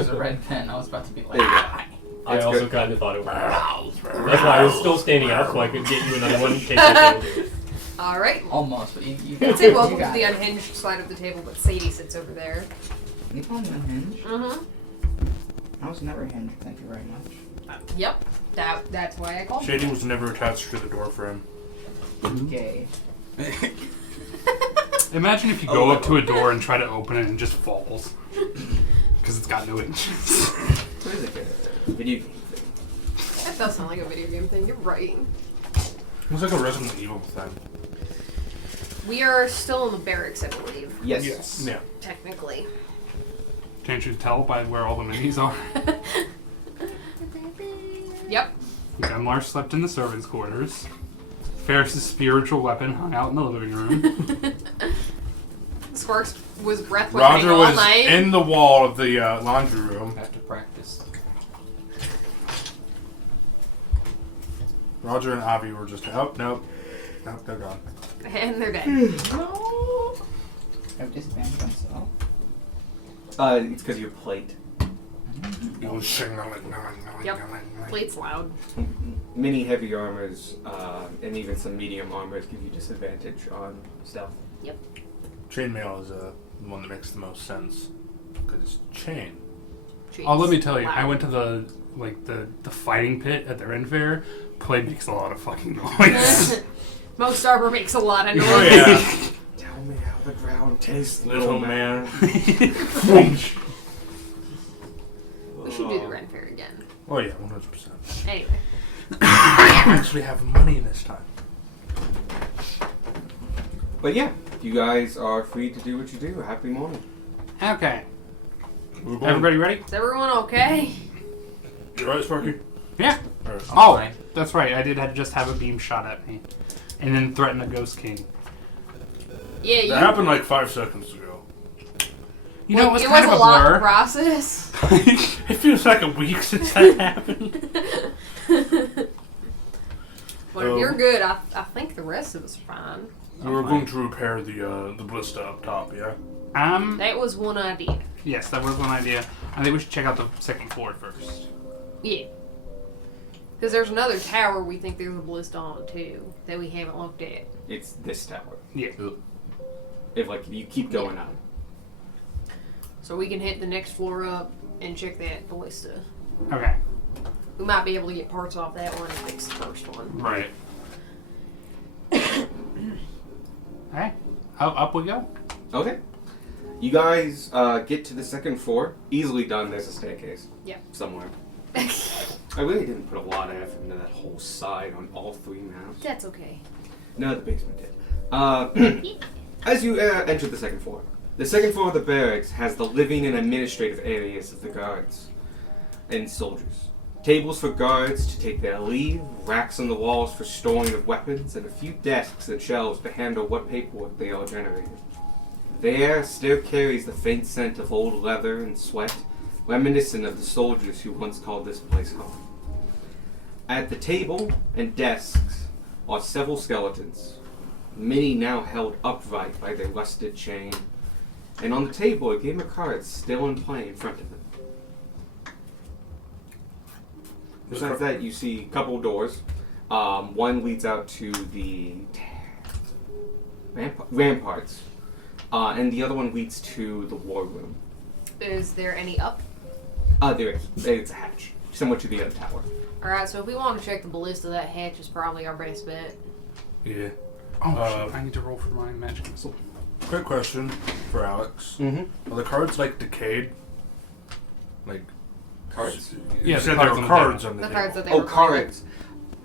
was a red pen. I was about to be like, There you go. I It's also good. kind of thought it was. That's why I was still standing up so I could get you another one in case I failed you. Alright. almost, but you I'd say welcome you to got the it. unhinged side of the table, but Sadie sits over there. You call me unhinged? Mm-hmm. I was never hinged, thank you very much. Yep. That's why I called Shady was never attached to the door frame. Gay. Imagine if you go up to a door and try to open it and it just falls. Because it's got no hinges. What is it? A video game thing. That does sound like a video game thing. You're right. It was like a Resident Evil thing. We are still in the barracks, I believe. Yes. Yeah. Technically. Can't you tell by where all the minis are? Yep. Gunlar slept in the servants' quarters. Ferris's spiritual weapon hung out in the living room. Sparks was breath weaponing Roger all was night. in the wall of the laundry room. Have to practice. Roger and Avi were just, oh, nope, they're gone. And they're dead. No! I have disadvantage on self. It's because your plate. You sing Yep. Plate's loud. Many heavy armors and even some medium armors give you disadvantage on stealth. Yep. Chainmail is the one that makes the most sense. Because it's chain. Oh, let me tell you, Loud. I went to the fighting pit at the Ren Fair. Play makes a lot of fucking noise. Most armor makes a lot of noise. Oh, yeah. Tell me how the ground tastes, Little man. We should do the Ren Fair again. Oh, yeah, 100%. Anyway. Actually have money this time. But yeah, you guys are free to do what you do. Happy morning. Okay. We're going. Everybody ready? Is everyone okay? You right, Sparky? Yeah. Alright. Oh, fine. that's right. I did just have a beam shot at me. And then threaten the Ghost King. Yeah, That happened like 5 seconds ago. You know, it was it kind was of a a lot to blur. process. It feels like a week since that happened. But if you're good, I think the rest of us are fine. We were going to repair the ballista up top, yeah? That was one idea. Yes, that was one idea. I think we should check out the second floor first. Yeah. Because there's another tower we think there's a ballista on too that we haven't looked at. It's this tower. Yeah. If you keep going on. So we can hit the next floor up and check that ballista. Okay. We might be able to get parts off that one and fix the first one. Right. Alright. Up we go. Okay. You guys get to the second floor. Easily done. There's a staircase. Yep. Somewhere. I really didn't put a lot of effort into that whole side on all 3 maps. That's okay. No, the basement did. As you enter the second floor of the barracks has the living and administrative areas of the guards and soldiers. Tables for guards to take their leave, racks on the walls for storing of weapons, and a few desks and shelves to handle what paperwork they are generating. The air still carries the faint scent of old leather and sweat, reminiscent of the soldiers who once called this place home. At the table and desks are several skeletons, many now held upright by their rusted chain, and on the table a game of cards still in play in front of them. Besides that, you see a couple doors. One leads out to the ramparts, and the other one leads to the war room. Is there any up? There is. It's a hatch, similar to the other tower. Alright, so if we want to check the ballista, that hatch is probably our best bet. Yeah. Oh, shit. I need to roll for my magic missile. Quick question for Alex. Mm-hmm. Are the cards like decayed? Like Cards? You Yeah, said the there cards were on the cards table. on the The table. cards that they Oh, were playing. cards.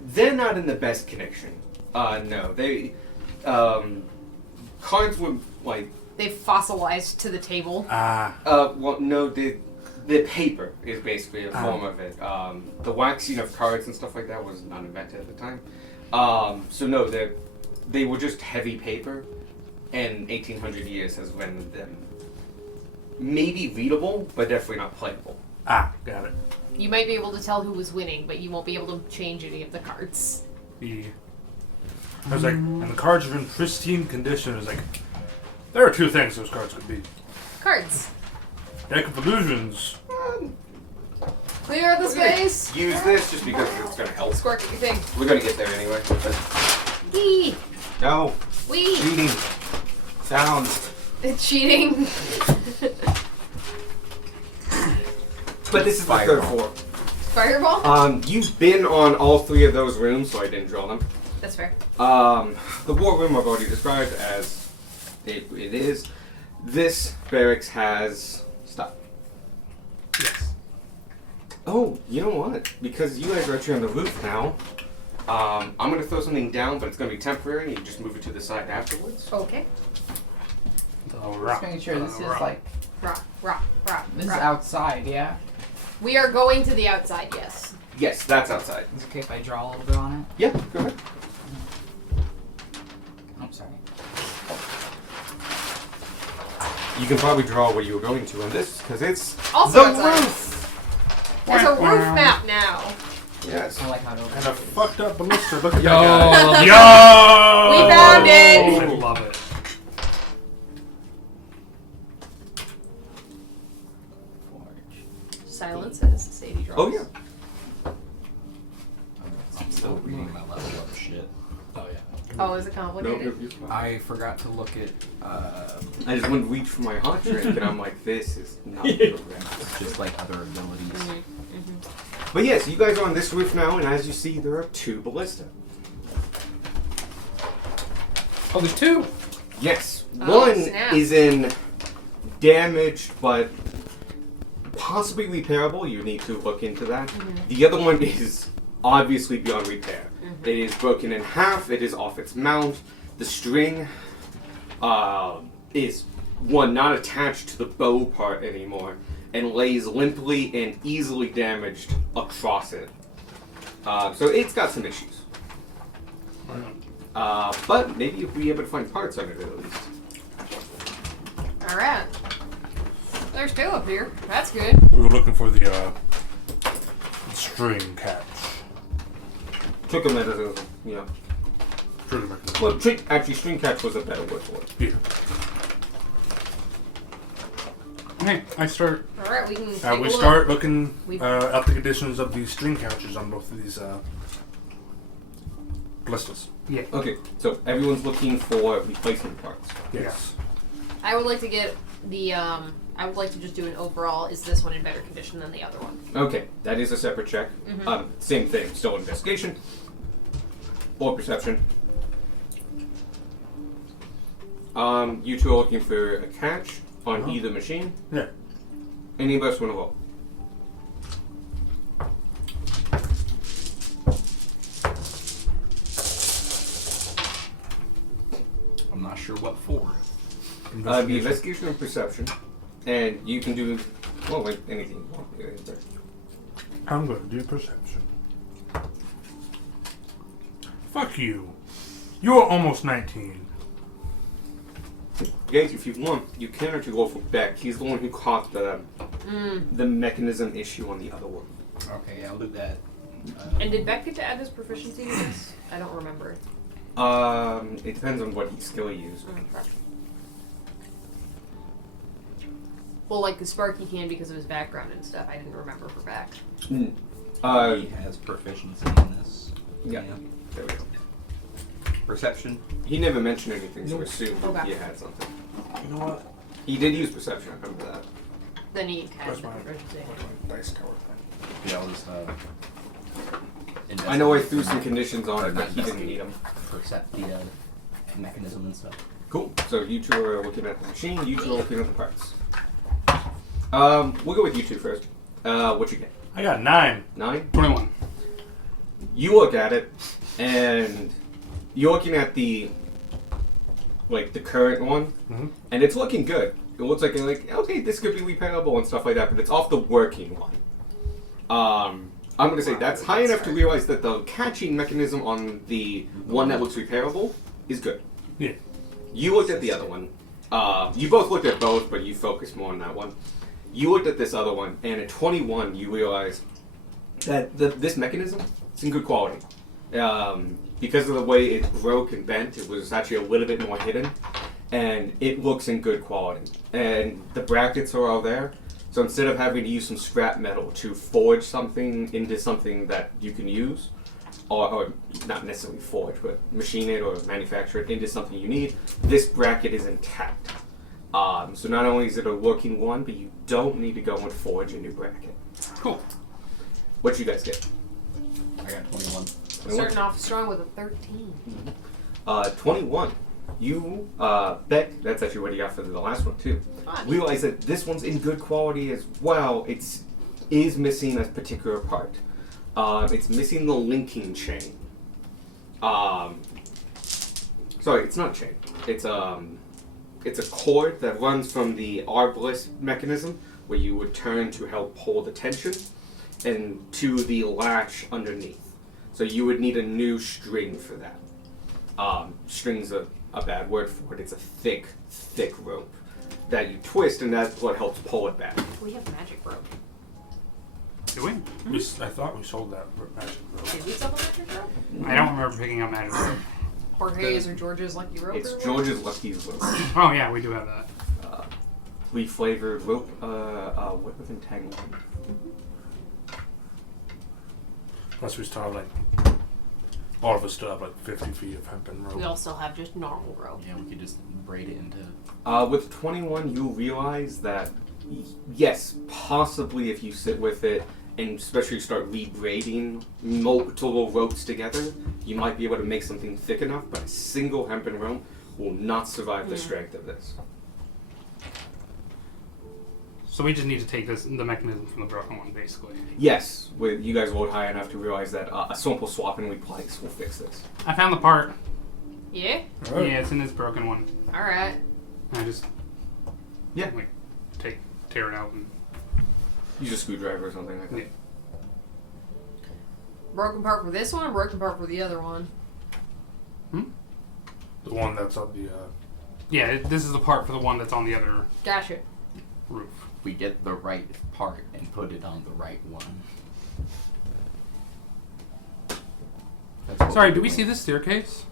They're not in the best connection. No. They, cards were, They fossilized to the table. well, no, the paper is basically a form of it. The waxing of cards and stuff like that was not invented at the time. So no, they were just heavy paper, and 1800 years has rendered them maybe readable, but definitely not playable. Got it. You might be able to tell who was winning, but you won't be able to change any of the cards. Yeah. I was like, and the cards are in pristine condition. I was like, there are 2 things those cards could be. Cards. Deck of Illusions. Clear the space. Use this just because it's gonna help. Squirk at your thing. We're gonna get there anyway. Yee. No. Wee. Cheating. Sounds. It's cheating. But this is the third floor. Fireball? You've been on all three of those rooms, so I didn't draw them. That's fair. The war room I've already described as it is. This barracks has stuff. Yes. Oh, you know what? Because you guys are actually on the roof now, I'm gonna throw something down, but it's gonna be temporary, and you just move it to the side afterwards. Okay. Just making sure this is like Rock. this is outside, yeah. We are going to the outside, yes. Yes, that's outside. Is it okay if I draw a little bit on it? Yeah, go ahead. I'm sorry. You can probably draw where you were going to on this, because it's Also the outside. roof! There's a roof map now. Yes. I like how it opens. And a fucked up ballista. Look at Yo, that guy. yo! We found it! I love it. Forge. Silences. Sadie draws. Oh, yeah. I'm still reading my level up shit. Oh yeah. Oh, is it No, complicated? you're fine. I forgot to look at I just went to reach for my hot drink, and I'm like, this is not correct. just like other abilities. But yes, you guys are on this roof now, and as you see, there are two ballista. Oh, there's two. Yes, Oh, one snap. is in damaged, but possibly repairable. You need to look into that. The other one is obviously beyond repair. It is broken in half. It is off its mount. The string is one not attached to the bow part anymore, and lays limply and easily damaged across it. So it's got some issues. But maybe you'll be able to find parts on it at least. Alright. There's two up here. That's good. We were looking for the string catch. Trick mechanism, yeah. Trigger mechanism. Well, actually, string catch was a better word for it. Yeah. Okay, I start. Alright, we can take We a look. start looking We- at the conditions of these string couches on both of these ballistas. Yeah. Okay, so everyone's looking for replacement parts. Yes. I would like to get the, I would like to just do an overall, is this one in better condition than the other one? Okay, that is a separate check. Same thing, still investigation or perception. You two are looking for a catch on either machine. Yeah. Any of us want to roll? I'm not sure what for. The investigation and perception, and you can do like anything you want. Either. I'm going to do perception. Fuck you. You're almost 19. Guys, if you want, you can actually go for Beck. He's the one who caught the mechanism issue on the other one. Okay, yeah, I'll do that. And did Beck get to add his proficiency to this? I don't remember. It depends on what skill he used. Well, like the Sparky can because of his background and stuff. I didn't remember for Beck. He has proficiency in this. Yeah. There we go. Perception. He never mentioned anything, so I assumed Okay. he had something. You know what? He did use perception, I remember that. Then he had Where's the my, proficiency. where's my dice tower thing? Yeah, I'll just I know I threw some conditions on it, but he didn't need them. Percept the mechanism and stuff. Cool. So you two are looking at the machine, you two are looking at the parts. We'll go with you two first. What you get? I got 9. 9? 21. You look at it, and you're looking at the current one, and it's looking good. It looks like okay, this could be repairable and stuff like that, but it's off the working one. I'm gonna say that's high enough to realize that the catching mechanism on the one that looks repairable is good. Yeah. You looked at the other one. You both looked at both, but you focused more on that one. You looked at this other one, and at 21, you realize that this mechanism is in good quality. Because of the way it broke and bent, it was actually a little bit more hidden, and it looks in good quality. And the brackets are all there, So instead of having to use some scrap metal to forge something into something that you can use, or not necessarily forge, but machine it or manufacture it into something you need, this bracket is intact. So not only is it a working one, but you don't need to go and forge a new bracket. Cool. What you guys get? I got 21. Starting off strong with a 13. 21. You, Beck, that's actually what you got for the last one too. Fine. Realize that this one's in good quality as well. It's missing a particular part. It's missing the linking chain. Sorry, it's not a chain. It's a cord that runs from the arbless mechanism, where you would turn to help hold the tension, and to the latch underneath. So you would need a new string for that. String's a bad word for it. It's a thick rope that you twist, and that's what helps pull it back. We have magic rope. Do we? I thought we sold that magic rope. Did we sell the magic rope? I don't remember picking up magic rope. Jorge's or George's lucky rope? It's or what? George's Lucky Rope. Oh yeah, we do have that. Flavored rope, whip of entanglement. Plus, we still have like all of us still have like 50 feet of hempen rope. We also have just normal rope. Yeah, we could just braid it into. With 21, you'll realize that, yes, possibly if you sit with it and especially start rebraiding multiple ropes together, you might be able to make something thick enough, but a single hempen rope will not survive the strength of this. So we just need to take the mechanism from the broken one, basically. Yes, with you guys rolled high enough to realize that a simple swap and replace will fix this. I found the part. Yeah? Yeah, it's in this broken one. Alright. And I just Yeah. like tear it out and Use a screwdriver or something like that. Yeah. Broken part for this one, broken part for the other one. The one that's on the. yeah. This is the part for the one that's on the other Gotcha. roof. We get the right part and put it on the right one. That's what Sorry, we're do we doing. see this staircase?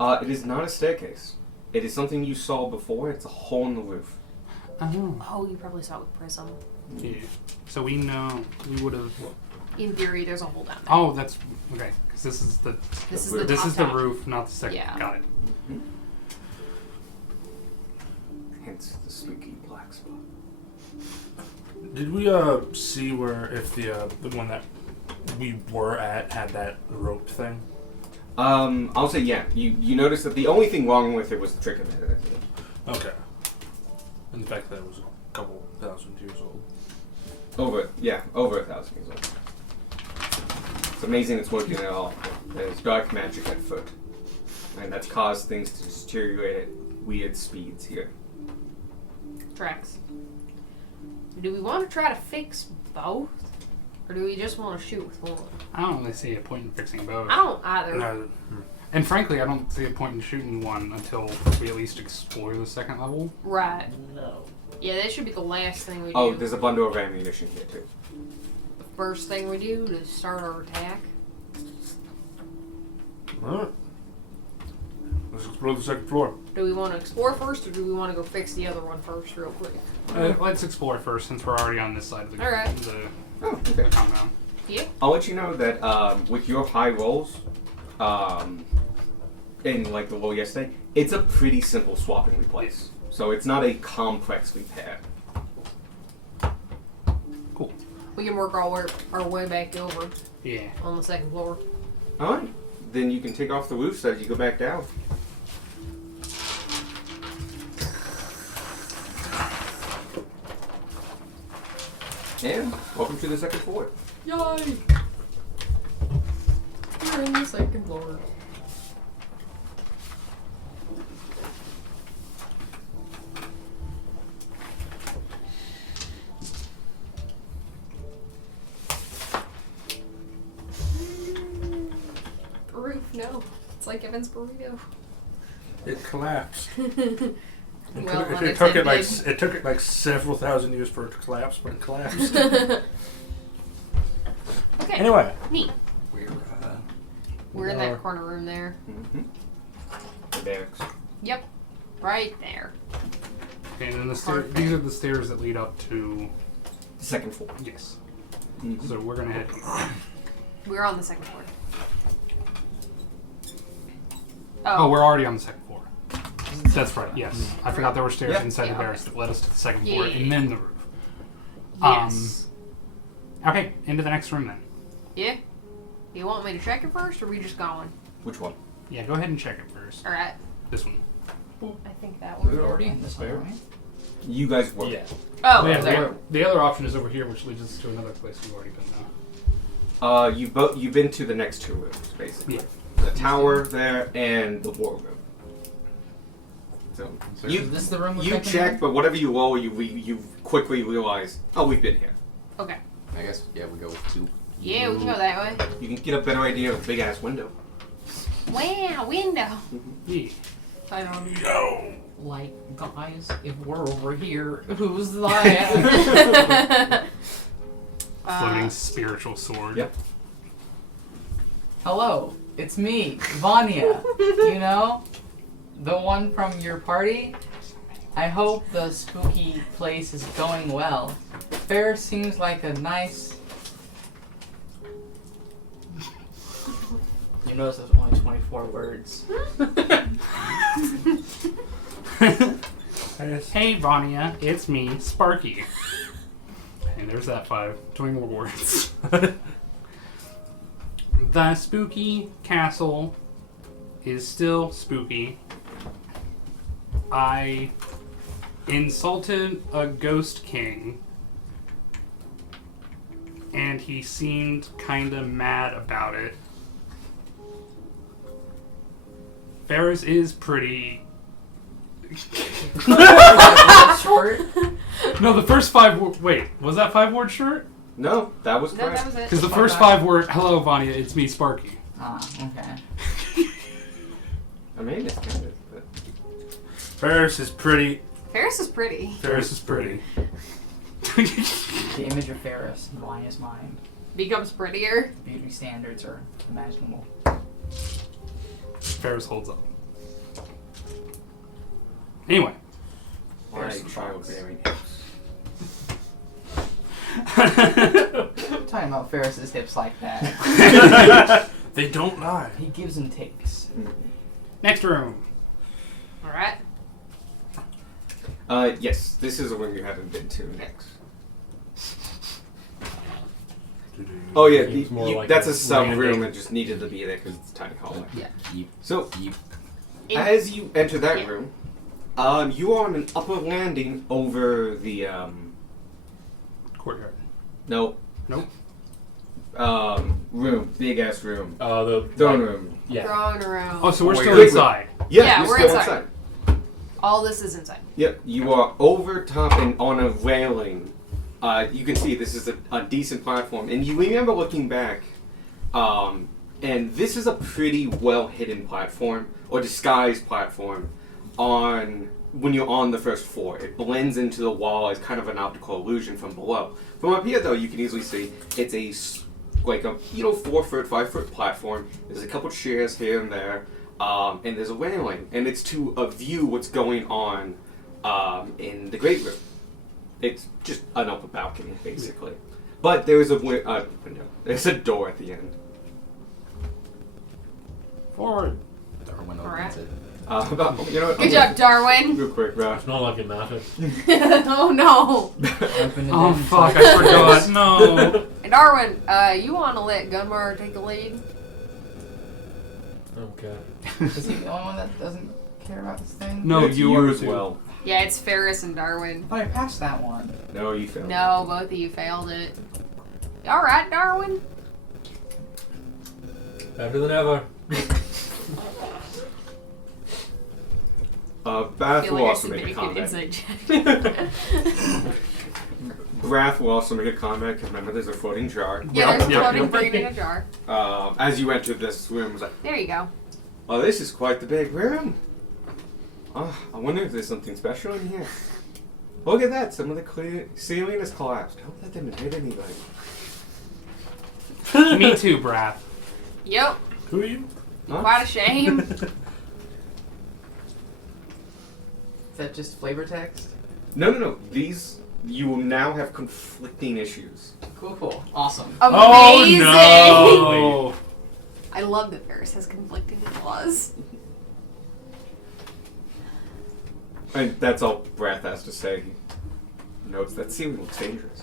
It is not a staircase. It is something you saw before. It's a hole in the roof. Oh. Oh, you probably saw it with Prism. Yeah. So we know we would have. In theory, there's a hole down there. Oh, that's okay. Because this is the This is the top. roof, not the second. Yeah. Got it. Hence the spooky black spot. Did we see where if the one that we were at had that rope thing? I'll say yeah. You noticed that the only thing wrong with it was the trick of it. Okay. And the fact that it was a couple thousand years old. Over 1,000 years old. It's amazing it's working at all. There's dark magic at foot, and that's caused things to deteriorate at weird speeds here. Tracks. Do we want to try to fix both? Or do we just want to shoot with one? I don't really see a point in fixing both. I don't either. No, And frankly, I don't see a point in shooting one until we at least explore the second level. Right. No. Yeah, that should be the last thing we do. Oh, there's a bundle of ammunition here too. The first thing we do to start our attack. Alright. Let's explore the second floor. Do we want to explore first, or do we want to go fix the other one first, real quick? Let's explore first, since we're already on this side of the, Alright. Oh, the okay. compound. Yeah. I'll let you know that with your high rolls, in like the roll yesterday, it's a pretty simple swap and replace. So it's not a complex repair. Cool. We can work our way back over Yeah. on the second floor. Alright. Then you can take off the roofs as you go back down. And welcome to the second floor. Yay! We're in the second floor. Roof, no. It's like Evan's burrito. It collapsed. Well, when it it's took that it big. took it like several thousand years for it to collapse, but it collapsed. Okay. Anyway, Neat. We're We're in that corner room there. Mm-hmm. The barracks. Yep. Right there. And then Perfect. these are the stairs that lead up to. Second floor. Yes. Mhm. So we're gonna head. We're on the second floor. Oh, we're already on the second floor. That's right. Yes, I forgot there were stairs Yeah. inside Yeah, the barracks okay. that led us to the second Yeah, floor yeah, and yeah. then the roof. Yes. Okay, into the next room then. Yeah. You want me to check it first, or are we just going? Which one? Yeah, go ahead and check it first. All right. This one. I think that one. We're already in this one, right? You guys were. Yeah. Oh, yeah, there. the other option is over here, which leads us to another place we've already been now. You've been to the next two rooms, basically. Yeah. The tower there and the war room. So you Is this the room we're you checking check, in? but whatever you roll, you quickly realize, oh, we've been here. Okay. I guess, yeah, we go with 2. Yeah, we can go that way. You can get a better idea of the big ass window. Wow, window. Yeah. I don't Like, guys, if we're over here, who's that? Floating spiritual sword. Yep. Hello, it's me, Vanya. You know? The one from your party? I hope the spooky place is going well. Fair seems like a nice... You notice there's only 24 words. Hey, Vanya, it's me, Sparky. And there's that 20 more words. The spooky castle is still spooky. I insulted a ghost king, and he seemed kinda mad about it. Ferris is pretty. Short. No, the first 5 wait, was that 5-word short? No, that was No, correct. that was it. Because the first 5 were, hello, Vanya, it's me, Sparky. Ah, okay. I mean, it's kind of. But... Ferris is pretty. Ferris is pretty. Ferris is pretty. The image of Ferris in Vanya's mind. Becomes prettier. Beauty standards are imaginable. Ferris holds up. Anyway. Why Ferris and childbearing Talking about Ferris's hips like that. They don't lie. He gives and takes. Next room. Alright. Yes, this is a room you haven't been to next. Oh yeah, Seems more like that's a a sub room random- and just needed to be there because it's a tiny hallway. Yeah. Keep, So keep. as you enter that Yeah. room, you are on an upper landing over the Courtyard. no Nope. room, big ass room, The throne room. Yeah. Drawing around. Oh, so we're Wait, still wait, wait. inside. Yeah, you're we're still inside. All this is inside. Yep, you are over top and on a railing. You can see this is a decent platform, and you remember looking back, and this is a pretty well hidden platform or disguised platform on when you're on the first floor. It blends into the wall as kind of an optical illusion from below. From up here, though, you can easily see it's like a 4-foot, 5-foot platform. There's a couple chairs here and there, and there's a railing, and it's to view what's going on in the great room. It's just an open balcony, basically. But there is a window. There's a door at the end. Forward. Darwin Alright. opens it. You know what? Good job, Darwin. Real quick, bro. It's not like it matters. Oh no. Open the Oh, damn fuck, chest. I forgot. No. Hey, Darwin, you want to let Gunmar take the lead? Okay. Is he the only one that doesn't care about this thing? No, It's you are as too. well. Yeah, it's Ferris and Darwin. Oh, I passed that one. No, you failed. No, both of you failed it. Alright, Darwin. Better than ever. Bath I feel will like I also should make a make an comment. inside check. Brath will also make a comment because remember there's a floating jar. Yeah, there's a Yep, floating yep. brain in a jar. As you enter this room, it's like, There you go. oh, this is quite the big room. Oh, I wonder if there's something special in here. Look at that, some of the ceiling is collapsed. Hope that didn't hit anybody. Me too, Brath. Yep. Who are you? Huh? Quite a shame. Is that just flavor text? No. These you will now have conflicting issues. Cool. Awesome. Amazing! Oh no! I love that Ferris has conflicting laws. And that's all Brath has to say. He notes that ceiling looks dangerous.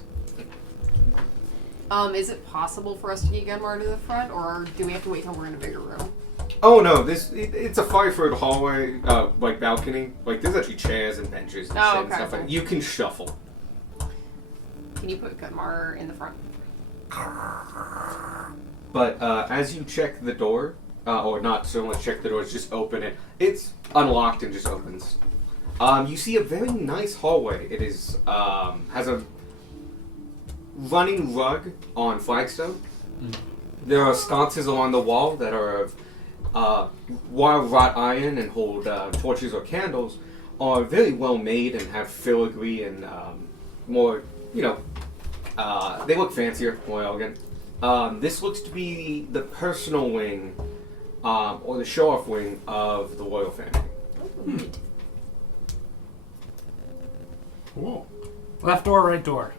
Is it possible for us to get Gunmar to the front, or do we have to wait till we're in a bigger room? Oh no, it's a 5-foot hallway, like balcony. Like there's actually chairs and benches and shit and okay, stuff like cool. that. You can shuffle. Can you put Gunmar in the front? But as you check the door, or not so much check the door, just open it. It's unlocked and just opens. You see a very nice hallway. It is has a running rug on flagstone. There are sconces along the wall that are of wire wrought iron and hold torches or candles. Are very well made and have filigree and more, they look fancier, more elegant. This looks to be the personal wing, or the show-off wing of the royal family. Whoa. Left door, right door.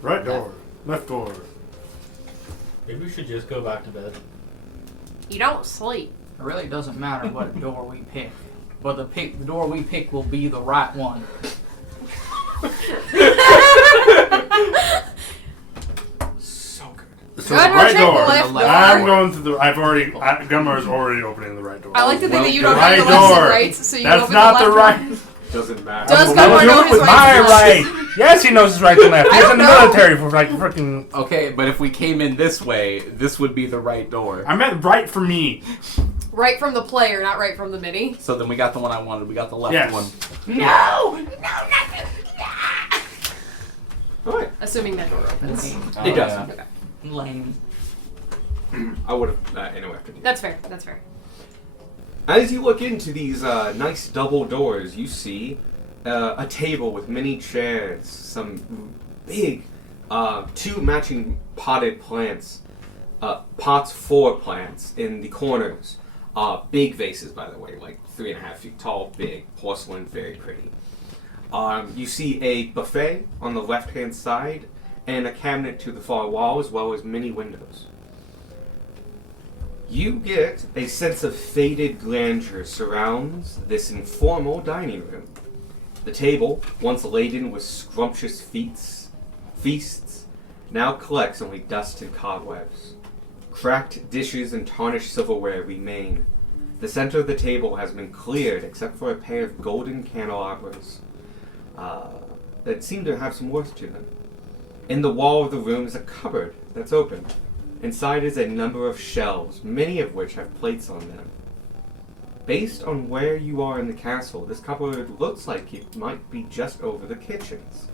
Right door. Left door. Maybe we should just go back to bed. You don't sleep. It really doesn't matter what door we pick, but the door we pick will be the right one. So good. So Gunmar, right check door. left door. I'm going to the. Gunmar's already opening the right door. I like to think that you The don't know right your lefts and door. rights, so you That's open not the the left right. one. Doesn't matter. Does I Gunmar was know doing it his with rights my and lefts? right. Yes, he knows his right and left. I He's don't in the know. military for like freaking. Okay, but if we came in this way, this would be the right door. I meant right for me. Right from the player, not right from the mini. So then we got the one I wanted. We got the left Yes. one. Alright. Assuming that door opens. Oh, It does. yeah. Okay. Lame. I would have interrupted you. That's fair. That's fair. As you look into these nice double doors, you see a table with many chairs, some big, 2 matching potted plants, pots for plants in the corners. Big vases, by the way, like 3.5 feet tall, big, porcelain, very pretty. You see a buffet on the left-hand side and a cabinet to the far wall, as well as many windows. You get a sense of faded grandeur surrounds this informal dining room. The table, once laden with scrumptious feasts, now collects only dust and cobwebs. Cracked dishes and tarnished silverware remain. The center of the table has been cleared except for a pair of golden candelabras that seem to have some worth to them. In the wall of the room is a cupboard that's open. Inside is a number of shelves, many of which have plates on them. Based on where you are in the castle, this cupboard looks like it might be just over the kitchens.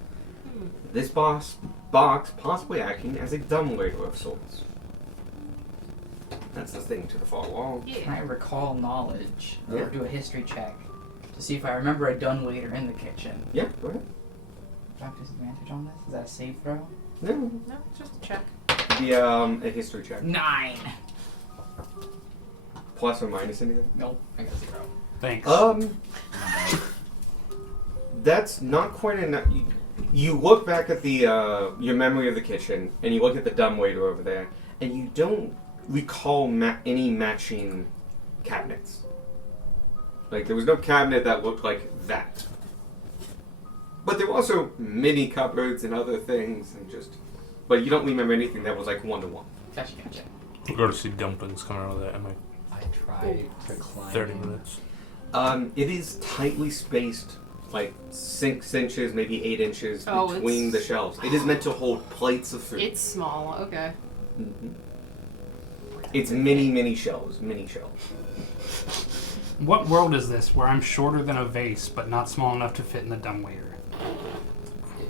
This box possibly acting as a dumbwaiter of sorts. That's the thing to the far wall. Can I recall knowledge Yeah. or do a history check to see if I remember a dumbwaiter in the kitchen? Yeah, go ahead. Do I have disadvantage on this? Is that a save throw? No, No, it's just a check. be a history check. 9. Plus or minus anything? Nope, I got 0. Thanks. That's not quite enough. You look back at the your memory of the kitchen, and you look at the dumbwaiter over there, and you don't recall any matching cabinets. Like there was no cabinet that looked like that. But there were also mini cupboards and other things, and but you don't remember anything that was like 1-to-1. Gotcha. We'll go to see dumplings coming out of that in like I tried to climb 30 in. minutes. It is tightly spaced, like 6 inches, maybe 8 inches Oh, between the it's- shelves. It is meant to hold plates of food. It's small. Okay. Mhm. It's mini shelves, What world is this where I'm shorter than a vase but not small enough to fit in the dumbwaiter?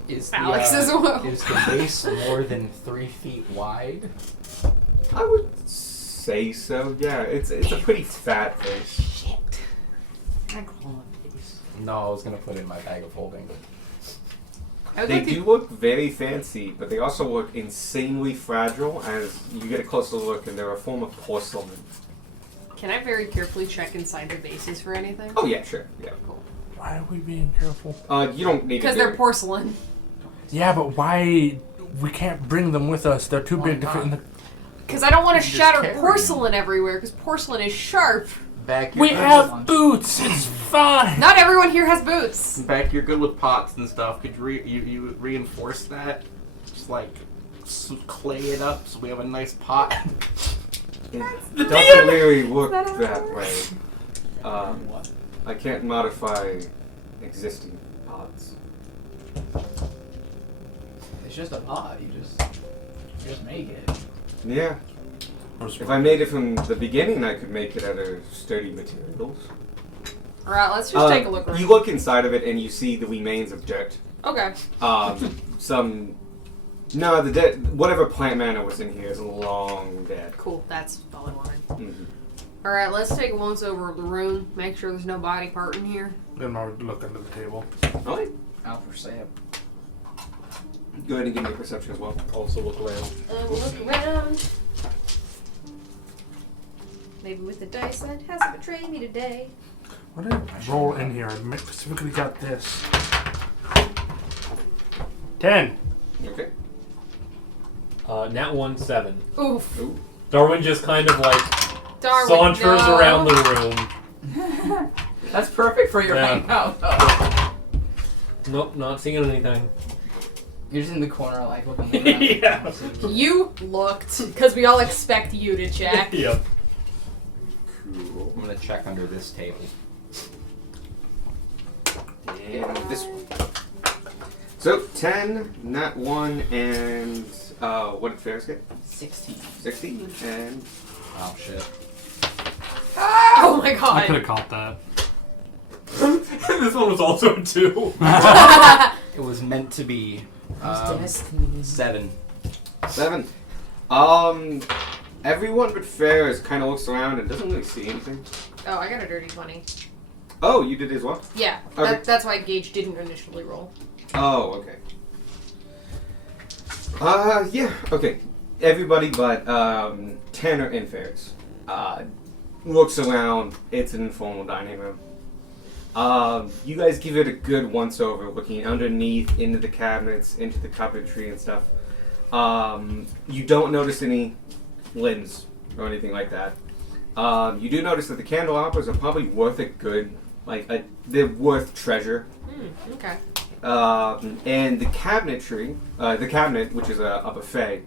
Is Alex as well. Is the base more than 3 feet wide? I would say so. Yeah, it's a pretty fat vase. No, I was gonna put it in my bag of holding. I would They like to- do look very fancy, but they also look insanely fragile as you get a closer look, and they're a form of porcelain. Can I very carefully check inside the bases for anything? Oh yeah, sure, yeah. Cool. Why are we being careful? You don't need to Because do they're it. porcelain. Yeah, but why? We can't bring them with us. They're too big to fit in the. Because I don't want to You just shatter carry porcelain everywhere, because porcelain is sharp. Back, We you're have boots. It's fine. Not everyone here has boots. Back, you're good with pots and stuff. Could you reinforce that? Just like clay it up so we have a nice pot. It doesn't really work Is that that how way. What? I can't modify existing pods. It's just a pod. You just make it. Yeah. If I made it from the beginning, I could make it out of sturdy materials. Alright, let's just take a look around. You look inside of it and you see the remains of dirt. Okay. Whatever plant matter was in here is long dead. Cool, that's all I wanted. Mhm. Alright, let's take a once over of the room. Make sure there's no body part in here. Then I'll look under the table. Alright. Out for sale. Go ahead and give me a perception as well. Also look around. We'll look around. Maybe with the dice that hasn't betrayed me today. What did I roll in here? I specifically got this. 10. Okay. Nat 1, 7. Oof. Ooh. Darwin just kind of like Darwin, saunters no. around the room. That's perfect for your Yeah. hangout, though. Nope, not seeing anything. You're just in the corner, like, looking around. Yeah. You looked, because we all expect you to check. Yep. Cool. I'm gonna check under this table. And this one. So, 10, nat 1, and what did Ferris get? 16. 16, and Oh shit. Oh my I god. could have caught that. This one was also 2. It was meant to be. Destiny. 7. 7. Everyone but Ferris kind of looks around and doesn't really see anything. Oh, I got a dirty 20. Oh, you did as well? Yeah, Okay. that's why Gage didn't initially roll. Oh, okay. Yeah, okay. Everybody but Tanner and Ferris looks around. It's an informal dining room. You guys give it a good once over, looking underneath, into the cabinets, into the cupboardry and stuff. You don't notice any limbs or anything like that. You do notice that the candelabras are probably worth a good, they're worth treasure. Okay. And the cabinetry, the cabinet, which is a buffet,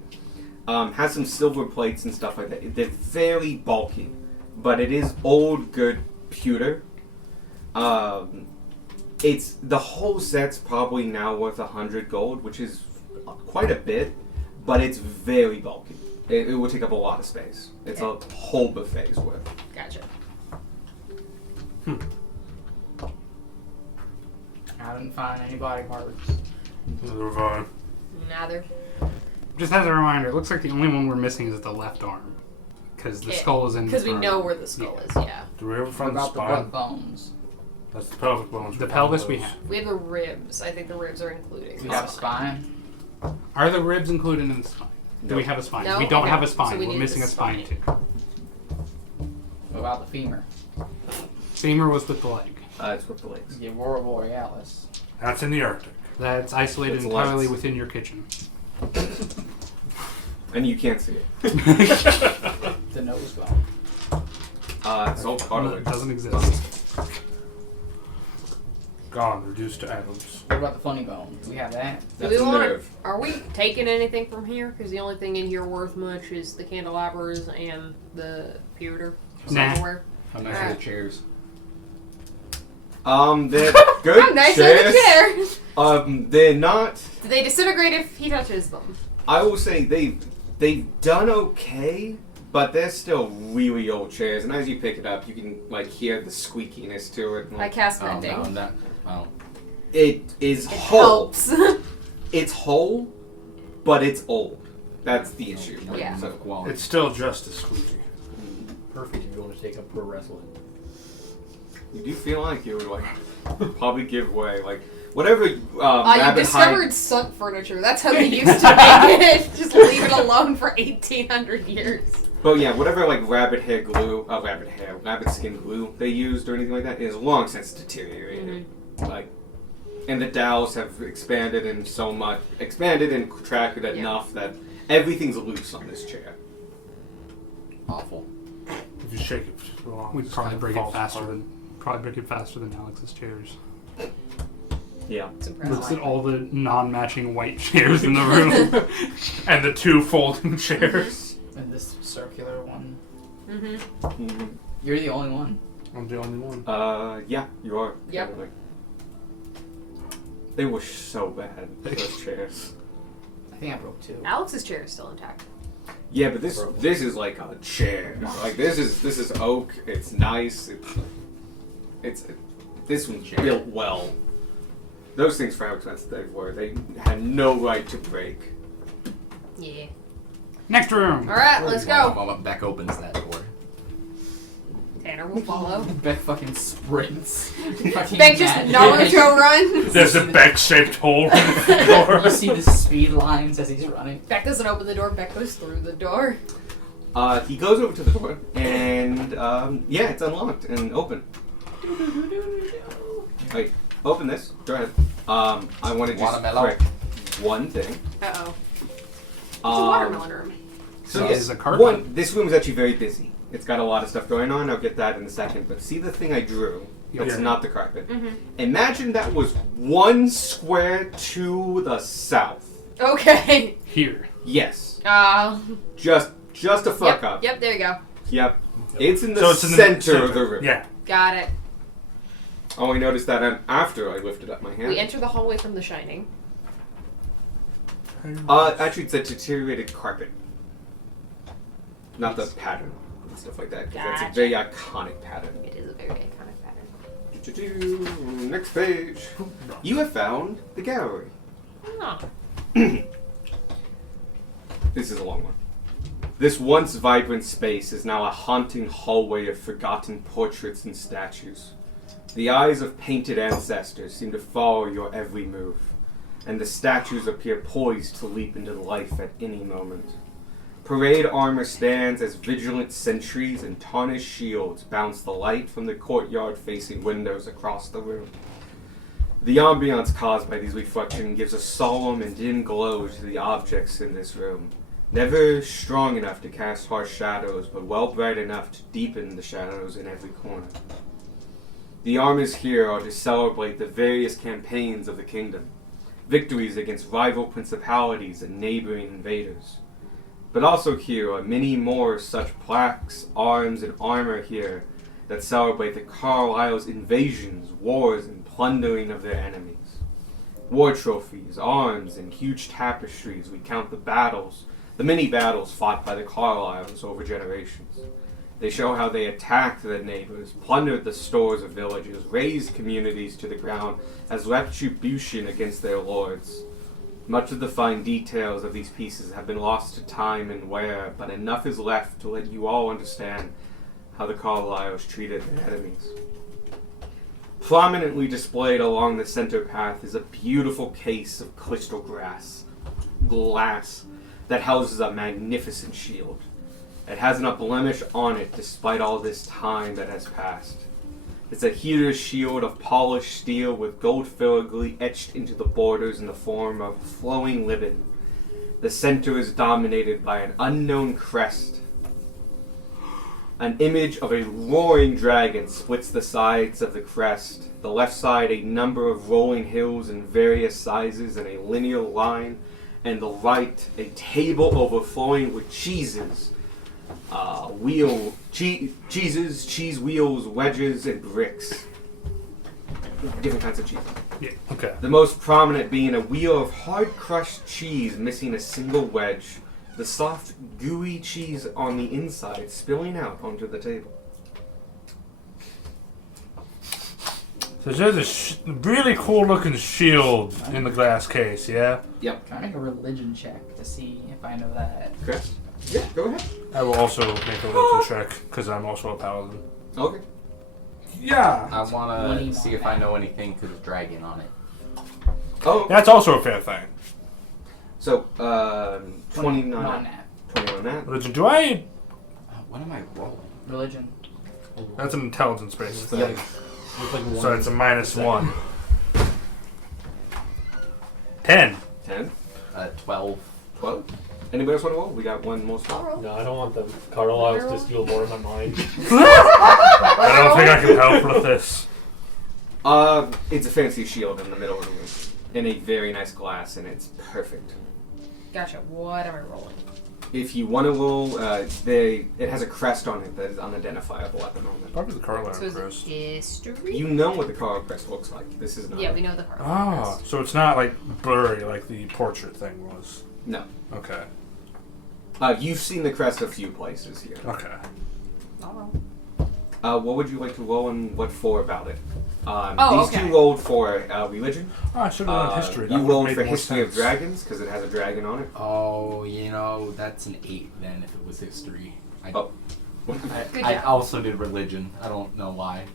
has some silver plates and stuff like that. They're very bulky, but it is old, good pewter. It's the whole set's probably now worth 100 gold, which is quite a bit, but it's very bulky. It will take up a lot of space. It's a whole buffet's worth. Gotcha. I didn't find any body parts. Neither. Just as a reminder, it looks like the only one we're missing is the left arm. Because the skull is in Because the we front. know where the skull is, yeah. Do we ever What find the about the spine? butt bones? That's the pelvic bones. The pelvis we have. We have the ribs. I think the ribs are included. Do we have a spine? Are the ribs included in the spine? Do we have a spine? No? We don't Okay. have a spine. So we We're need missing the a spine spine. too. What about the femur? Femur was with the leg. It's with the legs. The Aurora Borealis. That's in the Arctic. That's isolated It's entirely lights. within your kitchen. And you can't see it. The nose bone. It's all part of It it. doesn't exist. Gone, reduced to atoms. What about the funny bone? Do we have that? Do That's we a want nerve. Are we taking anything from here? Because the only thing in here worth much is the candelabras and the pewter Nah. silverware. How nice are the chairs? They're good How nice chairs. are the chairs? They're not. Do they disintegrate if he touches them? I will say they've done okay, but they're still really old chairs. And as you pick it up, you can hear the squeakiness to it. I cast Oh, mending. no, that. Oh. It is It whole. helps. It's whole, but it's old. That's the issue. Yeah. So, Quality. It's still just as squeaky. Perfect if you want to take up pro wrestling. you do feel like you would probably give way, whatever. You rabbit discovered hide. sunk furniture. That's how they used to make it. Just leave it alone for 1,800 years. But yeah, whatever rabbit skin glue they used or anything like that is long since deteriorated. Like, and the dowels have expanded and contracted enough that everything's loose on this chair. Awful. If you shake it for long, We'd just probably kinda break it falls faster apart. than Alex's chairs. Yeah. It's Looks at impressive. all the non-matching white chairs in the room. And the 2 folding chairs. And this circular one. Mm-hmm. You're the only one. I'm the only one. Yeah, you are. Yep. Apparently. They were so bad, those chairs. I think I broke 2. Alex's chair is still intact. Yeah, but this is like a chair. Like this is oak. It's nice. This one's built well. Those things, for how expensive they were, they had no right to break. Yeah. Next room. All right, let's go. While Beck opens that door. Tanner will follow. Beck fucking sprints. Fucking Beck just mad. Naruto runs. There's a Beck-shaped hole in the door. You see the speed lines as he's running. Beck doesn't open the door. Beck goes through the door. He goes over to the door, and yeah, it's unlocked and open. Like, open this. Go ahead. I want to just Watermelon. correct one thing. Uh-oh. It's a watermelon room. So So yes, is a carpet. this room is actually very busy. It's got a lot of stuff going on. I'll get that in a second. But see the thing I drew? It's Yeah. not the carpet. Mm-hmm. Imagine that was 1 square to the south. Okay. Here. Yes. Yep, Just a fuck up. Yep, there you go. Yep. It's in the So it's in center of the room. Yeah. Got it. Oh, I noticed that after I lifted up my hand. We enter the hallway from The Shining. Actually, it's a deteriorated carpet. Not the pattern and stuff like that. 'Cause that's a Gotcha. very iconic pattern. It is a very iconic pattern. Next page. You have found the gallery. Oh. This is a long one. This once vibrant space is now a haunting hallway of forgotten portraits and statues. The eyes of painted ancestors seem to follow your every move, and the statues appear poised to leap into life at any moment. Parade armor stands as vigilant sentries, and tarnished shields bounce the light from the courtyard-facing windows across the room. The ambiance caused by these reflections gives a solemn and dim glow to the objects in this room. Never strong enough to cast harsh shadows, but well bright enough to deepen the shadows in every corner. The armies here are to celebrate the various campaigns of the kingdom, victories against rival principalities and neighboring invaders. But also here are many more such plaques, arms, and armor here that celebrate the Carlisle's invasions, wars, and plundering of their enemies. War trophies, arms, and huge tapestries recount the many battles fought by the Carlisles over generations. They show how they attacked their neighbors, plundered the stores of villages, razed communities to the ground as retribution against their lords. Much of the fine details of these pieces have been lost to time and wear, but enough is left to let you all understand how the Carlisles treated their enemies. Prominently displayed along the center path is a beautiful case of crystal glass that houses a magnificent shield. It hasn't a blemish on it despite all this time that has passed. It's a heater's shield of polished steel with gold filigree etched into the borders in the form of flowing ribbon. The center is dominated by an unknown crest. An image of a roaring dragon splits the sides of the crest. The left side, a number of rolling hills in various sizes in a linear line, and the right, a table overflowing with cheeses. Cheeses, cheese wheels, wedges, and bricks. Different kinds of cheese. Yeah. Okay. The most prominent being a wheel of hard crushed cheese missing a single wedge. The soft, gooey cheese on the inside spilling out onto the table. So there's a really cool looking shield in the glass case, yeah? Can I make a religion check to see if I know that? Chris? Yeah, go ahead. I will also make a religion check, because I'm also a paladin. Okay. Yeah! I want 20 to see if I know anything to the dragon on it. Oh, That's also a fair thing. so, 29. Non-nat. 21 that. Religion, do I... What am I rolling? Religion. That's an intelligence based thing. Yep. Looks like So it's a -1. 10. 10. 12. 12. Anybody else want to roll? We got one more spot. I'll roll. No, I don't want them. Carlisle's to steal more of my mind. I don't think I can help with this. It's a fancy shield in the middle of the room. In a very nice glass, and it's perfect. Gotcha. What am I rolling? If you want to roll, it has a crest on it that is unidentifiable at the moment. Probably the So Carlisle is it crest. history? You know what the Carl crest looks like. This is not. Yeah, we know the card. Oh, so it's not like blurry like the portrait thing was. No. Okay. You've seen the crest a few places here. Okay. I'll roll. What would you like to roll and what for about it? Oh, these okay. two rolled for religion. Oh, I should have done history. That You would've rolled made for more history of sense. dragons because it has a dragon on it. Oh, you know, that's an 8 then if it was history. Oh. Good I job. also did religion. I don't know why.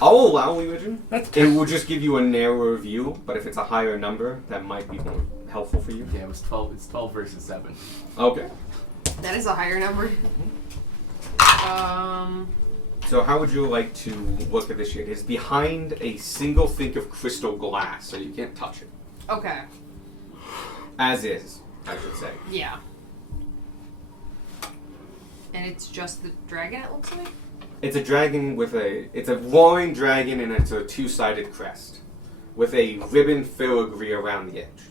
I'll allow religion. That's It will just give you a narrower view, but if it's a higher number, that might be more helpful for you. Yeah, it was 12. It's 12 versus 7. Okay. That is a higher number. So how would you like to look at this shit? It's behind a single think of crystal glass, so you can't touch it. Okay. As is, I should say. Yeah. And it's just the dragon, it looks like? It's a dragon it's a roaring dragon and it's a two-sided crest with a ribbon filigree around the edge.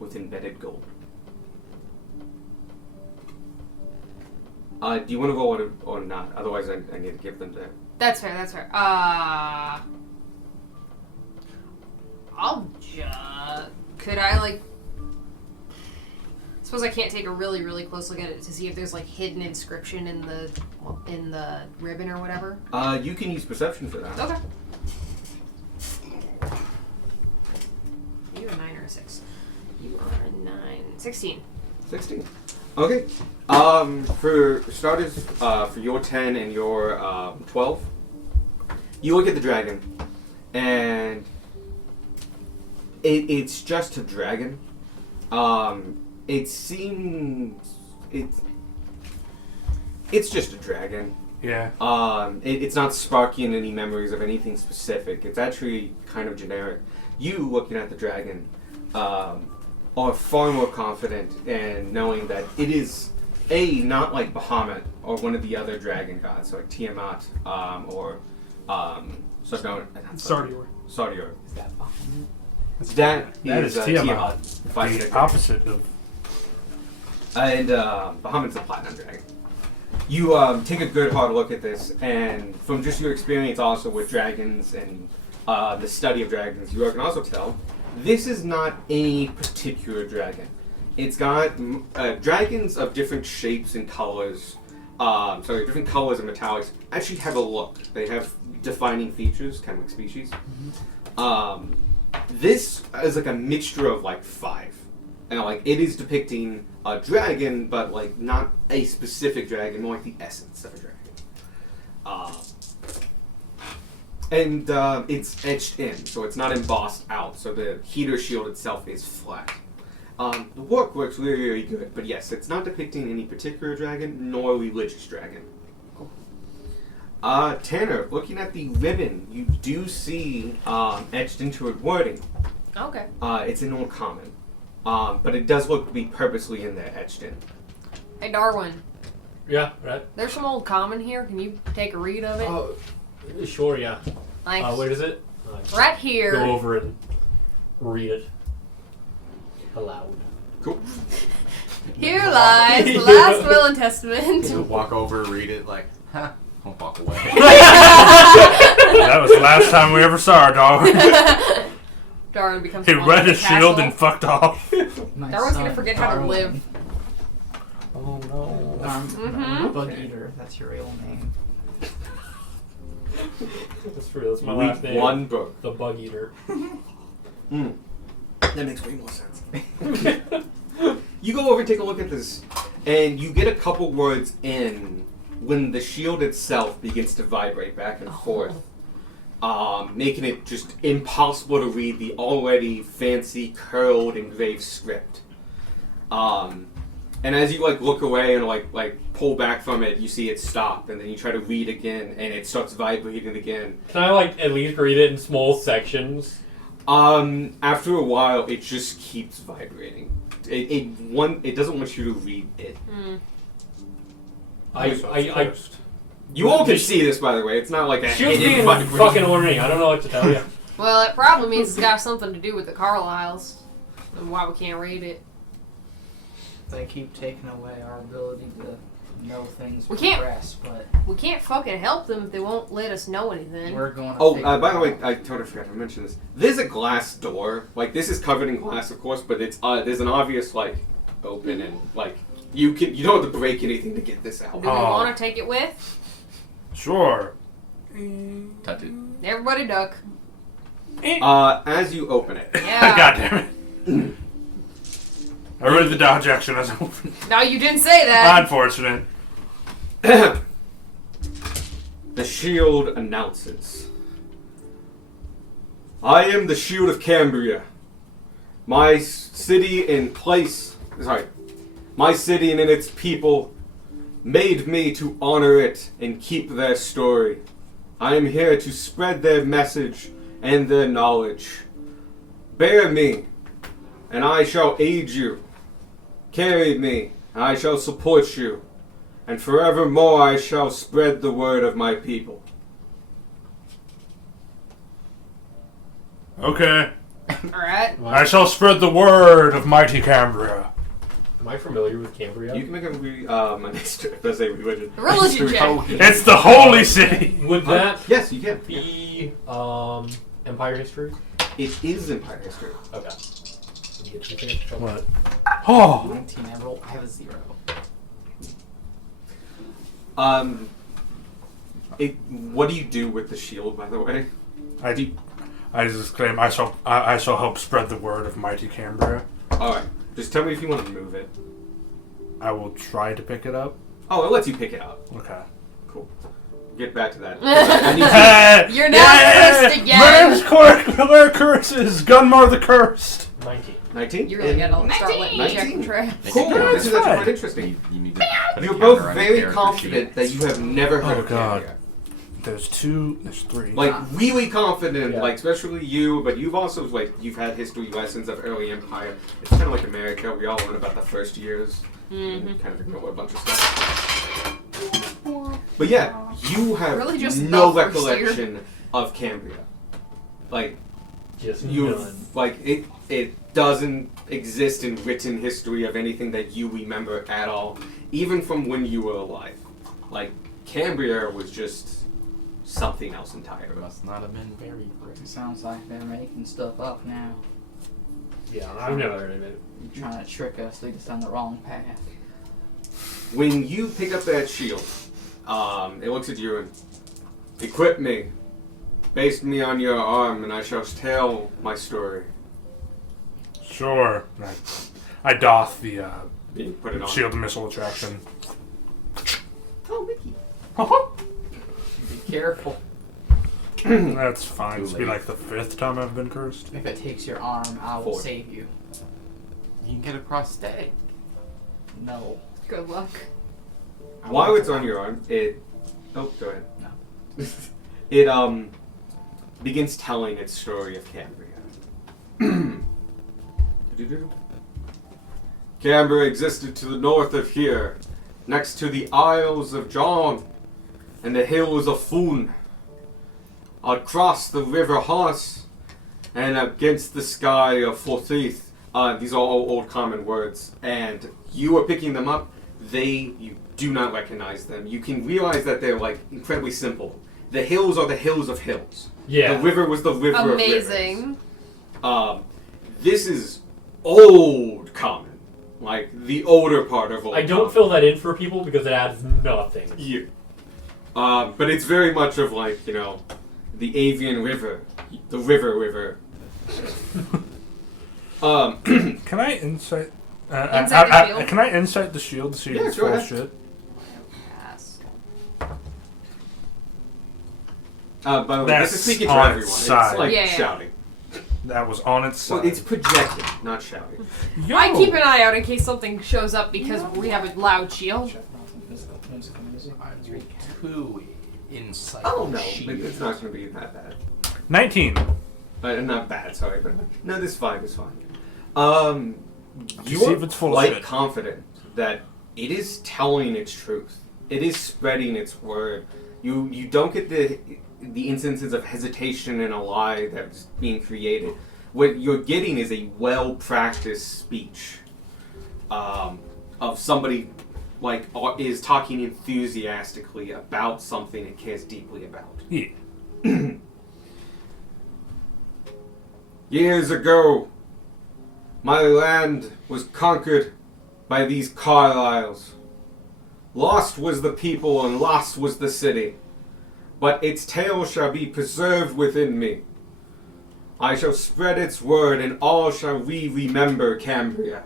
With embedded gold. Do you want to roll it or not? Otherwise, I need to give them there. That's fair, that's fair. I'll just... Could I, like... Suppose I can't take a really, really close look at it to see if there's, like, hidden inscription in the ribbon or whatever? You can use perception for that. Okay. You a 9 or a 6? You are a 9. 16. 16. Okay. For starters, for your 10 and your 12, you look at the dragon, and it's just a dragon. It seems it's just a dragon. Yeah. It's not sparking any memories of anything specific. It's actually kind of generic. You looking at the dragon, are far more confident in knowing that it is not like Bahamut or one of the other dragon gods, like Tiamat, or Sardior. Sardior. Is that Bahamut? That is is Tiamat. Tiamat. The opposite of. And Bahamut's a platinum dragon. You take a good hard look at this, and from just your experience also with dragons and the study of dragons, you can also tell this is not any particular dragon. It's got dragons of different shapes and colors. Different colors and metallics actually have a look. They have defining features, kind of like species. This is like a mixture of like 5. And like it is depicting a dragon, but like not a specific dragon, more like the essence of a dragon. It's etched in, so it's not embossed out. So the heater shield itself is flat. The work works really, really good, but yes, it's not depicting any particular dragon, nor religious dragon. Tanner, looking at the ribbon, you do see etched into it wording. Okay. It's in Old Common, but it does look to be purposely in there, etched in. Hey, Darwin. Yeah, right? There's some old common here. Can you take a read of it? Oh, sure, yeah. Thanks. Where is it? Right here. Go over and read it aloud. Cool. Here lies the last will and testament. So walk over, read it, like, huh, don't walk away. That was the last time we ever saw our dog. Darwin becomes He one read with his the shield castle. and fucked off. My Darwin's gonna son, forget how to Darwin. live. Oh no. Mhm. Bug Eater, that's your real name. That's true, that's my Read last name. one book. The Bug Eater. That makes way more sense. You go over and take a look at this, and you get a couple words in when the shield itself begins to vibrate back and forth, making it just impossible to read the already fancy, curled, engraved script. And as you like look away and like pull back from it, you see it stop, and then you try to read again, and it starts vibrating again. Can I like at least read it in small sections? After a while, it just keeps vibrating. It doesn't want you to read it. I You all can see this, by the way. It's not like a she was hidden being vibration. fucking ornery. I don't know what to tell you. Well, it probably means it's got something to do with the Carlyles and why we can't read it. They keep taking away our ability to know things We from can't- press, but We can't fucking help them if they won't let us know anything. we're going to Oh, figure by the it way, out. I totally forgot to mention this. There's a glass door. Like, this is covered in glass, of course, but it's there's an obvious like open and like you don't have to break anything to get this out. Do we want to take it with? Sure. Touch it. Everybody duck. As you open it, Yeah. God damn it. I read the dodge action as I opened. No, you didn't say that. Unfortunate. the shield announces, "I am the Shield of Cambria. My city and its people made me to honor it and keep their story. I am here to spread their message and their knowledge. Bear me, and I shall aid you. Carry me, and I shall support you. And forevermore I shall spread the word of my people." Okay. Alright. I shall spread the word of mighty Cambria. Am I familiar with Cambria? You can make a religion. Religion History. check. It's the holy city! Would that Yes, you can. be Empire history? It is Empire history. Okay. What? Oh! 19, I have a 0. What do you do with the shield, by the way? I just exclaim, I shall help spread the word of mighty Cambria. Alright, just tell me if you want to move it. I will try to pick it up. Oh, it lets you pick it up. Okay. Cool. Get back to that. I need to- You're not cursed again. My name's Claire Curses, Gunmar the Cursed. 19. 19? You really gotta start letting me check 19? the traps. Cool, Yeah, this is actually fine. quite interesting. You need to put a You're counter both on very character confident sheet. that you have never heard Oh, of God. Cambria. There's 3. Like, really confident, Yeah. like, especially you, but you've also, like, you've had history lessons of early empire. It's kind of like America. We all learn about the first years and kind of ignore a bunch of stuff. But yeah, you have Really just no the first year? recollection of Cambria. Like, Just none. you've, like, it doesn't exist in written history of anything that you remember at all, even from when you were alive. Like, Cambria was just something else entirely. Must not have been very great. It sounds like they're making stuff up now. Yeah, I've never heard of it. You're trying to trick us, lead us down the wrong path. When you pick up that shield, it looks at you and, "Equip me. Baste me on your arm, and I shall tell my story." Sure. I doff the You put it on. shield missile attraction. Oh, Mickey. Be careful. That's fine. It's Too been late. like the 5th time I've been cursed. If it takes your arm, I will Forward. save you. You can get a prosthetic. No. Good luck. I While want it's to- on your arm, it... Oh, go ahead. No. It, begins telling its story of Cambria. Cambria existed to the north of here, next to the Isles of John and the hills of Foon, across the River Haas, and against the sky of Fortith. These are all old common words, and you are picking them up. You do not recognize them. You can realize that they're like incredibly simple. The hills are the hills of hills. Yeah. The river was the river of rivers. Amazing. This is old common. Like, the older part of old I don't common. fill that in for people because it adds nothing. Yeah. But it's very much of, like, you know, the Avian River. The river. Can I insight? Insight the shield? Can I insight the shield to see if Yeah, it's go full of ahead. shit? Yes. By the way, That's this is speaking to on everyone. its It's side. like Yeah. shouting. that was on its side. Well, it's projected, not shouting. Yo! I keep an eye out in case something shows up because we have a loud shield. Two insight. Oh no, shield. it's not going to be that bad. 19. Not bad, sorry, but no, this is fine. It's fine. You see are if it's full of quite shit. confident that it is telling its truth. It is spreading its word. You don't get the instances of hesitation and a lie that's being created. What you're getting is a well-practiced speech of somebody like is talking enthusiastically about something it cares deeply about. Yeah. Years ago, my land was conquered by these Carlyles. Lost was the people and lost was the city, but its tale shall be preserved within me. I shall spread its word, and all shall remember Cambria.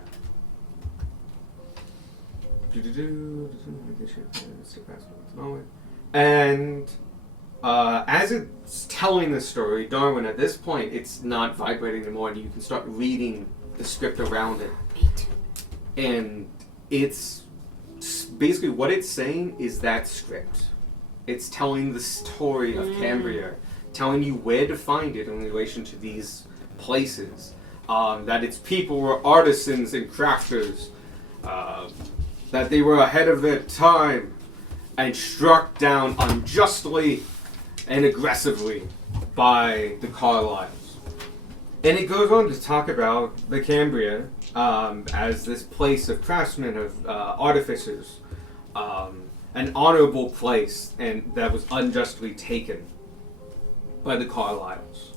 And as it's telling the story, Darwin, at this point, it's not vibrating anymore, and you can start reading the script around it. And it's basically what it's saying is that script. It's telling the story of Cambria, telling you where to find it in relation to these places. That its people were artisans and crafters, that they were ahead of their time, and struck down unjustly and aggressively by the Carlyles. And it goes on to talk about the Cambria as this place of craftsmen, of artificers, an honorable place, and that was unjustly taken by the Carlyles.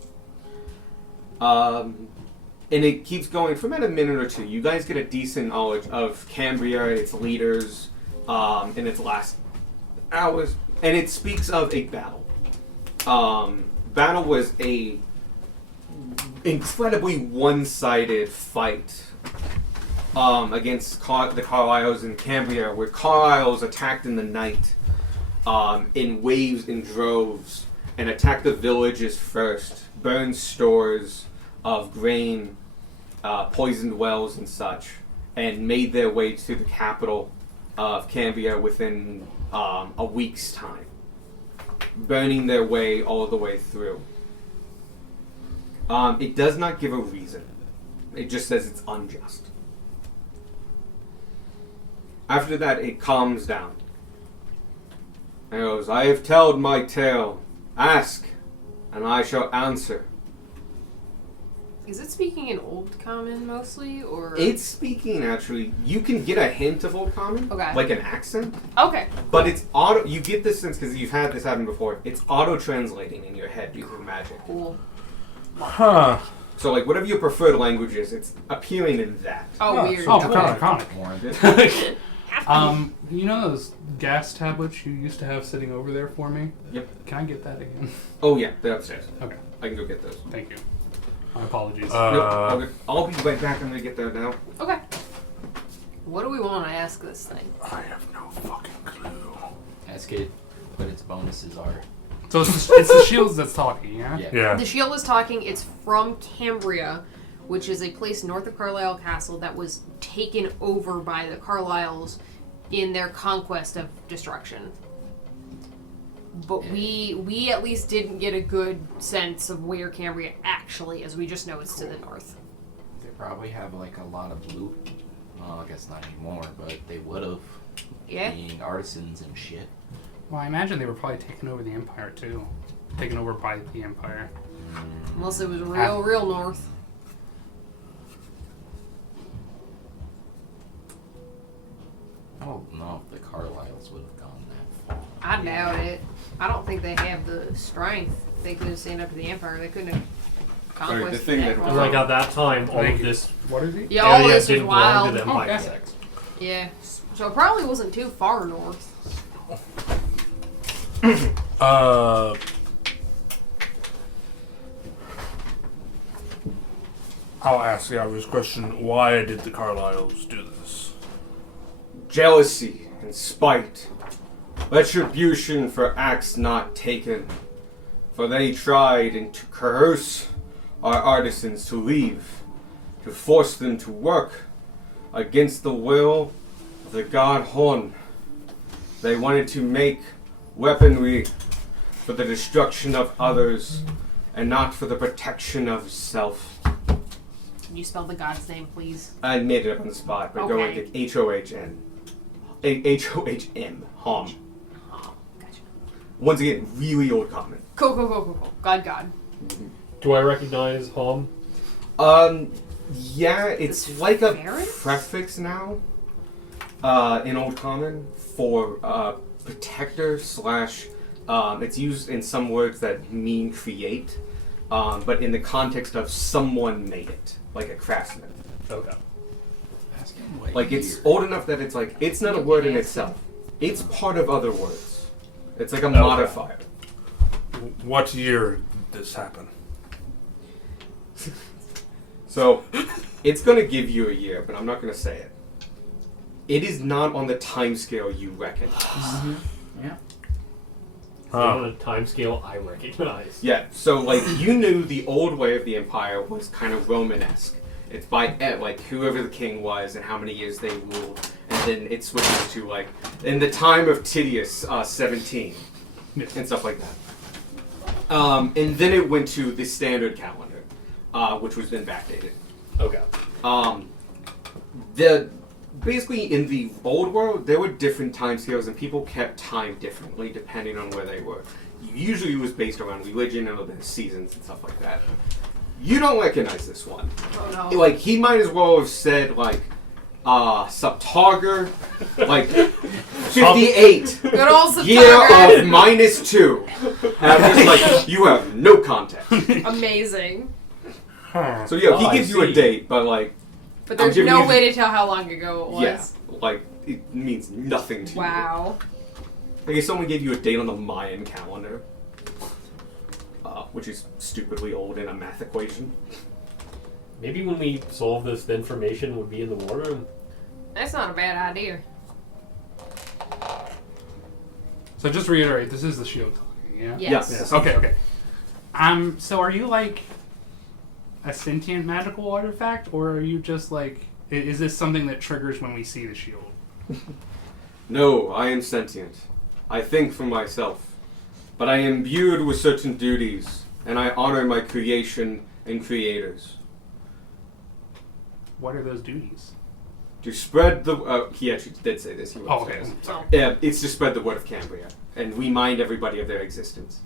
And it keeps going for about a minute or two. You guys get a decent knowledge of Cambria, its leaders, in its last hours, and it speaks of a battle. Battle was a incredibly one-sided fight against the Carlyles in Cambria, where Carlyles attacked in the night in waves and droves and attacked the villages first, burned stores of grain, poisoned wells and such, and made their way to the capital of Cambria within a week's time, burning their way all the way through. It does not give a reason. It just says it's unjust. After that, it calms down. And it goes, I have told my tale. Ask, and I shall answer. Is it speaking in Old Common mostly, or? It's speaking, actually. You can get a hint of Old Common, Okay. like an accent, Okay. but it's auto. You get this sense because you've had this happen before. It's auto-translating in your head using magic. Cool. Huh. So, like, whatever your preferred language is, it's appearing in that. Oh, weird. Oh, Okay. iconic. You know those gas tablets you used to have sitting over there for me? Yep. Can I get that again? Oh yeah, they're upstairs. Okay, I can go get those. thank you. My apologies. Nope, I'll be right back. I'm gonna get there now. Okay. What do we want to ask this thing? I have no fucking clue. Ask it what its bonuses are. So it's the shields that's talking, yeah? Yeah. Yeah. The shield is talking. It's from Cambria, which is a place north of Carlisle Castle that was taken over by the Carlyles in their conquest of destruction. But we at least didn't get a good sense of where Cambria actually is. We just know it's to the north. They probably have like a lot of loot. Well, I guess not anymore, but they would have. Yeah. Being artisans and shit. Well, I imagine they were probably taking over the Empire, too. Taken over by the Empire. Unless it was real north. I don't know if the Carlyles would have gone that far. I doubt it. I don't think they have the strength. They couldn't stand up to the Empire. They couldn't have conquest the thing that- And like at that time, all Thank of you. this What is he? Yeah, all area this was didn't belong wild. to them by Okay. sex. Yeah. So it probably wasn't too far north. I'll ask the obvious question: why did the Carlyles do this? Jealousy and spite, retribution for acts not taken. For they tried and to coerce our artisans to leave, to force them to work against the will of the god Horn. They wanted to make weaponry for the destruction of others and not for the protection of self. Can you spell the god's name, please? I made it up on the spot, but go Okay. with H-O-H-N. H-O-H-M. Hom. Oh, gotcha. Once again, really old common. Cool. God. Do I recognize Hom? Yeah, it's This like a ferret? prefix now, in Old Common for, protector slash, it's used in some words that mean create, but in the context of someone made it, like a craftsman. Okay. That's getting way Like, it's weird. old enough that it's like, it's not a word in itself. It's part of other words. It's like a modifier. What year did this happen? So, it's going to give you a year, but I'm not going to say it. It is not on the time scale you recognize. Yeah. On a time scale I recognize. Yeah, so, like, you knew the old way of the Empire was kind of Romanesque. It's by, like, whoever the king was and how many years they ruled. And then it switches to, like, in the time of Titius, 17. Yeah. And stuff like that. And then it went to the standard calendar, which was then backdated. Okay. Basically, in the old world, there were different time scales, and people kept time differently depending on where they were. Usually, it was based around religion and the seasons and stuff like that. You don't recognize this one. Oh no. Like, he might as well have said, like, Septarger, like, 58. Good old Year Septarger. of -2. And I'm just like, you have no context. Amazing. Huh. So, yeah, Oh, he I gives you a see. date, but, like, But I'm there's giving no you- way to tell how long ago it was. yeah, like, it means nothing to you. Wow. Like if someone gave you a date on the Mayan calendar, which is stupidly old in a math equation. Maybe when we solve this, the information would be in the war room. That's not a bad idea. So just to reiterate, this is the shield talking, yeah? Yes. Yes. Okay. So are you like a sentient magical artifact, or are you just like, is this something that triggers when we see the shield? No, I am sentient. I think for myself. But I am imbued with certain duties, and I honor my creation and creators. What are those duties? To spread the... he actually did say this. He wrote Oh, okay. this. Oh. Yeah, it's to spread the word of Cambria and remind everybody of their existence.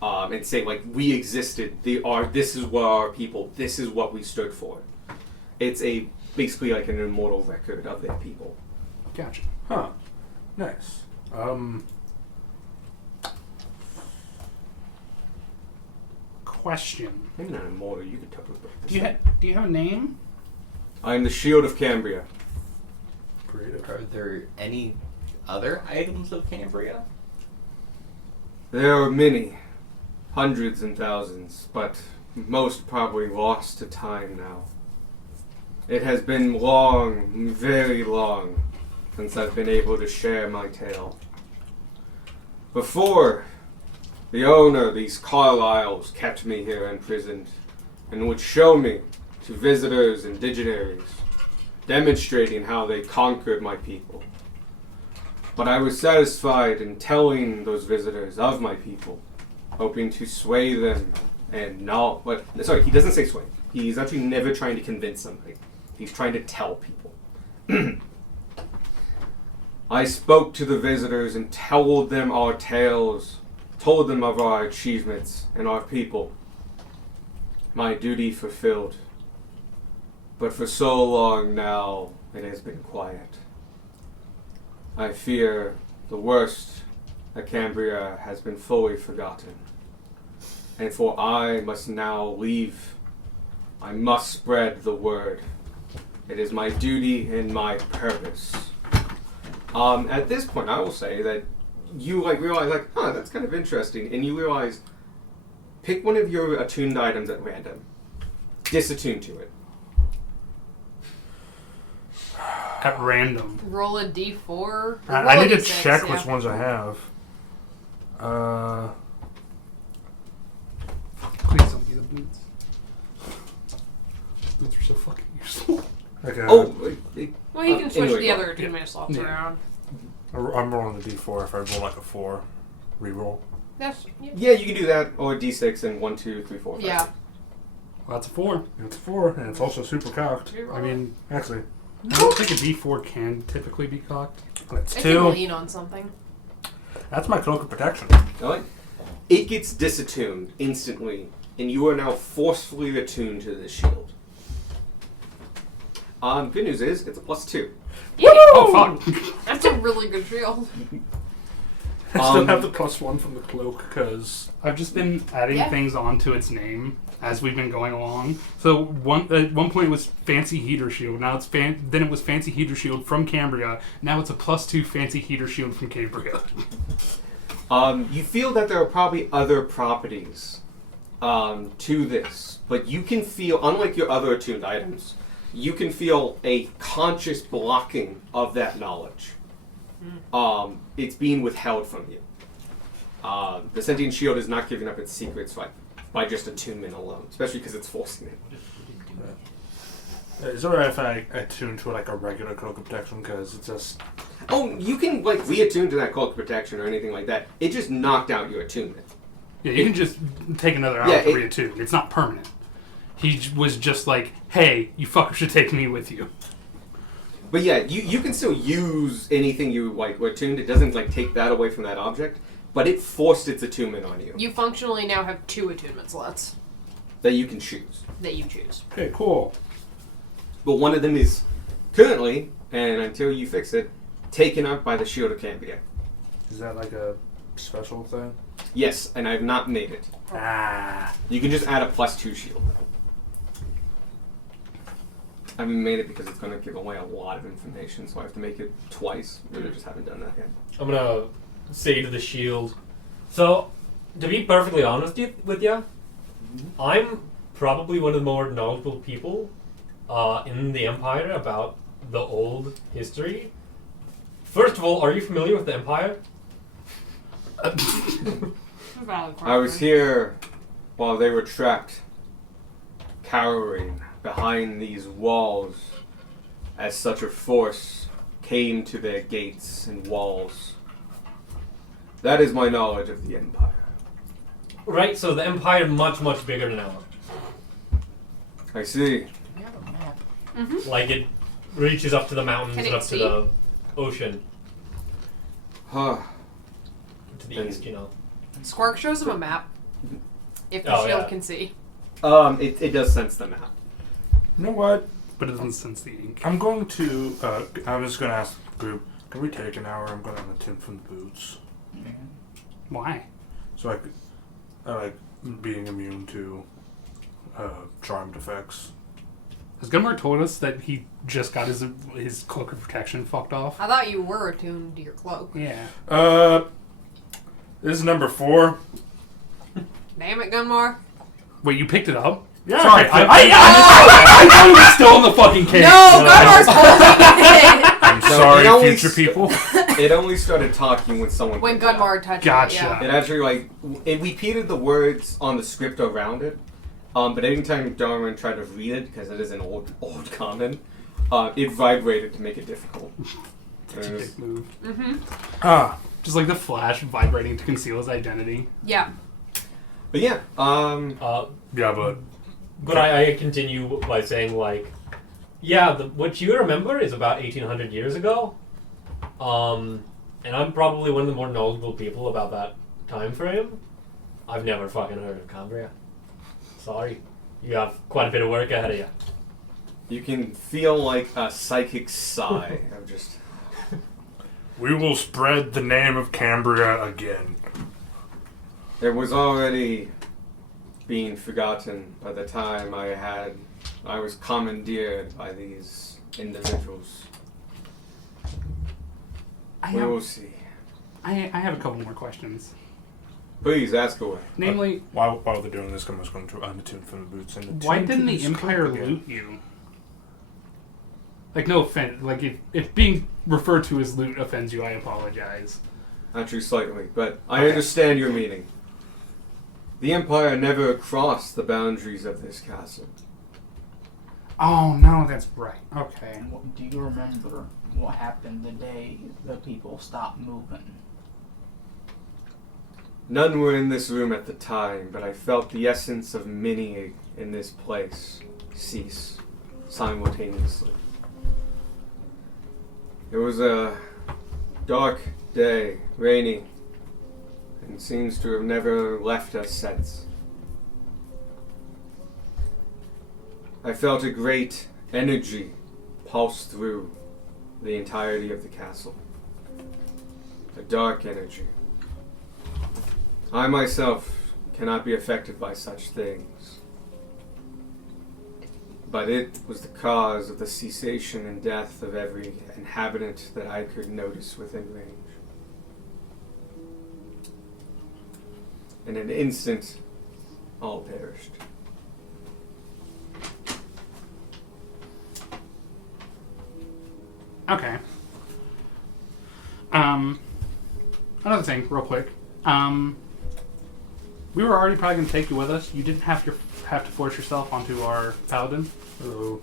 And say, like, we existed. This is what our people, this is what we stood for. It's basically like an immortal record of their people. Gotcha. Huh. Nice. Question. Maybe not immortal, you could tell me about Do you have a name? I am the Shield of Cambria. Creative. Are there any other items of Cambria? There are many, hundreds and thousands, but most probably lost to time now. It has been long, very long, since I've been able to share my tale. Before, the owner, these Carlyles, kept me here imprisoned, and would show me to visitors and dignitaries, demonstrating how they conquered my people. But I was satisfied in telling those visitors of my people, hoping to sway them and not. But sorry, he doesn't say sway. He's actually never trying to convince somebody. He's trying to tell people. I spoke to the visitors and told them our tales, told them of our achievements and our people. My duty fulfilled. But for so long now, it has been quiet. I fear the worst at Cambria has been fully forgotten. And for I must now leave. I must spread the word. It is my duty and my purpose. At this point, I will say that you realize that's kind of interesting, and you realize, pick one of your attuned items at random. Disattune to it. At random. Roll a d4. or I roll a need to d6, check yeah. which ones I have. Please don't be the boots. boots are so fucking useful. Like Oh, Well, you can switch anyway, the go other on. attunement slots Yeah. around. I'm rolling the d4. If I roll like a 4, reroll. That's Yeah, you can do that, or D6 and 1, 2, 3, 4, 5. yeah. Well, that's a 4. It's a 4, and it's also super cocked. I mean, Actually, I don't think a D4 can typically be cocked. that's It 2. can lean on something. That's my cloak of protection. Alright. It gets disattuned instantly, and you are now forcefully attuned to this shield. Good news is, it's a +2. Yeah. Oh, fuck. That's a really good shield. I still have the +1 from the cloak, because... I've just been adding Yeah. things onto its name as we've been going along. So at one point it was Fancy Heater Shield. Now it's then it was Fancy Heater Shield from Cambria. Now it's a +2 Fancy Heater Shield from Cambria. You feel that there are probably other properties to this, but you can feel, unlike your other attuned items, you can feel a conscious blocking of that knowledge. It's being withheld from you. The sentient shield is not giving up its secrets by just attunement alone, especially because it's forcing it. Is it alright if I attune to like a regular cloak of protection? Because it's just... Oh, you can like reattune to that cloak of protection or anything like that. It just knocked out your attunement. Yeah, you can just take another hour Yeah, to reattune. It's not permanent. He was just like, hey, you fucker should take me with you. But yeah, you can still use anything you like were attuned. It doesn't like take that away from that object, but it forced its attunement on you You functionally now have 2 attunement slots that you can choose. that you choose. Okay, cool. But one of them is currently, and until you fix it, taken up by the Shield of Cambria. Is that like a special thing? Yes, and I've not made it. Ah. You can just add a +2 shield. I haven't made it because it's going to give away a lot of information, so I have to make it twice. Really, just haven't done that yet. I'm gonna say to the shield. So, to be perfectly honest with you, I'm probably one of the more knowledgeable people in the Empire about the old history. First of all, are you familiar with the Empire? Valid I was question. here while they were trapped, cowering behind these walls as such a force came to their gates and walls. That is my knowledge of the Empire. Right, so the Empire is much, much bigger than ours. I see. We have a map. Like, it reaches up to the mountains Can and it up to see? the ocean. Huh. To the And- east, you know. Squark shows him a map. If the Oh, shield yeah. can see. It does sense the map. You know what? But it doesn't sense the ink. I'm going to... I'm just going to ask the group, can we take an hour? I'm going to attune from the boots. Why? So I like being immune to charmed effects. Has Gunmar told us that he just got his cloak of protection fucked off? I thought you were attuned to your cloak. Yeah. This is number 4. Damn it, Gunmar. Wait, you picked it up? Yeah, Sorry, I- I thought it was still in the fucking case. No, Gunmar's holding it. I'm No, sorry, it always- future people. It only started talking when someone. When picked it up. Gunmar touched Gotcha. it, yeah. It actually it repeated the words on the script around it, but anytime Darwin tried to read it, because it is an old common, it vibrated to make it difficult. It's a dick move. Ah, Just like the Flash vibrating to conceal his identity. Yeah. But yeah, yeah, but But I continue by saying, like, yeah, what you remember is about 1800 years ago. And I'm probably one of the more knowledgeable people about that time frame. I've never fucking heard of Cambria. Sorry. You have quite a bit of work ahead of you. you can feel like a psychic sigh of just. we will spread the name of Cambria again. It was already being forgotten by the time I was commandeered by these individuals. I We will have, see. I have a couple more questions. Please ask away. Namely, While they're doing this, I'm just going to unattune from the boots. And why attune to didn't the this Empire cloak again. loot you? Like, no offense. Like, if being referred to as loot offends you, I apologize. Actually, slightly, but I Okay. understand your meaning. The Empire never crossed the boundaries of this castle. Oh no, that's right. Okay. And do you remember what happened the day the people stopped moving? None were in this room at the time, but I felt the essence of many in this place cease simultaneously. It was a dark day, rainy, and seems to have never left us since. I felt a great energy pulse through the entirety of the castle. A dark energy. I myself cannot be affected by such things, but it was the cause of the cessation and death of every inhabitant that I could notice within range. In an instant, all perished. Okay. Another thing, real quick. We were already probably going to take you with us. You didn't have to force yourself onto our paladin. Oh,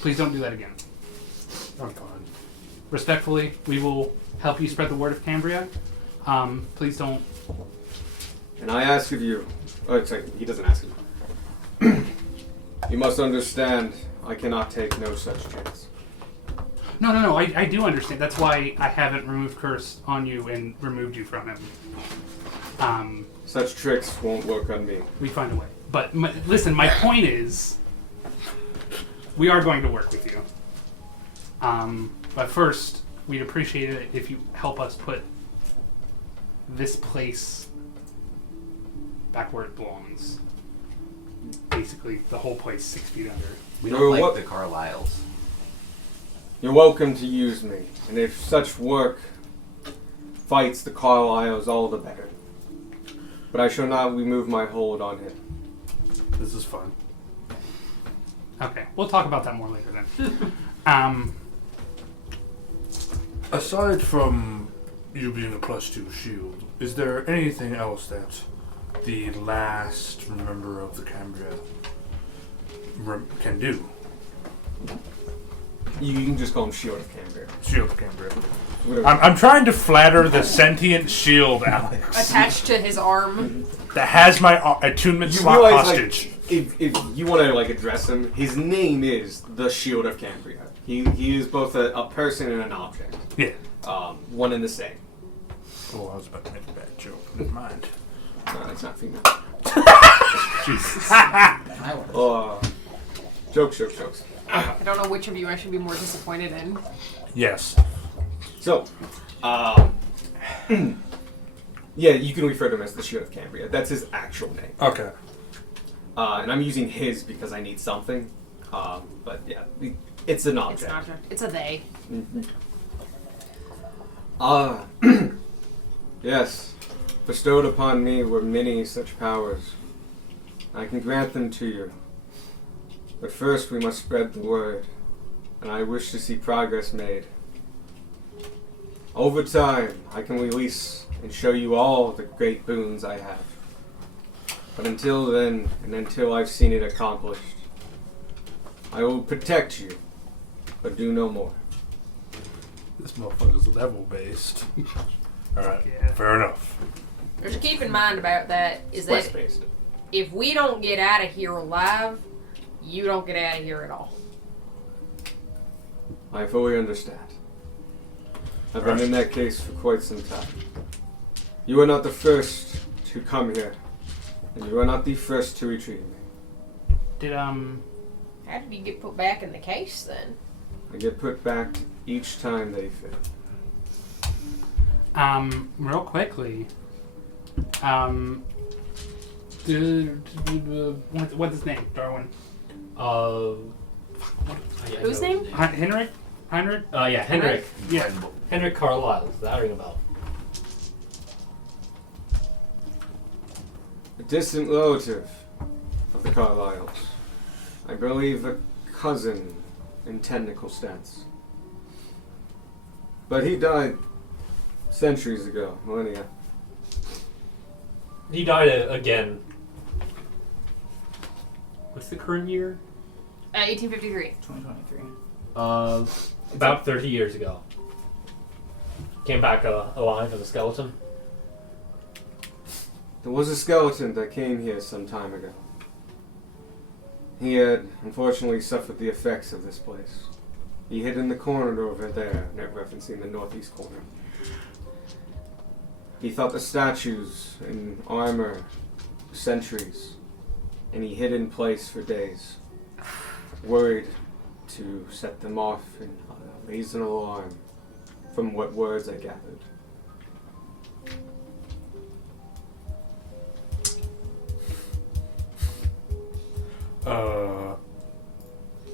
Please don't do that again. I'm fine. Respectfully, we will help you spread the word of Cambria. Please don't. And I ask of you, oh, sorry, he doesn't ask of you. You must understand, I cannot take no such chance. No. I do understand. That's why I haven't removed curse on you and removed you from him. Such tricks won't work on me. We find a way. But listen, my point is, we are going to work with you. But first, we'd appreciate it if you help us put this place back where it belongs. Basically, the whole place 6 feet under. We You're don't like what- the Carlyles. You're welcome to use me, and if such work fights the Carlyles, all the better. But I shall not remove my hold on him. This is fun. Okay, we'll talk about that more later then. Aside from you being a +2 shield, is there anything else that the last member of the Cambria can do? You can just call him Shield of Cambria. Shield of Cambria. Whatever. I'm trying to flatter the sentient shield, Alex, Attached to his arm. that has my attunement You slot realize, hostage. if you want to address him, his name is the Shield of Cambria. He is both a person and an object. Yeah. One and the same. Oh, I was about to make a bad joke. Never mind. No, it's not female. Jesus. I was. Jokes. I don't know which of you I should be more disappointed in. Yes. So, yeah, you can refer to him as the Shield of Cambria. That's his actual name. Okay. And I'm using his because I need something. But yeah, it's an object. It's an object. It's a they. Yes. Bestowed upon me were many such powers. I can grant them to you. But first we must spread the word, and I wish to see progress made. Over time, I can release and show you all the great boons I have. But until then, and until I've seen it accomplished, I will protect you, but do no more. This motherfucker's level-based. Alright, Yeah. fair enough. Just keep in mind about that is that Quest-based. if we don't get out of here alive, you don't get out of here at all. I fully understand. I've been in that case for quite some time. You are not the first to come here, and you are not the first to retrieve me. Did How did you get put back in the case then? I get put back each time they fit. real quickly, what's his name? Darwin. Whose name? Henrik? Yeah, Henrik. Yeah. Henrik Carlisle. Is that ring a bell? A distant relative of the Carlyles. I believe a cousin in technical stance. But he died centuries ago, millennia. He died again. What's the current year? 1853. 2023. About 30 years ago. Came back alive as a skeleton. There was a skeleton that came here some time ago. He had unfortunately suffered the effects of this place. He hid in the corner over there, not referencing the northeast corner. He thought the statues and armor were sentries, and he hid in place for days, worried to set them off and raise an alarm, from what words I gathered.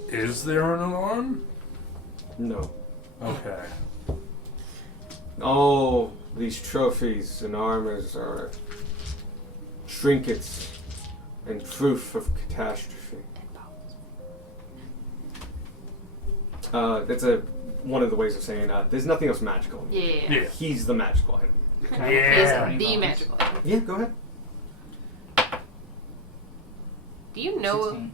Is there an alarm? No. Okay. All these trophies and armors are trinkets and proof of catastrophe. That's one of the ways of saying there's nothing else magical. Yeah. Yeah. He's the magical item. Can I Yeah. He's the magical item. Yeah, go ahead. Do you know? 16.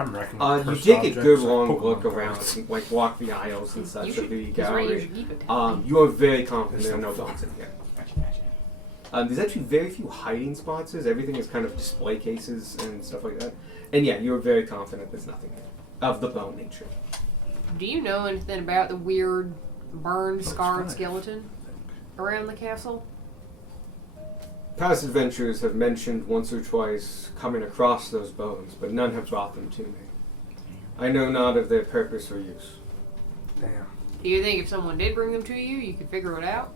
I'm reckoning. You cursed take a objects good like long Pokemon look toys. around, and, like walk the aisles and such You of should, the he's right, you gallery. should keep it. You are very confident there are no There's bones in here. Gotcha. There's actually very few hiding spots. Everything is kind of display cases and stuff like that. And yeah, you're very confident there's nothing here of the bone nature. Do you know anything about the weird, burned, it's scarred fine. skeleton around the castle? Past adventurers have mentioned once or twice coming across those bones, but none have brought them to me. I know not of their purpose or use. Damn. Do you think if someone did bring them to you, you could figure it out?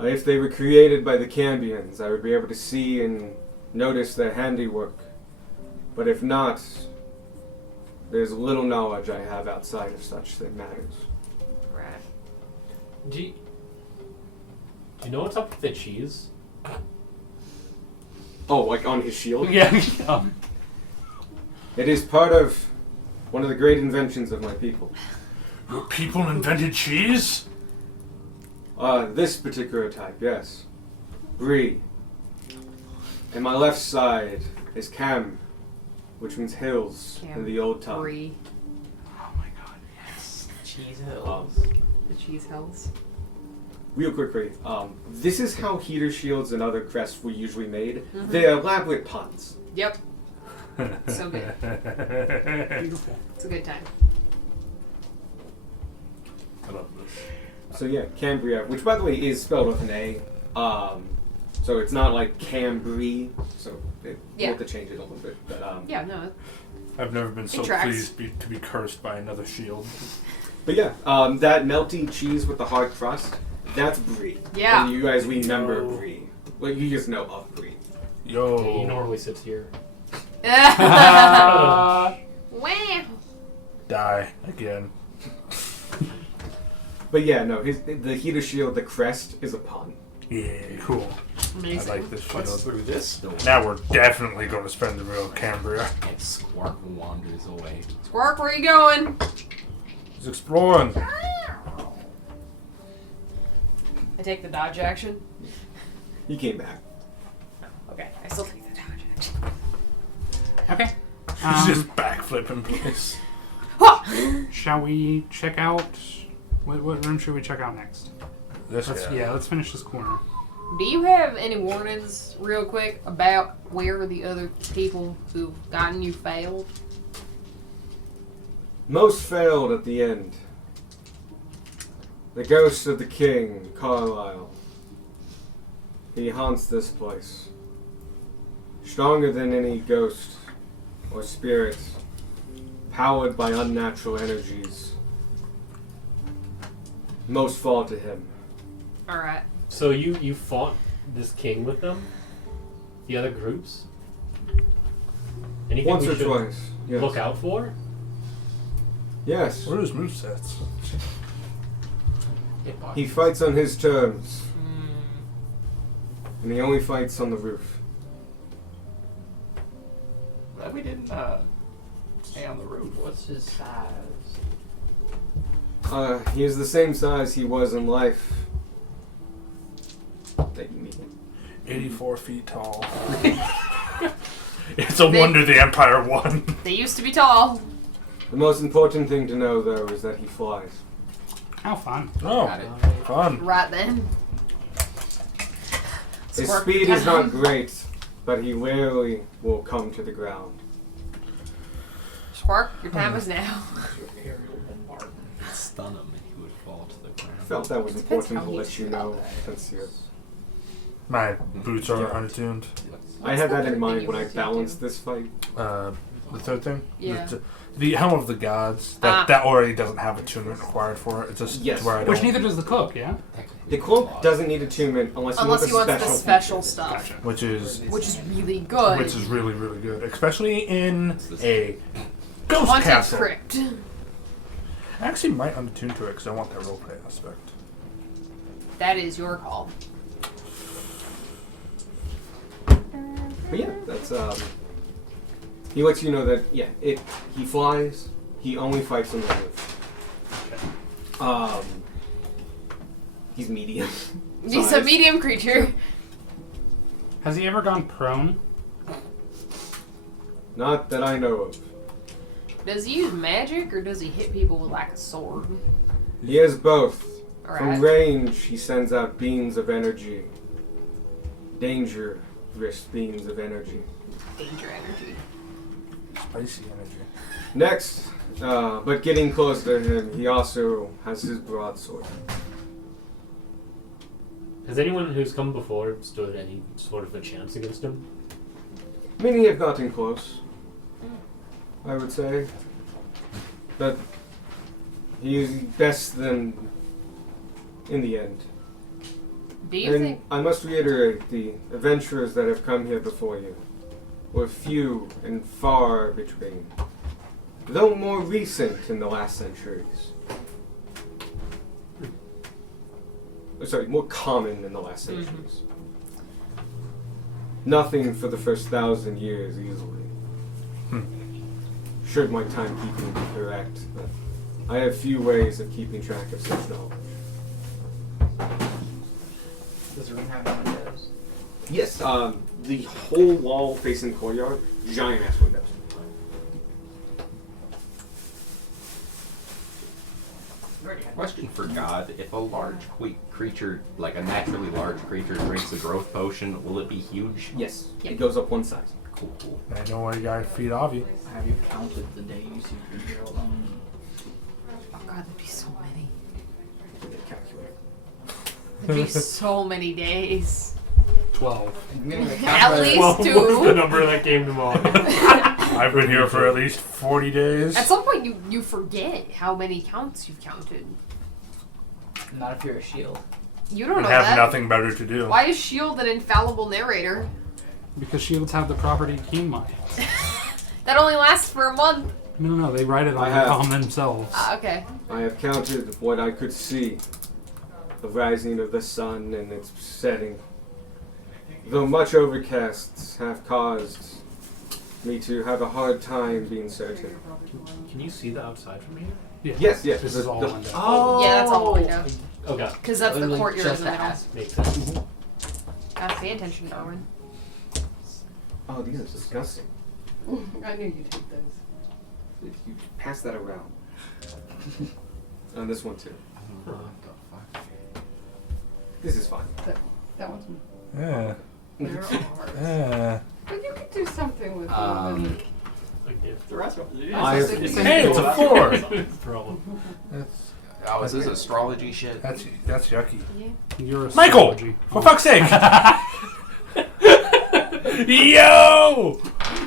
If they were created by the Cambians, I would be able to see and notice their handiwork. But if not, there's little knowledge I have outside of such that matters. Right. Do you know what's up with the cheese? Oh, like on his shield? Yeah. It is part of one of the great inventions of my people. Your people invented cheese? This particular type, yes. Brie. And my left side is Cam, which means hills in the old tongue. Brie. Oh my god, yes. Cheese Hills. The cheese hells. Real quickly, this is how heater shields and other crests were usually made. Mhm. They're elaborate puns. Yep. So good. Beautiful. It's a good time. I love this. So yeah, Cambria, which by the way is spelled with an A. So it's not like Cambry. So we'll have to change it a little bit. But Yeah, no. I've never been so tracks. pleased to be cursed by another shield. But yeah, that melty cheese with the hard crust, that's Brie. Yeah. And you guys remember No. Brie. Well, you just know of Brie. Yo. He normally sits here. Wow. Die again. But yeah, no, the heater shield, the crest is a pun. Yeah, cool. I Amazing. like this What's shield. through this door? Now we're definitely going to spend the real Cambria. And Squark wanders away. Squark, where you going? He's exploring. I take the dodge action. He came back. Okay, I still take the dodge action. Okay. He's just backflipping place. Shall we check out? What room should we check out next? This Let's finish this corner. Do you have any warnings, real quick, about where the other people who've gotten you failed? Most failed at the end. The ghost of the king, Carlisle. He haunts this place. Stronger than any ghost or spirit, powered by unnatural energies. Most fall to him. Alright. So you fought this king with them? The other groups? Anything Once we or should twice. Yes. look out for? Yes. What are his movesets? He fights on his terms. And he only fights on the roof. Glad we didn't stay on the roof. What's his size? He is the same size he was in life. That you meet him. 84 feet tall. It's a wonder the Empire won. They used to be tall. The most important thing to know, though, is that he flies. How fun. Oh, Got it. fun. Right then. His Squirk speed is not down. great, but he rarely will come to the ground. Squark, your time is now. Stun him and he would fall to the I ground. felt that was Depends important how to he let you feels know, about that. since you... My boots are unattuned. I had that the in third mind thing when you I want to balanced this fight. The third thing? Yeah. The Helm of the Gods. That already doesn't have attunement required for it. It's just Yes. to where I Which don't. neither does the cook, yeah? The cloak doesn't need attunement unless you Unless he want wants the the special special features. stuff. Gotcha. Which is Really good. really, really good. Especially in a ghost Haunted castle. crypt. I actually might unattune to it because I want that roleplay aspect. That is your call. But yeah, that's he lets you know that he flies. He only fights on the roof. He's medium. He's a size. medium creature. Has he ever gone prone? Not that I know of. Does he use magic or does he hit people with like a sword? He has both. From Alright. range, he sends out beams of energy. Dangerous beams of energy. Danger energy. Spicy energy. Next, but getting close to him, he also has his broadsword. Has anyone who's come before stood any sort of a chance against him? Many have gotten close, I would say. But he is best than in the end. Do you And think? I must reiterate, the adventurers that have come here before you were few and far between, though more recent in the last centuries. Sorry, more common in the last centuries. Nothing for the first 1,000 years easily. Should my timekeeping be correct, but I have few ways of keeping track of such knowledge. Does the room have any windows? Yes, the whole wall facing the courtyard, giant ass windows. Question for God: if a large creature, like a naturally large creature, drinks a growth potion, will it be huge? Yes, Yep. it goes up one size. Cool, cool. I know where you gotta feed off you. Have you counted the days you've been here alone? Oh god, there'd be so many. Calculate. There'd be so many days. 12. At least Was the two. number that came to mind. I've been here for at least 40 days. At some point, you forget how many counts you've counted. Not if you're a shield. You don't And know have that. nothing better to do. Why is Shield an infallible narrator? Because shields have the property keen mind. That only lasts for a month. No, they write it on I the have. column themselves. Ah, okay. I have counted what I could see. The rising of the sun and its setting. Though much overcasts have caused me to have a hard time being certain. Can you see the outside from here? Yeah. Yes, yes. This is all window. Oh. Yeah, that's all window. Okay. Because that's the Literally courtyard in just the middle. ask. Makes sense. Gotta pay attention, Darwin. Oh, these are disgusting. I knew you'd hate those. If you pass that around. And this one too. What the fuck? This is fine. That one's. Yeah. They're all hard. Yeah. But you could do something with The restaurant. I have- Hey, it's a 4. Problem. That's Oh, is this astrology shit? that's yucky. You're a Michael! astrology. For fuck's sake! Yo!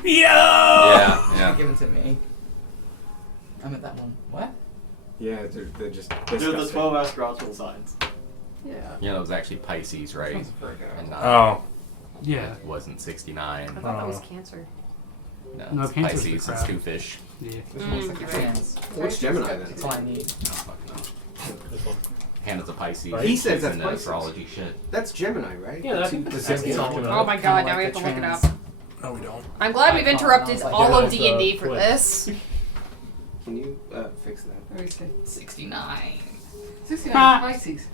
Yeah. Give it to me. I'm at that one. What? Yeah, they're just Dude, the disgusting. 12 astrological signs. Yeah. Yeah, that was actually Pisces, right? Sounds Virgo. And Oh. Yeah. it wasn't 69. I thought that was Oh. Cancer. No, it's Cancer's the Pisces. It's crab. two fish. Yeah. This one's like a you're right. trans. What's Gemini then? That's all I need. No, fuck no. This one. Hannah's a Pisces. Right. He says She's that's into Pisces. astrology shit. That's Gemini, right? Yeah, that's The that's 60s. Oh my god, now we have to look it up. No, we don't. I'm glad we've Icon, interrupted I was like, all yeah, of it's, D&D for flip. this. Can you fix that? Let me see. 69. 69 Pisces.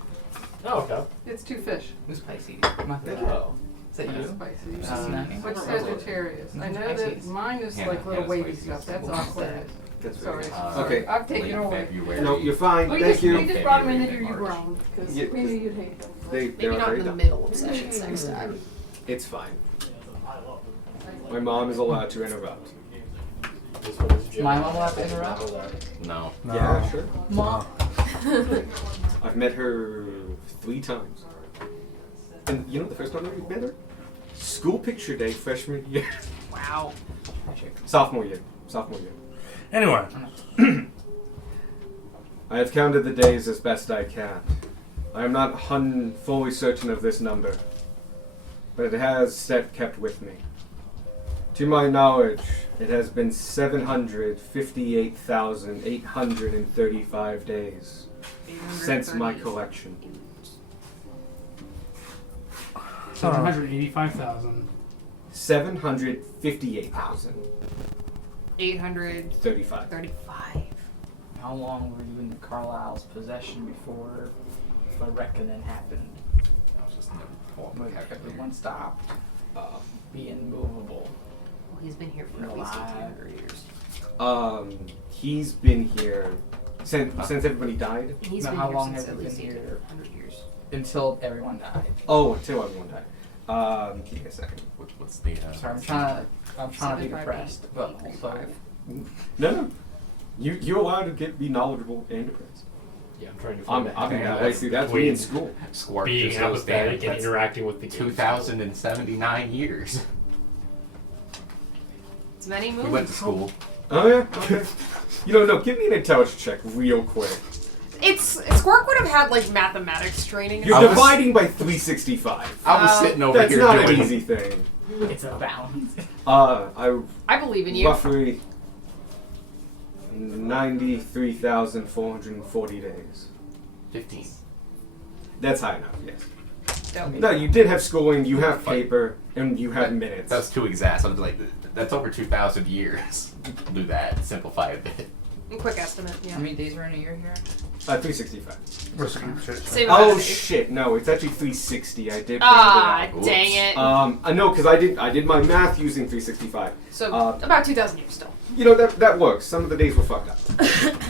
Oh, okay. It's two fish. Who's Pisces? My Thank bad. you. Oh. Is that you? Spicy. Snacking? What's Sagittarius? I know I see. that mine is Hannah- like little Hannah wavy Spicy stuff. is That's cool. awkward. That's Sorry. very Okay. I've taken Late it away. February. No, you're fine. We Thank just, you. we just brought them in February here, you and March. grown. Because Yeah, we knew you'd hate them. They Maybe not are in the very middle of sessions next time. It's fine. My mom is allowed to interrupt. This one is Jim. My mom will have to interrupt. No. Yeah, sure. Mom. I've met her 3 times. And you know the first time I met her? School picture day, freshman year. Wow. Sophomore year. Anyway, I have counted the days as best I can. I am not fully certain of this number, but it has Set kept with me. To my knowledge, it has been 758,835 days since my collection. 785,000. 758,035. 835. How long were you in Carlisle's possession before the reckoning happened? I was just never told When to have it. everyone stopped being movable. Well, he's been here for at least Alive. 1,800 years. He's been here since everybody died. And he's Now, been how here long since has at he least been here? 100 years. Until everyone died. Oh, until everyone died. Give me a second. What's the? Sorry, I'm trying to be 758, depressed, but also No. You're allowed to be knowledgeable and depressed. Yeah, I'm trying to I'm find that way. See, that's me in school. Squark being just goes there. apathetic and That's interacting with the kids. 2,079 years. It's many moons. We went to school. Oh yeah. Okay. No. Give me an intelligence check real quick. Squirk would have had like mathematics training. You're I was- dividing by 365. I was sitting over That's here not doing an easy thing. it's a balance. I believe in you. Roughly 93,440 days. 15. That's high enough. Yes. Don't. No, you did have schooling. You have paper, and you have minutes. That was too exact. So I was like, that's over 2,000 years. Do that. Simplify a bit. Quick estimate, yeah. How many days are in a year here? 365. Same amount Oh of days. shit! No, it's actually 360. I did. Ah, round it out. dang it. I know because I did my math using 365. So about 2,000 years still. That works. Some of the days were fucked up.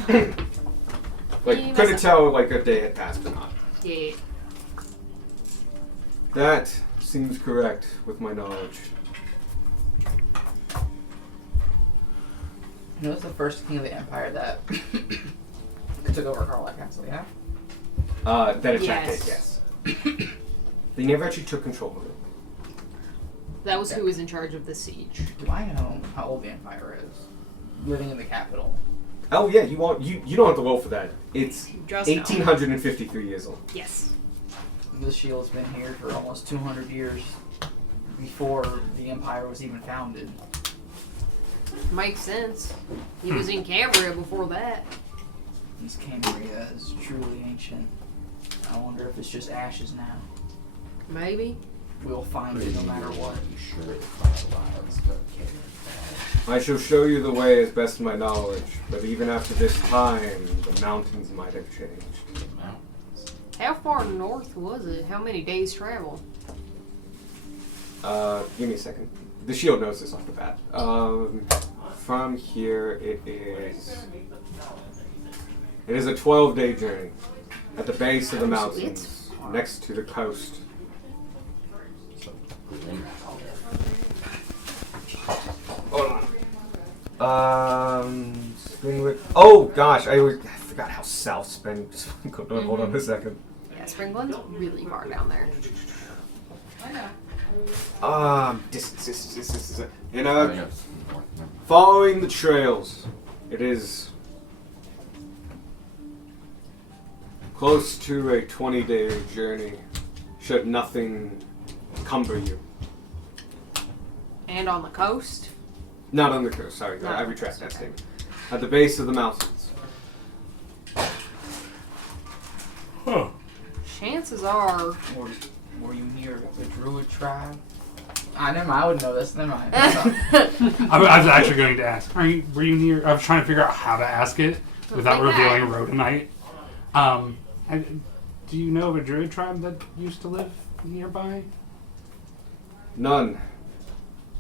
You couldn't messed up. tell like a day had passed or not. Yeah. That seems correct with my knowledge. You know, it's the first king of the empire that took over Carlisle Castle, yeah? That attacked it. Yes. Yes. They never actually took control of it. That was who was in charge of the siege. Do I know how old the empire is? Living in the capital. Oh yeah, you don't have to roll for that. It's Just know. 1,853 years old. Yes. The shield's been here for almost 200 years before the empire was even founded. Makes sense. He was in Cambria before that. East Cambria is truly ancient. I wonder if it's just ashes now. Maybe. We'll find it no matter what. I shall show you the way as best of my knowledge, but even after this time, the mountains might have changed. How far north was it? How many days travel? Give me a second. The shield knows this off the bat. From here, it is a 12-day journey at the base of the mountains, next to the coast. Hold on. Springwood. Oh gosh, I forgot how south Springwood. Hold on a second. Yeah, Springland's really far down there. Distance. And following the trails, it is close to a 20-day journey. Should nothing cumber you. And on the coast? Not on the coast. Sorry, Not I on the retract coast, that okay. statement. At the base of the mountains. Huh. Chances are. Were you near the Druid tribe? Never mind, I wouldn't know this. Never mind. I was actually going to ask. Were you near? I was trying to figure out how to ask it without Like that. revealing Rhodonite. Do you know of a druid tribe that used to live nearby? None.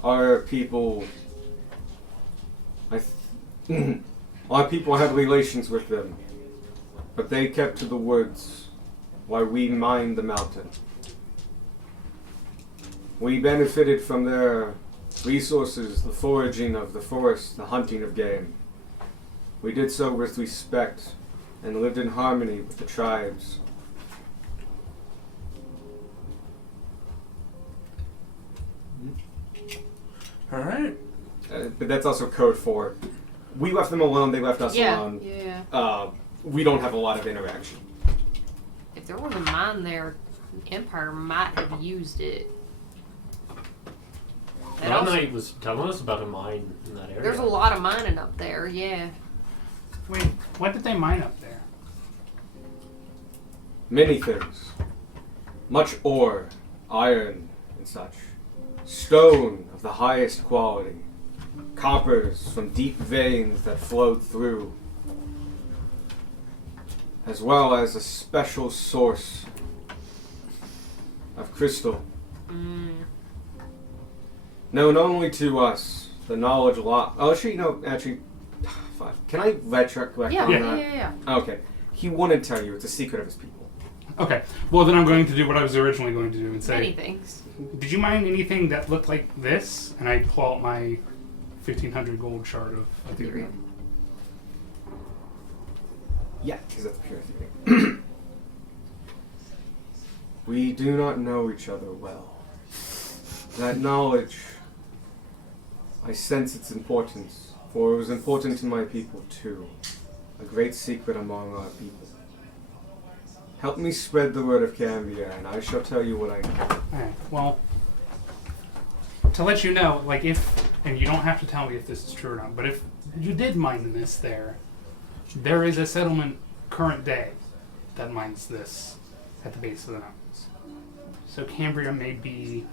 Our people... Our people had relations with them, but they kept to the woods while we mined the mountain. We benefited from their resources, the foraging of the forest, the hunting of game. We did so with respect and lived in harmony with the tribes. All right. But that's also code for we left them alone, they left us Yeah, alone. yeah. We don't have a lot of interaction. If there was a mine there, the Empire might have used it. That That also- night was telling us about a mine in that area. There's a lot of mining up there, yeah. Wait, what did they mine up there? Many things. Much ore, iron, and such. Stone of the highest quality. Coppers from deep veins that flowed through. As well as a special source of crystal. Known only to us. The knowledge lot. Oh, actually, no, fuck. Can I retract on Yeah, that? yeah. Okay. He wouldn't tell you. It's a secret of his people. Okay, well then I'm going to do what I was originally going to do and say, Many things. did you mine anything that looked like this? And I pull out my 1500 gold shard of Ethereum. Yeah, because that's pure theory. We do not know each other well. That knowledge, I sense its importance, for it was important to my people too. A great secret among our people. Help me spread the word of Cambia, and I shall tell you what I know. Alright, well, to let you know, like if, and you don't have to tell me if this is true or not, but if you did mine this there is a settlement current day that mines this at the base of the mountains. So Cambria may be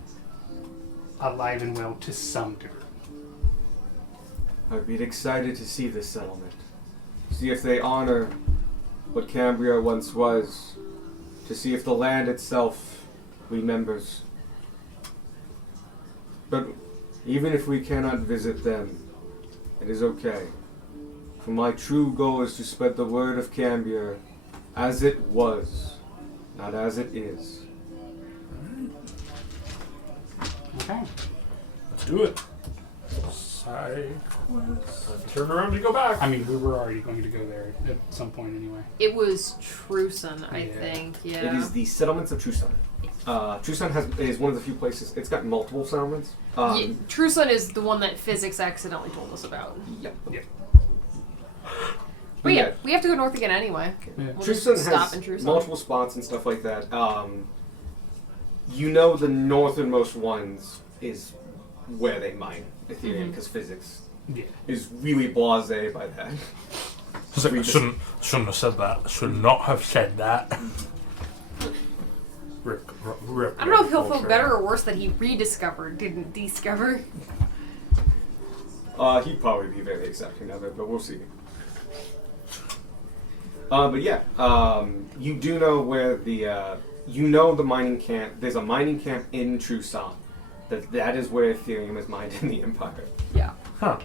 alive and well to some degree. I'd be excited to see this settlement. See if they honor what Cambria once was. To see if the land itself remembers. But even if we cannot visit them, it is okay. For my true goal is to spread the word of Cambia as it was, not as it is. Okay. Let's do it. Side quest. Turn around to go back. I mean, we were already going to go there at some point anyway. It was Truson, I Yeah. think, yeah. It is the settlements of Truson. Truson is one of the few places. It's got multiple settlements. Truson is the one that physics accidentally told us about. Yep. But yeah, we have to go north again anyway. Yeah. We'll just Truson stop has in Truson. multiple spots and stuff like that. You know the northernmost ones is where they mine Ethereum because physics Yeah. is really blasé by that. Shouldn't have said that. Should not have said that. Rip, I don't know if he'll feel better or worse that he rediscovered, didn't discover. He'd probably be very accepting of it, but we'll see. But yeah, you do know where the the mining camp. There's a mining camp in Truson. That is where Ethereum is mined in the Empire. Yeah. Huh.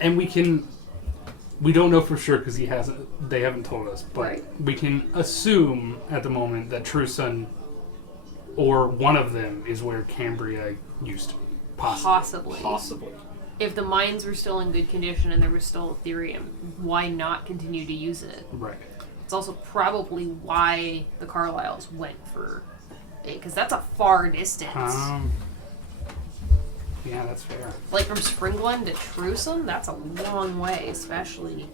And we don't know for sure because they haven't told us, but Right. we can assume at the moment that Truson or one of them is where Cambria used to be. Possibly. Possibly. If the mines were still in good condition and there was still Ethereum, why not continue to use it? Right. It's also probably why the Carlyles went for it, because that's a far distance. Yeah, that's fair. Like from Springland to Truson, that's a long way, especially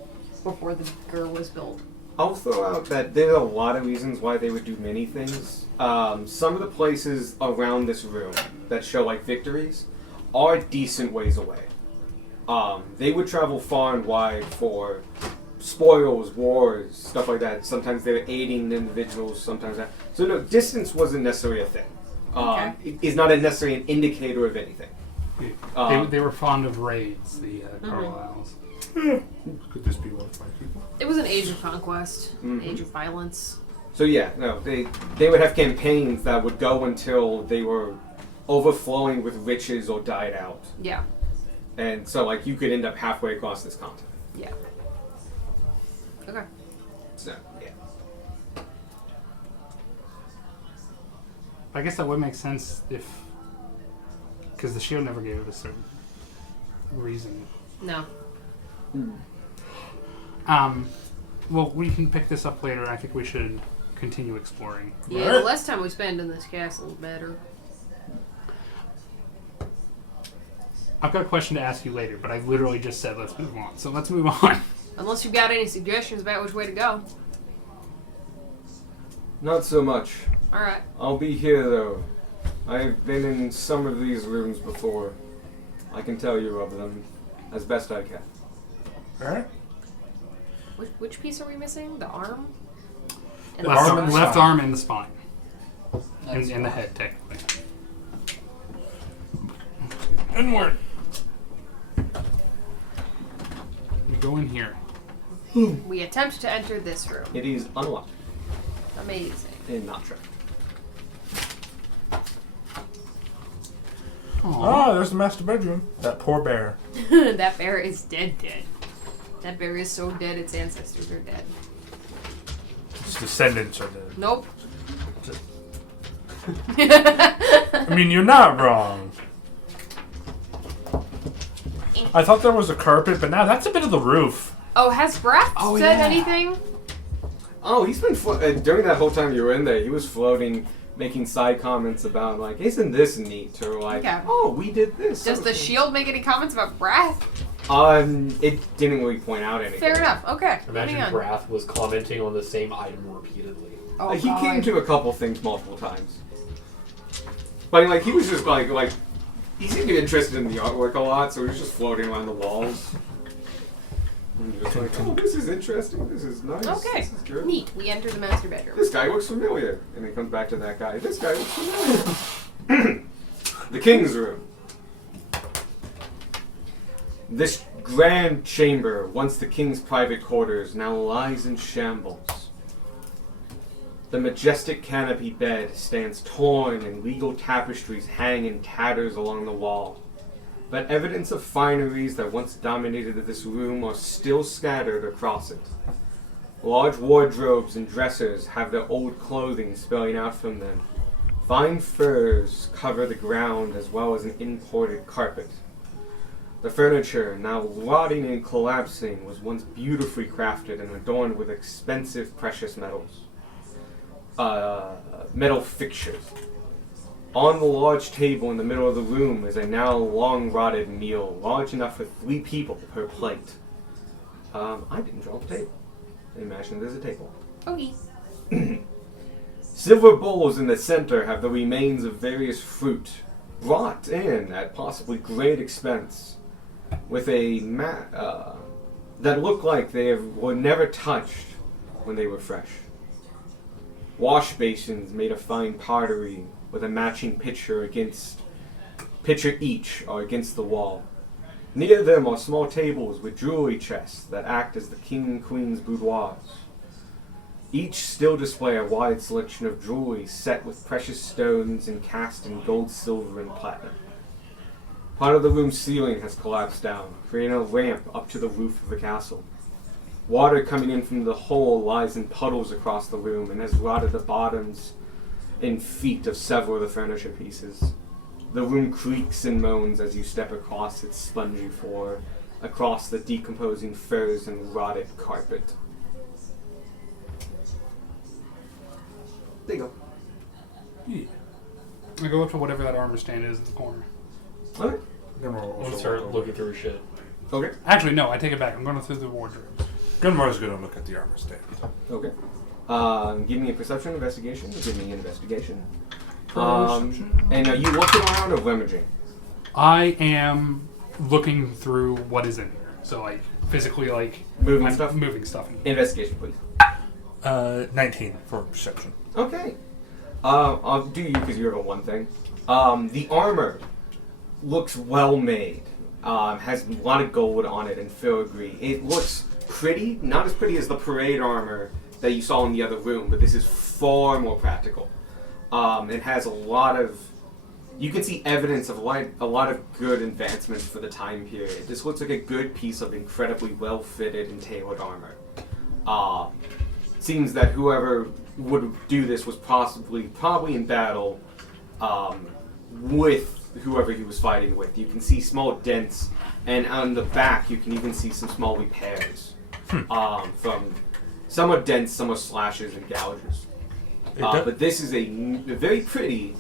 before the Gur was built. I'll throw out that there are a lot of reasons why they would do many things. Some of the places around this room that show like victories are decent ways away. They would travel far and wide for spoils, wars, stuff like that. Sometimes they were aiding individuals, sometimes that. So no, distance wasn't necessarily a thing. It is not necessarily an indicator of anything. They were fond of raids, the Carlyles. Could this be one of my people? It was an age of conquest, age of violence. So yeah, no, they would have campaigns that would go until they were overflowing with riches or died out. Yeah. And so, like, you could end up halfway across this continent. Yeah. Okay. So, yeah. I guess that would make sense if, because the shield never gave us a reason. No. Well, we can pick this up later. I think we should continue exploring. Yeah, the less time we spend in this castle, the better. I've got a question to ask you later, but I literally just said let's move on. So let's move on. Unless you've got any suggestions about which way to go. Not so much. Alright. I'll be here, though. I've been in some of these rooms before. I can tell you of them as best I can. Alright. Which piece are we missing? The arm? And Left, arm the and spine? left arm and the spine. That's And the fine. head, technically. Inward. We go in here. We attempt to enter this room. It is unlocked Amazing. and not tracked. Ah, there's the master bedroom. That poor bear. That bear is dead. That bear is so dead its ancestors are dead. Its descendants are dead. Nope. I mean, you're not wrong. I thought there was a carpet, but now that's a bit of the roof. Oh, has Brath Oh, said yeah. anything? Oh, he's been during that whole time you were in there. He was floating, making side comments about like, "Isn't this neat?" Or like, Yeah. "Oh, we did this." Does the shield make any comments about Brath? It didn't really point out anything. Fair enough. Okay. Imagine Moving on. Brath was commenting on the same item repeatedly. Oh, He God. came to a couple things multiple times, but like he was just like he seemed to be interested in the artwork a lot, so he was just floating around the walls. And just like, "Oh, this is interesting. This is nice. Okay. This is good. Neat. We enter the master bedroom. This guy looks familiar," and he comes back to that guy. "This guy looks familiar." The king's room. This grand chamber, once the king's private quarters, now lies in shambles. The majestic canopy bed stands torn and legal tapestries hang in tatters along the wall. But evidence of fineries that once dominated this room are still scattered across it. Large wardrobes and dressers have their old clothing spilling out from them. Fine furs cover the ground as well as an imported carpet. The furniture, now rotting and collapsing, was once beautifully crafted and adorned with expensive precious metals. Metal fixtures. On the large table in the middle of the room is a now long-rotted meal, large enough for 3 people per plate. I didn't draw the table. I imagine there's a table. Okay. Silver bowls in the center have the remains of various fruit, brought in at possibly great expense, with a that look like were never touched when they were fresh. Wash basins made of fine pottery with a matching pitcher each are against the wall. Near them are small tables with jewelry chests that act as the king and queen's boudoirs. Each still display a wide selection of jewelry set with precious stones and cast in gold, silver, and platinum. Part of the room's ceiling has collapsed down, creating a ramp up to the roof of the castle. Water coming in from the hole lies in puddles across the room and has rotted the bottoms and feet of several of the furniture pieces. The room creaks and moans as you step across its spongy floor, across the decomposing furs and rotted carpet. There you Yeah. I go up to whatever that armor stand is in the corner. go. Okay. Then we'll I'm also start walk looking through shit. Okay. Actually, no, I take it back. I'm going through the wardrobes. Gunmar's gonna look at the armor stand. Okay. Give me a perception investigation. Give me an investigation. Perception. And are you looking around or rummaging? I am looking through what is in here. So, like, physically, like, Moving I'm stuff? moving stuff. Investigation, please. 19 for perception. Okay. I'll do you because you have a 1 thing. The armor looks well made. Has a lot of gold on it and filigree. It looks pretty, not as pretty as the parade armor that you saw in the other room, but this is far more practical. It has a lot of You can see evidence of a lot of good advancements for the time period. This looks like a good piece of incredibly well-fitted and tailored armor. Seems that whoever would do this was probably in battle with whoever he was fighting with. You can see small dents, and on the back you can even see some small repairs from some are dents, some are slashes and gouges. But this is a very pretty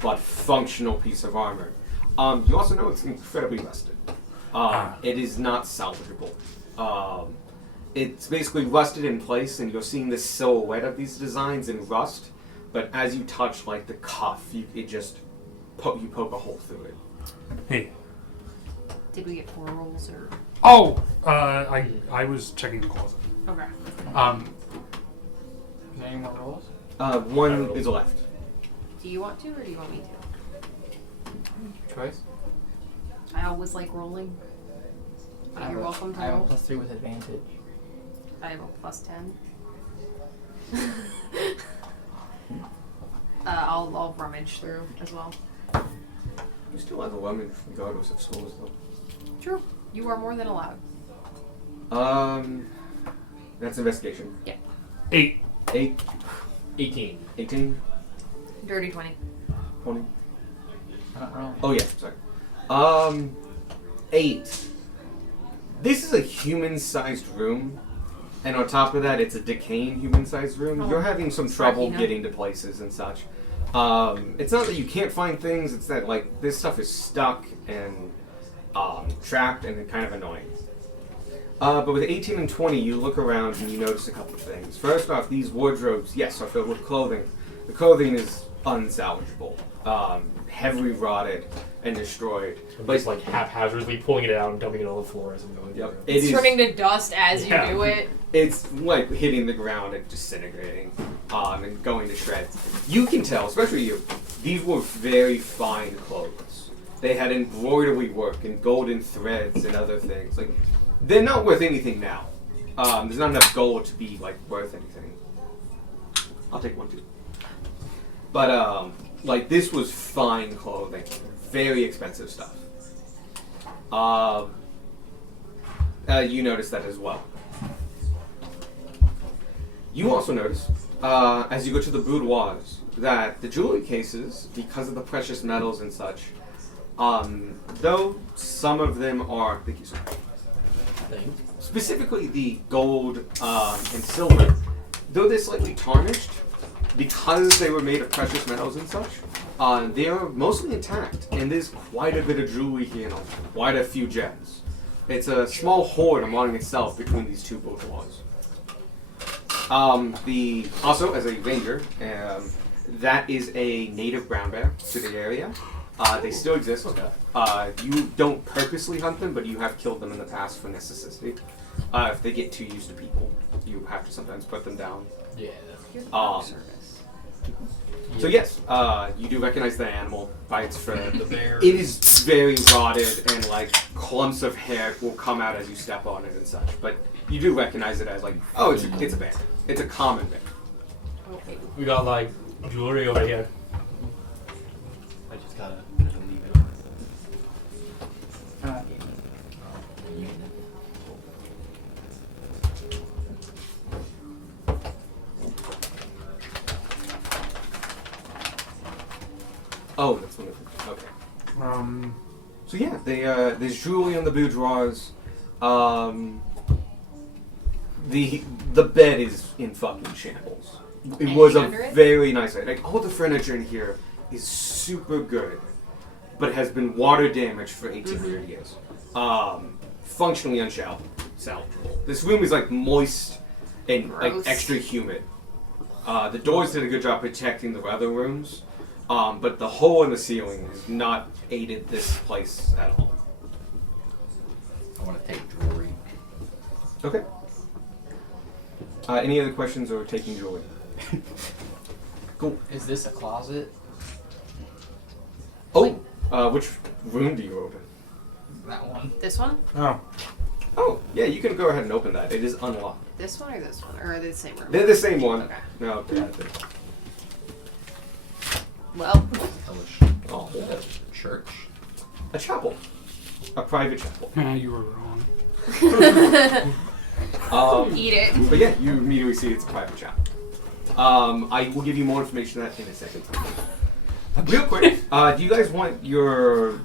but functional piece of armor. You also know it's incredibly rusted. It is not salvageable. It's basically rusted in place, and you're seeing the silhouette of these designs in rust. But as you touch, like the cuff, you poke a hole through it. Hey. Did we get 4 rolls or? Oh, I was checking the closet. Okay. Is there any more rolls? One is left. Do you want to, or do you want me to? Choice? I always like rolling. I But have you're a- welcome to I have a roll. +3 with advantage. I have a +10. I'll rummage through as well. You still have a rummage regardless of scores, though. True. You are more than allowed. That's investigation. 8. 8, 18. 18, Dirty 20. 20. I don't know. Oh yeah, sorry. 8. This is a human-sized room, and on top of that, it's a decaying human-sized room. Oh. You're having some trouble Sucky, huh? getting to places and such. It's not that you can't find things; it's that like this stuff is stuck and trapped and kind of annoying. But with 18 and 20, you look around and you notice a couple of things. First off, these wardrobes, yes, are filled with clothing. The clothing is unsalvageable, heavily rotted and destroyed. I'm just like haphazardly pulling it out and dumping it on the floor as I'm going Yep. through. It It's is- turning to dust as Yeah. you do it. It's like hitting the ground and disintegrating, and going to shreds. You can tell, especially you, these were very fine clothes. They had embroidery work and golden threads and other things. Like, they're not worth anything now. There's not enough gold to be like worth anything. I'll take one too. But like this was fine clothing, very expensive stuff. You noticed that as well. You also notice, as you go to the boudoirs, that the jewelry cases, because of the precious metals and such, though some of them are, thank you, sir. Thing. Specifically the gold and silver, though they're slightly tarnished, because they were made of precious metals and such, they are mostly intact, and there's quite a bit of jewelry here and quite a few gems. It's a small hoard among itself between these two boudoirs. Also, as a ranger, that is a native brown bear to the area. They still exist. You don't purposely hunt them, but you have killed them in the past for necessity. If they get too used to people, you have to sometimes put them down. Yeah. Service. So yes, you do recognize the animal by its fur. The bear. It is very rotted, and like clumps of hair will come out as you step on it and such. But you do recognize it as like, oh, it's a bear. It's a common bear. Okay. We got like jewelry over here. I just gotta leave it on. Oh, that's wonderful. Okay. So yeah, there's jewelry on the boudoirs. The bed is in fucking shambles. It was a Anything under it? very nice bed. Like all the furniture in here is super good, but has been water damaged for 1800 years. Functionally unsalvageable. This room is like moist and like Gross. extra humid. The doors did a good job protecting the other rooms, but the hole in the ceiling has not aided this place at all. I want to take jewelry. Okay. Any other questions or taking jewelry? Cool. Is this a closet? Oh, which room do you open? That one. This one? Oh. Oh, yeah, you can go ahead and open that. It is unlocked. This one or this one? Or are they the same room? They're the same one. Okay. No, yeah, Well, hall. Church. A chapel. A private chapel. You were wrong. Eat it. But yeah, you immediately see it's a private chapel. I will give you more information on that in a second. Real quick, do you guys want your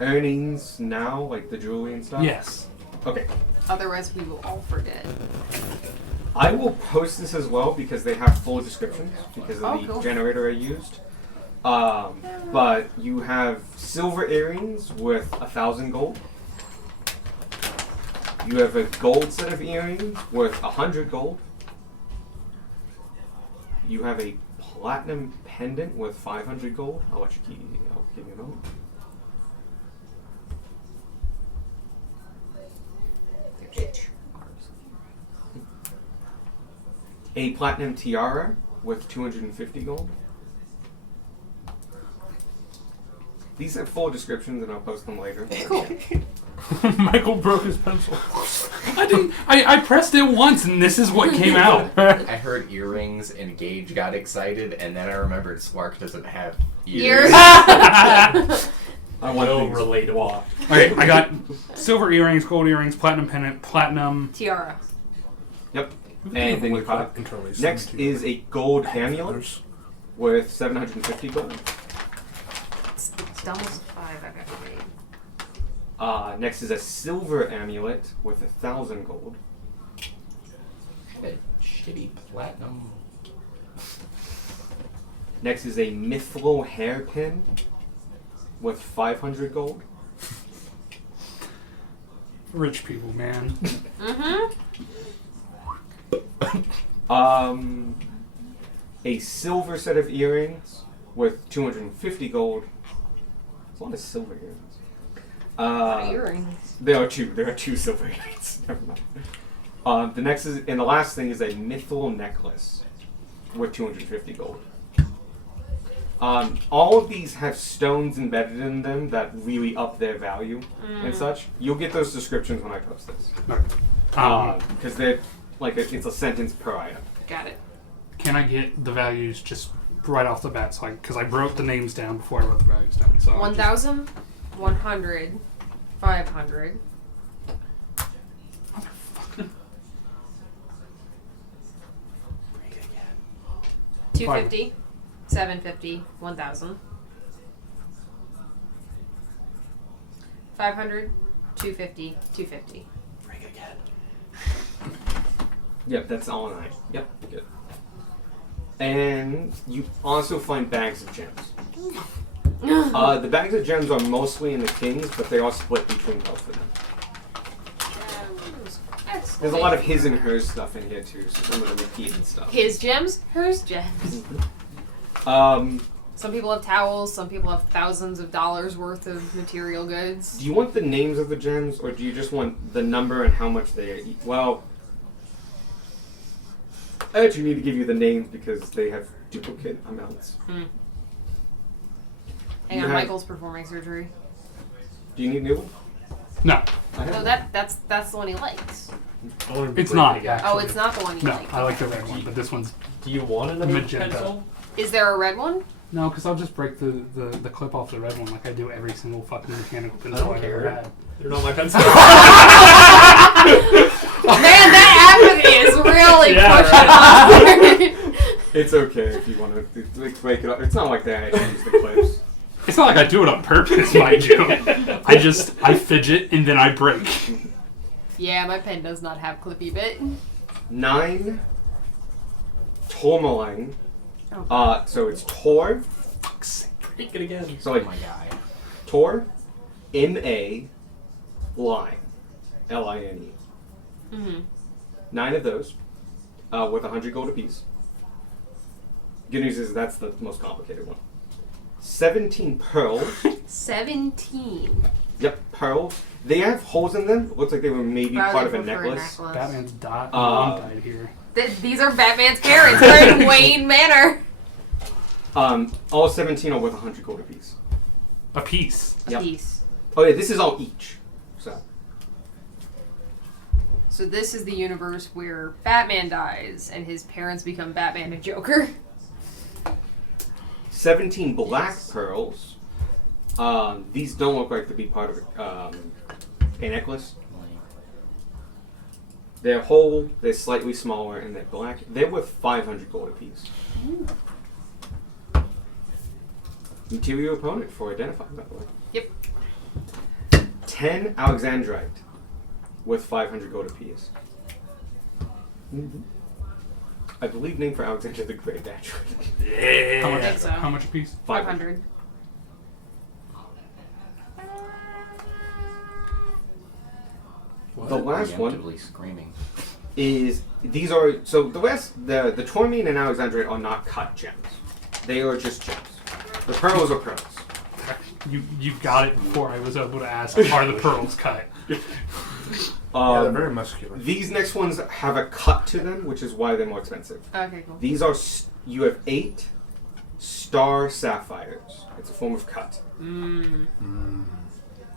earnings now, like the jewelry and stuff? Yes. Okay. Otherwise, we will all forget. I will post this as well because they have full descriptions because of the cool. generator I used. But you have silver earrings with 1,000 gold. You have a gold set of earrings worth 100 gold. You have a platinum pendant with 500 gold. I'll let you keep. I'll give you a moment. A platinum tiara with 250 gold. These have full descriptions, and I'll post them later. Cool. Michael broke his pencil. I didn't. I pressed it once, and this is what came out. I heard earrings, and Gage got excited, and then I remembered Slark doesn't have Ears. ears. I want No things. relatable. Okay, I got silver earrings, gold earrings, platinum pendant, platinum. Tiara. Yep. And then you pop. Next is a gold amulet with 750 gold. It's almost 5 I got made. Next is a silver amulet with 1,000 gold. That shitty platinum. Next is a mithril hairpin with 500 gold. Rich people, man. Mm-hmm. A silver set of earrings with 250 gold. There's a lot of silver earrings. Earrings. There are two silver earrings. Never mind. The next is, and the last thing is a mithril necklace with 250 gold. All of these have stones embedded in them that really up their value and such. You'll get those descriptions when I post this. Because they're like it's a sentence per item. Got it. Can I get the values just right off the bat? So, because I wrote the names down before I wrote the values down. So 1,000, 100, 500. 250, 750, 1,000. 500, 250, 250. Yep, that's all nine. Yep, good. And you also find bags of gems. The bags of gems are mostly in the kings, but they are split between both of them. There's a lot of his and hers stuff in here too, so some of the repeated stuff. His gems, hers gems. Some people have towels, some people have thousands of dollars worth of material goods. Do you want the names of the gems, or do you just want the number and how much they are? Well, I actually need to give you the names because they have duplicate amounts. Hang on, Michael's performing surgery. Do you need a new one? No. No, that's the one he likes. It's not. Oh, it's not the one he No, likes. I like the red one, but this one's. Do you want another magenta. pencil? Is there a red one? No, because I'll just break the clip off the red one like I do every single fucking mechanical I pencil don't I've ever care. had. You're not my pencil. Man, that apathy is really Yeah, pushing on. It's okay if you want to break it up. It's not like that. I use the clips. It's not like I do it on purpose, mind you. I fidget and then I break. Yeah, my pen does not have clippy bit. 9 tourmaline. Oh. So it's Tor. Break it again. So like my guy. Tor, M-A, line, L-I-N-E. Mm-hmm. 9 of those, with 100 gold apiece. Good news is that's the most complicated one. 17 pearls. 17. Yep, pearls. They have holes in them. Looks like they were maybe Probably part of a for necklace. Batman's mom died here. These are Batman's parents. They're in Wayne Manor. All 17 are worth 100 gold apiece. A piece. Yep. Piece. Oh yeah, this is all each. So this is the universe where Batman dies and his parents become Batman and Joker. 17 black pearls, These don't look like to be part of a necklace. They're whole, they're slightly smaller, and they're black. They're worth 500 gold apiece. Interior opponent for identifying, by the way. Yep. 10 Alexandrite worth 500 gold apiece. I believe name for Alexander the Great, actually. How I much? think so. How much a piece? 500. The last one Preemptively screaming. is these are so the Tormine and Alexandrite are not cut gems. They are just gems. The pearls are pearls. You got it before I was able to ask. Are the pearls cut? Yeah, they're very muscular. These next ones have a cut to them, which is why they're more expensive. Okay, cool. These are you have 8 star sapphires. It's a form of cut. And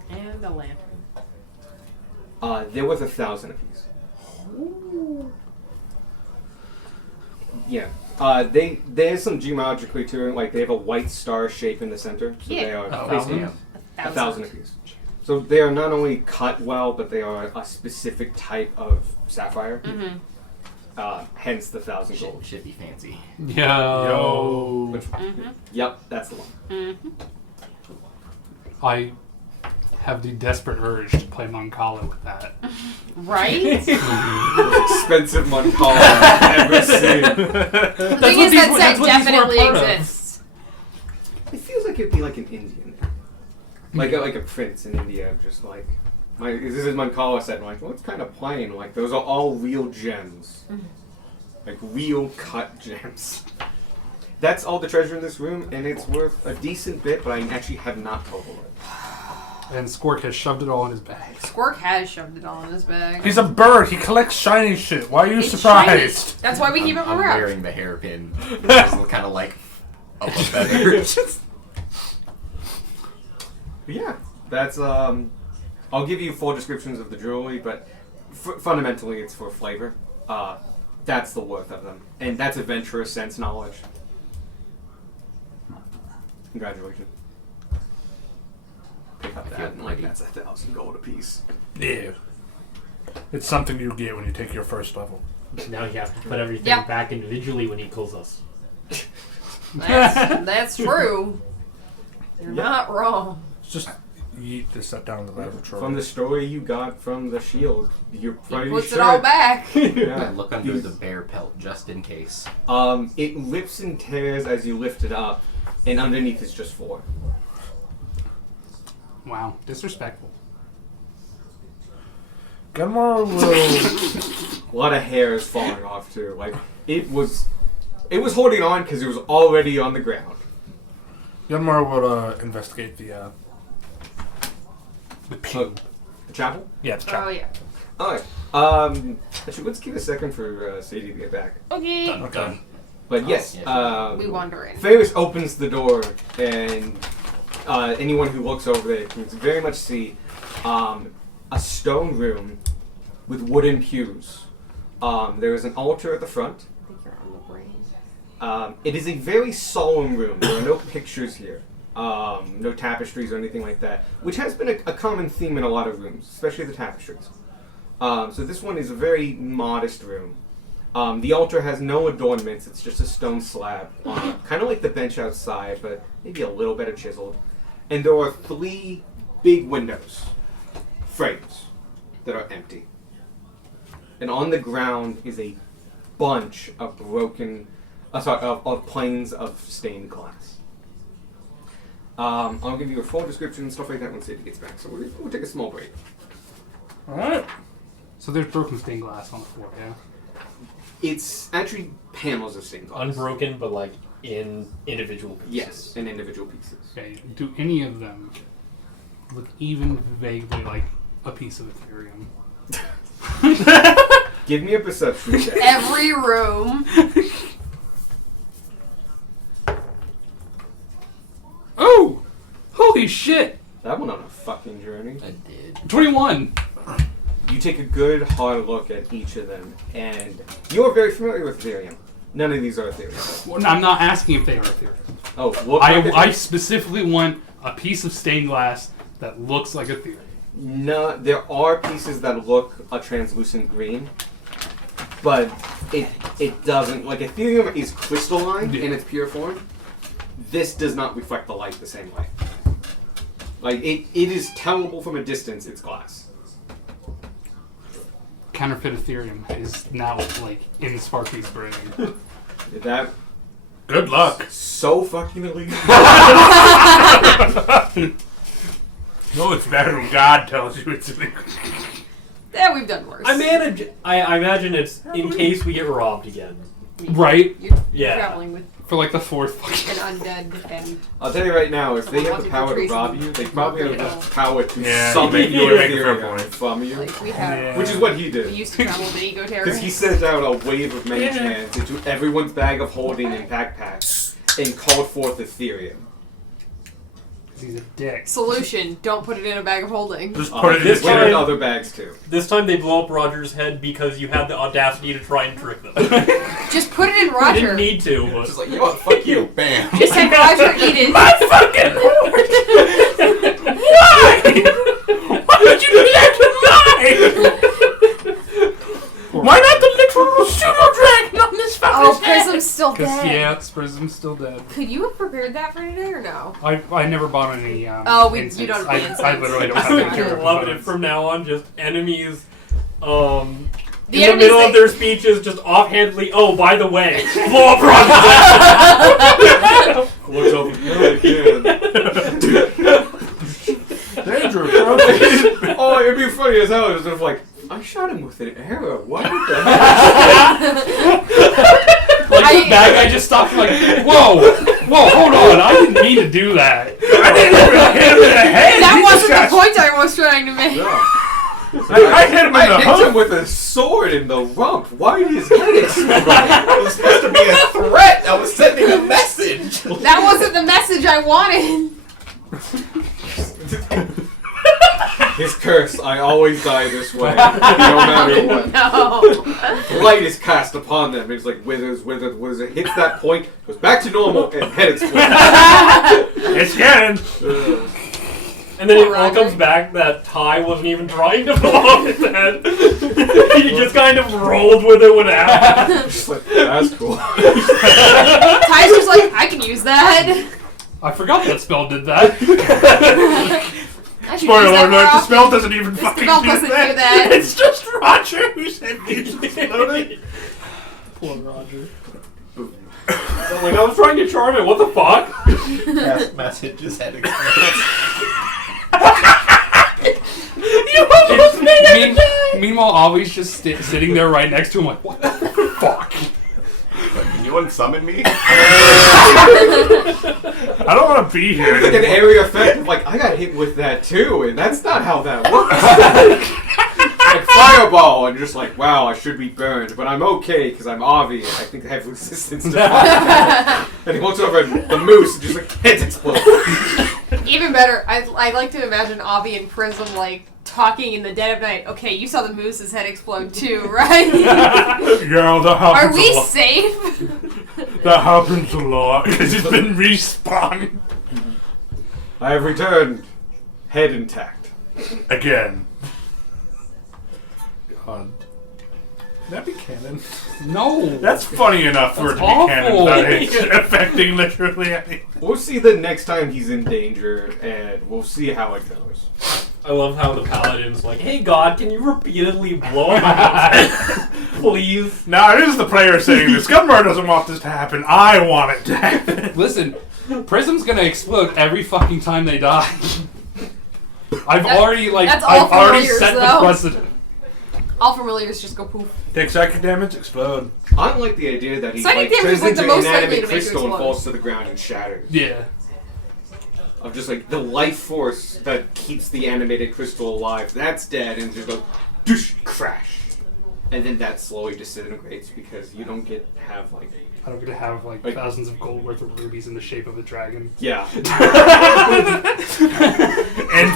a lantern. They're worth 1,000 apiece. Yeah. There's some geometrically to it, like they have a white star shape in the center, so they are basically 1,000 apiece. So they are not only cut well, but they are a specific type of sapphire. Hence the 1,000 gold. Should be fancy. Yo. Yep, that's the one. I have the desperate urge to play Moncala with that. Right? Most expensive Moncala I've ever seen. The thing is, that set definitely exists. It feels like it'd be like an Indian. Like a prince in India, just like this is Moncala set. I'm like, well, it's kind of plain. Like those are all real gems, like real cut gems. That's all the treasure in this room, and it's worth a decent bit. But I actually have not totaled it. And Squirk has shoved it all in his bag. Squirk has shoved it all in his bag. He's a bird. He collects shiny shit. Why are you It's surprised? shiny. That's why we keep it I'm wrapped. wearing the hairpin. It's kind of like up a feather. Yeah, that's I'll give you full descriptions of the jewelry, but fundamentally it's for flavor. That's the worth of them, and that's adventurous sense knowledge. Congratulations. Pick up that, and like that's 1,000 gold apiece. Yeah. It's something you get when you take your first level. Now he has to put everything Yeah. back individually when he kills us. That's true. You're not wrong. It's just yeet this set down the laboratory. From the story you got from the shield, you're pretty Puts sure. it all back. Yeah. Look under the bear pelt just in case. It rips and tears as you lift it up, and underneath is just 4. Wow, disrespectful. Gunmar will. A lot of hair is falling off too. Like it was holding on because it was already on the ground. Gunmar will investigate the pew. The chapel? Yeah, the chapel. Oh, yeah. Alright. Actually, let's give a second for Sadie to get back. Okay. Okay. But yes, We wander in. Ferris opens the door, and anyone who looks over there can very much see a stone room with wooden pews. There is an altar at the front. I think you're on the brain. It is a very solemn room. There are no pictures here. No tapestries or anything like that, which has been a common theme in a lot of rooms, especially the tapestries. So this one is a very modest room. The altar has no adornments. It's just a stone slab, kind of like the bench outside, but maybe a little better chiseled. And there are 3 big windows, frames, that are empty. And on the ground is a bunch of of planes of stained glass. I'll give you a full description and stuff like that when Sadie gets back. So we'll take a small break. Alright. So there's broken stained glass on the floor, yeah? It's actually panels of stained glass. Unbroken, but like in individual pieces. Yes, in individual pieces. Okay, do any of them look even vaguely like a piece of Ethereum? Give me a perception check. Every room. Oh! Holy shit! That went on a fucking journey. I did. 21! You take a good hard look at each of them, and you're very familiar with Ethereum. None of these are Ethereum. Well, I'm not asking if they are Ethereum. Oh, what? I specifically want a piece of stained glass that looks like Ethereum. No, there are pieces that look a translucent green, but it doesn't. Like Ethereum is crystalline in its pure form. This does not reflect the light the same way. Like it is tellable from a distance. It's glass. Counterfeit Ethereum is now like in Sparky's brain. That Good luck. so fucking illegal. No, it's bad when God tells you it's illegal. Yeah, we've done worse. I imagine it's in case we get robbed again. Right? You're Yeah. traveling with For like the fourth fucking. an undead and I'll tell you right now, if they Someone have the wanted to power to trace rob them. you, they probably have You know. enough power to Yeah, summon you your make a fair Ethereum point. from you. like we have. Yeah. Which is what he We did. used to travel with Ego Terror. Because he sent out a wave of mage hands into everyone's bag of holding and backpacks and called forth Ethereum. He's a dick. Solution: don't put it in a bag of holding. Just put it in this his Put it in time- other bags too. This time they blow up Roger's head because you had the audacity to try and trick them. Just put it in You Roger. didn't need to, but Just like, you know what? Fuck you. Bam. Just have Roger eat it. Why would you do that to mine? Why not the literal pseudo dragon on this Oh, fucker's head? Prism's still Because dead. yeah, Prism's still dead. Could you have prepared that for today or no? I never bought any. Oh, you incense. don't have I incense. literally don't I have any would character love it if components. from now on just enemies The in the enemies middle that- of their speeches just offhandedly, oh, by the way, blow up Roger's Looks over again. Danger approaching. Oh, it'd be funny as hell. It's sort of like, I shot him with an arrow. What the hell? Like the bad guy just stopped like, whoa, hold on, I didn't mean to do that. I didn't even hit him in the head. That He wasn't just the point I was trying to make. I hit him in I the hit hoof. him with a sword in the rump. Why did his head explode? It was supposed to be a threat. I was sending a message. That wasn't the message I wanted. His curse, I always die this way, no matter what. No. Light is cast upon them. It's like withers. It hits that point, goes back to normal, and head explodes. It's cannon. Ugh. And then it Poor all Roger. comes back that Ty wasn't even trying to blow up his head. He just kind of rolled with it when it happened. Just like, that's cool. Ty's just like, I can use that. I forgot that spell did that. I should Spoiler use that alert, more the often. spell doesn't even fucking spell do doesn't that. do that. It's just Roger who said these exploded. Poor Roger. Like, I was trying to charm it, what the fuck? Messages had exploded. You almost made it. Meanwhile, Avi's just sitting there right next to him, like, what the fuck? Like, can you unsummon me? I don't want to be here. It's like an area effect of like, I got hit with that too, and that's not how that works. Like fireball, and you're just like, wow, I should be burned, but I'm okay because I'm Avi, and I think I have resistance to fire. And he looks over at the moose and just like, heads explode. Even better, I like to imagine Avi and Prism like talking in the dead of night. Okay, you saw the moose's head explode too, right? Girl, that happens Are we a lot. safe? That happens a lot because it's been respawned I have returned, head intact. again. God. That'd be canon. No. That's funny enough for it to be That's canon awful. without it affecting literally anything. We'll see the next time he's in danger, and we'll see how it goes. I love how the paladin's like, hey God, can you repeatedly blow up my head? Please? Now it is the player saying this. Scumbar doesn't want this to happen. I want it to happen. Listen, Prism's gonna explode every fucking time they die. I've That- already that's all I've already familiars, set the though. precedent. All familiars just go poof. Take psychic damage, explode. I don't like the idea that he Psychic like, damage is turns like the into most likely inanimate to make you crystal and explode. falls to the ground and shatters. Yeah. Of just like the life force that keeps the animated crystal alive. That's dead, and just goes, doosh, crash, and then that slowly disintegrates because you don't get to have like, I don't get to have like Like- thousands of gold worth of rubies in the shape of a dragon. yeah. Infinite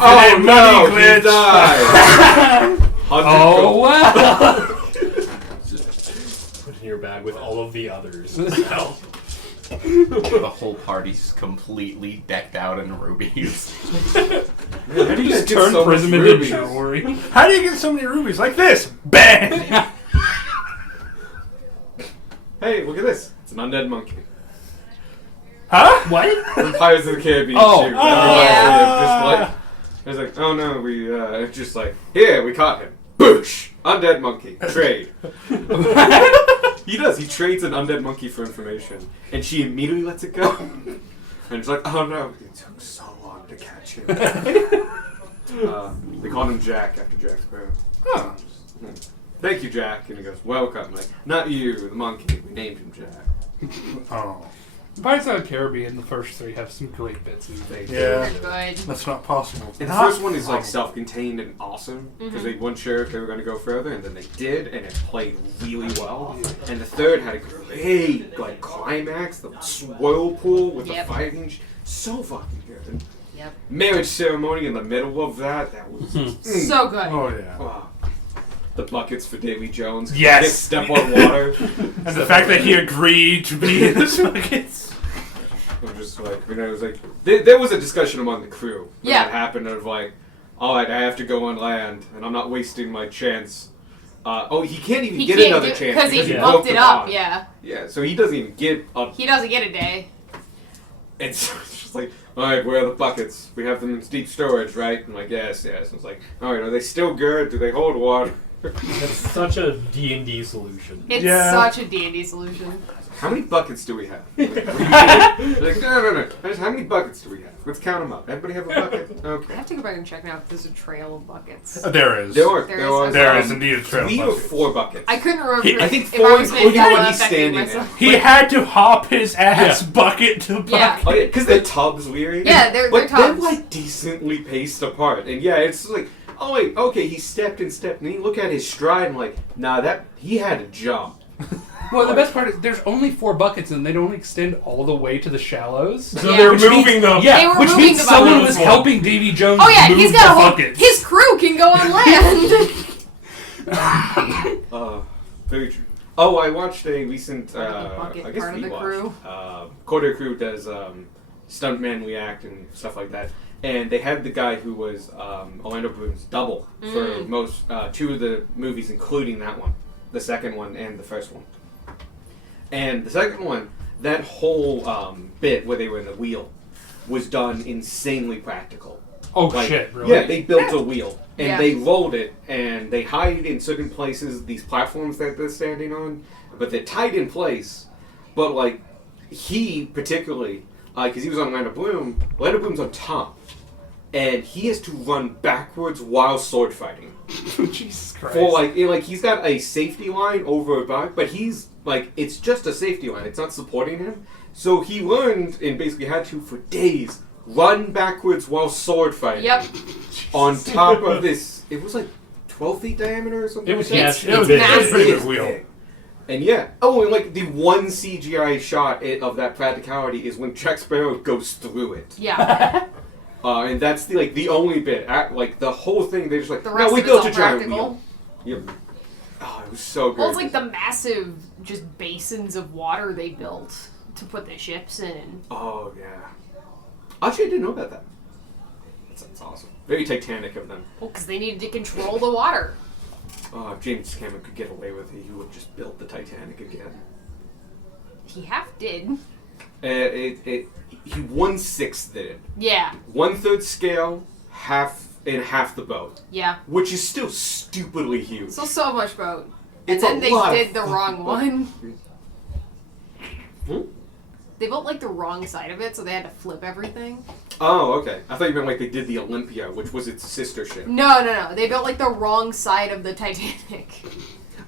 Oh no, money he glitch. died. 100 Oh gold. wow! Put in your bag with all of the others. Hell. The whole party's completely decked out in rubies. How do you Just get turn so Prism much into rubies? jewelry. How do you get so many rubies like this? Bang! Hey, look at this. It's an undead monkey. Huh? What? From Pirates of the Caribbean. Oh. too. Yeah. It's like, oh no, it's just like, here, we caught him. Boosh! Undead monkey. Trade. He does. He trades an undead monkey for information. And she immediately lets it go. And it's like, oh no, it took so long to catch him. They called him Jack after Jack Sparrow. Huh. Thank you, Jack. And he goes, welcome. I'm like, not you, the monkey. We named him Jack. Oh. Pirates of the Caribbean, the first three have some great bits in them. Yeah. Good. That's not possible. And the Not first one is like possible. self-contained and awesome because they weren't sure if they were going to go further, and then they did, and it played really well. And the third had a great like climax, the whirlpool with Yep. the fighting, so fucking good. Yep. Marriage ceremony in the middle of that was So good. Oh yeah. wow. The buckets for Davy Jones. Yes! Can't step on water. And the fact that he agreed to be in this buckets. I'm just like, it was like there was a discussion among the crew when Yeah. that happened of like, all right, I have to go on land, and I'm not wasting my chance. He can't even He get can't another do chance because he broke bumped the it up. bond. Yeah. Yeah, so he doesn't even get up. He doesn't get a day. And so it's just like, all right, where are the buckets? We have them in deep storage, right? I'm like, yes. And it's like, all right, are they still good? Do they hold water? That's such a D&D solution. It's Yeah. such a dandy solution. How many buckets do we have? Like, no. How many buckets do we have? Let's count them up. Everybody have a bucket? I Okay. have to go back and check now if there's a trail of buckets. There is. There is indeed a trail of 3 or buckets. 4 buckets. I couldn't remember He- I think if 4, I was including making the that one up, he's I hate standing myself. He had to hop his ass bucket to bucket. Yeah. Oh yeah, because the tub's weird. Yeah, they're but tubs. they're like decently paced apart, and yeah, it's like, oh wait, okay, he stepped, and then you look at his stride, and like, nah, that he had to jump. Well, the best part is there's only 4 buckets and they don't extend all the way to the shallows. So Yeah. they're Which means- moving them. Yeah, They were which moving means the someone buckets. was helping Davy Jones Oh yeah, move he's the got a whole. buckets. His crew can go on land. Very true. Oh, I watched a recent, Part of the bucket, I guess part of we the watched. crew. Quarter Crew does stuntman react and stuff like that, and they had the guy who was Orlando Bloom's double for most 2 of the movies, including that one, the second one and the first one. And the second one, that whole bit where they were in the wheel was done insanely practical. Oh Like, shit, really? Yeah, they built a wheel and Yeah. they rolled it, and they hide in certain places these platforms that they're standing on, but they're tied in place. But like he particularly, because he was on Orlando Bloom's on top, and he has to run backwards while sword fighting. Jesus Christ. For like he's got a safety line over a back, but he's like, it's just a safety line. It's not supporting him. So he learned and basically had to for days run backwards while sword fighting. Yep. On top of this, it was like 12 feet diameter or something. It was like that. huge. It's It was big. massive. Pretty It's big wheel. big. And yeah, and like the one CGI shot of that practicality is when Jack Sparrow goes through it. Yeah. And that's the only bit. Like the whole thing, they're just like, The no, rest we of it's built all a giant practical. wheel. Yep. Oh, it was so good. Well, it's like the massive just basins of water they built to put the ships in. Oh yeah. Actually, I didn't know about that. That's awesome. Very Titanic of them. Well, because they needed to control the water. Oh, if James Cameron could get away with it, he would have just built the Titanic again. He half did. He 1/6 did it. Yeah. 1/3 scale, half the boat, Yeah. which is still stupidly huge. So much boat. And It's a then they lot of did the wrong fucking one. Hmm? They built like the wrong side of it, so they had to flip everything. Oh, okay. I thought you meant like they did the Olympia, which was its sister ship. No. They built like the wrong side of the Titanic.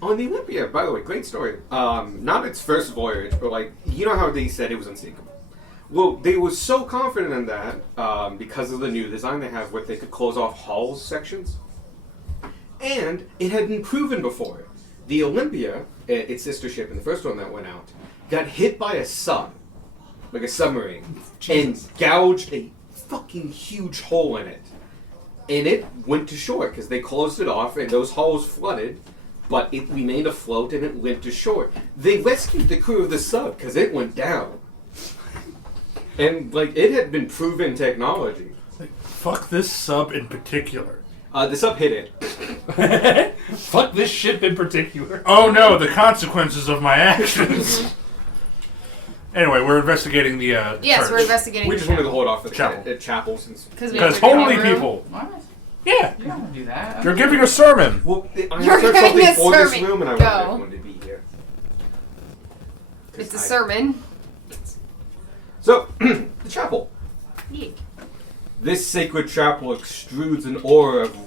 On the Olympia, by the way, great story. Not its first voyage, but like, you know how they said it was unsinkable? Well, they were so confident in that because of the new design they have where they could close off hull sections. And it had been proven before. The Olympia, its sister ship in the first one that went out, got hit by a sub, like a submarine, and gouged a fucking huge hole in it. And it went to shore because they closed it off and those hulls flooded, but it remained afloat and it went to shore. They rescued the crew of the sub because it went down. And like it had been proven technology. Fuck this sub in particular. The sub hit it. Fuck this ship in particular. Oh no, the consequences of my actions. Anyway, we're investigating the Yes, church. we're investigating. We just wanted to hold off the Chapel. chapel since. Because holy people. What? Yeah. You don't want to do that. You're giving a sermon. Well, I You're researched giving something a for this sermon. room, and I Go. wanted everyone to be here. It's a sermon. So, the chapel. Yeah. This sacred chapel extrudes an aura of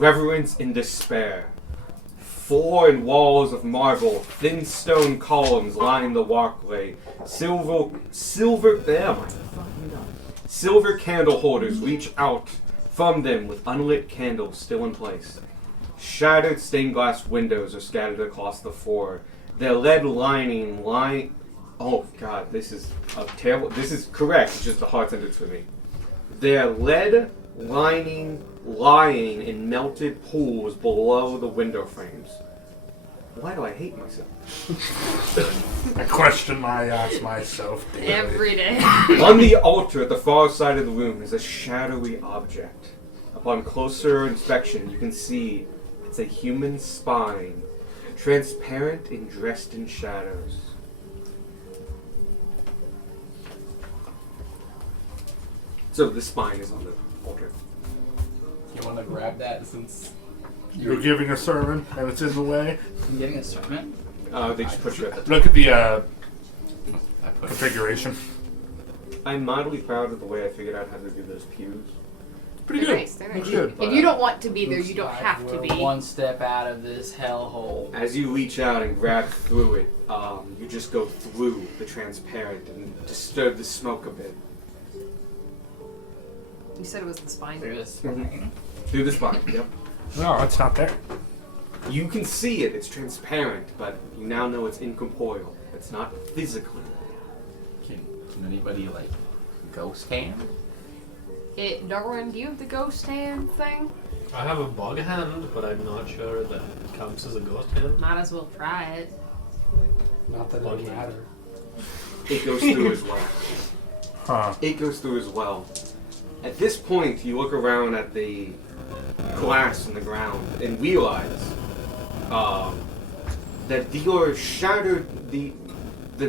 reverence and despair. Floor and walls of marble, thin stone columns line the walkway. Silver candle holders reach out from them with unlit candles still in place. Shattered stained glass windows are scattered across the floor. Their lead lining line. Oh god, this is a terrible. This is correct. It's just a hard sentence for me. Their lead lining lying in melted pools below the window frames. Why do I hate myself? I question myself daily. Every day. On the altar at the far side of the room is a shadowy object. Upon closer inspection, you can see it's a human spine, transparent and dressed in shadows. So the spine is on the altar. You want to grab that since You're giving a sermon, and it's in the way. I'm getting a sermon. They just put you at the Look at the I put configuration. I'm mildly proud of the way I figured out how to do those pews. Pretty They're good. nice. They're Looks nice. good. If you don't want to be there, Looks you don't like have to we're be. one step out of this hellhole. As you reach out and grab through it, you just go through the transparent and disturb the smoke a bit. You said it was the spine. Through this spine. Through the spine, yep. No, it's not there. You can see it, it's transparent, but you now know it's incorporeal. It's not physically. Can anybody like ghost hand? Darwin, do you have the ghost hand thing? I have a bug hand, but I'm not sure that counts as a ghost hand. Might as well try it. Not that it Buggy. would matter. It goes through as well. Huh. It goes through as well. At this point, you look around at the glass in the ground and realize that your shattered, the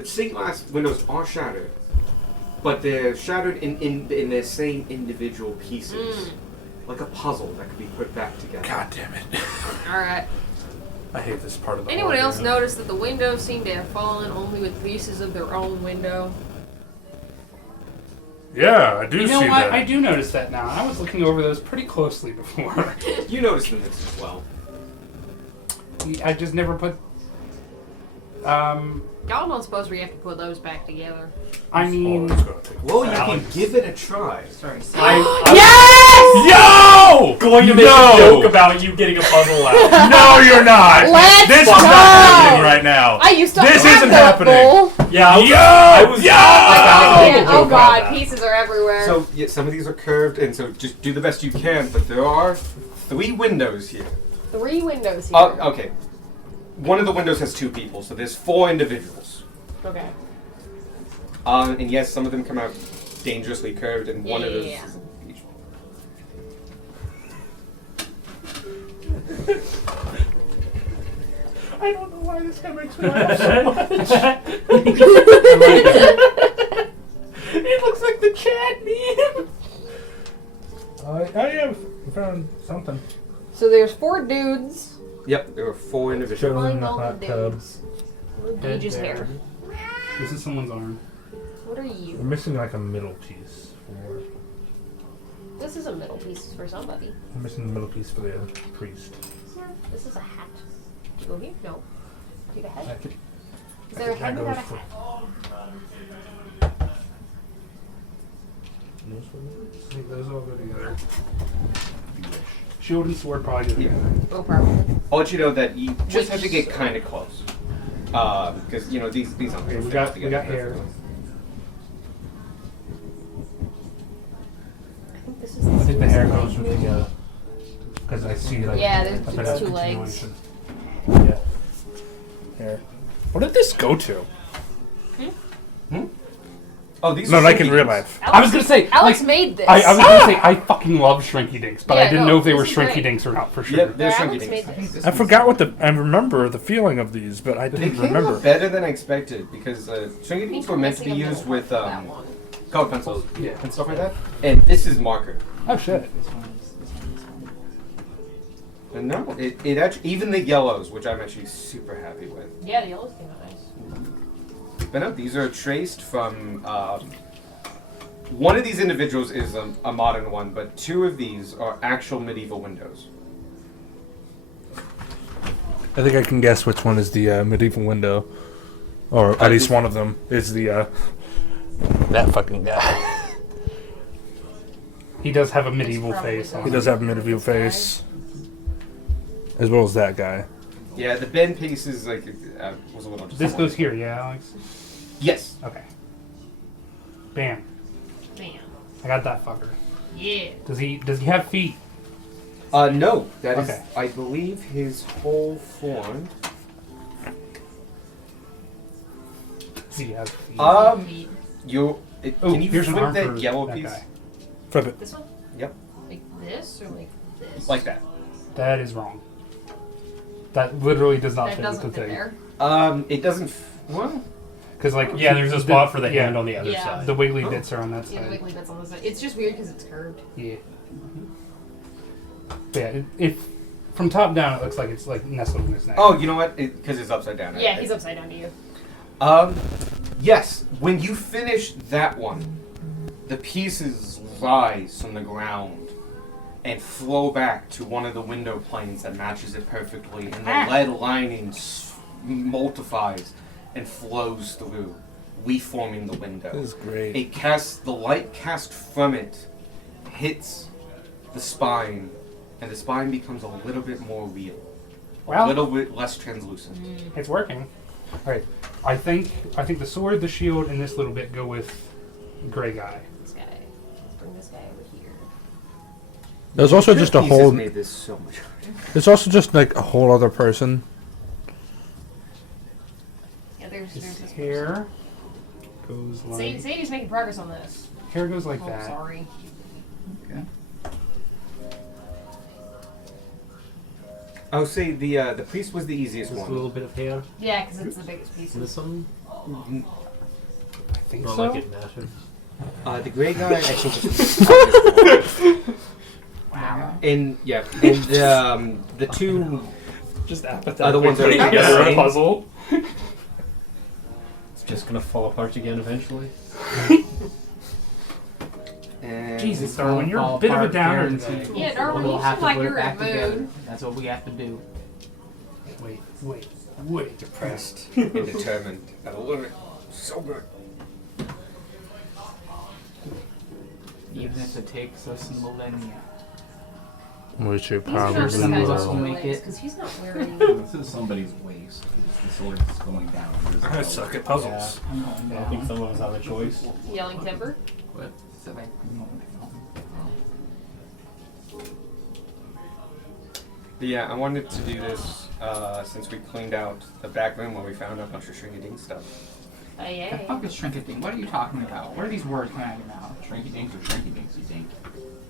stained glass windows are shattered, but they're shattered in their same individual pieces, like a puzzle that could be put back together. God damn it. Alright. I hate this part of the Anyone whole else game. notice that the windows seem to have fallen only with pieces of their own window? Yeah, I do You know see what? that. I do notice that now. I was looking over those pretty closely before. You notice in this as well. I just never put. Y'all don't suppose we have to put those back together. I Oh, mean, it's gonna take Well, you Alex. can give it a try. Sorry. Yo! Going to make a joke about you getting a puzzle out. No, you're not. Let's this is go! not happening right now. I used to This have isn't that happening. bowl. Yeah, Yo! I was Yo! about to make a Oh joke about god, that. pieces are everywhere. So yeah, some of these are curved, and so just do the best you can. But there are 3 windows here. 3 windows here. Okay. One of the windows has 2 people, so there's 4 individuals. Okay. And yes, some of them come out dangerously curved, and one of those Yeah. is each. I don't know why this guy makes me laugh so much. It looks like the Chad meme. I have found something. So there's 4 dudes. Yep, there were 4 individuals. Find all the dudes. Gauge's hair. This is someone's arm. What are you? We're missing like a middle piece. This is a middle piece for somebody. We're missing the middle piece for the priest. This is a hat. Do you go here? No. Do the head? Could, Is there a head without a hat? I think those all go together. Shield and sword probably go together. Oh, probably. I'll let you know that you just have to get Which- kind of close. Because, you know, these aren't Okay, gonna we fit got together. hair. I think this is I think the hair goes with the because I see like Yeah, there's a bit just of 2 legs. continuation. Yeah. Hair. What did this go to? Oh, these No, are like in shrinky real dinks. life. I was gonna say, Alex like, made this. I was gonna say, I fucking love Shrinky Dinks, but I Yeah, didn't no, know if they were this is Shrinky great. Dinks or not for sure. Yeah, they're Alex shrinky made dinks. this. I forgot what the. I remember the feeling of these, but I They didn't came remember. out better than I expected because shrinky dinks were meant to be used with that one. colored pencils Yeah. and stuff like that. And this is marker. Oh shit. This one is this one. And no, it actually even the yellows, which I'm actually super happy with. Yeah, the yellows came out nice. But no, these are traced from. One of these individuals is a modern one, but two of these are actual medieval windows. I think I can guess which one is the medieval window, or at least one of them is the that fucking guy. He does have a medieval probably face. does. He does have a medieval face, as well as that guy. Yeah, the bend piece is like was a little. This goes here, yeah, Alex. Yes. Okay. Bam. Bam. I got that fucker. Yeah. Does he have feet? No, that is, Okay. I believe, his whole form. Does he have feet? Can you Oh, can you here's an flip arm that for yellow that piece guy. Flip it. This one? Yep. Like this or like this? like that? That is wrong. That literally does not That fit doesn't with the fit thing. there. It doesn't. Well, Because like Yeah, there's a spot for the yeah, hand on the other Yeah. side. The wiggly bits are on that Yeah, the side. wiggly bits on the side. It's just weird because it's curved. Yeah. But yeah, if from top down, it looks like it's like nestled in his neck. oh, you know what? Because it's upside down. Yeah, he's upside down to you. Yes. When you finish that one, the pieces rise from the ground and flow back to one of the window planes that matches it perfectly, and the lead lining multiplies and flows through, reforming the window. This is great. It casts the light cast from it hits the spine, and the spine becomes a little bit more real, a Well- little bit less translucent. It's working. All right. I think the sword, the shield, and this little bit go with gray guy. This guy. Let's bring this guy over here. There's also just a Pieces whole. made this so much harder. There's also just like a whole other person. Yeah, there's His this hair goes person. like Sadie's making progress on this. hair goes like Oh, that. sorry. Okay. I would say the priest was the easiest Just a one. little bit of hair. Yeah, because it's the biggest piece. This one? I think Not so. like it matters. The gray guy, I think, is the hardest one. Wow. And yeah, and the two Just other ones are putting the together a same. puzzle. It's just gonna fall apart again eventually. And Jesus, It's gonna Darwin, you're a fall bit of a apart, downer guaranteed. today. Yeah, Darwin, We'll you have seem to like put you're it in back a together. mood. That's what we have to do. Wait. depressed and determined at a limit. So good. Even if it takes us millennia. Which you He's not probably this Some of guy's us will. will make legs it. because he's not wearing. This is somebody's waist. The sword is going down. I suck at puzzles. I'm going I think down. some of us have a choice. Yelling timber. So like, I'm going down. But yeah, I wanted to do this since we cleaned out the back room where we found a bunch of shrinky-dink stuff. Oh, The yeah. fuck is shrinky-dink? What are you talking about? What are these words coming out of your mouth? Shrinky dinks or shrinky dinks, you think?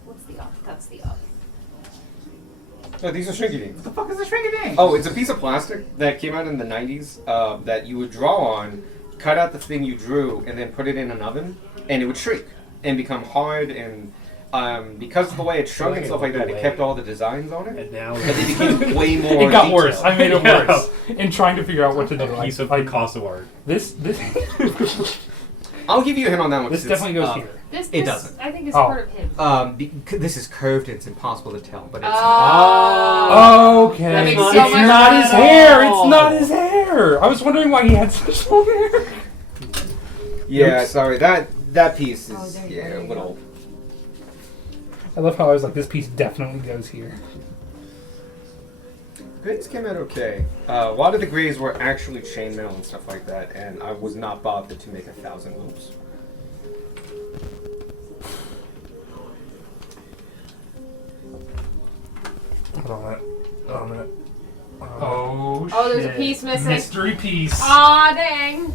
What's the up? That's the up. No, these are shrinky-dinks. What the fuck is a shrinky-dink? Oh, it's a piece of plastic that came out in the 90s that you would draw on, cut out the thing you drew, and then put it in an oven, and it would shrink and become hard. And because of the way it shrunk and stuff like that, it kept all the designs on it. And now But they became way more It got detailed. worse. I made it Yeah. worse in trying to figure out what to do. a piece of I- Picasso art. this I'll give you a hint on that one. this 'cause it's, definitely goes here. This It doesn't. I think is Oh. part of him. This is curved and it's impossible to tell, but it's. Oh. Okay, That makes it's so much not sense. his hair. It's not his hair. I was wondering why he had such long hair. Yeah, Oops. sorry. That piece Oh, is there you go, there a you little. I love how I was like, this piece definitely goes here. Grays came out okay. A lot of the grays were actually chainmail and stuff like that, and I was not bothered to make 1,000 loops. Hold on a minute. Hold on a minute. Oh, shit. Oh, there's a piece missing. Mystery piece. Aw, dang.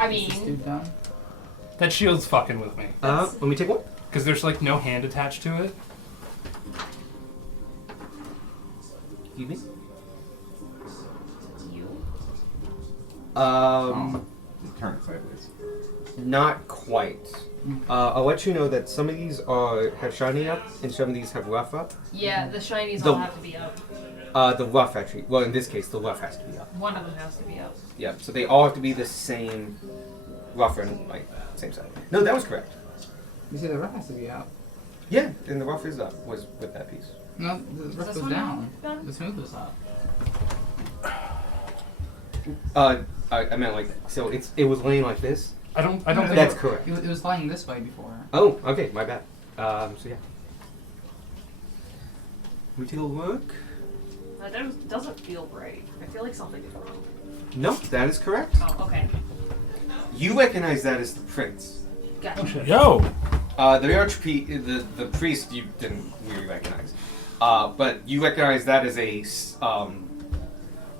I Is this mean, dude done? That shield's fucking with me. Let me take one. Because there's like no hand attached to it. You mean? you. Turn it sideways. Not quite. I'll let you know that some of these have shiny up, and some of these have rough up. Yeah, the shinies The- all have to be up. The rough actually. Well, in this case, the rough has to be up. One of them has to be up. Yeah. So they all have to be the same rough and like same side. No, that was correct. You say the rough has to be out. Yeah, and the rough is up. Was with that piece. No, the rough this goes one down. done? The smooth was up. I meant like so. It was laying like this. I don't think That's correct. It was lying this way before. Oh, okay, my bad. So yeah. We take a look. That doesn't feel right. I feel like something is wrong. No, that is correct. Oh, okay. You recognize that as the prince. Gotcha. Yo! The priest you didn't really recognize, but you recognize that as an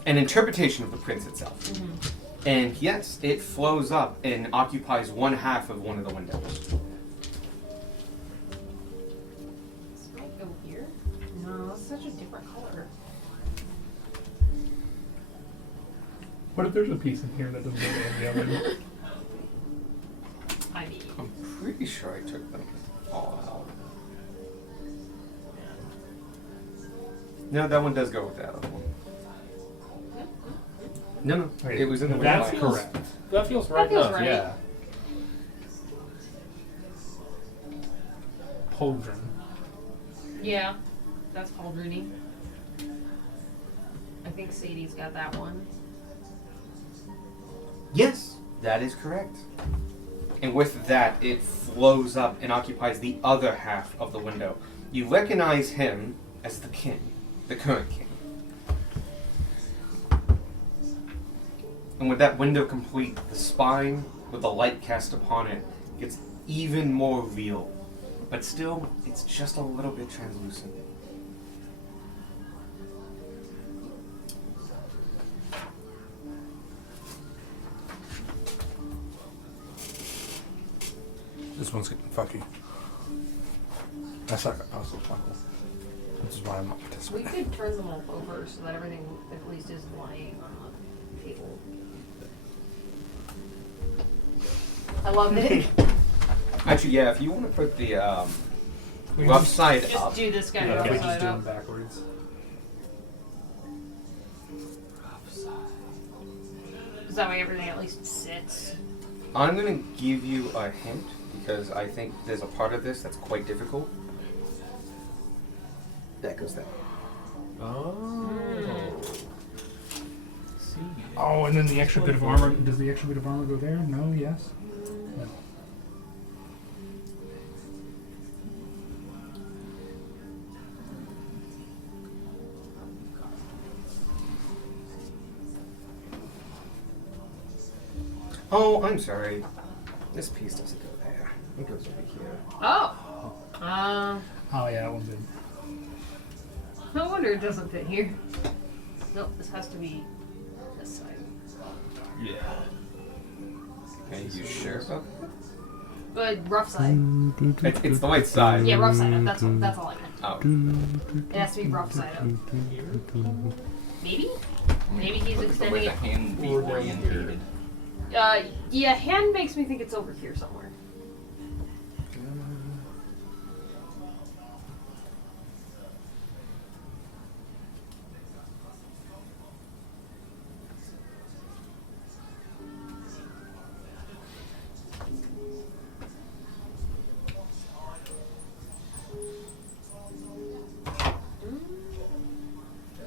interpretation of the prince itself. Mm-hmm. And yes, it flows up and occupies one half of one of the windows. This might go here. No, that's such a different color. What if there's a piece in here that doesn't go in the other? I mean, I'm pretty sure I took them all out. No, that one does go with that other one. No, it was in the That's window. correct. That feels right feels enough, right. yeah. Pauldron. yeah, that's Pauldrony. I think Sadie's got that one. Yes, that is correct. And with that, it flows up and occupies the other half of the window. You recognize him as the king, the current king. And with that window complete, the spine, with the light cast upon it, gets even more real. But still, it's just a little bit translucent. This one's getting fucky. That's like a puzzle fuckle. This is why I'm not We participating. could turn them all over so that everything at least is lying on the table. I love it. Actually, yeah, if you want to put the We rough just- side Just up. do this guy Yeah, we upside just do them up. backwards. Because that way everything at least sits. I'm going to give you a hint because I think there's a part of this that's quite difficult. That goes there. Oh. See. Oh, and then the extra bit of armor. Does the extra bit of armor go there? No. Yes. No. Oh, I'm sorry. This piece doesn't go there. It goes over here. Oh! Oh yeah, that one did. No wonder it doesn't fit here. Nope, this has to be this side. Yeah. Are you sure about But rough side. that? It's the right side. Yeah, rough side up. That's all I meant. Oh. It has to be rough side up. Maybe? Maybe he's The way extending the it. hand be oriented. Yeah, hand makes me think it's over here somewhere.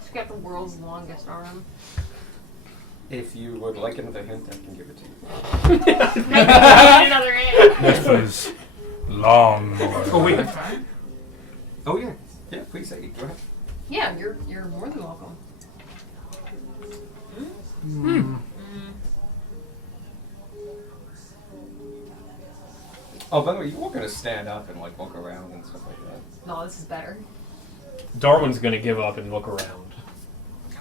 She's got the world's longest arm. If you would like another hint, I can give it to you. I need another hand. This was long. Oh wait. Oh, yeah. Yeah, please say it. Go ahead. Yeah, you're more than welcome. Oh, by the way, you were going to stand up and, like, walk around and stuff like that. No, this is better. Darwin's gonna give up and look around.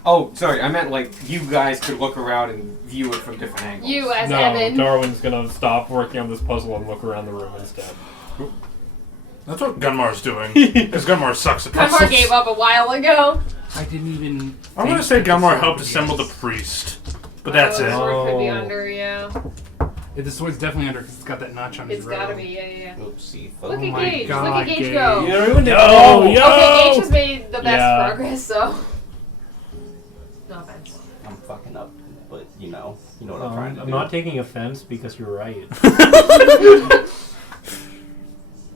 Oh, sorry. I meant like you guys could look around and view it from different angles. You as No, Evan. Darwin's gonna stop working on this puzzle and look around the room instead. That's what Gunmar's doing. Because Gunmar sucks at puzzles. Gunmar gave up a while ago. I didn't even. I'm gonna say Gunmar helped assemble the priest. But that's The it. sword could be Oh. under, yeah. The sword's definitely under because it's got that notch on his It's robe. gotta be, yeah. Oopsie. Look Oh at my Gage. God, Look at Gage Gage. go. You ruined it. Yo, yo! Okay, Gage has made the best Yeah. progress, so. No offense. I'm fucking up, but you know what I'm trying to I'm do. not taking offense because you're right.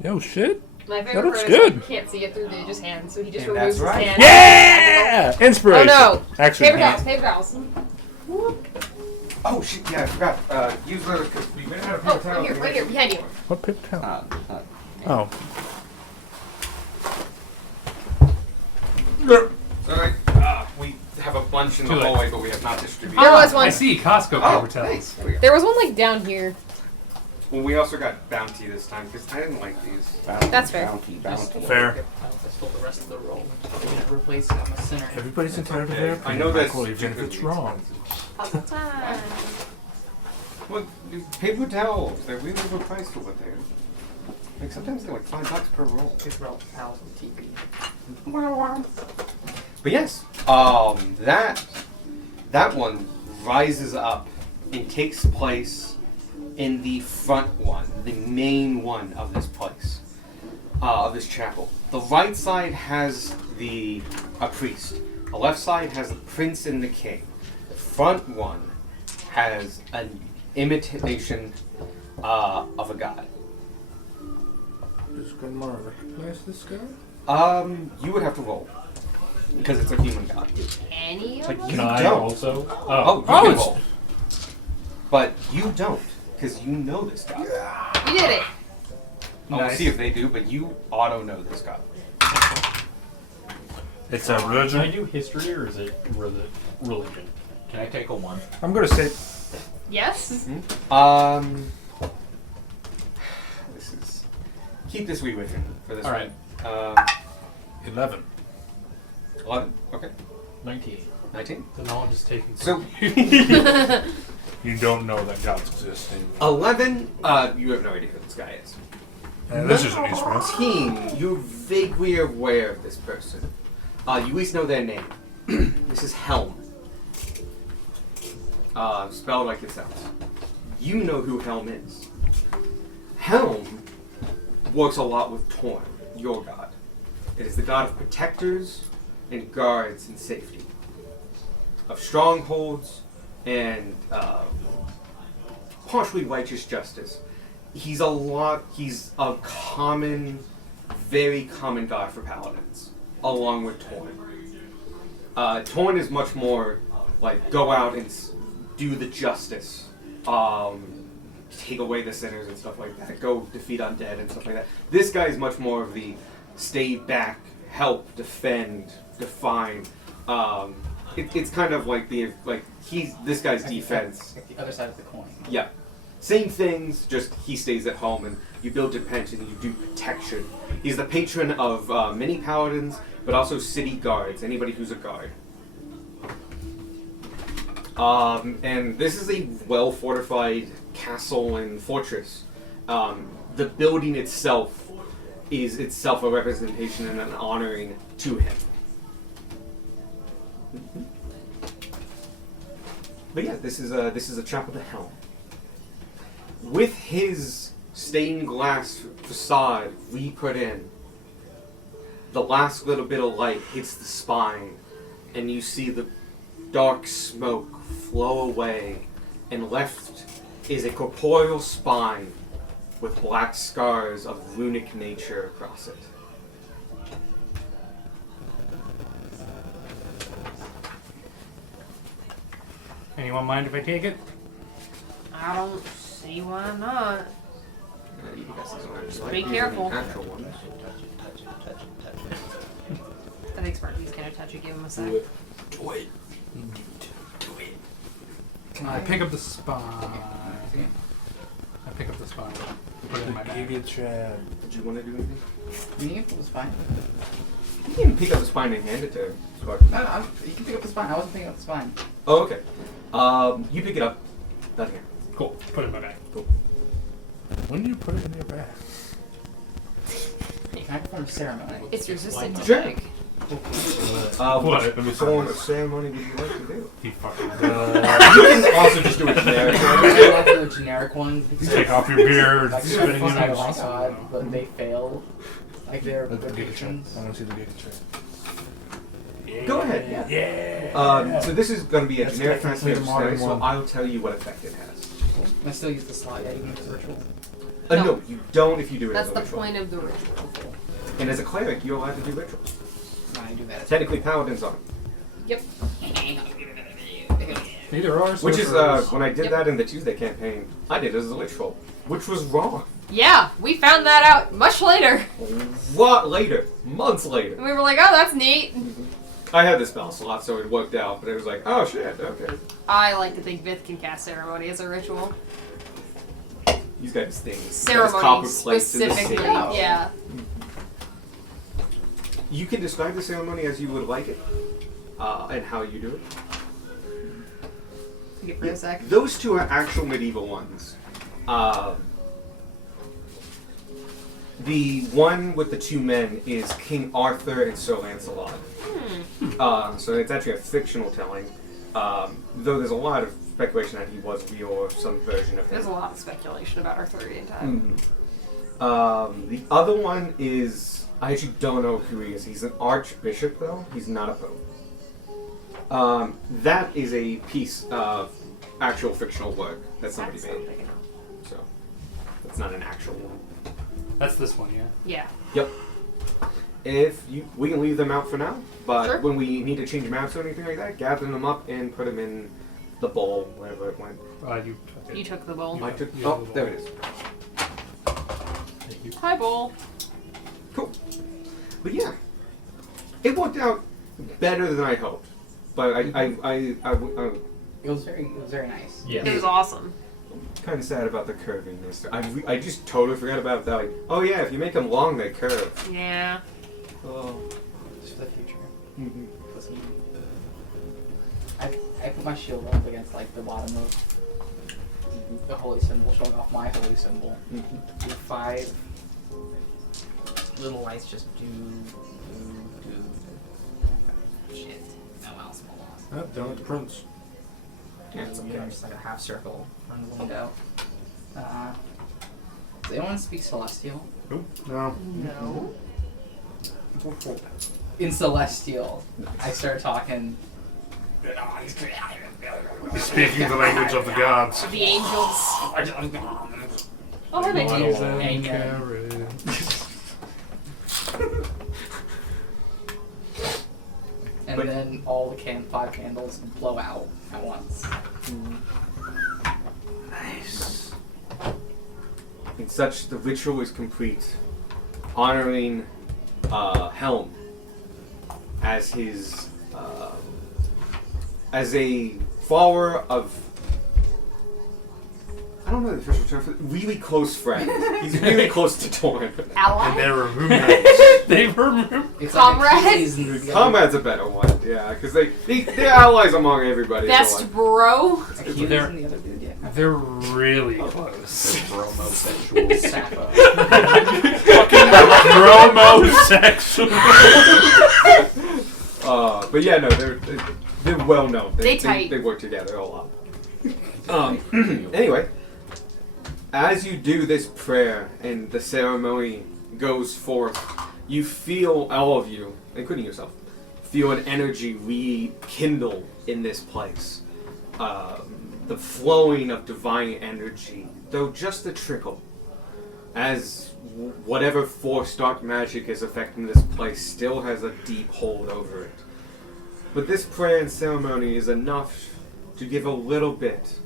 Yo, shit. My That favorite looks part is good. you can't see it through Gage's hand, so he just And removes that's his right. hand. Yeah! Oh Inspiration. no! Actually, Paper towels, paper towels. Oh shit! Yeah, I forgot. Use those because we ran out of Oh, paper towels. right here, behind you. what paper towel? Uh, Oh. Sorry. We have a bunch in the Too late. hallway, but we have not distributed. There was I one. see Costco Oh, paper towels. nice. There we go. There was one like down here. Well, we also got bounty this time because I didn't like these. That's fair. Bounty. I stole Fair. I stole the rest of the roll. I'm gonna replace it. I'm a sinner. Everybody's entitled to their opinion. I know that's Michael, even if it's wrong. All the time. Well, paper towels, they're really overpriced for what they are. Like sometimes they're like $5 per roll. Paper towels and TV. But yes, that one rises up and takes place in the front one, the main one of this place, of this chapel. The right side has a priest. The left side has the prince and the king. The front one has an imitation of a god. Does Gunmar recognize this guy? You would have to roll because it's a human god. Any of But them? you Can I don't. also? Oh, you Oh, can it's- roll. But you don't, because you know this guy. You did it. I will see if they do, but you auto know this guy. It's a Can I religion. do history or is it religion? Can I take a 1? I'm gonna say Yes. This is keep this revision for this All one. right. 11. 11. Okay. 19. 19. The knowledge is taken. So You don't know that gods exist anymore. 11. You have no idea who this guy is. And this isn't East West. 13. You're vaguely aware of this person. You at least know their name. This is Helm. Spelled like it sounds. You know who Helm is. Helm works a lot with Torn, your god. It is the god of protectors and guards and safety, of strongholds and partially righteous justice. He's a common, very common god for paladins, along with Torn. Torn is much more like go out and do the justice, take away the sinners and stuff like that, go defeat undead and stuff like that. This guy is much more of the stay back, help, defend, define. It's kind of like this guy's defense. Like the other side of the coin. Yeah. Same things, just he stays at home and you build defense and you do protection. He's the patron of many paladins, but also city guards, anybody who's a guard. And this is a well-fortified castle and fortress. The building itself is itself a representation and an honoring to him. But yeah, this is a chapel to Helm. With his stained glass facade re-put in, the last little bit of light hits the spine, and you see the dark smoke flow away, and left is a corporeal spine with black scars of runic nature across it. Anyone mind if I take it? I don't see why not. You guys are just Be using careful. natural ones. I think Sparky's gonna touch it. Give him a sec. Do it. Can I pick up the spine? I pick up the spine. Put it in my bag. Give you Chad. Did you want to do anything? You can pull the spine. You can pick up the spine and hand it to him. Spark. No, you can pick up the spine. I wasn't picking up the spine. Oh, okay. You pick it up. Not here. Cool. Put it in my bag. When do you put it in your bag? Can I perform a ceremony? It's resistant to Sure. egg. What? Let me What ceremony would you like to do? He fucking. You can also just do a generic one. I like the generic one. because Take off your beard, Like, spitting oh in my your god, but they fail. Like their Let the Giga check. predictions. I want to see the Giga check. Go ahead. Yeah. So this is going to be a That's generic definitely translation the modern so one. I'll tell you what effect it has. I still use the slot. Yeah, even if it's ritual. No. No, you don't if you do it That's as a the ritual. point of the ritual. And as a cleric, you're allowed to do rituals. I do that. Technically, paladins aren't. Yep. Neither are Which is, sorcerers. when I did Yep. that in the Tuesday campaign, I did it as a ritual. Which was wrong. Yeah, we found that out much later. A lot later. Months later. And we were like, oh, that's neat. I had the spell slot, so it worked out, but it was like, oh shit, okay. I like to think Vith can cast ceremony as a ritual. He's got his things. Ceremony copper plates in the specifically, city. yeah. You can describe the ceremony as you would like it, and how you do it. Take it for a sec. Those two are actual medieval ones. The one with the two men is King Arthur and Sir Lancelot. So it's actually a fictional telling, though there's a lot of speculation that he was real or some version of him. There's a lot of speculation about Arthurian time. The other one is, I actually don't know who he is. He's an archbishop, though. He's not a pope. That is a piece of actual fictional work that somebody That's made. something. So that's not an actual one. That's this one, yeah. Yeah. Yep. We can leave them out for now, but Sure. when we need to change maps or anything like that, gather them up and put them in the bowl, wherever it went. You took it. You took the bowl. I took. You Oh, have the there bowl. it is. Thank you. Hi, bowl. Cool. But yeah, it worked out better than I hoped. But I'm It was very nice. It was awesome. kind of sad about the curviness. I just totally forgot about that. Like, oh yeah, if you make them long, they curve. Yeah. Oh, just for the future. Listen. I put my shield up against like the bottom of the holy symbol, showing off my holy symbol. Do 5 little lights just do. Shit. No mouse more lost. Down at the prince. Yeah, it's okay. Just like a half circle around the window. Does anyone speak Celestial? No. No. In Celestial, I start talking. He's speaking the language of the gods. The angels. Oh, hi, my Models dear. and Amen. And But- then all the 5 candles blow out at once. Nice. In such, the ritual is complete, honoring Helm as his as a follower of. I don't know the official term for it. Really close friend. He's really close to Torn. And Ally? they were roommates. They were. It's Comrades? like Achilles and Ruby. Comrade's a better one, yeah, because they're allies among everybody. Best so bro? Achilles They're- and the other dude, yeah. They're really close. Bromosexual. Sappho. Homosexual. but yeah, no, they're well known. They tight. They work together a lot. Anyway, as you do this prayer and the ceremony goes forth, you feel, all of you, including yourself, feel an energy rekindle in this place. The flowing of divine energy, though just a trickle, as whatever force dark magic is affecting this place still has a deep hold over it. But this prayer and ceremony is enough to give a little bit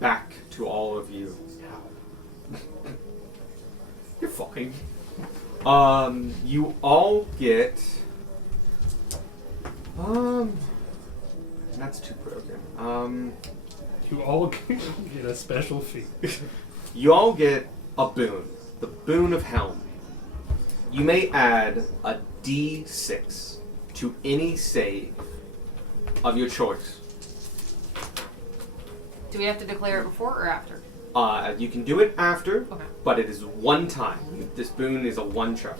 back to all of you. You're fine. You all get. That's too broken. You all get a special feat. You all get a boon. The boon of Helm. You may add a D6 to any save of your choice. Do we have to declare it before or after? You can do it after, Okay. but it is one time. This boon is a one charge.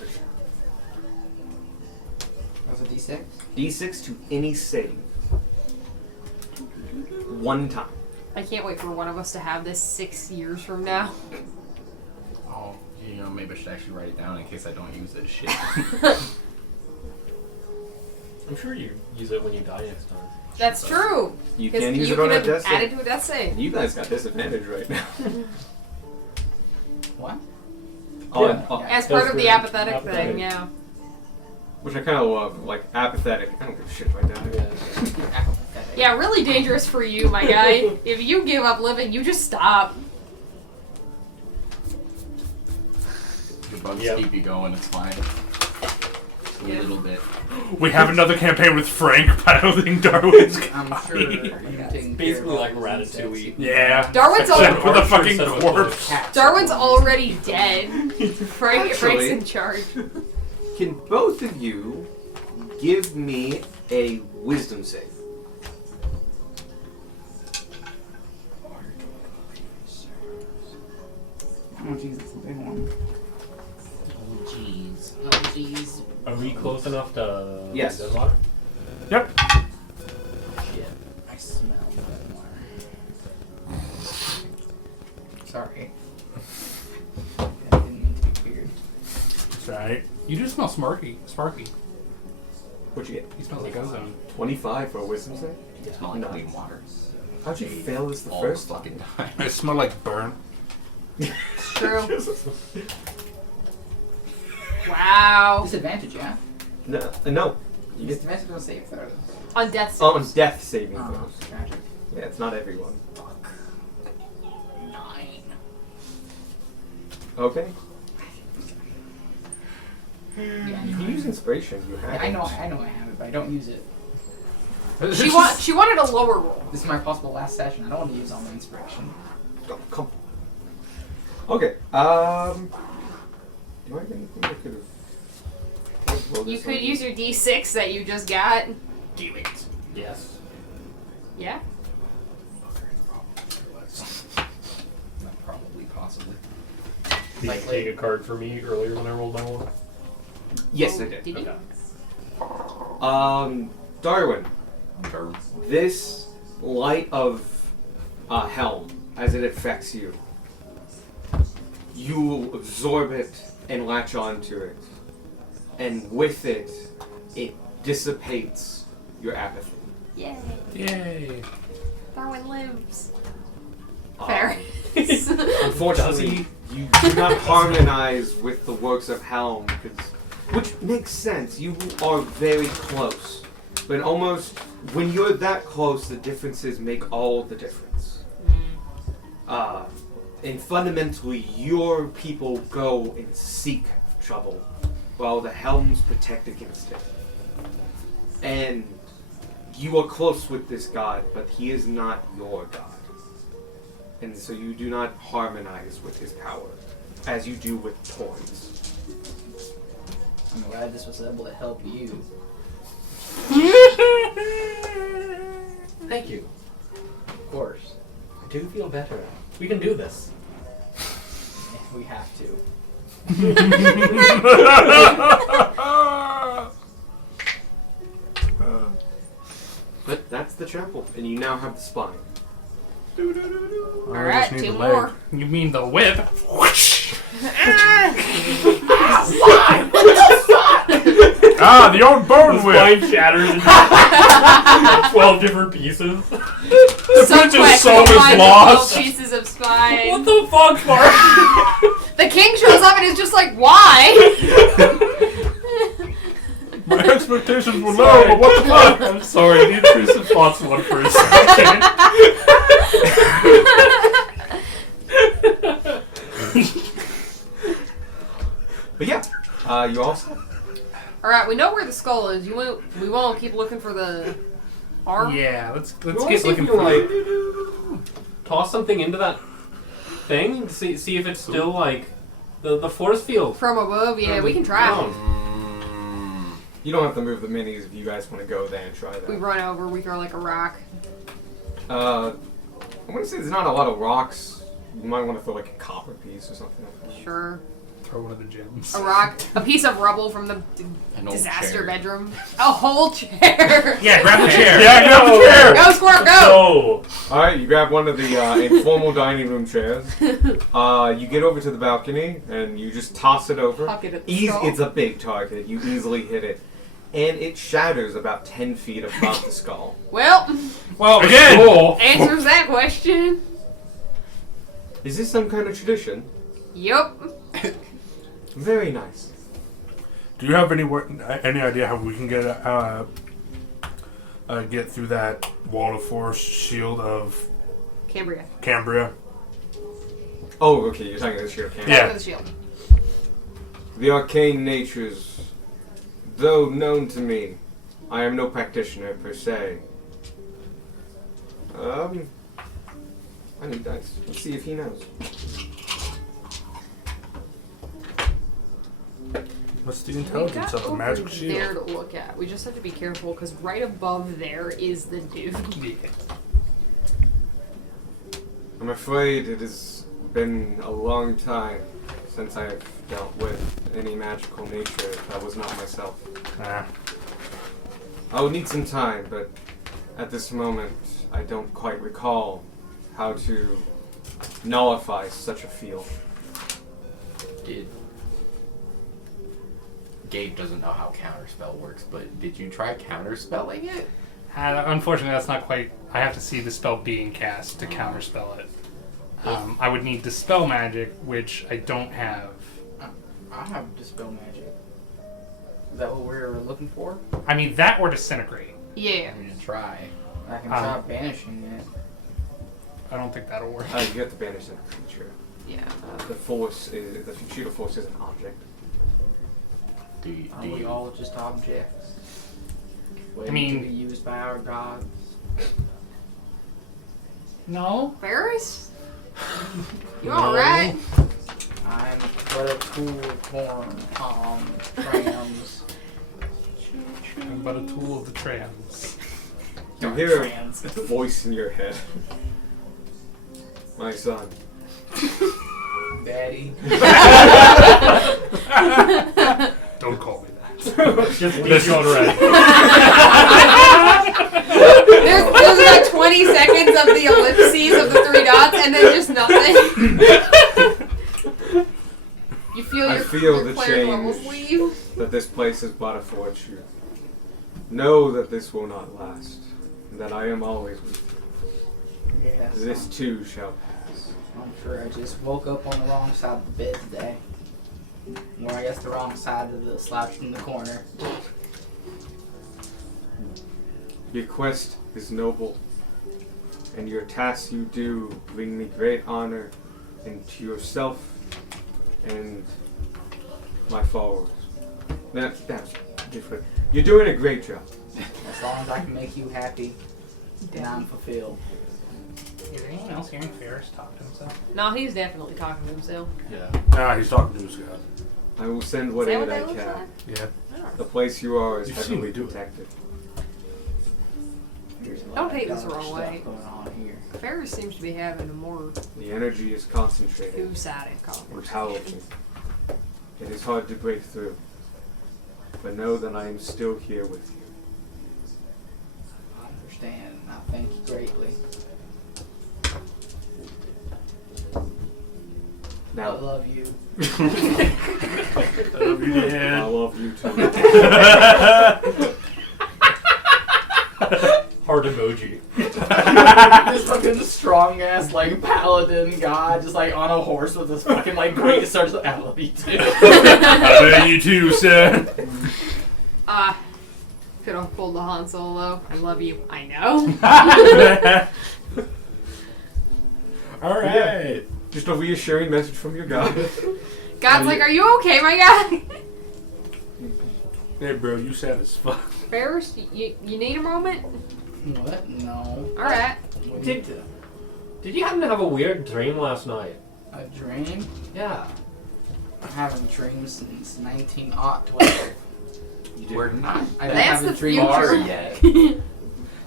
That was a D6? D6 to any save. One time. I can't wait for one of us to have this 6 years from now. Oh, you know, maybe I should actually write it down in case I don't use this shit. I'm sure you use it when you die next time. That's true. You 'Cause can use you it on a can death add it save. to a death save. You guys got disadvantage right now. What? As part of the That's apathetic good. thing, yeah. Which I kind of love. Like, apathetic. I don't give a shit if I die. Yeah, really dangerous for you, my guy. If you give up living, you just stop. The bugs Yep. keep you going, it's fine. A Yeah. little bit. We have another campaign with Frank piloting Darwin's I'm guy. sure you're taking care Basically of like all these Ratatouille. insects. Yeah. Darwin's Except for the Archer fucking instead of a corpse. Cats. Darwin's already dead. Frank's Actually- in charge. Can both of you give me a wisdom save? Oh, Jesus, it's a big one. Oh jeez. Oh jeez. Are we close enough to Yes. dead water? Yep. Shit. I smell that water. Sorry. I didn't mean to be weird. That's right. You do smell sparky. What'd you get? You smell like ozone. 25 for a wisdom save? It's not like Nice. clean water. How'd you fail this the All first the time? fucking time. I smell like burn. It's true. Wow. Disadvantage, yeah? No, no. You get Disadvantage on save throws. On death on saves. death saving Oh, throws. tragic. Yeah, it's not everyone. Fuck. 9. Okay. Yeah, You can use inspiration. You have. I know I have it, but I don't use it. She wanted a lower roll. This is my possible last session. I don't want to use all my inspiration. Oh, come. Okay. Do I have anything I could have? You could use your D6 that you just got. Do it. Yes. Yeah. Probably, possibly. Did you take a card for me earlier when I rolled my one? Yes, Oh, I did. Did you? Okay. Darwin. Burn. This light of helm, as it affects you, you absorb it and latch onto it, and with it, it dissipates your apathy. Yay. Yay. Darwin lives. Um, Fair. Unfortunately, you do not harmonize with the works of Helm, which makes sense. You are very close. But almost, when you're that close, the differences make all the difference. And fundamentally, your people go and seek trouble, while the Helms protect against it. And you are close with this god, but he is not your god. And so you do not harmonize with his power, as you do with Torrens. I'm glad this was able to help you. Thank you. Of course. I do feel better. We can do this. If we have to. But that's the chapel, and you now have the spine. Alright, 2 more. You mean the whip? The old bone The whip. spine shatters into 12 different pieces. The prince's Quest, soul find is the lost. 12 pieces of spine. What the fuck, Mark? The king shows up and is just like, why? My expectations were low, but what the fuck? I'm sorry, the intrusive thoughts one for a second. But yeah, you all set. Alright, we know where the skull is. We won't keep looking for the arm. Yeah, let's We wanna get see if looking we can, for like, toss something into that thing, see if it's still like the force field. From above, yeah, we can try. Oh. You don't have to move the minis if you guys want to go there and try that. We run over, we throw like a rock. I want to say there's not a lot of rocks. You might want to throw like a copper piece or something like that. Sure. Throw one of the gems. A rock, a piece of rubble from the An old disaster chair. bedroom. A whole chair. Yeah, grab the chair. Yeah, grab the chair! Go, Squirt, go! No. Alright, you grab one of the informal dining room chairs. You get over to the balcony and you just toss it over. Huck it at the skull. It's a big target. You easily hit it. And it shatters about 10 feet above the skull. Well, Well, Again! cool. answers that question. Is this some kind of tradition? Yup. Very nice. Do you have any idea how we can get through that wall of force shield of Cambria. Cambria? Oh, okay, you're talking about the shield of Yeah. For the shield. The arcane natures, though known to me, I am no practitioner per se. I need dice. Let's see if he knows. What's the We intelligence got of the over magic there shield? to look at. We just have to be careful because right above there is the dude. I'm afraid it has been a long time since I've dealt with any magical nature that was not myself. Ah. I would need some time, but at this moment, I don't quite recall how to nullify such a field. Gabe doesn't know how counterspell works, but did you try counterspelling it? Unfortunately, that's not quite. I have to see the spell being cast to counterspell it. I would need dispel magic, which I don't have. I have dispel magic. Is that what we're looking for? I mean, that or disintegrate. Yeah. I'm gonna try. I can try banishing it. I don't think that'll work. You have to banish that creature. Yeah. The shield of force is an object. Are we all just objects? Waiting mean- to be used by our gods. No, Ferris? You alright? I'm but a tool for trams. I'm but a tool of the trans. You hear Trans. a voice in your head. My son. Daddy. Don't call me that. Just leave you on red. There's about 20 seconds of the ellipses of the 3 dots and then just nothing. You feel I your, feel your the player levels change. leave. That this place is but a fortune. Know that this will not last. And that I am always with you. Yes. This too shall pass. I'm sure I just woke up on the wrong side of the bed today. Or I guess the wrong side of the slouch in the corner. Your quest is noble, and your tasks you do bring me great honor into yourself and my followers. That's different. You're doing a great job. As long as I can make you happy, then I'm fulfilled. Is anyone else hearing Ferris talk to himself? No, he's definitely talking to himself. Ah, he's talking to his god. I will send Is what that aid what I that looks can. like? Yeah. The place you are is You've seen heavily me do it. protected. There's a lot Don't of take this the dark wrong stuff way. going on here. Ferris seems to be having a more The energy is concentrated two-sided and conversation. powerful. It is hard to break through, but know that I am still here with you. I understand, and I thank you greatly. I Now, love you. I love you too. Heart emoji. This fucking strong ass like paladin guy just like on a horse with this fucking like great starts like, I love you too. I love you too, sir. Could have pulled the Han Solo. I love you. I know. All right. Just a reassuring message from your god. God's like, are you okay, my guy? Hey, bro, you sad as fuck. Ferris, you need a moment? What? No. Alright. We Did- need to. Did you happen to have a weird dream last night? A dream? Yeah. I haven't dreamed since 1912. You do. We're not I don't That's have the a dream far future. yet.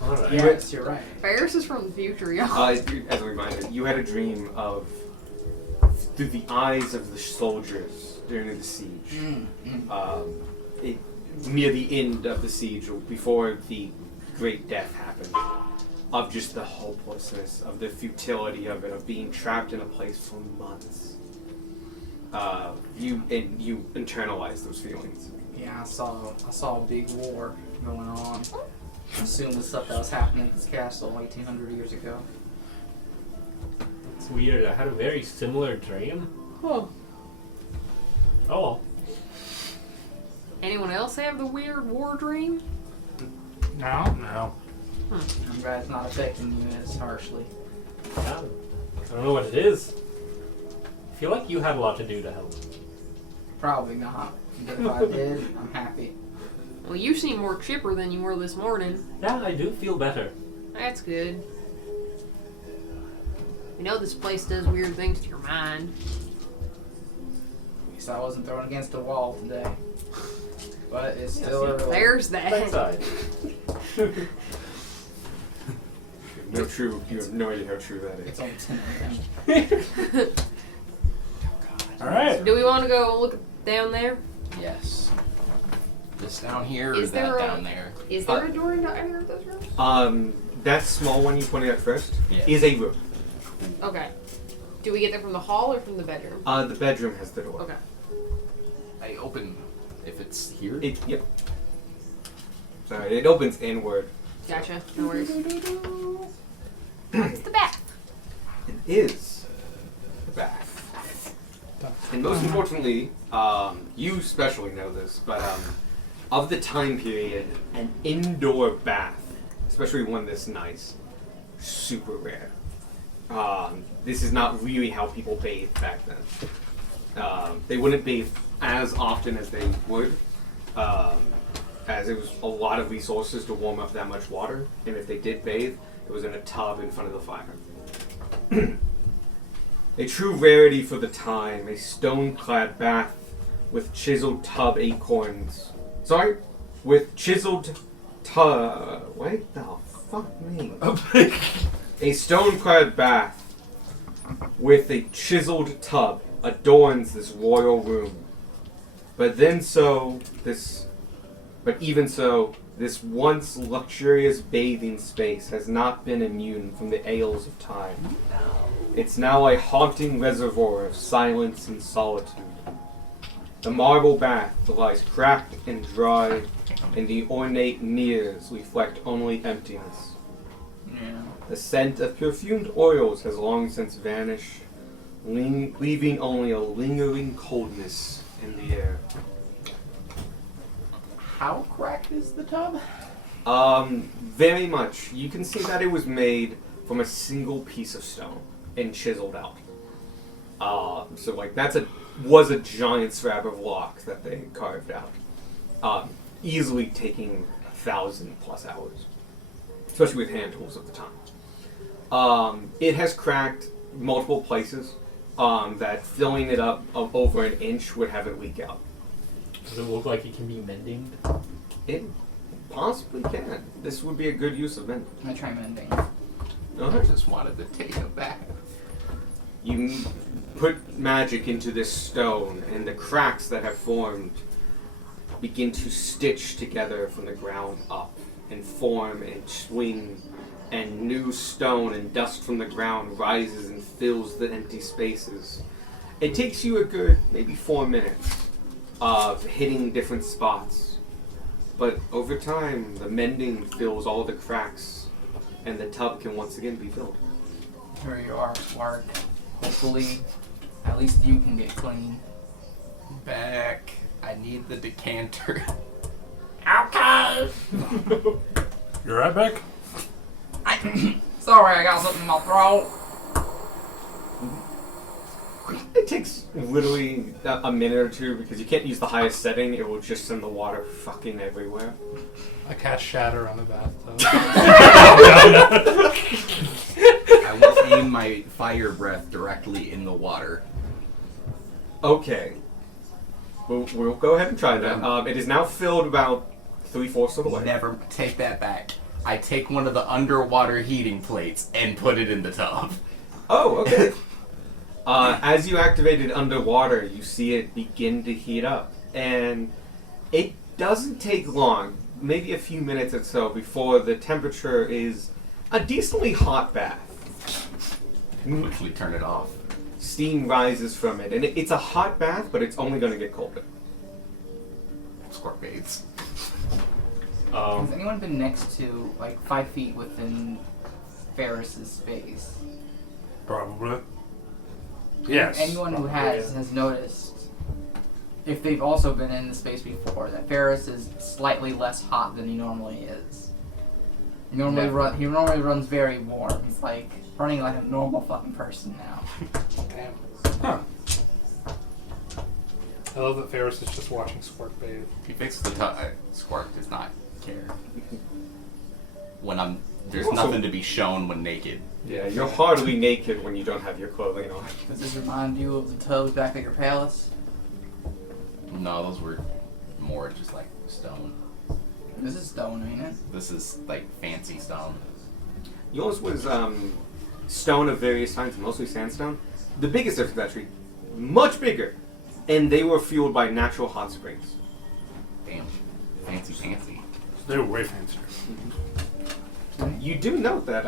Alright. Yes, you're right. Ferris is from the future, y'all. As a reminder, you had a dream of through the eyes of the soldiers during the siege. Near the end of the siege, or before the Great Death happened, of just the hopelessness, of the futility of it, of being trapped in a place for months. You internalize those feelings. Yeah, I saw a big war going on. I assume the stuff that was happening at this castle 1800 years ago. It's weird. I had a very similar dream. Huh. Oh well. Anyone else have the weird war dream? No. No. I'm glad it's not affecting you as harshly. Yeah. I don't know what it is. I feel like you had a lot to do to help. Probably not. But if I did, I'm happy. Well, you seem more chipper than you were this morning. Yeah, I do feel better. That's good. You know this place does weird things to your mind. At least I wasn't thrown against a wall today. But it's still see, early. There's that. Backside. You have no idea how true that It's is. only 10 a.m. All right. Do we want to go look down there? Yes. This down here or Is that there a- down there? Is there a door into either of those rooms? That small one you pointed at first Yeah. is a room. Okay. Do we get there from the hall or from the bedroom? The bedroom has the door. Okay. I open if it's here. Yep. Sorry, it opens inward. Gotcha. No worries. It's the bath. It is the bath. And most importantly, you especially know this, but of the time period, an indoor bath, especially one this nice, super rare. This is not really how people bathed back then. They wouldn't bathe as often as they would, as it was a lot of resources to warm up that much water, and if they did bathe, it was in a tub in front of the fire. A true rarity for the time, a stone-clad bath with chiseled tub acorns. Sorry? With chiseled tub... What the fuck me? A stone-clad bath with a chiseled tub adorns this royal room. But even so, this once luxurious bathing space has not been immune from the ails of time. It's now a haunting reservoir of silence and solitude. The marble bath lies cracked and dry, and the ornate mirrors reflect only emptiness. Yeah. The scent of perfumed oils has long since vanished, leaving only a lingering coldness in the air. How cracked is the tub? Very much. You can see that it was made from a single piece of stone and chiseled out. So like was a giant slab of rock that they carved out. Easily taking 1,000+ hours, especially with hand tools at the time. It has cracked multiple places. That filling it up of over an inch would have it leak out. Does it look like it can be mending? It possibly can. This would be a good use of mending. I'm gonna try mending. I just wanted to take a bath. You put magic into this stone, and the cracks that have formed begin to stitch together from the ground up, and form and swing, and new stone and dust from the ground rises and fills the empty spaces. It takes you a good maybe 4 minutes of hitting different spots, but over time the mending fills all the cracks, and the tub can once again be filled. Here you are, Warg. Hopefully, at least you can get clean. Back. I need the decanter. Okay! You're right back. Sorry, I got something in my throat. It takes literally a minute or two because you can't use the highest setting. It will just send the water fucking everywhere. I cast Shatter on the bathtub. I will aim my fire breath directly in the water. Okay. We'll go ahead and try that. It is now filled about 3/4 of the way. Never take that back. I take one of the underwater heating plates and put it in the tub. Oh, okay. As you activate it underwater, you see it begin to heat up. And it doesn't take long, maybe a few minutes or so, before the temperature is a decently hot bath. Quickly turn it off. Steam rises from it. And it's a hot bath, but it's only going to get colder. Squirt bathes. Has anyone been next to, like, 5 feet within Ferris's space? Probably. Yes. Anyone who has noticed, if they've also been in the space before, that Ferris is slightly less hot than he normally is. He normally runs very warm. He's like running like a normal fucking person now. Damn. Huh. I love that Ferris is just watching Squirt bathe. He fixes the tub. Squirt does not care. There's Also- nothing to be shown when naked. Yeah, you're hardly naked when you don't have your clothing on. Does this remind you of the tubs back at your palace? No, those were more just like stone. This is stone, ain't it? This is like fancy stone. Yours was stone of various kinds, mostly sandstone. The biggest difference, actually, much bigger, and they were fueled by natural hot springs. Damn. Fancy. They were way fancier. You do note that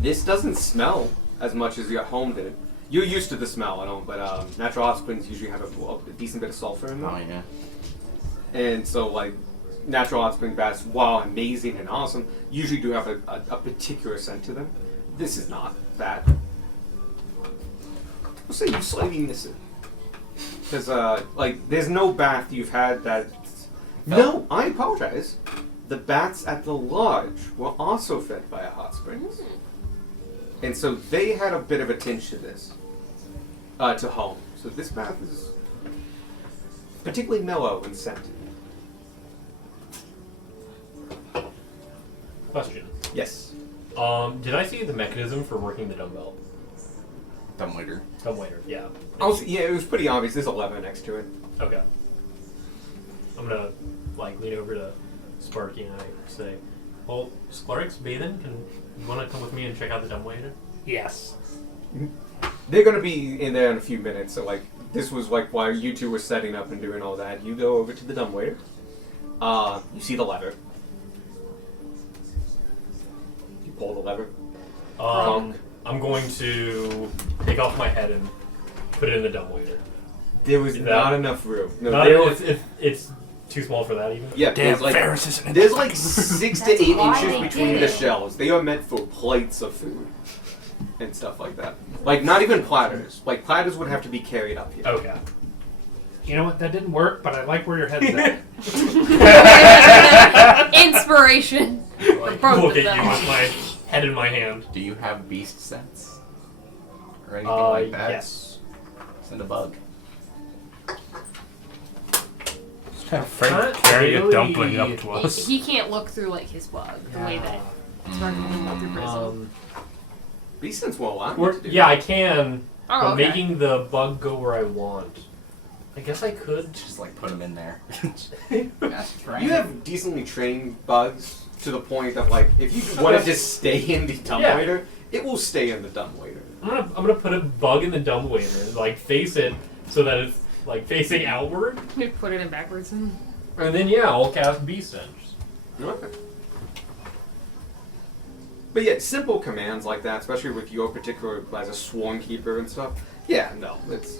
this doesn't smell as much as your home did. You're used to the smell, I don't, but natural hot springs usually have a decent bit of sulfur in them. Oh yeah. And so, like, natural hot spring baths, while amazing and awesome, usually do have a particular scent to them. This is not that. I'll say you slightly miss it. Because, like, there's no bath you've had that... No, I apologize. The baths at the lodge were also fed by a hot springs. And so they had a bit of a tinge to this. To home. So this bath is particularly mellow and scented. Question. Yes. Did I see the mechanism for working the dumbbell? Dumbwaiter. Dumbwaiter, yeah. Also, yeah, it was pretty obvious. There's a lever next to it. Okay. I'm gonna, like, lean over to Sparky and I say, well, Sklarix, Bathan, you wanna come with me and check out the dumbwaiter? Yes. They're gonna be in there in a few minutes, so like this was like while you two were setting up and doing all that. You go over to the dumbwaiter. You see the lever. You pull the lever. I'm going to take off my head and put it in the dumbwaiter. There was Is not that- enough room. No, Not there if, was, it's too small for that even. yeah, Damn, there's like Ferris isn't in there's the like fucking- 6 to That's 8 why inches they between did the it. shelves. They are meant for plates of food and stuff like that. Like not even platters. Like platters would have to be carried up here. Okay. You know what? That didn't work, but I like where your head's at. Inspiration. Like, both look of at you them. with my head in my hand. Do you have beast sense? Or anything like that? Yes. Send a bug. Just kind of afraid to Not carry a really. dumpling up to us. He can't look through like his bug the way that Sparky can look through Prism. Beast sense will allow you Or, to do. yeah, I can, Oh, but okay. making the bug go where I want. I guess I could. Just like put them in there. That's right. You have decently trained bugs to the point that, like, if you want to just stay in the dumbwaiter, it will stay in the dumbwaiter. I'm gonna put a bug in the dumbwaiter and like face it so that it's like facing outward, You put it in backwards. and then yeah, I'll cast Beast Sense. Okay. But yeah, simple commands like that, especially with your particular as a sworn keeper and stuff. Yeah, no, it's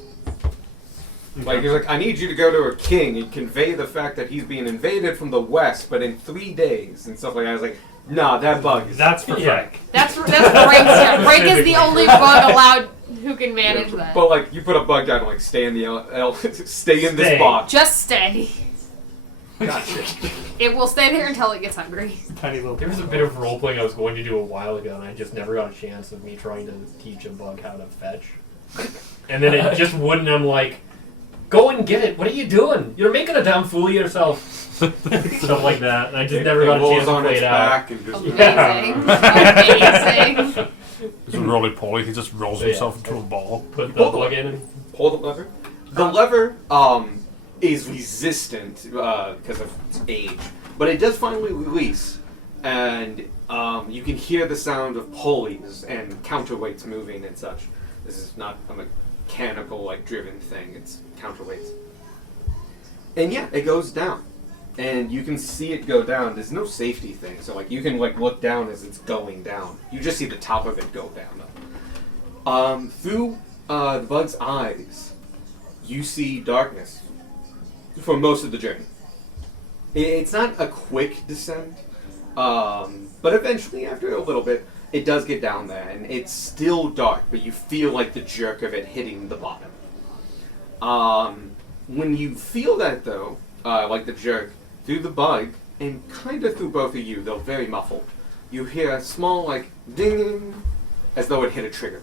like you're like, I need you to go to a king and convey the fact that he's being invaded from the west, but in 3 days and stuff like that. I was like, nah, that bug is That's for Yeah. Frank. That's Frank's job. Frank is the only bug allowed who can manage that. But like, you put a bug down and like stay in the stay in this Stay. box. Just stay. Gotcha. It will stay there until it gets hungry. Tiny little. There was a bit of role playing I was going to do a while ago, and I just never got a chance of me trying to teach a bug how to fetch. And then it just wouldn't. I'm like, go and get it. What are you doing? You're making a damn fool of yourself. Stuff like that. And I just never got a rolls chance to on play its it out. back and just Amazing. Amazing. It's roly poly. He just rolls Yeah. himself into a ball. Put the plug in and pull the lever. The lever is resistant because of its age, but it does finally release, and you can hear the sound of pulleys and counterweights moving and such. This is not a mechanical, like, driven thing. It's counterweights. And yeah, it goes down. And you can see it go down. There's no safety thing, so like you can like look down as it's going down. You just see the top of it go down. Through the bug's eyes, you see darkness for most of the journey. It's not a quick descent, but eventually, after a little bit, it does get down there, and it's still dark, but you feel like the jerk of it hitting the bottom. When you feel that, though, like the jerk, through the bug, and kind of through both of you, though very muffled, you hear a small, like, ding, as though it hit a trigger.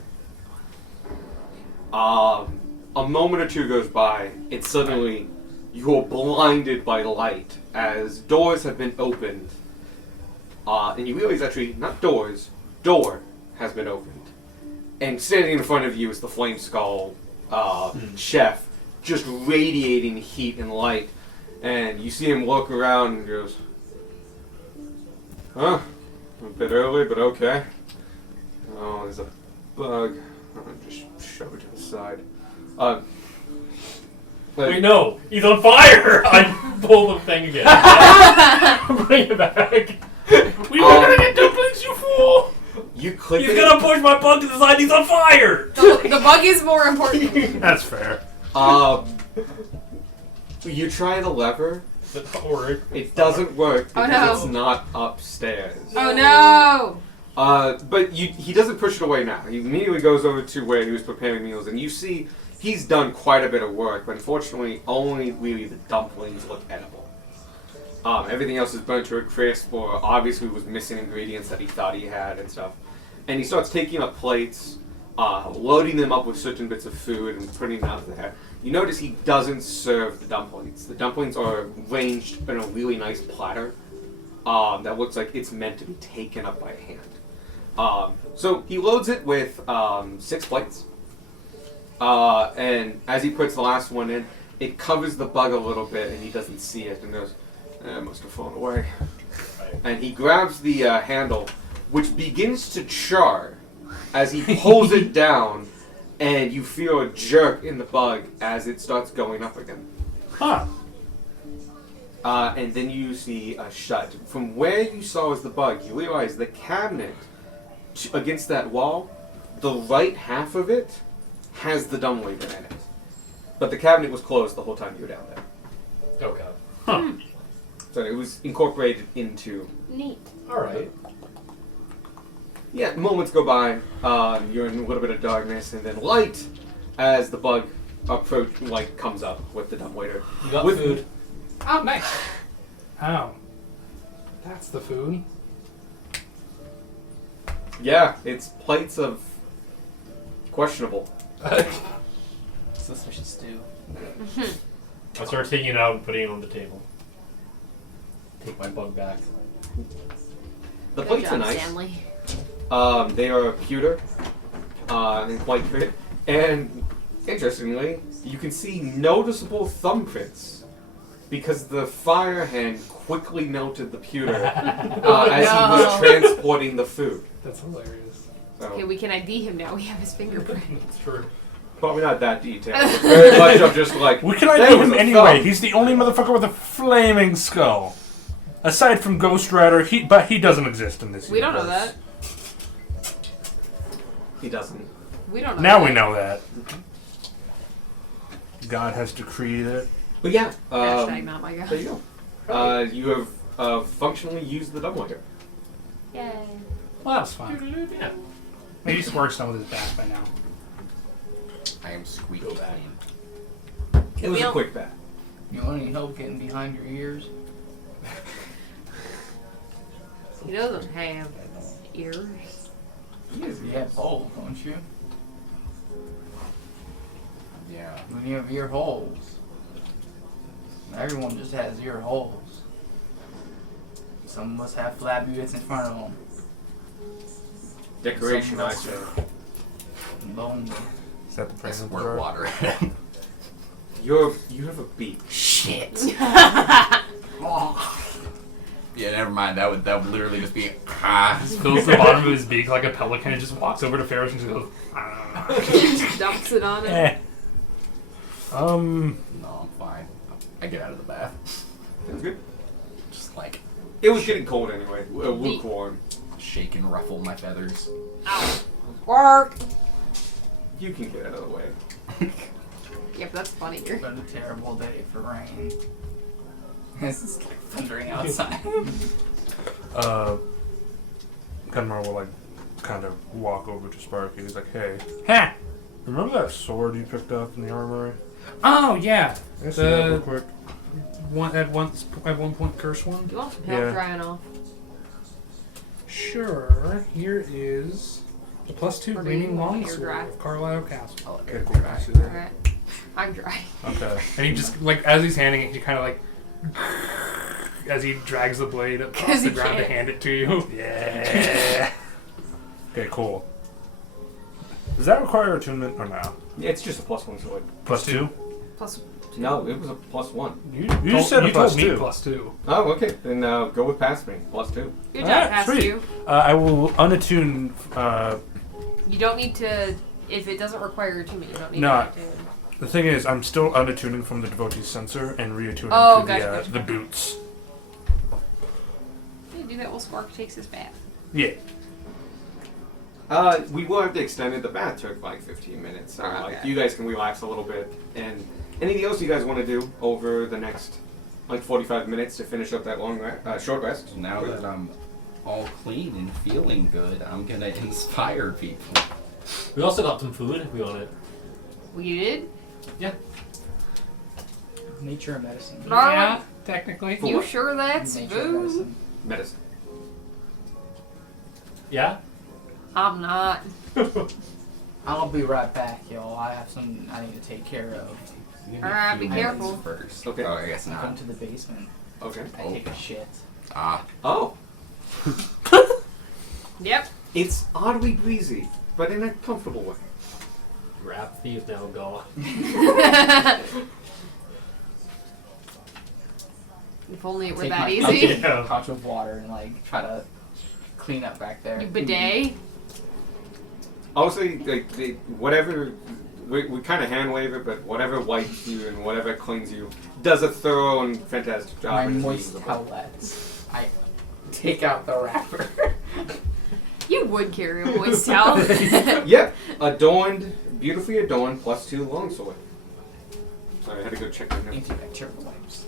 A moment or two goes by, and suddenly you're blinded by light as doors have been opened. And you realize, actually, not doors, door has been opened. And standing in front of you is the Flame Skull chef, just radiating heat and light. And you see him look around and goes, huh? A bit early, but okay. Oh, there's a bug. I'll just shove it to the side. Wait, no! He's on fire! I pull the thing again. Bring it back. We were gonna get dumplings, you fool! You click He's it. gonna push my bug to the side, he's on fire! The bug is more important. That's fair. You try the lever. Or It doesn't work Oh, because no. it's not upstairs. Oh no! But he doesn't push it away now. He immediately goes over to where he was preparing meals, and you see he's done quite a bit of work, but unfortunately only really the dumplings look edible. Everything else is burnt to a crisp, or obviously was missing ingredients that he thought he had and stuff. And he starts taking up plates, loading them up with certain bits of food and putting them out there. You notice he doesn't serve the dumplings. The dumplings are arranged in a really nice platter that looks like it's meant to be taken up by hand. So he loads it with 6 plates. And as he puts the last one in, it covers the bug a little bit and he doesn't see it and goes, it must have fallen away. And he grabs the handle, which begins to char as he pulls it down, and you feel a jerk in the bug as it starts going up again. Huh. And then you see a shut. From where you saw as the bug, you realize the cabinet against that wall, the right half of it has the dumbwaiter in it. But the cabinet was closed the whole time you were down there. okay. Huh. So it was incorporated into... Neat. Alright. Yeah, moments go by, you're in a little bit of darkness, and then light as the bug comes up with the dumbwaiter. You got With- food. Oh, nice. Oh. That's the food. Yeah, it's plates of questionable. Suspicious stew. I start taking it out and putting it on the table. Take my bug back. The Good plates job, are nice. Stanley. They are pewter and quite good. And interestingly, you can see noticeable thumbprints because the fire hand quickly melted the pewter as he was transporting the food. That's hilarious. So, Okay, we can ID him now. We have his fingerprint. It's true. probably not that detailed. But very much of just like We can there ID was him a anyway. thumb. He's the only motherfucker with a flaming skull. Aside from Ghost Rider, but he doesn't exist in this We don't know universe. that. He doesn't. We don't know Now that. we know that. God has decreed it. But yeah, Hashtag not my there guy. you go. You have functionally used the dumbwaiter. Yay. Well, that was fun. Yeah. Maybe Spark's done with his back by now. I am squeaky Go back. clean. It was a quick bat. You want any help getting behind your ears? He doesn't have ears. You have both, don't you? Yeah. When you have ear holes. Everyone just has ear holes. Some of us have flabby bits in front of them. Decoration, I say. Lonely. Is that the I present squirt water. You have a beak. shit. Oh. Yeah, never mind. That would literally just be ah. Fills the bottom of his beak like a pelican and just walks over to Ferris and just goes. Dumps it on it. Eh. No, I'm fine. I get out of the bath. Sounds good. Just like It was getting cold anyway. Lukewarm. shake and ruffle my feathers. Ow. Work. You can get out of the way. Yeah, but that's funny. It's been a terrible day for rain. This is like thundering outside. Kenmar will kind of walk over to Sparky. He's like, "Hey, ha! Remember that sword you picked up in the armory? Oh yeah, Can I see that real quick?" at one point curse one. You want some help Yeah. drying off? Sure. Here is the +2 Or do you gleaming want me to longsword dry? of Carlisle Castle. I'll let Okay, Eric cool. try. Can I see that? Alright. I'm dry. Okay. And he just as he's handing it, he kind of as he drags the blade across 'Cause the he ground to can't. hand it to you. Yeah. Okay, cool. Does that require attunement or no? Yeah, it's just a +1 sword. +2? Plus, No, it was a +1. You just said a told me +2. +2. Oh, okay. Then go with past me. +2. good job, Alright, past sweet. you. I will unattune. You don't need to. If it doesn't require attunement, you don't need No. to attune. The thing is, I'm still unattuning from the devotee's sensor and reattuning Oh, to gotcha. the boots. You do that while Spark takes his bath. Yeah. We will have to extend it. The bath took like 15 minutes. So Oh, like okay. you guys can relax a little bit. And anything else you guys want to do over the next like 45 minutes to finish up that short rest? Now that I'm all clean and feeling good, I'm gonna inspire people. We also got some food if we want it. Well, you did? Nature and medicine. Yeah, technically. For You what? sure that's Nature and food? medicine. Medicine. Yeah? I'm not. I'll be right back, y'all. I have some I need to take care of. You need Alright, a be few careful. minutes First. Okay. Oh, I guess I come not. to the basement. Okay. I take a shit. Ah. Oh, Yep. it's oddly breezy, but in a comfortable way. Rap thief now gone. If only it were Take that my easy. Yeah. Pouch of water and try to clean up back there. You bidet. Also, like whatever we kind of hand wave it, but whatever wipes you and whatever cleans you does a thorough and fantastic job. My and it's moist usable. towelettes. I take out the wrapper. You would carry a moist towel. Yep, adorned, beautifully adorned, +2 longsword. Sorry, I had to go check my notes. Antibacterial wipes.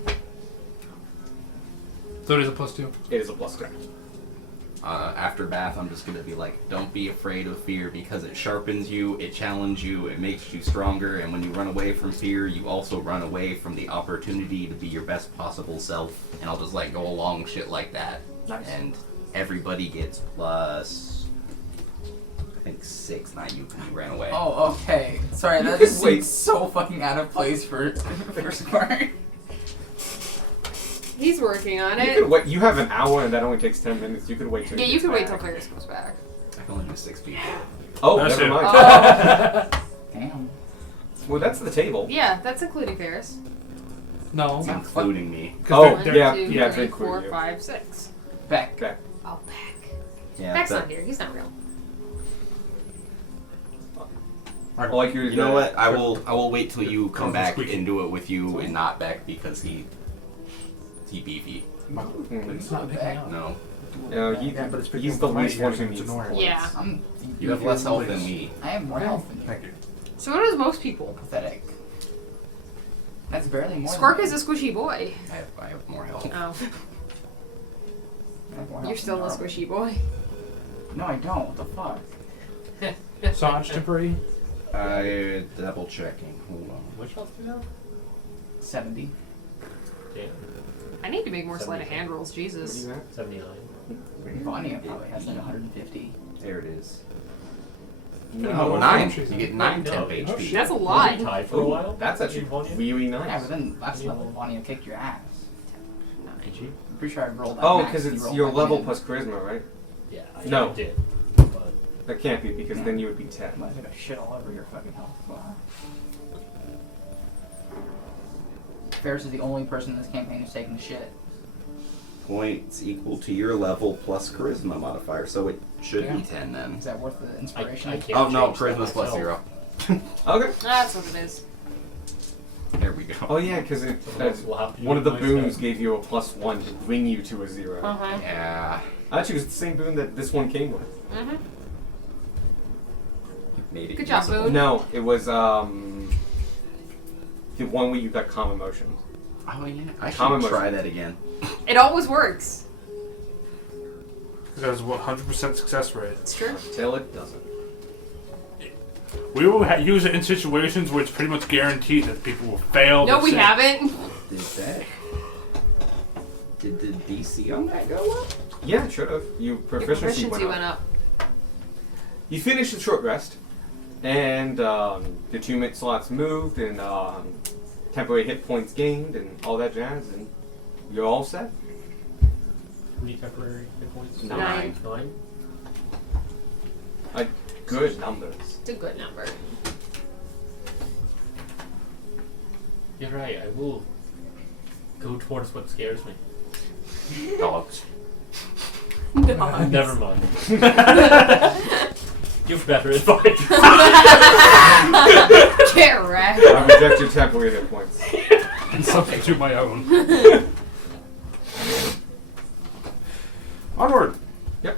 So it is a +2. It is a +2. After bath, I'm just gonna be like, don't be afraid of fear because it sharpens you, it challenges you, it makes you stronger, and when you run away from fear, you also run away from the opportunity to be your best possible self. And I'll just go along shit like that. Nice. And everybody gets plus, I think 6, not you, because you ran away. Oh, okay. Sorry, You that could just wait. seems so fucking out of place for Spark. He's working on You it. could wait. You have an hour, and that only takes 10 minutes. You could wait till. Yeah, he you gets can wait till back. Ferris comes back. I can only do 6 people. Oh, That's never it. mind. Oh. Damn. Well, that's the table. Yeah, that's including Ferris. No. It's including me. Oh, One, yeah, two, yeah, it's three, including 4, you. 5, 6. Back. Okay. Oh, back. Yeah, Back's that- not here. He's not real. Like You know what? I will wait till you come back and do it with you and not Beck because he beefy. Hmm. It's not picking up. No. Yeah, but it's picking He's up the the light least here, one so who it's needs annoying. Yeah. I'm. You have less health than me. I have more health than you. Thank you. So what is most people? Pathetic. That's barely more. Squark than is a squishy boy. I have more health. Oh, I have more you're health still than a Robert. squishy boy. No, I don't. What the fuck? Sarge debris. Double checking. Hold on. Which health do you have? 70. Damn. I need to make more sleight of 70. hand rolls. What do Jesus. you have? 79. Vanya probably has 150. There it is. No, 9. You get 9 No, temp no, HP. shit. That's a Wasn't lot. he tied for a Ooh, while? that's actually Vanya? really Yeah, nice. but then last level Vanya kicked your ass. Did you? I'm pretty sure I rolled that. Oh, max, because you it's rolled your back level in. plus charisma, right? Yeah. No. I did. But That can't be because then you would be 10. I'm gonna shit all over your fucking health bar. Ferris is the only person in this campaign who's taking the shit. Points equal to your level plus charisma modifier, so it should be 10 then. Is that worth the inspiration? I can't Oh no, change that charisma's plus myself. 0. Okay. That's what it is. There we go. Oh yeah, because We'll have to do one of the my boons stuff. gave you a +1 to bring you to a 0. Uh-huh. Yeah. Actually, it was the same boon that this one came with. Mm-hmm. Made it Good job, useful. Boone. No, it was the one where you got calm emotion. Oh yeah. I Common should try motion. that again. It always works. It has 100% success rate. It's true. Till it doesn't. We will use it in situations where it's pretty much guaranteed that people will fail. No, to we save. haven't. Did the DC on that go up? Yeah, it should have. Your Your proficiency, went up. You finished the short rest, and the 2-minute slots moved, and temporary hit points gained, and all that jazz, and you're all set. How many temporary hit points? 9. 9? A good number. It's a good number. You're right, I will go towards what scares me. Dogs. Never mind. Give better advice. Get wrecked. I reject your temporary hit points. And substitute my own. Onward. Yep.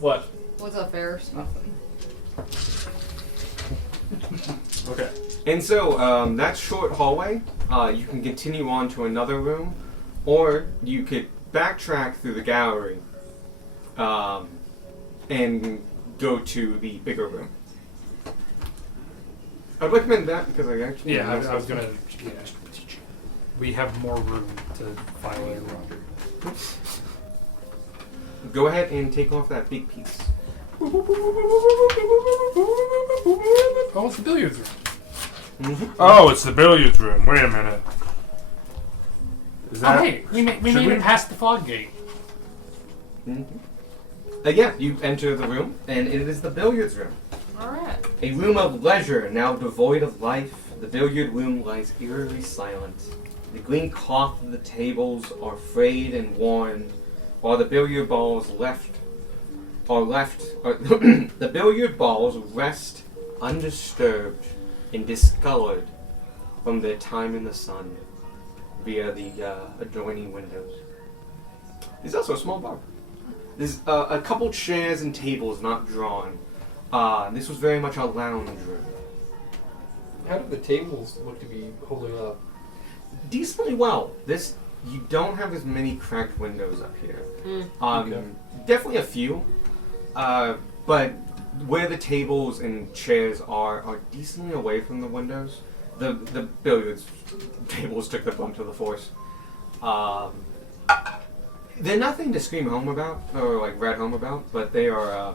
What? What's up, Ferris? Okay. And so, that short hallway, you can continue on to another room, or you could backtrack through the gallery and go to the bigger room. I'd recommend that because I actually... Yeah, I was gonna. Yeah. We have more room to finally run. Go ahead and take off that big piece. Oh, it's the billiards room. Mm-hmm. Oh, it's the billiards room. Wait a minute. Is Oh, that? hey, we made it past the fog gate. Mm-hmm. Yeah, you enter the room, and it is the billiards room. Alright. A room of leisure, now devoid of life. The billiard room lies eerily silent. The green cloth of the tables are frayed and worn, while the billiard balls the billiard balls rest undisturbed and discolored from their time in the sun via the adjoining windows. There's also a small bar. There's a couple chairs and tables not drawn. This was very much a lounge room. How do the tables look to be holding up? Decently well. You don't have as many cracked windows up here. Okay. Definitely a few, but where the tables and chairs are decently away from the windows. The billiards tables took the bump to the force. They're nothing to scream home about or like write home about, but they are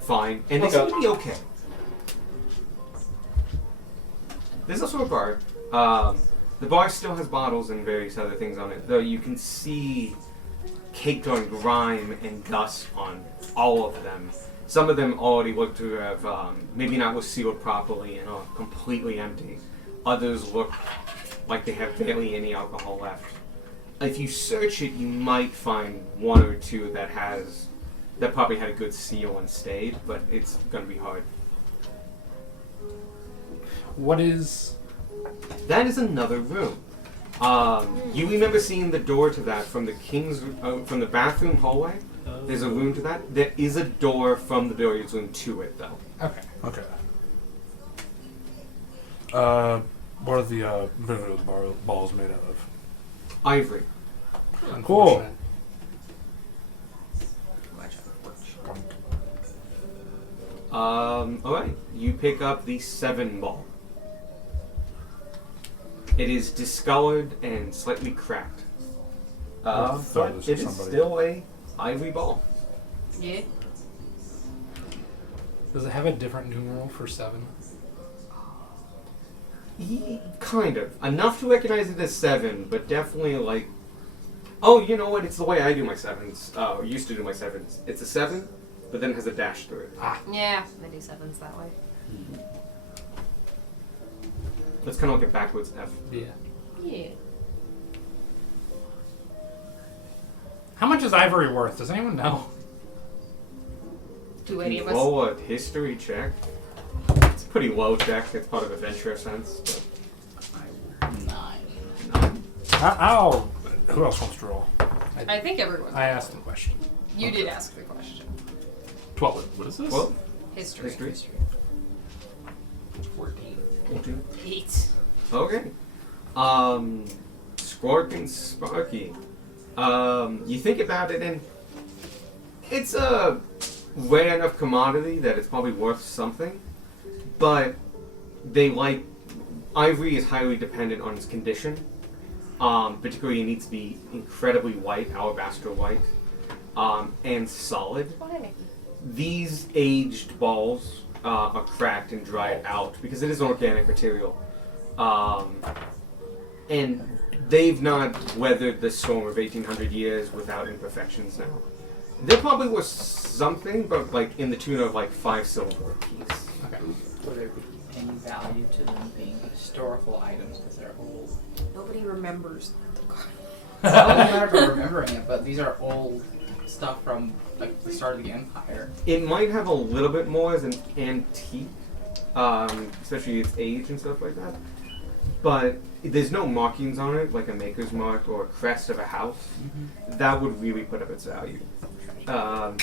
fine, and they seem to be okay. There's also a bar. The bar still has bottles and various other things on it, though you can see caked on grime and dust on all of them. Some of them already look to have maybe not was sealed properly and are completely empty. Others look like they have barely any alcohol left. If you search it, you might find one or two that probably had a good seal and stayed, but it's going to be hard. What is... That is another room. You remember seeing the door to that from the from the bathroom hallway? There's a room to that. There is a door from the billiards room to it, though. Okay. Okay. What are the billiard balls made out of? Ivory. Cool. Alright. You pick up the 7 ball. It is discolored and slightly cracked. I'll throw But this it at is somebody. still a ivory ball. Yeah. Does it have a different numeral for 7? Kind of. Enough to recognize it as 7, but definitely like... Oh, you know what? It's the way I do my 7s. Or used to do my 7s. It's a 7, but then it has a dash through it. Yeah, they do 7s that way. It's kind of like a backwards F. Yeah. Yeah. How much is ivory worth? Does anyone know? Do any of us? Roll a history check. It's a pretty low check. It's part of adventure sense. But 9. I'll. Who else wants to roll? I think everyone. I asked the question. You did ask the question. 12. What is this? Well, History. history. 14. 14. 8. Okay. Squark and Sparky. You think about it, and it's a rare enough commodity that it's probably worth something, but ivory is highly dependent on its condition. Particularly, it needs to be incredibly white, alabaster white, and solid. Oh, hey, Mickey. These aged balls are cracked and dried out because it is organic material. And they've not weathered the storm of 1800 years without imperfections now. There probably was something, but like in the tune of like 5 silver a piece. Okay. Would there be any value to them being historical items because they're old? Nobody remembers the card. It's not a matter of remembering it, but these are old stuff from like the start of the Empire. It might have a little bit more as an antique, especially its age and stuff like that. But there's no markings on it, like a maker's mark or a crest of a house. That would really put up its value.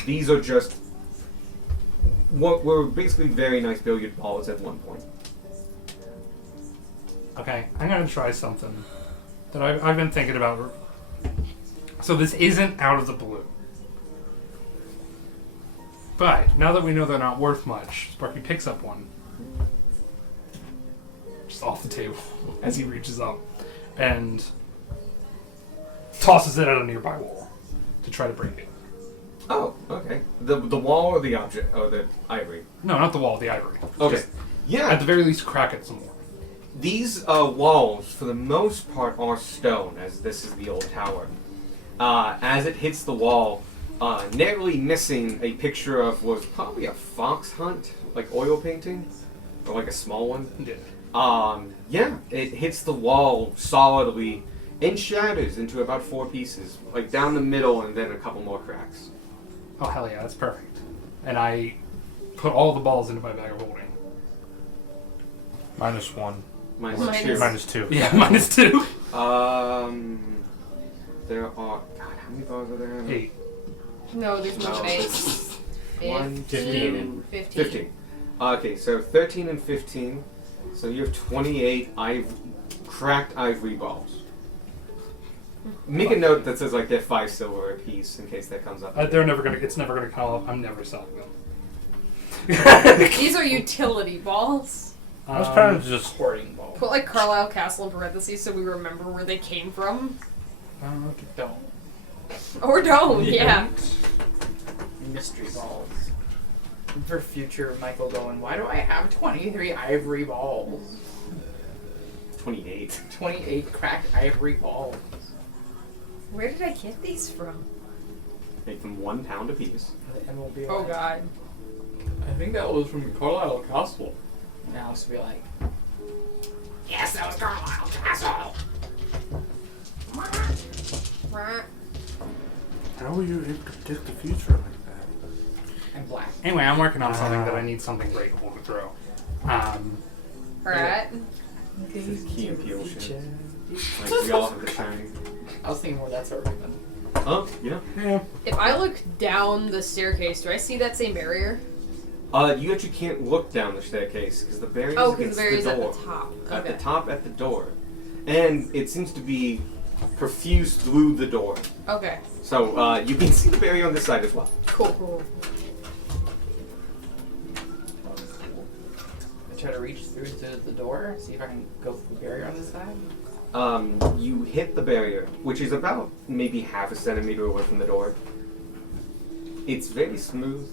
These are just what were basically very nice billiard balls at one point. Okay, I'm gonna try something that I've been thinking about. So this isn't out of the blue. But now that we know they're not worth much, Sparky picks up one. Just off the table as he reaches up and tosses it at a nearby wall to try to break it. Oh, okay. The wall or the object or the ivory? No, not the wall, the ivory. Okay. Just Yeah. at the very least, crack it some more. These walls, for the most part, are stone, as this is the old tower. As it hits the wall, narrowly missing a picture of was probably a fox hunt, like oil painting, or like a small one. Yeah. It hits the wall solidly and shatters into about 4 pieces, like down the middle and then a couple more cracks. Oh, hell yeah, that's perfect. And I put all the balls into my bag of holding. -1. Minus 2. -2. Yeah, -2. There are... God, how many balls are there? 8. No, there's more No. than 8. 1, 15. 15. Okay, so 13 and 15. So you have 28 cracked ivory balls. Make a note that says like they're 5 silver a piece in case that comes up. They're never gonna. It's never gonna come up. I'm never selling them. These are utility balls. I was trying to just. Hoarding ball. Put like Carlisle Castle in parentheses so we remember where they came from. Don't. Or don't, yeah. Mystery balls. For future Michael going, why do I have 23 ivory balls? 28. 28 cracked ivory balls. Where did I get these from? Make them 1 pound a piece. And we'll be Oh like, god. I think that was from Carlisle Castle. now to be like, yes, that was Carlisle Castle. How were you able to predict the future like that? And black. Anyway, I'm working on something that I need something breakable to throw. Alright. This is Key and Peele shit. Like we all have the shining. I was thinking more that's a ribbon. Oh, yeah. Yeah. If I look down the staircase, do I see that same barrier? You actually can't look down the staircase because the barrier's Oh, against because the barrier's the at door. the top. At Okay. the top, at the door. And it seems to be perfused through the door. Okay. So, you can see the barrier on this side as well. Cool. I try to reach through to the door, see if I can go through the barrier on this side. You hit the barrier, which is about maybe half a centimeter away from the door. It's very smooth.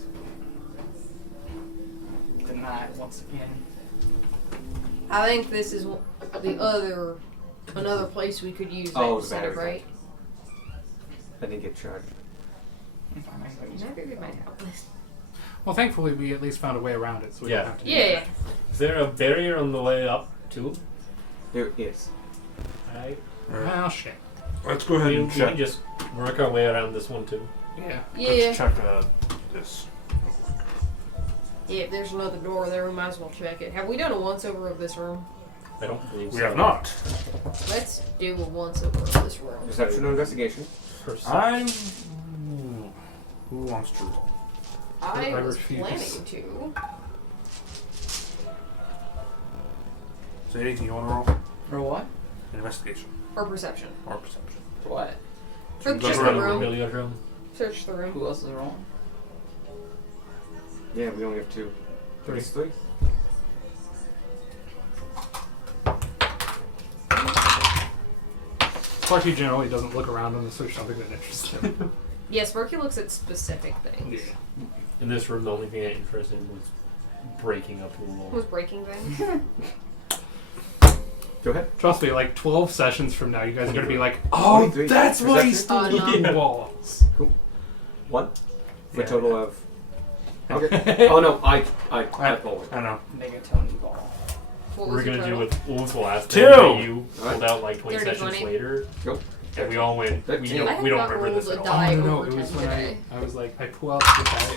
Denied once again. I think this is another place we could use Oh, that the center, battery. right? I didn't get charged. Maybe we might have this. Well, thankfully, we at least found a way around it, so we Yeah. don't have to. Yeah. Is there a barrier on the way up too? There is. Alright. Alright. Oh shit. Let's go ahead We and can check. just work our way around this one too. Yeah. Yeah. Let's check this. Yeah, if there's another door there, we might as well check it. Have we done a once-over of this room? I don't believe We so. have not. Let's do a once-over of this room. Perception or investigation? I'm. Who wants to roll? I I was refuse. planning to. Is there anything you want to roll? For what? Investigation Or perception. or perception. For what? For Go just the around the room. Billiard room. Search the room. Who else is rolling? Yeah, we only have 2. 33. Sparky generally doesn't look around unless there's something that interests him. Yeah, Sparky looks at specific things. Yeah. In this room, the only thing I interested in was breaking up the wall. Was breaking things. Go ahead. Trust me, like 12 sessions from now, you guys are gonna be like, oh, 23. that's why he Perception? stole No. the walls. 1. For a Yeah. total of. Okay. Oh no, I rolled. I know. Megatony ball. What We're was your gonna do total? what was the last 2. thing that you pulled Alright. out like 20 30, sessions 20. later, Go. and we all went. We I don't, have we don't not remember this rolled at a all. die. Oh no, over it was 10 when today. I was like, I pull out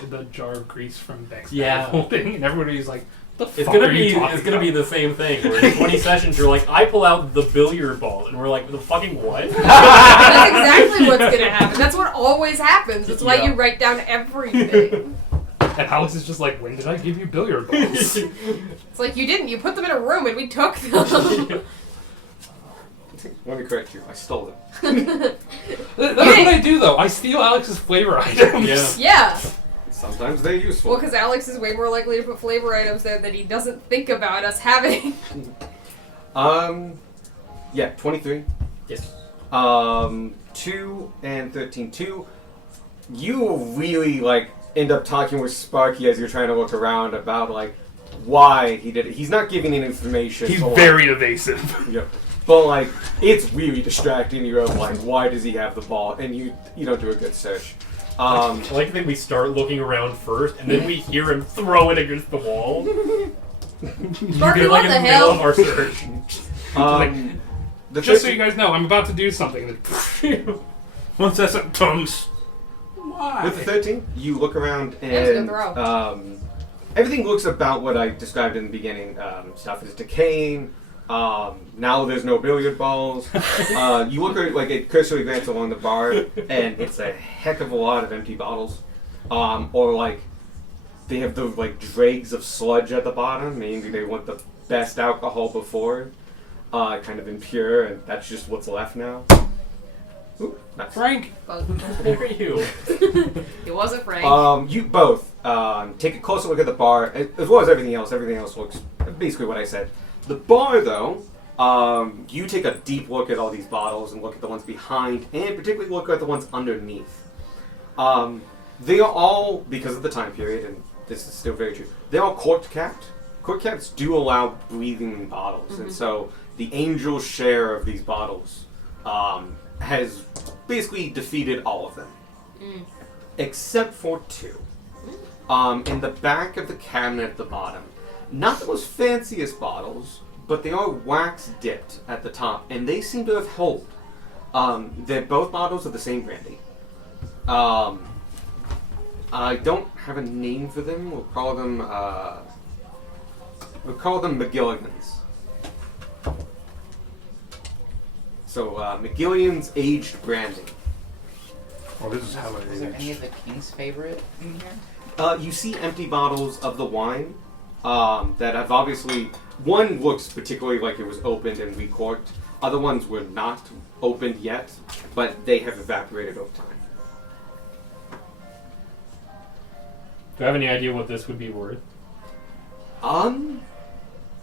the jar of grease from Beck's Yeah. holding, and everybody's like, the It's fuck gonna are you be talking it's gonna be about? the same thing. Where in 20 sessions, you're like, I pull out the billiard ball, and we're like, the fucking what? That's exactly what's gonna happen. That's what always happens. That's why Yeah. you write down everything. And Alex is just like, when did I give you billiard balls? It's like you didn't. You put them in a room and we took them. Let me correct you. I stole them. That's what I do though. I steal Alex's flavor items. Yeah. Yeah. Sometimes they're useful. Well, because Alex is way more likely to put flavor items there that he doesn't think about us having. Yeah, 23. Yes. 2 and 13. 2. You really like end up talking with Sparky as you're trying to look around about like why he did it. He's not giving any information. He's so, like, very evasive. Yep. But like it's really distracting you of like why does he have the ball and you don't do a good search. I like that we start looking around first, and then we hear him throw it against the wall. Sparky, We're, like what in the the middle of hell? our search. The Just so 13 you guys know, I'm about to do something. Once that's up, tongues. Why? With 13, you look around That was a good and throw. everything looks about what I described in the beginning. Stuff is decaying. Now there's no billiard balls. You look at like a cursory glance along the bar, and it's a heck of a lot of empty bottles. Or like they have the like dregs of sludge at the bottom. Maybe they want the best alcohol before, kind of impure, and that's just what's left now. Ooh, nice. Frank. Where are you? It wasn't Frank. You both take a closer look at the bar, as well as everything else. Everything else looks basically what I said. The bar, though, you take a deep look at all these bottles and look at the ones behind, and particularly look at the ones underneath. They are all, because of the time period, and this is still very true, they're all cork capped. Cork caps do allow breathing in bottles, and so the Angel's share of these bottles has basically defeated all of them. Except for 2. In the back of the cabinet at the bottom. Not the most fanciest bottles, but they are wax dipped at the top, and they seem to have held. They're both bottles of the same brandy. I don't have a name for them. We'll call them McGilligan's. So McGilligan's aged brandy. Oh, this is hella Is there any aged. of the king's favorite in here? You see empty bottles of the wine that have obviously. One looks particularly like it was opened and recorked. Other ones were not opened yet, but they have evaporated over time. Do I have any idea what this would be worth? I'm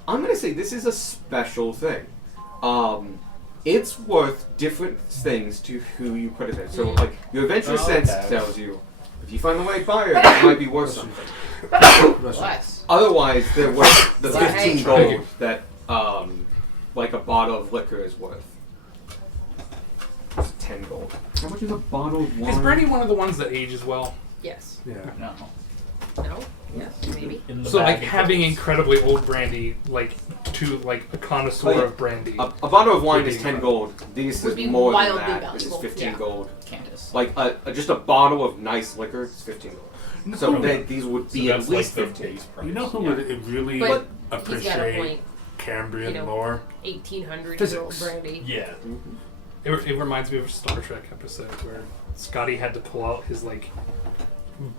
gonna say this is a special thing. It's worth different things to who you put it in. So, like, your adventure sense Okay. tells you if you find the right buyer, it might be worth something. Bless. Otherwise, they're worth the Well, 15 hey. gold that, like a bottle of liquor is worth. It's 10 gold. How much is a bottle of wine? Is brandy one of the ones that ages well? Yes. Yeah. No. No. Yes. Maybe. In the So bag like it having goes. incredibly old brandy, like to like a connoisseur Oh, yeah. of brandy. A bottle of wine Would is be 10 incredible. gold. This Would is be more than wildly that. This is valuable, 15 yeah. gold. Candace. Like just a bottle of nice liquor is 15 gold. So these would So be that's at least like the 15. base price. You know who would really But he's got a appreciate point. Cambrian You know. lore? 1800-year-old Physics. brandy. Yeah. It reminds me of a Star Trek episode where Scotty had to pull out his like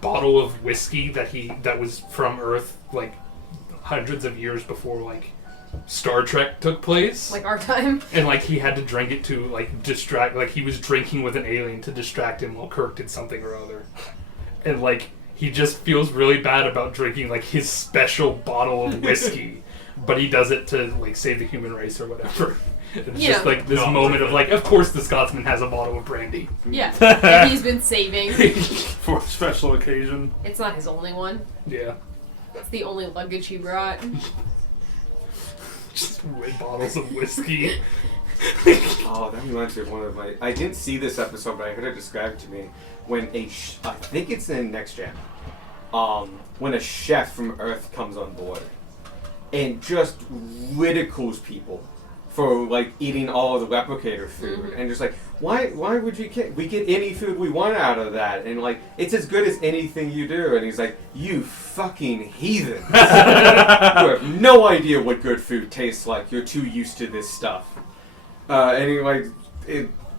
bottle of whiskey that was from Earth like hundreds of years before like Star Trek took place. Like our time. And like he had to drink it to like distract, like he was drinking with an alien to distract him while Kirk did something or other. And like he just feels really bad about drinking like his special bottle of whiskey, but he does it to like save the human race or whatever. It's Yeah. just like this No, moment of like, of course the Scotsman has a bottle of brandy. Yeah. That he's been saving. For a special occasion. It's not his only one. Yeah, It's the only luggage he brought. just red bottles of whiskey. Oh, that reminds me of one of my. I didn't see this episode, but I heard it described to me when I think it's in Next Gen. When a chef from Earth comes on board and just ridicules people for like eating all of the replicator food, and just like, why would we get any food we want out of that, and like it's as good as anything you do, and he's like, you fucking heathens, you have no idea what good food tastes like, you're too used to this stuff. And he like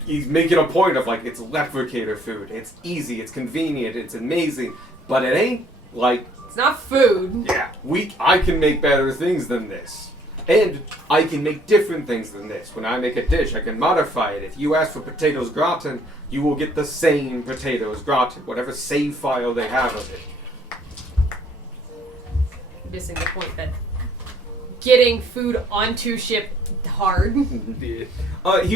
he's making a point of like it's replicator food, it's easy, it's convenient, it's amazing, but it ain't like, It's not food. yeah, I can make better things than this. And I can make different things than this. When I make a dish, I can modify it. If you ask for potatoes gratin, you will get the same potatoes gratin, whatever save file they have of it. Missing the point that getting food onto ship hard. He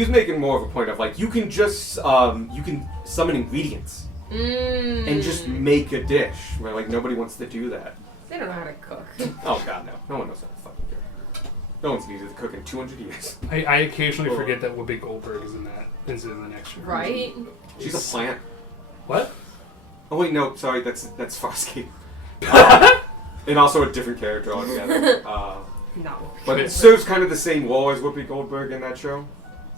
was making more of a point of like, you can just you can summon ingredients and just make a dish where like nobody wants to do that. They don't know how to cook. Oh god, no. No one knows how to fucking cook. No one's needed to cook in 200 years. I occasionally forget that Whoopi Goldberg is in the next year. Right? She's a plant. What? Oh wait, no, sorry, that's Farscape. And also a different character altogether. No. But it serves kind of the same role as Whoopi Goldberg in that show.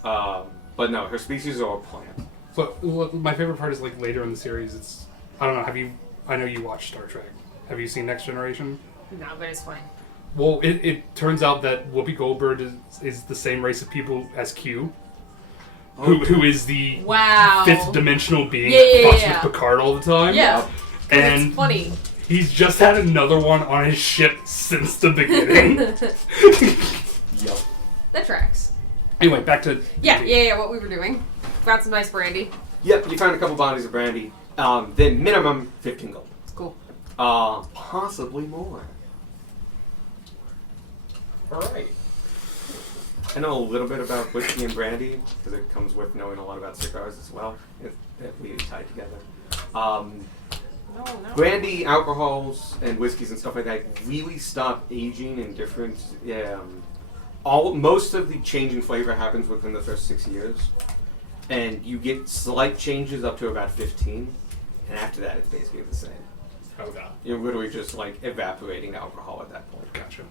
But no, her species are a plant. But my favorite part is like later in the series. It's I don't know. I know you watch Star Trek. Have you seen Next Generation? No, but it's fine. Well, it turns out that Whoopi Goldberg is the same race of people as Q, who is the Wow. fifth dimensional being Yeah, that fucks yeah. with Picard all the time. Yeah. And It's funny. he's just had another one on his ship since the beginning. Yep. That tracks. Anyway, back to Yeah, what we were doing. Got some nice brandy. Yep, you found a couple bottles of brandy. Then minimum 15 gold. Cool. Possibly more. Alright. I know a little bit about whiskey and brandy because it comes with knowing a lot about cigars as well. They're really tied together. No. Brandy, alcohols, and whiskeys and stuff like that really stop aging in different. Most of the change in flavor happens within the first 6 years, and you get slight changes up to about 15, and after that, it's basically the same. Oh god. You're literally just like evaporating alcohol at that point. Gotcha.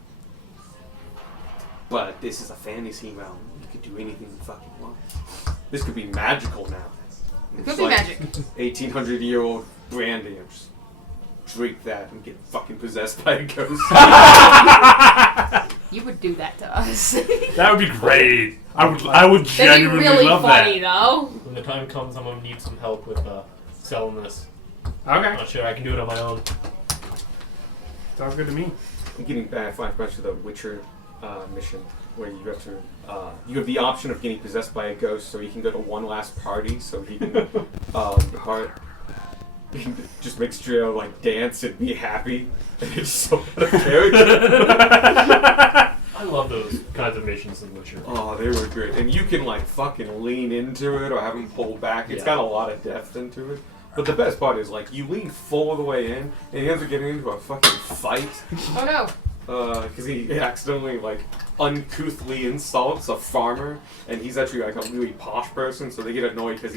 But this is a fantasy realm. You could do anything you fucking want. This could be magical now. It could be magic. 1800-year-old brandy. And just drink that and get fucking possessed by a ghost. You would do that to us. That would be great. I would That'd be genuinely really love funny, that. though. When the time comes, I'm gonna need some help with selling this. Okay. Not sure I can do it on my own. Sounds good to me. I'm getting flashbacks to the Witcher mission where you have to you have the option of getting possessed by a ghost, so you can go to one last party, so he can depart. Just makes Trio like dance and be happy, and it's so out of character. I love those kinds of missions in Witcher. Oh, they were great, and you can like fucking lean into it or have him pull back. It's Yeah. got a lot of depth into it. But the best part is like you lean full of the way in, and he ends up getting into a fucking fight. Oh no. Because he accidentally like uncouthly insults a farmer, and he's actually like a really posh person, so they get annoyed because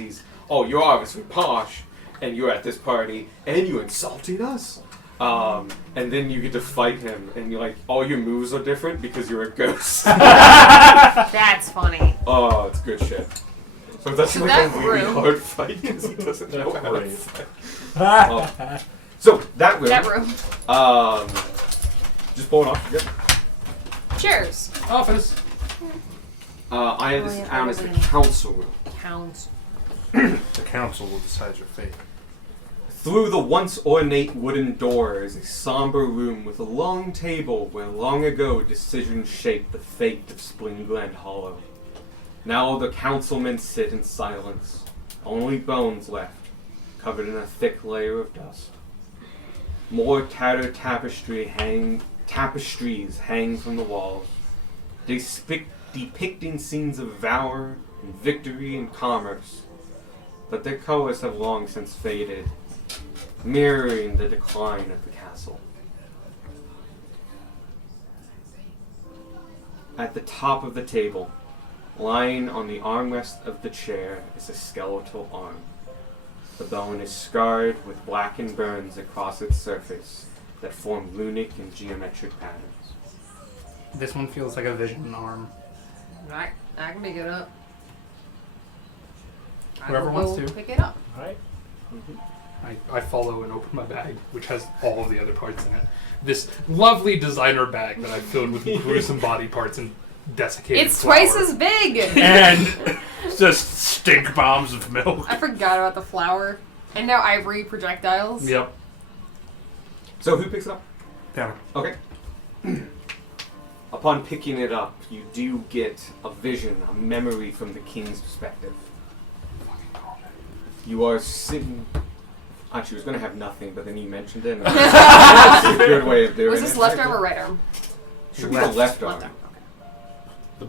you're obviously posh, and you're at this party, and you insulting us. And then you get to fight him, and you're like, all your moves are different because you're a ghost. That's funny. Oh, it's good shit. So that's So like that a really room- hard fight because he doesn't know That's how to great. fight. So that room. That room. Just pull it off. Good. Cheers. Office. I have Oh, this yeah, down as the probably. council room. Counts. The council will decide your fate. Through the once ornate wooden door is a somber room with a long table where long ago decisions shaped the fate of Splingglen Hollow. Now the councilmen sit in silence, only bones left, covered in a thick layer of dust. More tattered tapestries hang from the walls, depicting scenes of valor and victory and commerce, but their colors have long since faded, mirroring the decline of the castle. At the top of the table, lying on the armrest of the chair, is a skeletal arm. The bone is scarred with blackened burns across its surface that form runic and geometric patterns. This one feels like a vision arm. I can pick it up. Whoever I will wants go to. pick it up. Alright. I follow and open my bag, which has all of the other parts in it. This lovely designer bag that I filled with gruesome body parts and desiccated It's flour. twice as big. And just stink bombs of milk. I forgot about the flour. And now ivory projectiles. Yep. So who picks it up? Down. Okay. Upon picking it up, you do get a vision, a memory from the king's perspective. You are sitting. Actually, I was going to have nothing, but then you mentioned it. And it's a good way of doing Was it. this left arm or right arm? Should be the left arm. Left arm.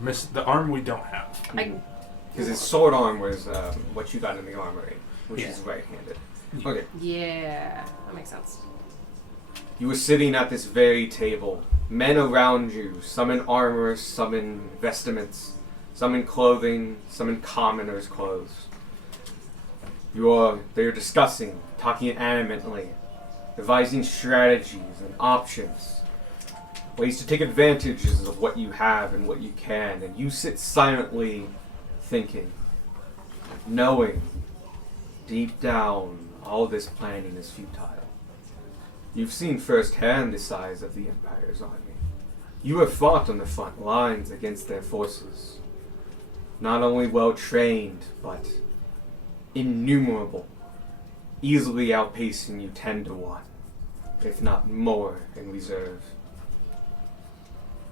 Okay. The arm we don't have. Because his sword arm was what you got in the armory, which Yeah. is right-handed. Okay. Yeah, that makes sense. You were sitting at this very table. Men around you, some in armor, some in vestments, some in clothing, some in commoners' clothes. They're discussing, talking animately, devising strategies and options, ways to take advantages of what you have and what you can, and you sit silently thinking, knowing deep down all this planning is futile. You've seen firsthand the size of the Empire's army. You have fought on the front lines against their forces. Not only well trained, but innumerable, easily outpacing you 10-1, if not more in reserve.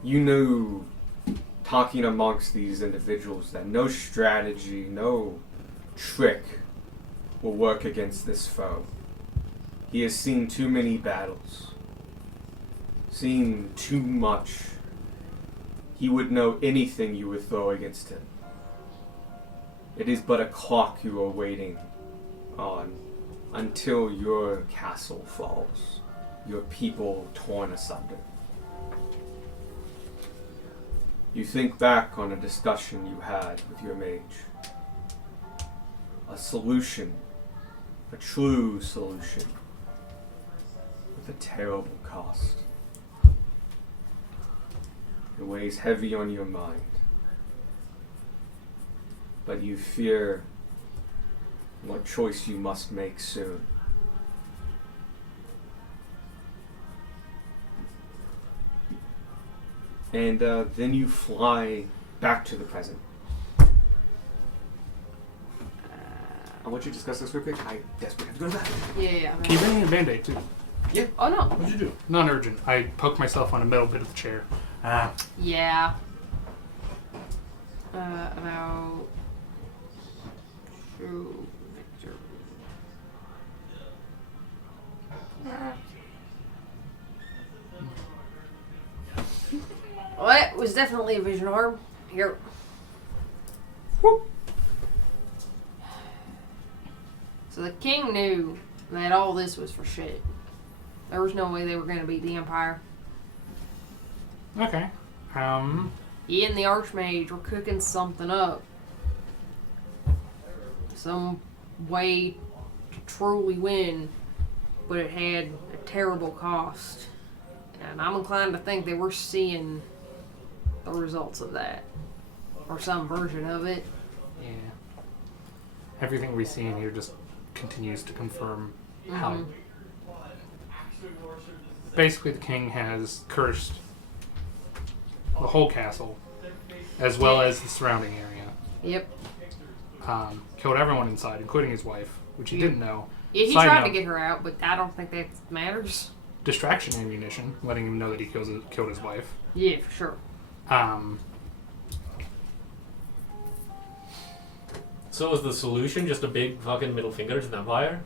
You knew, talking amongst these individuals, that no strategy, no trick will work against this foe. He has seen too many battles, seen too much. He would know anything you would throw against him. It is but a clock you are waiting on until your castle falls, your people torn asunder. You think back on a discussion you had with your mage. A solution, a true solution, with a terrible cost. It weighs heavy on your mind, but you fear what choice you must make soon. And then you fly back to the present. I want you to discuss this real quick. I desperately have to go to the bathroom. Yeah. Keep bringing a band-aid too. Oh no. What'd you do? Non-urgent. I poked myself on a metal bit of the chair. Yeah. About true victory. Well, that was definitely a vision arm. Here. Whoop. So the king knew that all this was for shit. There was no way they were going to beat the Empire. Okay. He and the Archmage were cooking something up. Some way to truly win, but it had a terrible cost. And I'm inclined to think that we're seeing the results of that. Or some version of it. Yeah. Everything we see in here just continues to confirm how. Basically, the king has cursed the whole castle, as well as the surrounding area. Yep. Killed everyone inside, including his wife, which he didn't know. Yeah, he Side tried note, to get her out, but I don't think that matters. Distraction ammunition, letting him know that he killed his wife. Yeah, for sure. So is the solution just a big fucking middle finger to the Empire?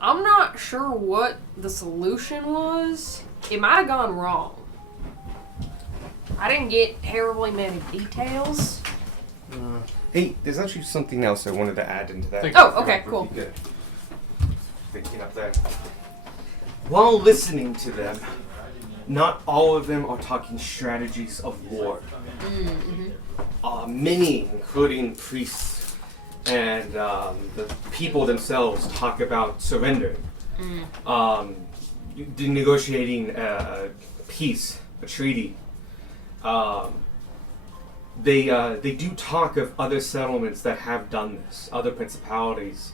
I'm not sure what the solution was. It might have gone wrong. I didn't get terribly many details. Hey, there's actually something else I wanted to add into that. Oh, okay, cool. Good. Thinking up there. While listening to them, not all of them are talking strategies of war. Many, including priests and the people themselves, talk about surrender, negotiating a peace, a treaty. They do talk of other settlements that have done this, other principalities,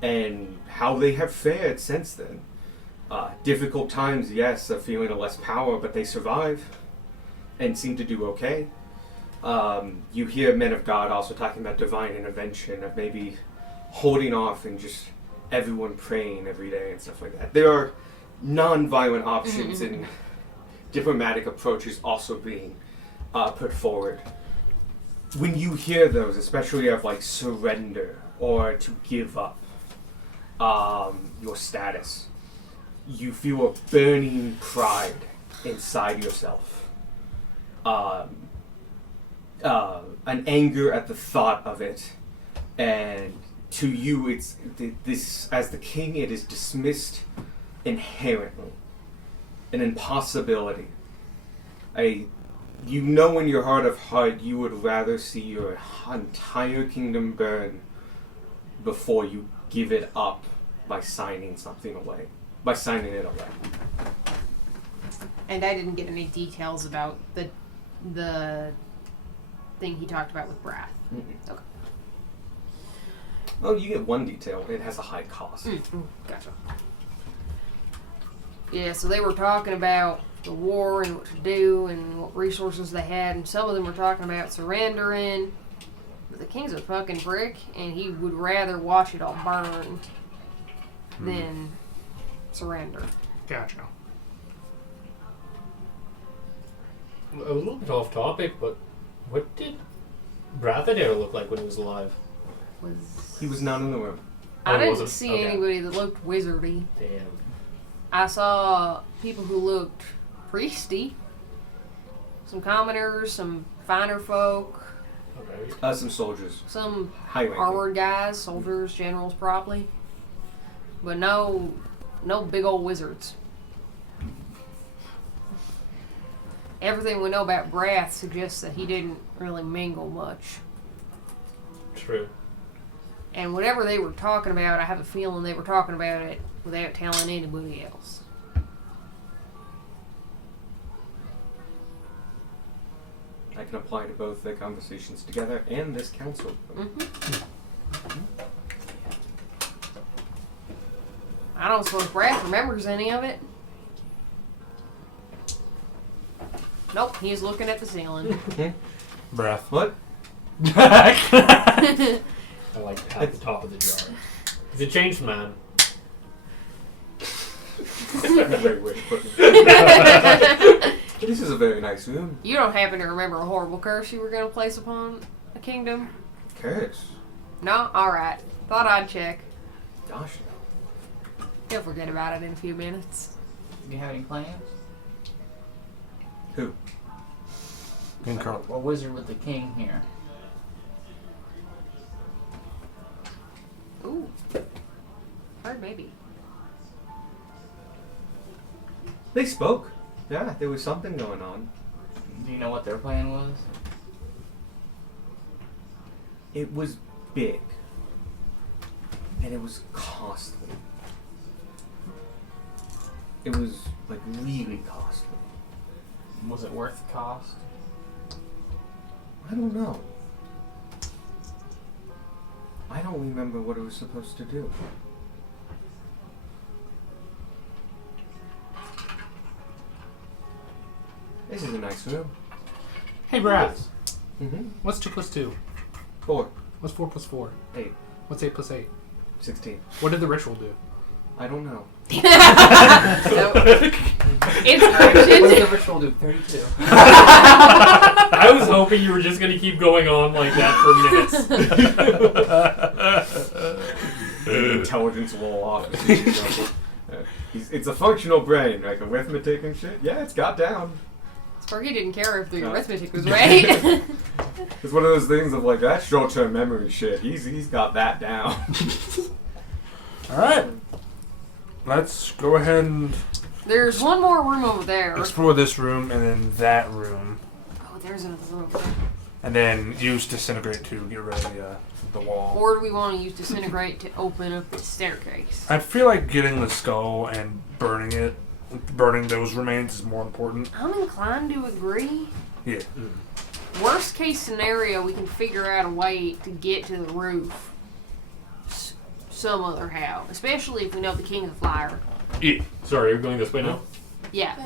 and how they have fared since then. Difficult times, yes, a feeling of less power, but they survive and seem to do okay. You hear men of God also talking about divine intervention, of maybe holding off and just everyone praying every day and stuff like that. There are non-violent options and diplomatic approaches also being put forward. When you hear those, especially of like surrender or to give up your status, you feel a burning pride inside yourself. An anger at the thought of it, and to you, it's this as the king. It is dismissed inherently, an impossibility. You know in your heart of heart you would rather see your entire kingdom burn before you give it up by signing something away, by signing it away. And I didn't get any details about the thing he talked about with Brath. Okay. Oh, you get one detail. It has a high cost. Gotcha. Yeah, so they were talking about the war and what to do and what resources they had, and some of them were talking about surrendering. But the king's a fucking prick, and he would rather watch it all burn than surrender. Gotcha. A little bit off topic, but what did Brathadare look like when he was alive? He was not in the room. I Oh, didn't wasn't? see Okay. anybody that looked wizardy. Damn. I saw people who looked priesty. Some commoners, some finer folk, Okay. Some soldiers. some High ranking. armored guys, soldiers, generals probably. But no big old wizards. Everything we know about Brath suggests that he didn't really mingle much. True. And whatever they were talking about, I have a feeling they were talking about it without telling anybody else. I can apply to both the conversations together and this council. I don't suppose Brath remembers any of it. Nope, he's looking at the ceiling. Breath. What? I like at the top of the jar. He's a changed man. Very wish putting. This is a very nice room. You don't happen to remember a horrible curse you were going to place upon a kingdom? Curse. No? Alright. Thought I'd check. Gosh. He'll forget about it in a few minutes. Do you have any plans? Who? A wizard with the king here. Ooh. Hard maybe. They spoke. Yeah, there was something going on. Do you know what their plan was? It was big. And it was costly. It was like really costly. Was it worth the cost? I don't know. I don't remember what it was supposed to do. This is a nice room. Hey, Brass. Mm-hmm. What's 2 plus 2? 4, What's 4 plus 4? 8, What's 8 plus 8? 16. What did the ritual do? I don't know. What's the Inspiration. ritual do? 32. I was hoping you were just going to keep going on like that for minutes. Intelligence roll off. It's a functional brain, like arithmetic and shit. Yeah, it's got down. Sparky didn't care if the No. arithmetic was right. It's one of those things of like that short-term memory shit. He's got that down. All right. Let's go ahead and There's one more room over there. explore this room and then that room, Oh, there's another room over there. and then use disintegrate to get rid of the wall. Or do we want to use disintegrate to open up the staircase? I feel like getting the skull and burning those remains is more important. I'm inclined to agree. Yeah. Worst case scenario, we can figure out a way to get to the roof some other how. Especially if we know the king of the flyer. Yeah. Sorry, you're going this way now? Yeah.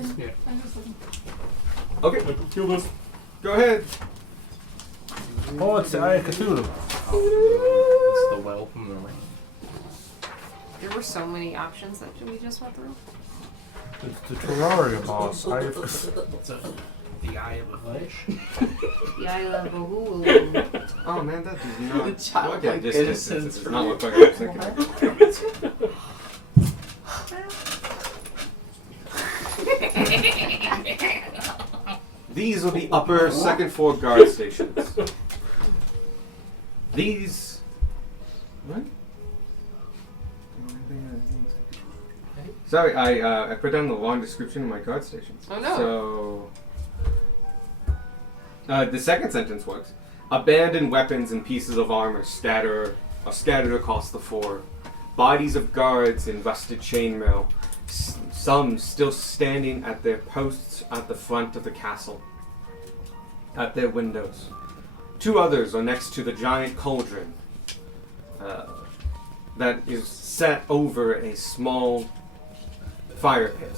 Okay, Kill this. go ahead. Oh, it's the Eye of Cthulhu. It's the well from the rain. There were so many options that we just went through. It's the Terraria boss. Eye of Cthulhu. It's the eye of a fish. The Isle of Bahulu. Oh man, that does not The childlike look at distance. It innocence does from not look like I was thinking. These are the upper second floor guard stations. These. What? Sorry, I put down the long description of my guard stations. Oh, no. So, the second sentence works. Abandoned weapons and pieces of armor are scattered across the floor. Bodies of guards in rusted chainmail, some still standing at their posts at the front of the castle, at their windows. 2 others are next to the giant cauldron that is set over a small fire pit.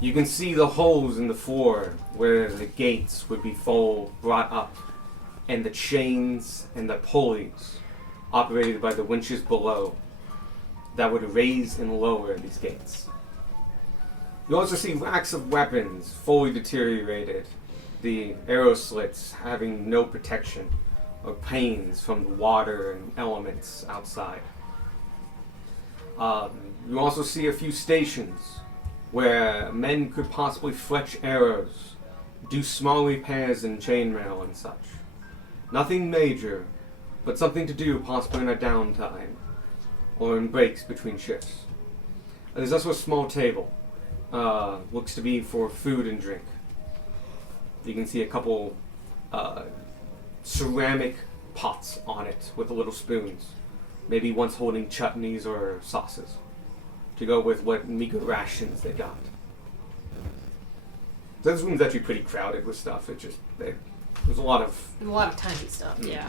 You can see the holes in the floor where the gates would be brought up, and the chains and the pulleys operated by the winches below that would raise and lower these gates. You also see racks of weapons fully deteriorated, the arrow slits having no protection or pains from the water and elements outside. You also see a few stations where men could possibly fletch arrows, do small repairs in chainmail and such. Nothing major, but something to do possibly in a downtime or in breaks between shifts. There's also a small table. Looks to be for food and drink. You can see a couple ceramic pots on it with little spoons. Maybe one's holding chutneys or sauces to go with what meager rations they got. This room's actually pretty crowded with stuff. There's a lot of tiny stuff, yeah.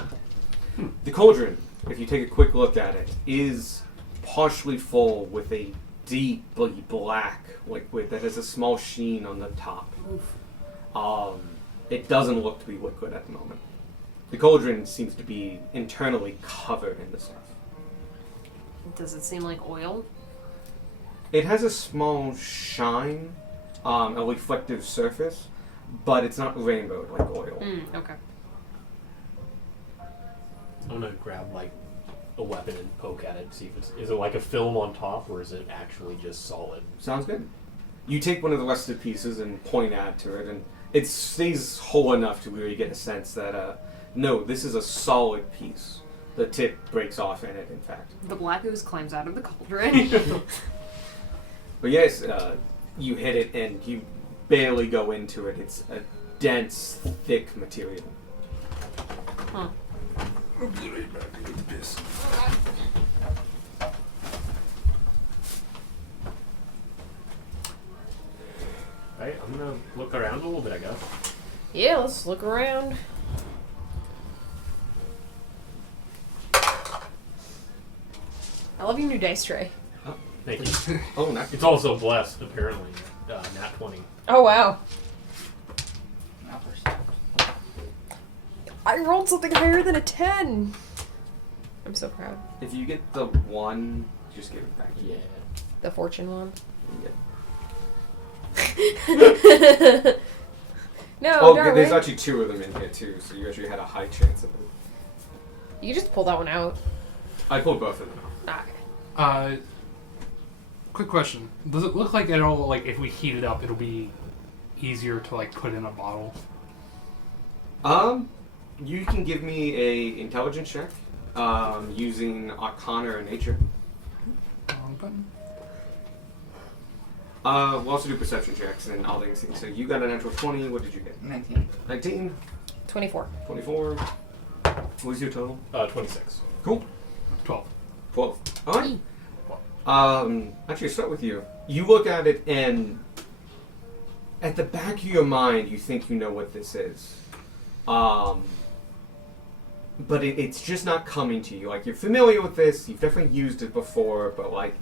The cauldron, if you take a quick look at it, is partially full with a deeply black liquid that has a small sheen on the top. It doesn't look to be liquid at the moment. The cauldron seems to be internally covered in this stuff. Does it seem like oil? It has a small shine, a reflective surface, but it's not rainbowed like oil. Okay. I'm gonna grab like a weapon and poke at it, see if is it like a film on top or is it actually just solid? Sounds good. You take one of the rusted pieces and point at to it, and it stays whole enough to where you get a sense that, no, this is a solid piece. The tip breaks off in it, in fact. The black ooze climbs out of the cauldron. But yes, you hit it and you barely go into it. It's a dense, thick material. Huh. I'll be right back to get the piss. Alright, I'm gonna look around a little bit, I guess. Yeah, let's look around. I love your new dice tray. Thank you. Oh, nice. It's also blessed, apparently. Nat 20. Oh wow. Now we're I rolled something higher than a 10. I'm so proud. If you get the 1, just give it back. Yeah. The fortune one. Yeah. No, Oh, darn there's it. actually 2 of them in here too, so you actually had a high chance of it. You just pull that one out. I pulled both of them out. Okay. Quick question: does it look like it'll like if we heat it up, it'll be easier to like put in a bottle? You can give me a intelligence check, using Arcana or Nature. Wrong button. We'll also do perception checks and all things. So you got a natural 20. What did you get? 19. 19, 24. 24. What was your total? 26. Cool. 12. 12. All right. Actually, start with you. You look at it, and at the back of your mind, you think you know what this is. But it's just not coming to you. Like, you're familiar with this. You've definitely used it before, but like,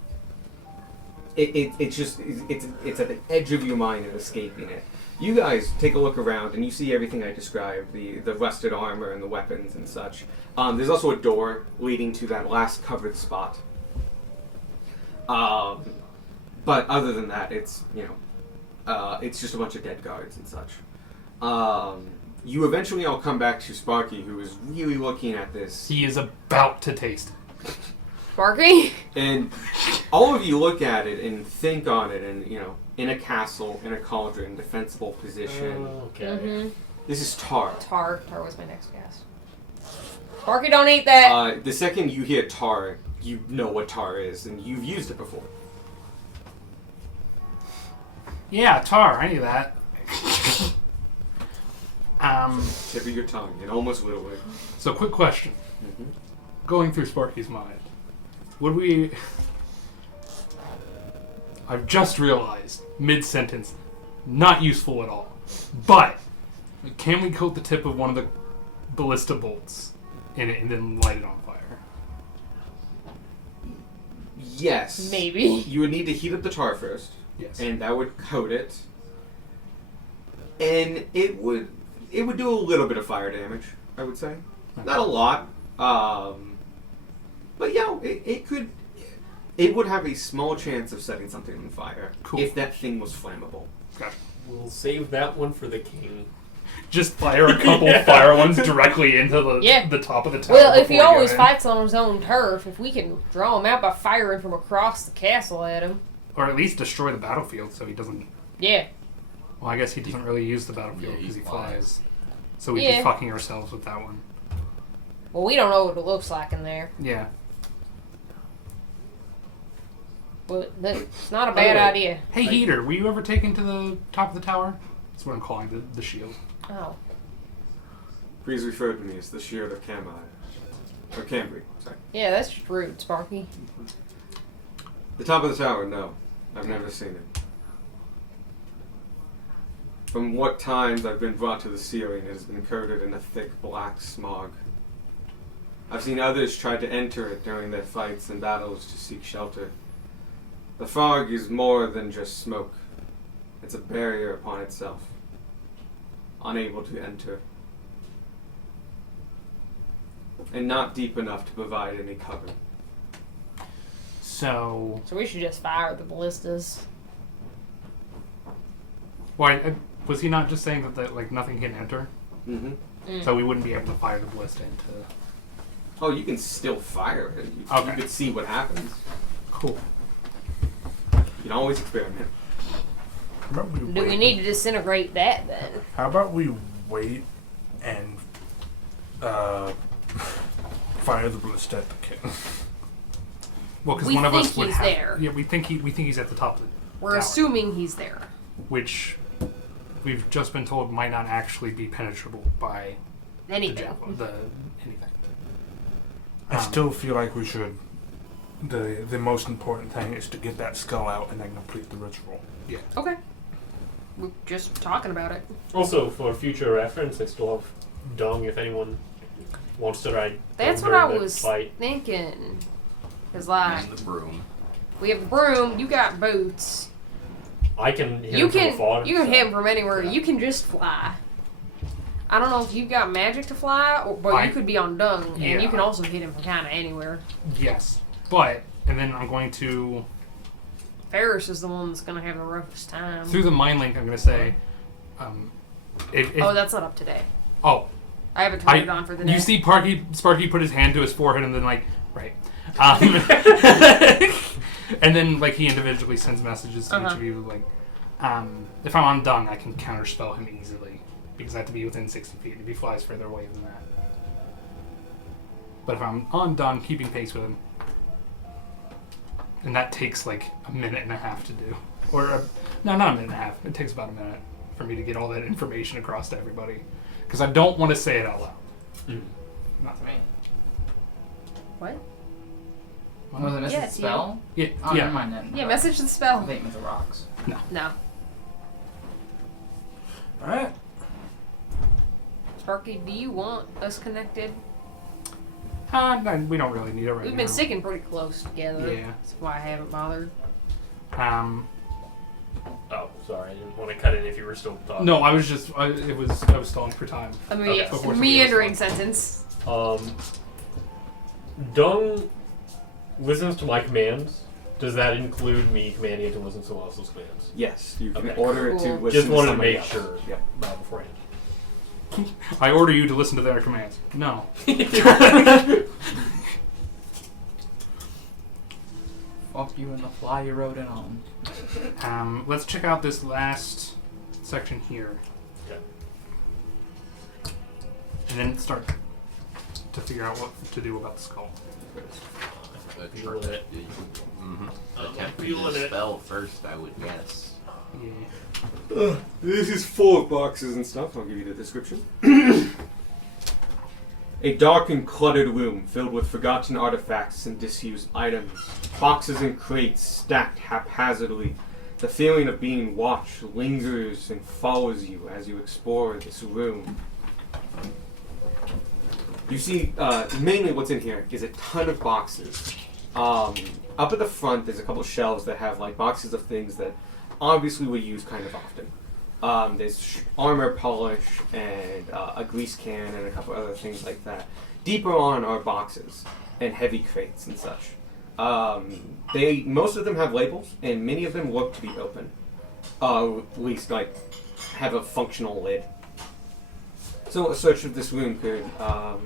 it's at the edge of your mind and escaping it. You guys take a look around, and you see everything I described: the rusted armor and the weapons and such. There's also a door leading to that last covered spot. But other than that, it's it's just a bunch of dead guards and such. You eventually all come back to Sparky, who is really looking at this. He is about to taste it. Sparky? And all of you look at it and think on it, and in a castle, in a cauldron, defensible position. Okay. Mm-hmm. This is tar. Tar was my next guess. Sparky, don't eat that! The second you hear tar, you know what tar is, and you've used it before. Yeah, tar. I knew that. Tip of your tongue, and almost literally. So, quick question. Mm-hmm. Going through Sparky's mind, would we... I've just realized, mid-sentence, not useful at all. But, can we coat the tip of one of the ballista bolts in it and then light it on fire? Yes. Maybe. You would need to heat up the tar first. Yes. And that would coat it. And it would do a little bit of fire damage, I would say. Not a lot. But yeah, it would have a small chance of setting something on fire. Cool. If that thing was flammable. Gotcha. We'll save that one for the king. Just fire a couple fire ones directly into the top of the tower. Well, if he before we always go in. fights on his own turf, if we can draw him out by firing from across the castle at him. Or at least destroy the battlefield so he doesn't... Yeah. Well, I guess he doesn't really use the battlefield Yeah, because he he flies. flies. So we'd Yeah. be fucking ourselves with that one. Well, we don't know what it looks like in there. Yeah. But it's not a bad Anyway. idea. Hey, Heater, were you ever taken to the top of the tower? That's what I'm calling the shield. Oh. Please refer to me as the Shield of Camai. Or Cambry, sorry. Yeah, that's just rude, Sparky. The top of the tower, no. I've never seen it. From what times I've been brought to the ceiling, it has been coated in a thick black smog. I've seen others try to enter it during their fights and battles to seek shelter. The fog is more than just smoke. It's a barrier upon itself. Unable to enter. And not deep enough to provide any cover. So... So we should just fire the ballistas. Why, was he not just saying that like nothing can enter? Mm-hmm. So we wouldn't be able to fire the ballista into... Oh, you can still fire it. You Okay. could see what happens. Cool. You can always experiment. How about we Do we wait? need to disintegrate that then? How about we wait and fire the ballista at the king? Well, because We one of think us would he's have... there. Yeah, we think he's at the top of the We're tower, assuming he's there. which we've just been told might not actually be penetrable by the Anything. javelin, anything. I still feel like we should. The most important thing is to get that skull out and then complete the ritual. Yeah. Okay. We're just talking about it. Also, for future reference, I still have dung if anyone wants to ride. That's dung what I during the was fight. thinking. Cause like And the broom. we have the broom, you got boots. I can hit You him from can afar. you can so- hit from anywhere. yeah. You can just fly. I don't know if you've got magic to fly, but you could be on dung, and Yeah. you can also hit him from kind of anywhere. Yes. But, and then I'm going to, Ferris is the one that's gonna have the roughest time. through the mind link, I'm going to say, if Oh, that's not up today. oh, I haven't turned it on for the you day. see Sparky put his hand to his forehead and then like, right. And then like he individually sends messages to each Uh-huh. of you like, if I'm on dung, I can counterspell him easily because I have to be within 60 feet. If he flies further away than that. But if I'm on dung, keeping pace with him, and that takes like a minute and a half to do, no, not a minute and a half. It takes about a minute for me to get all that information across to everybody because I don't want to say it out loud. Not to me. What? Was it message Yeah, it's you. spell? Yeah, Oh, yeah. never mind then. Yeah, Right. message the I spell. think with the rocks. No. Alright. Sparky, do you want us connected? No, we don't really need it right now. We've been sticking pretty close together. Yeah. That's why I haven't bothered. Oh, sorry. I didn't want to cut in if you were still talking. No, I was stalling for time. I mean, Okay. Before somebody meandering else sentence. Dung listens to my commands. Does that include me commanding it to listen to someone else's commands? Yes, you can Okay. order it to Cool. listen Just wanted to somebody make else. sure Yep. beforehand. I order you to listen to their commands. No. Fuck you and the fly you rode in on. Let's check out this last section here. Okay. And then start to figure out what to do about the skull. Feeling it. Attempt to feeling it. dispel first, I would guess. Yeah. This is full of boxes and stuff. I'll give you the description. A dark and cluttered room filled with forgotten artifacts and disused items. Boxes and crates stacked haphazardly. The feeling of being watched lingers and follows you as you explore this room. You see, mainly what's in here is a ton of boxes. Up at the front, there's a couple shelves that have like boxes of things that obviously we use kind of often. There's armor polish and a grease can and a couple other things like that. Deeper on are boxes and heavy crates and such. Most of them have labels and many of them look to be open. At least like have a functional lid. So a search of this room could I'll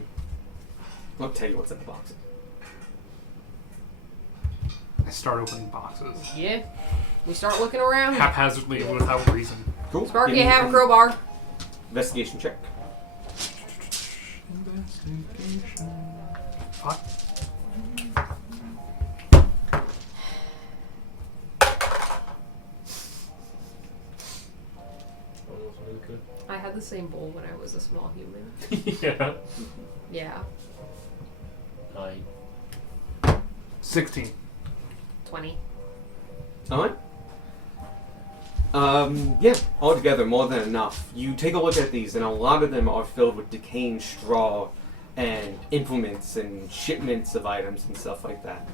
tell you what's in the boxes. I start opening boxes. Yeah. We start looking around. Haphazardly without reason. Cool. Sparky, Give me have a an crowbar. Investigation check. Fuck. I had the same bowl when I was a small human. Yeah. Yeah. 9. 16. 20. Alright. Yeah, altogether more than enough. You take a look at these, and a lot of them are filled with decaying straw and implements and shipments of items and stuff like that.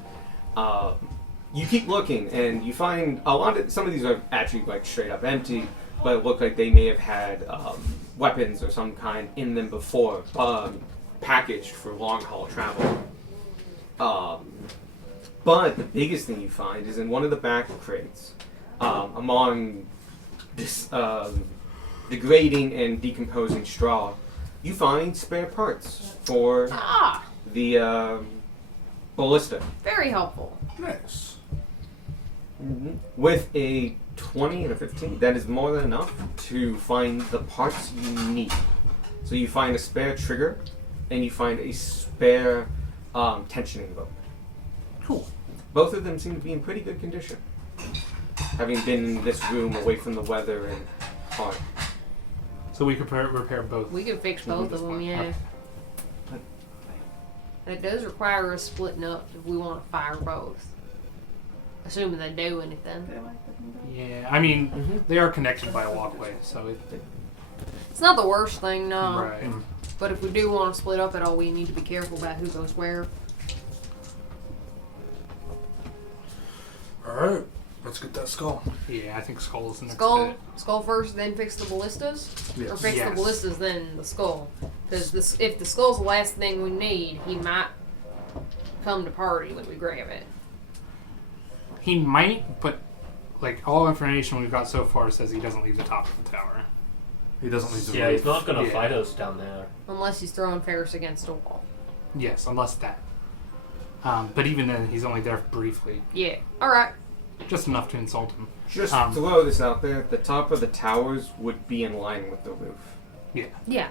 You keep looking, and you find some of these are actually like straight up empty, but it look like they may have had weapons or some kind in them before, packaged for long haul travel. But the biggest thing you find is in one of the back crates, among this degrading and decomposing straw, you find spare parts for Ah! the ballista. Very helpful. Nice. With a 20 and a 15, that is more than enough to find the parts you need. So you find a spare trigger, and you find a spare tensioning rope. Cool. Both of them seem to be in pretty good condition, having been in this room away from the weather and hard. So we could repair both. We can fix both of them, yeah. It does require us splitting up if we want to fire both. assuming they do anything. Yeah, I mean, they are connected by a walkway, so It's not the worst thing, no. right. But if we do want to split up at all, we need to be careful about who goes where. Alright, let's get that skull. Yeah, I think skull is the next Skull, bit. skull first, then fix the ballistas, or Yes. fix Yes. the ballistas, then the skull. Because if the skull's the last thing we need, he might come to party when we grab it. He might, but like all information we've got so far says he doesn't leave the top of the tower. He doesn't leave the Yeah, roof. he's not gonna Yeah. fight us down there. Unless he's throwing Ferris against a wall. Yes, unless that. But even then, he's only there briefly, Yeah. Alright. just enough to insult him. Just Um, throw this out there. The top of the towers would be in line with the roof. Yeah. Yeah.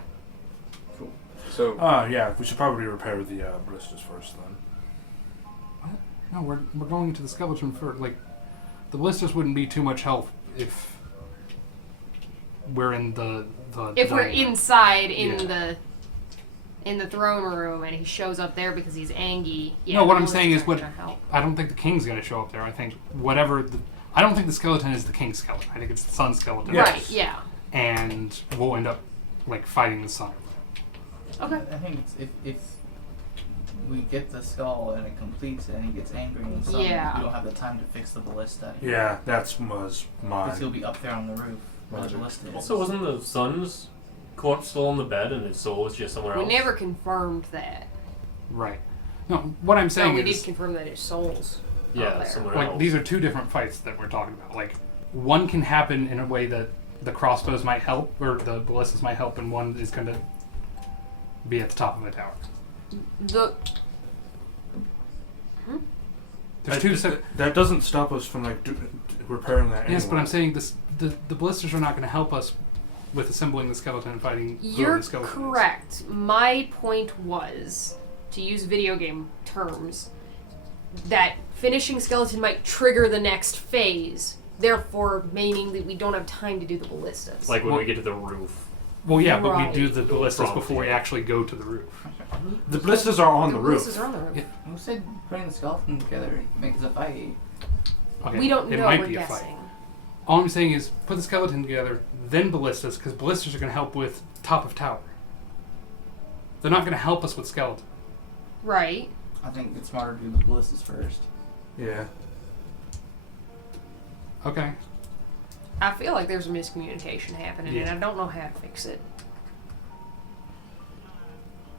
Cool. So Yeah, we should probably repair the ballistas first then. No, we're going into the skeleton for like the ballistas wouldn't be too much help if we're in the If we're dining room. inside in Yeah. the throne room and he shows up there because he's angry. Yeah, No, what the I'm saying is ballistas what aren't gonna help. I don't think the king's going to show up there. I think I don't think the skeleton is the king's skeleton. I think it's the sun's skeleton. Yes. Right, yeah. And we'll end up like fighting the sun. Okay. I think if we get the skull and it completes it and he gets angry and so Yeah. we don't have the time to fix the ballista. Yeah, that was Because he'll mine. be up there on the roof where the Logic. ballista is. Also, wasn't the sun's corpse still on the bed and his soul was just somewhere We else? never confirmed that. Right. No, what I'm No, saying we is did confirm that his soul's Yeah, out there. somewhere like else. these are two different fights that we're talking about. Like one can happen in a way that the crossbows might help or the ballistas might help, and one is going to be at the top of the tower. The There's two separate. That doesn't stop us from like repairing that. Yes, but anyway. I'm saying the ballistas are not going to help us with assembling the skeleton and fighting whoever You're the skeleton is. correct. My point was, to use video game terms, that finishing skeleton might trigger the next phase, therefore meaning that we don't have time to do the ballistas. Like when Well- we get to the roof. Well, yeah, but Right. we do the ballistas From- before we actually go to the roof. the ballistas are on the roof. ballistas are on the roof. Yeah. Who said putting the skeleton together makes a fight? Okay, We don't it know. might We're be a fight. guessing. All I'm saying is put the skeleton together, then ballistas, because ballistas are going to help with top of tower. They're not going to help us with skeleton. Right. I think it's smarter to do the ballistas first. Yeah. Okay. I feel like there's a miscommunication happening, and Yeah. I don't know how to fix it.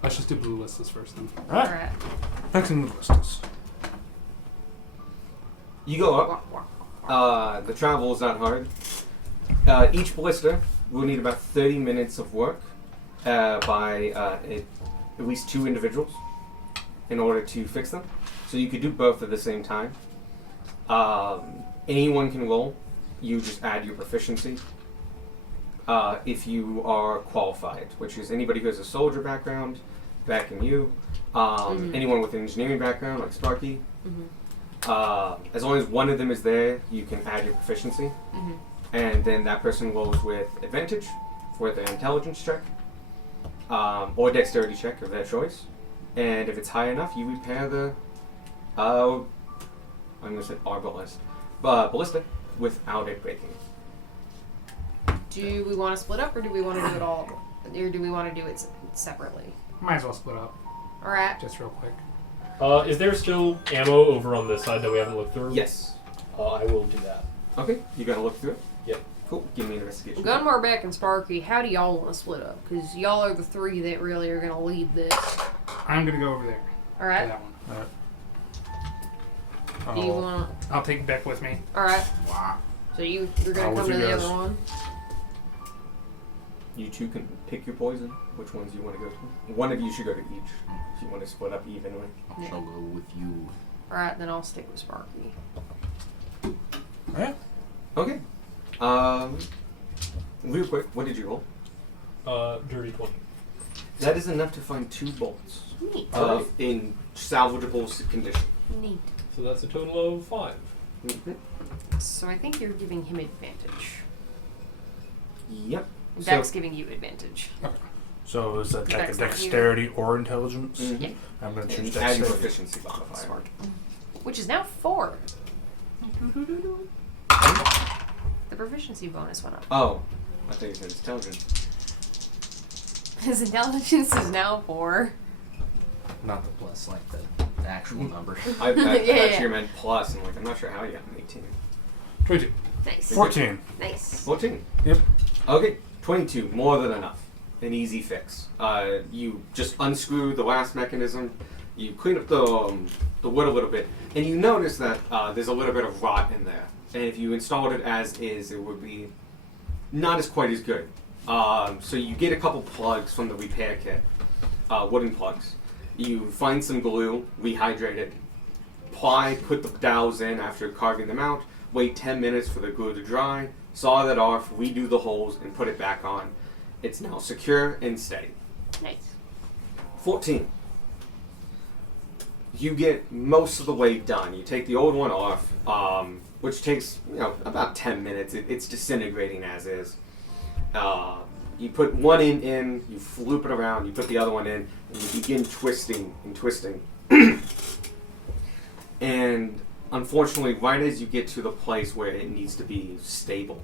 Let's just do ballistas first then. Alright. Alright. Fixing the ballistas. you go up. The travel is not hard. Each ballista will need about 30 minutes of work by at least 2 individuals in order to fix them. So you could do both at the same time. Anyone can roll. You just add your proficiency. If you are qualified, which is anybody who has a soldier background, backing you. Anyone with an engineering background, like Sparky. As long as one of them is there, you can add your proficiency. And then that person rolls with advantage for the intelligence check. Or dexterity check of their choice. And if it's high enough, you repair the I'm going to say arbalist. Ballista without it breaking. Do we want to split up, or do we want to do it all, or do we want to do it separately? Might as well split up, Alright. just real quick. Is there still ammo over on this side that we haven't looked through? Yes. I will do that. Okay, you gotta look through it? Yep. Cool, give me an investigation. Gunmar, Beck, and Sparky, how do y'all want to split up? Because y'all are the 3 that really are going to lead this. I'm going to go over there. To Alright? that one. Do you want I'll take Beck with me. Alright. Wow. So you're going to with come to you the guys. other one? You two can pick your poison, which ones you want to go to. One of you should go to each, if you want to split up evenly. I shall go with you. Alright, then I'll stick with Sparky. Alright. Okay. Real quick, what did you roll? Dirty 20. That is enough to find 2 bolts Neat. in salvageable condition. Neat. So that's a total of 5. So I think you're giving him advantage. Yep. Dex giving you advantage. So is that like a Dex not you. dexterity or intelligence? Mhm. Yeah. I'm going to And choose add your dexterity. proficiency modifier. Which is now 4. The proficiency bonus went up. Oh, I think you said intelligence. His intelligence is now 4. Not the plus, like the actual number. I Yeah. actually meant plus, and like I'm not sure how you got an 18. 22. Nice. 14. Nice. 14. Yep. Okay, 22, more than enough. An easy fix. You just unscrew the last mechanism, you clean up the wood a little bit, and you notice that there's a little bit of rot in there. And if you installed it as is, it would be not as quite as good. So you get a couple plugs from the repair kit, wooden plugs. You find some glue, rehydrate it, put the dowels in after carving them out, wait 10 minutes for the glue to dry, saw that off, redo the holes, and put it back on. It's now secure and steady. Nice. 14. You get most of the way done. You take the old one off, which takes about 10 minutes. It's disintegrating as is. You put one in, you loop it around, you put the other one in, and you begin twisting and twisting. And unfortunately, right as you get to the place where it needs to be stable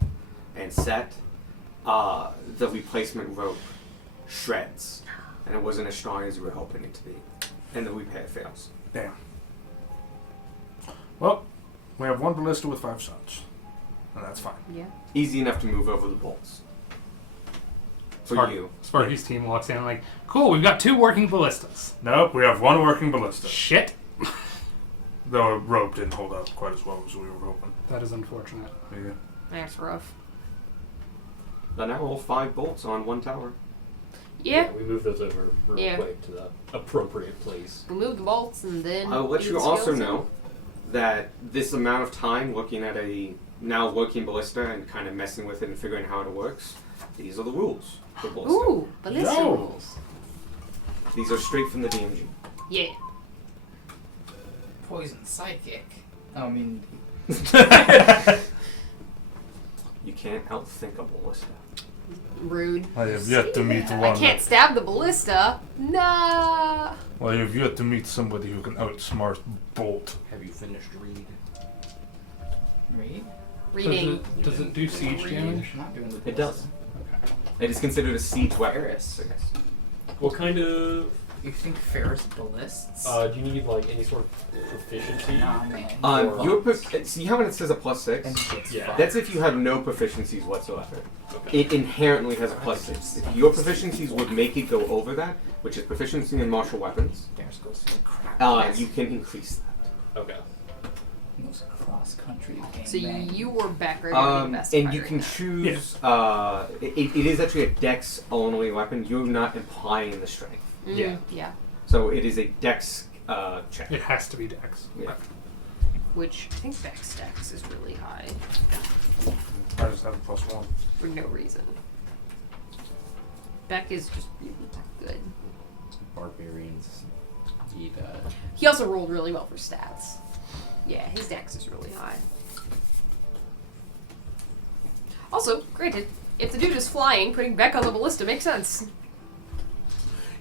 and set, the replacement rope shreds, and it wasn't as strong as you were hoping it to be, and the repair fails. Damn. Well, we have one ballista with 5 shots, and that's fine. Yeah. Easy enough to move over the bolts. For Spark- you. Sparky's team walks in like, cool, we've got 2 working ballistas. Nope, we have one working ballista. Shit. The rope didn't hold up quite as well as we were hoping. That is unfortunate. Yeah. That's rough. But now all 5 bolts on one tower. Yeah. We move those over real Yeah. quick to the appropriate place. We moved the bolts and then. I'll let do you the also skeleton. know that this amount of time looking at a now working ballista and kind of messing with it and figuring out how it works, these are the rules for ballista. Ooh, ballista Yo. rules. These are straight from the DMG. Yeah. Poison psychic. I mean, You can't outthink a ballista. Rude. I have yet to meet one. I can't stab the ballista. Nah. Well, you have yet to meet somebody who can outsmart Bolt. Have you finished read? read? Reading. Does it do siege damage? Not doing the It does. It is considered a siege weapon. Ferris. I guess. What kind of You think Ferris ballists? do you need like any sort of proficiency? Nah, man. Your see how it says a +6? And hits Yeah. fire. That's if you have no proficiencies whatsoever. Okay. It inherently has a +6. If your proficiencies would make it go over that, which is proficiency in martial weapons, There's goes to the crap. you can increase that. Okay. Goes cross country. So gangbang. you were back ready to be best And you fighter can now. choose. It is actually a dex only weapon. You're not implying the strength, Yeah. Yeah. so it is a dex check. It has to be Dex. Yeah. Which I think Beck's dex is really high I just have a +1. for no reason. Beck is just really good. Barbarians need He also rolled really well for stats. Yeah, his dex is really high. Also, granted, if the dude is flying, putting Beck on the ballista makes sense.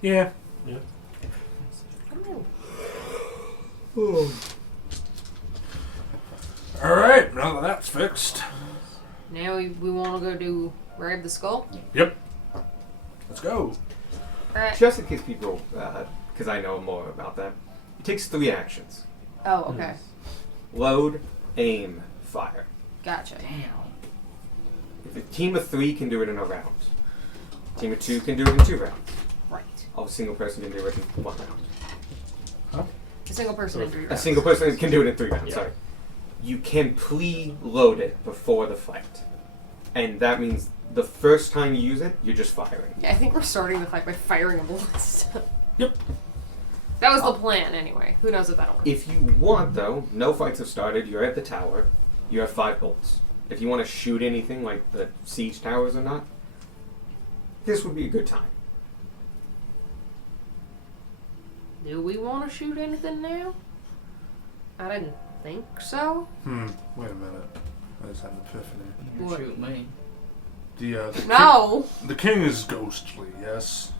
Yeah. Yeah. I don't know. Alright, now that that's fixed. Now we want to go do grab the skull. Yep. Let's go. Alright. Just in case people, because I know more about that, it takes 3 actions: Oh, okay. load, aim, fire. Gotcha. Damn. If a team of 3 can do it in a round, a team of 2 can do it in 2 rounds. Right. A single person can do it in 1 round. A single person in 3 A rounds. single person can do it in 3 rounds. Yeah. Sorry. You can pre-load it before the fight, and that means the first time you use it, you're just firing. Yeah, I think we're starting the fight by firing a ballista. Yep. That was the plan, anyway. Who knows if that'll work? If you want, though, no fights have started. You're at the tower. You have 5 bolts. If you want to shoot anything like the siege towers or not, this would be a good time. Do we want to shoot anything now? I didn't think so. Wait a minute. I just had an epiphany. You What? shoot me. The No! the king is ghostly, yes.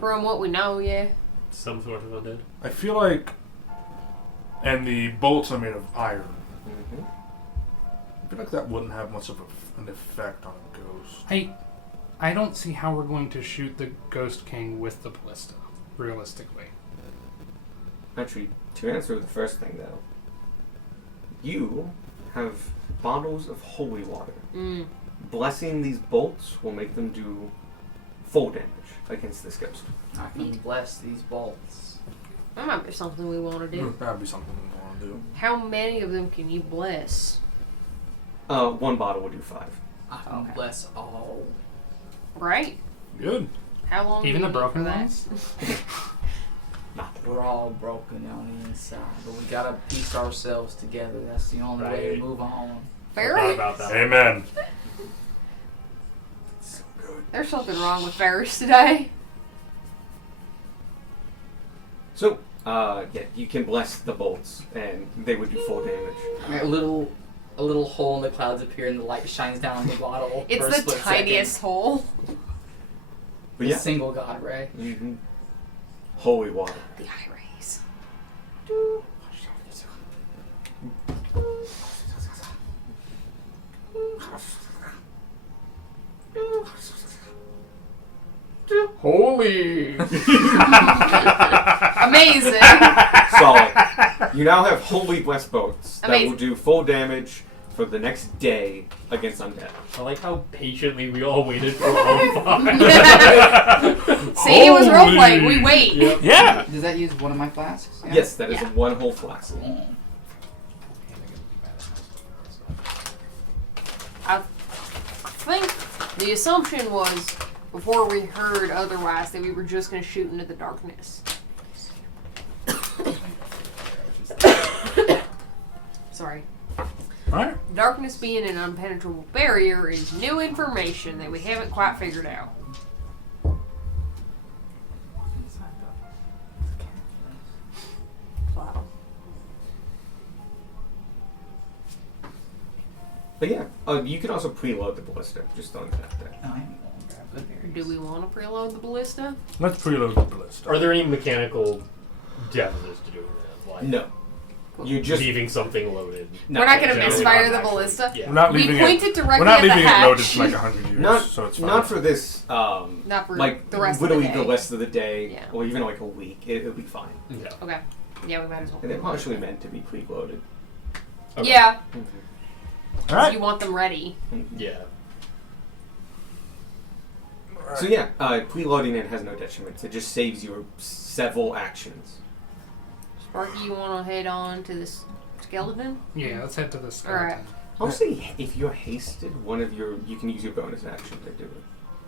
From what we know, yeah. Some sort of undead. I feel like, and the bolts are made of iron. Mm-hmm. feel like that wouldn't have much of an effect on a ghost. I don't see how we're going to shoot the Ghost King with the ballista, realistically. Actually, to answer the first thing though, you have bottles of holy water. Mm. Blessing these bolts will make them do full damage against this ghost. I can bless these bolts. That might be something we want to do. That'd be something we want to do. How many of them can you bless? One bottle will do 5. I can bless all. Right? Good. How long? Even do the you need broken for that? ones? We're all broken on the inside, but we gotta piece ourselves together. That's the only way Right. to move on. Fair. Forgot about that. Amen. So good. There's something wrong with Ferris today. So, yeah, you can bless the bolts, and they would do full damage. A little hole in the clouds appear, and the light shines down on the bottle. It's for a the split tiniest hole. But The yeah, single god ray. holy water. The eye rays. Holy. Amazing. Solid. You now have holy blessed bolts that will Amazing. do full damage for the next day against undead. I like how patiently we all waited for all 5. See, it was role playing. We wait. Yep. Yeah. Does that use one of my flasks? Yeah. Yes, that is Yeah. one whole flask. I think the assumption was, before we heard otherwise, that we were just going to shoot into the darkness. Sorry. Alright. Darkness being an impenetrable barrier is new information that we haven't quite figured out. Wow. But yeah, you can also preload the ballista, just on that there. No, I ain't gonna grab the berries. Do we want to preload the ballista? Let's preload the ballista. Are there any mechanical deficits to doing that? Like No. You just... leaving something loaded? No, We're not going to generally misfire not the actually. ballista. Yeah. We're not We leaving pointed it. directly We're not at the leaving it hatch. loaded for like 100 years, Not, so it's fine. not for this, Not for like, the rest of the literally day. the rest of the day, Yeah. or even like a week. It'll be fine. Yeah. Okay. Yeah, we might as well. And they're preload partially it. meant to be preloaded. Okay. Yeah, Mm-hmm. Alright. you want them ready. Yeah. So yeah, preloading it has no detriments. It just saves you several actions. Sparky, you want to head on to this skeleton? Yeah, let's head to the skeleton. Alright. I'll say if you're hasted, you can use your bonus action to do it.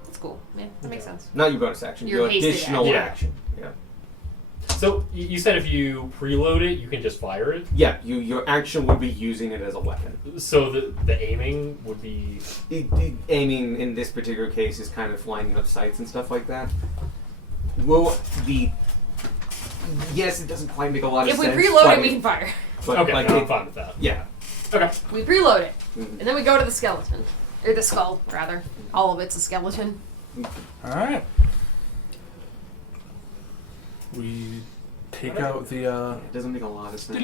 That's cool. Yeah, that makes sense. Not your bonus action, Your your hasted additional action. action. Yeah. So you said if you preload it, you can just fire it. Yeah, your action would be using it as a weapon. So the aiming would be. Aiming in this particular case is kind of lining up sights and stuff like that. Well, yes, it doesn't quite make a lot of If we sense. preload but it, we can fire. But Okay, like no, I'm it- fine with that. yeah. Okay. We preload it, Mhm. and then we go to the skeleton. Or the skull, rather. All of it's a skeleton. Alright. We take out the, It doesn't make a lot of sense,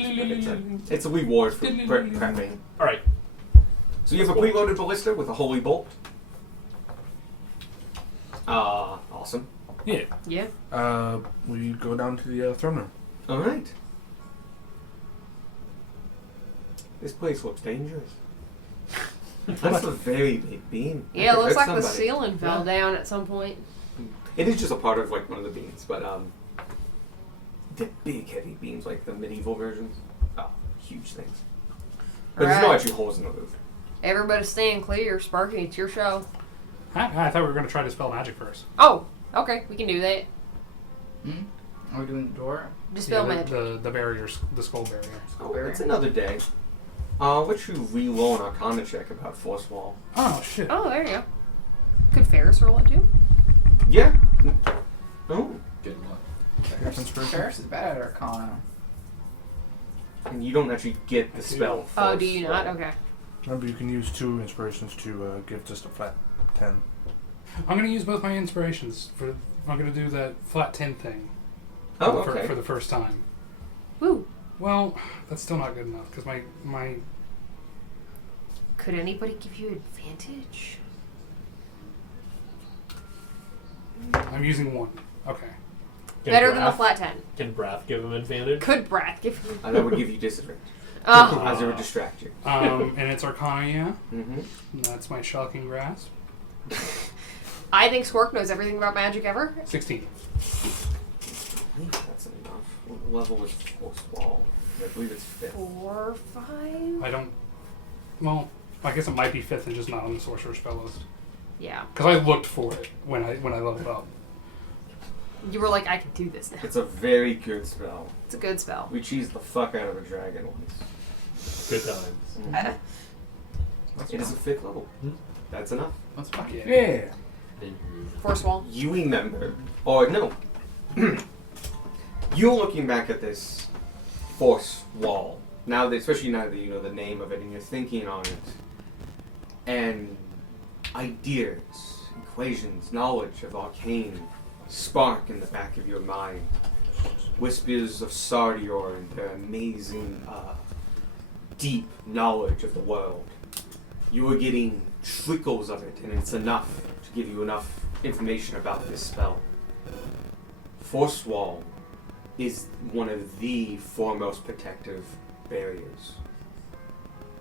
but it's a reward for prepping. All right. So you have a preloaded ballista with a holy bolt. Awesome. yeah. Yeah. We go down to the throne room. All right. This place looks dangerous. That's a very big beam. Yeah, it looks like That's the somebody. ceiling fell down at some point. It is just a part of like one of the beams, but the big heavy beams, like the medieval versions, huge things. But there's no Alright. actually holes in the roof. Everybody stand clear. Sparky, it's your show. I thought we were going to try to spell magic first. Oh, okay. We can do that. Are we doing the door? Dispel Yeah, magic. the barriers, the skull barrier. Oh, it's another day. What you re-roll an Arcana check about Force Wall? Oh, shit. Oh, there you go. Could Ferris roll it too? Yeah. Oh, Good luck. Ferris is bad at Arcana. and you don't actually get the spell. Oh, Force do you not? Wall. Okay. Remember, you can use 2 inspirations to give just a flat 10. I'm going to use both my inspirations. I'm going to do that flat 10 thing Oh, for okay. the first time. Woo. Well, that's still not good enough because my Could anybody give you advantage? I'm using 1. Okay. Can Better than the Brath- flat 10. Can Brath give him advantage? Could Brath give you? And that would give you disadvantage. Oh. As it would distract you. And it's Arcana, yeah? Mm-hmm. And that's my Shocking Grasp. I think Squirk knows everything about magic ever. 16. I believe that's enough. What level was Force Wall? I believe it's 5th. 4, 5. I don't... Well, I guess it might be 5th and just not on the Sorcerer's Spell list. Yeah. Because I looked for it when I leveled up. You were like, I can do this now. It's a very good spell. It's a good spell. We cheesed the fuck out of a dragon once. Good times. It is a 5th level. Hmm? That's enough. Let's fuck it. Yeah. Force wall. You remember, or no, you're looking back at this force wall now, especially now that you know the name of it and you're thinking on it, and ideas, equations, knowledge of arcane spark in the back of your mind. Whispers of Sardior and their amazing, deep knowledge of the world. You are getting trickles of it, and it's enough to give you enough information about this spell. Force Wall is one of the foremost protective barriers.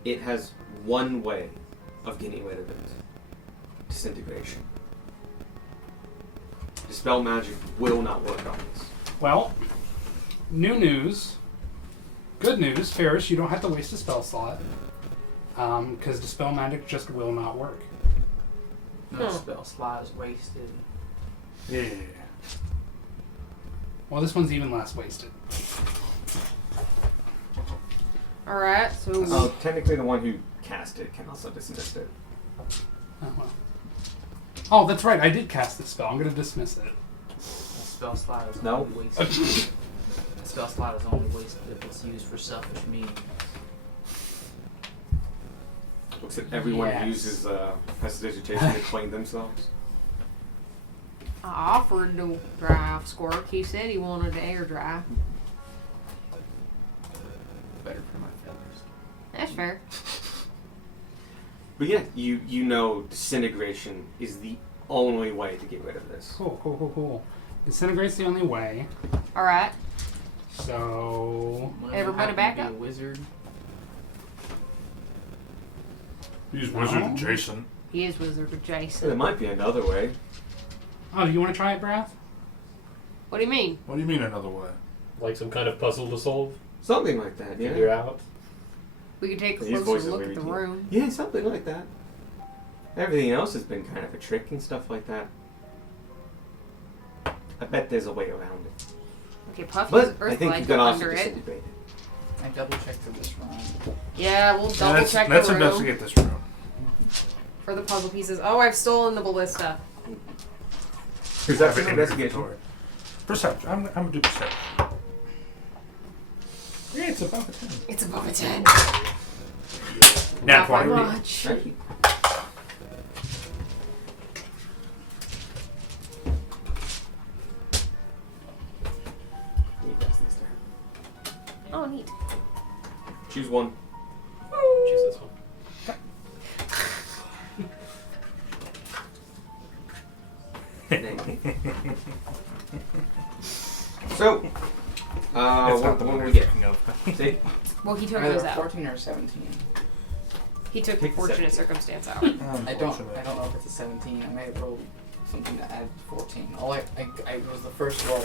It has one way of getting rid of it. Disintegration. Dispel magic will not work on this. Well, new news. Good news, Ferris, you don't have to waste a spell slot. Because Dispel Magic just will not work. No spell slot is wasted. Yeah. Well, this one's even less wasted. Alright, so. Technically the one who cast it can also dismiss it. Oh, well. Oh, that's right, I did cast this spell. I'm going to dismiss it. The spell slot is No. only wasted. The spell slot is only wasted if it's used for selfish means. Looks like everyone Yes. uses prestidigitation to claim themselves. I offered to drive Squirk. He said he wanted to air drive. Better for my feathers. That's fair. But yeah, you know disintegration is the only way to get rid of this. Cool. Disintegrate's the only way. Alright. So... Whenever Everybody you back happen to up. be a wizard. He's Wizard adjacent. He is Wizard So there adjacent. might be another way. Oh, do you want to try it, Brath? What do you mean? What do you mean another way? Like some kind of puzzle to solve? Something like that, Figure yeah. out? We could take a His voice closer is look very at the deep. room. Yeah, something like that. Everything else has been kind of a trick and stuff like that. I bet there's a way around it. Okay, Puffy's But I Earth think you Glide can go also under it. disintegrate it. I double checked for this round. Yeah, we'll double let's check let's the room investigate this room. for the puzzle pieces. Oh, I've stolen the ballista. Perception Have it in your investigation. inventory. Perception. I'm gonna do perception. Yeah, it's above a 10. It's above a 10. Nat Not by 20. much. Right. Oh, neat. Choose one. Choose this one. So, It's not what the do one we we're get? thinking of. See? Well, he took Either those out. 14 or 17. He took the Take the fortunate 17. circumstance out. I don't know if it's a 17. I may have rolled something to add 14. All I was the first roll,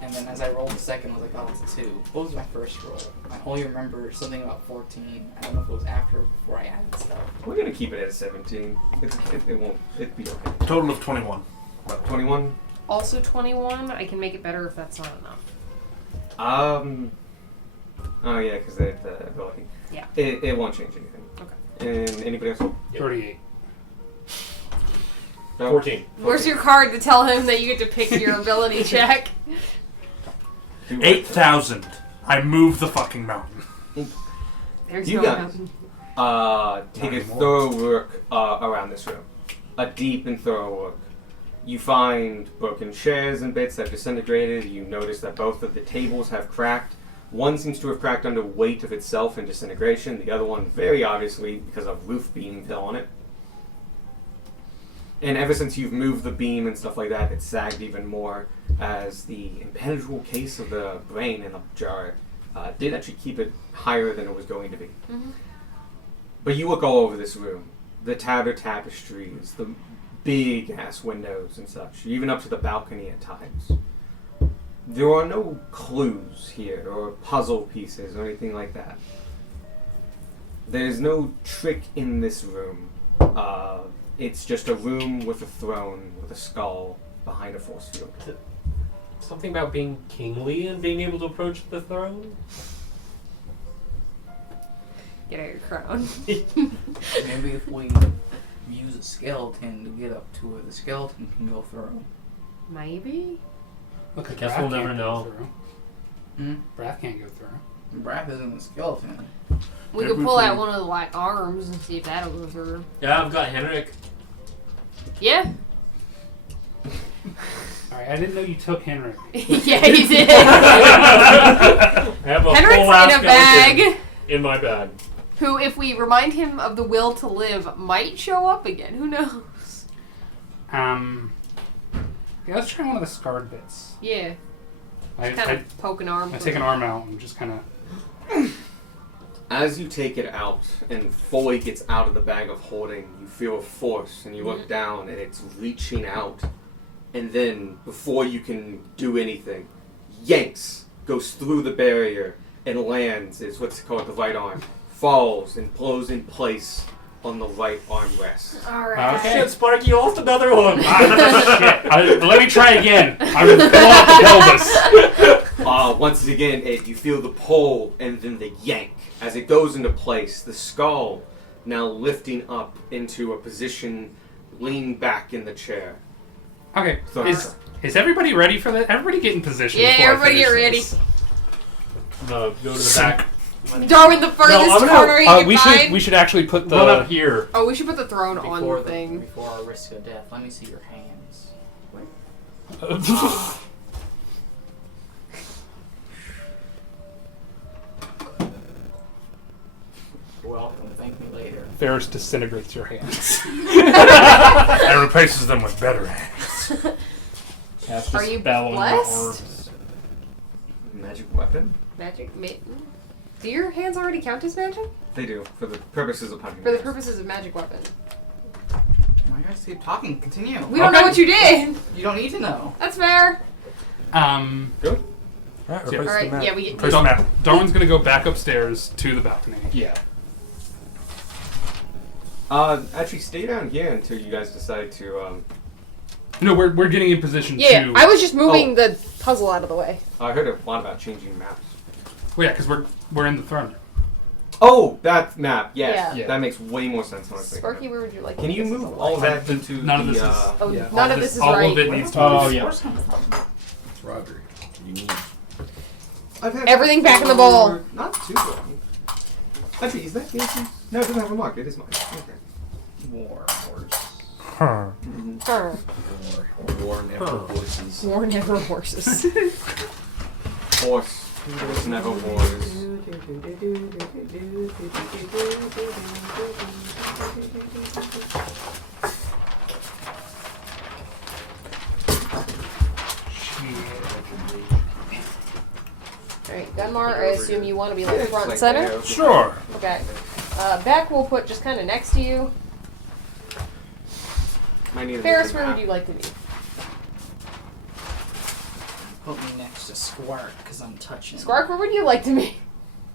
and then as I rolled the second, I was like, oh, it's a 2. What was my first roll? I only remember something about 14. I don't know if it was after or before I added stuff. We're gonna keep it at 17. It won't. It'd be okay. Total of 21. 21. Also 21. I can make it better if that's not enough. Oh yeah, because they have the ability. Yeah. It won't change anything. Okay. And anybody else? Yep. 38. No? 14. Where's your card to tell him that you get to pick your ability check? Do what? 8,000. I moved the fucking mountain. There's You no guys. mountain. Take a anymore. thorough look around this room. A deep and thorough look. You find broken chairs and bits that have disintegrated. You notice that both of the tables have cracked. One seems to have cracked under weight of itself in disintegration. The other one, very obviously, because a roof beam fell on it. And ever since you've moved the beam and stuff like that, it's sagged even more, as the impenetrable case of the brain in the jar did actually keep it higher than it was going to be. Mm-hmm. But you look all over this room. The tattered tapestries, the big-ass windows and such, even up to the balcony at times. There are no clues here, or puzzle pieces, or anything like that. There's no trick in this room. It's just a room with a throne, with a skull behind a force field. Something about being kingly and being able to approach the throne? Get out your crown. Maybe if we use a skeleton to get up to where the skeleton can go through. Maybe? Look, I guess Brath we'll can't never go know. through. Brath can't go through. Brath isn't a skeleton. We could pull out one of the like arms and see if that'll go through. Yeah, I've got Henrik. Yeah. Alright, I didn't know you took Henrik. Yeah, he did. I have a Henrik's full ass in a bag. skeleton in my bag. Who, if we remind him of the will to live, might show up again. Who knows? Yeah, let's try one of the scarred bits. Yeah. I Kind of poke an arm. I take an arm out and just kind of. As you take it out and fully gets out of the bag of holding, you feel a force and you look down and it's reaching out. And then, before you can do anything, yanks, goes through the barrier and lands, is what's called the right arm, falls and blows in place on the right armrest. Alright. Okay. Shit, Sparky, you lost another one. Shit. Let me try again. I'm going to blow up the pelvis. Once again, you feel the pull and then the yank. As it goes into place, the skull now lifting up into a position leaning back in the chair. Okay, So- is everybody ready for that? Everybody get in position. Yeah, before I everybody finish get ready. this. No, go to the back. Darwin, the furthest I'm gonna- corner he can we find. should actually put the. Run up here. Oh, we should put the throne on Before the thing. Before our risk of death, let me see your hands. You're welcome. Thank me later. Ferris disintegrates your hands. And replaces them with better hands. Cast a Are you spell on your blessed? orbs. Magic weapon? Magic mitten. Do your hands already count as magic? They do, for the purposes of hunting. For the purposes of magic weapon. Why you guys keep talking? Continue. We don't know what you did. You don't need to know. That's fair. Good? Alright, Yeah. replace Alright, the map. yeah, we get. Darwin's gonna go back upstairs to the balcony. Yeah. Actually, stay down here until you guys decide to, No, we're getting in position Yeah, to. I was just moving the puzzle out of the way. I heard a lot about changing maps. Well, yeah, because we're in the throne room. Oh, that map, yes. Yeah. That makes way more sense than I was thinking. Sparky, where would you like? Can you this move is a all lie. that into None of the, this is- Oh, Yeah, none of this is all right. of it needs to. Oh, move. yeah. Roger, you need. I've had Everything that back in the for bowl. Not too long. Actually, is that Yankees? No, it doesn't have a mark. It is mine. Okay. War horse. Huh. Huh. War never voices. War never horses. Horse. Horse never wars. Alright, Gunmar, I assume you want to be like Yeah, front and like center? there. Sure. Okay. Beck we'll put just kind of next to you. Might need a Ferris, different where would map. you like to be? Put me next to Squark, because I'm touching. Squark, where would you like to be?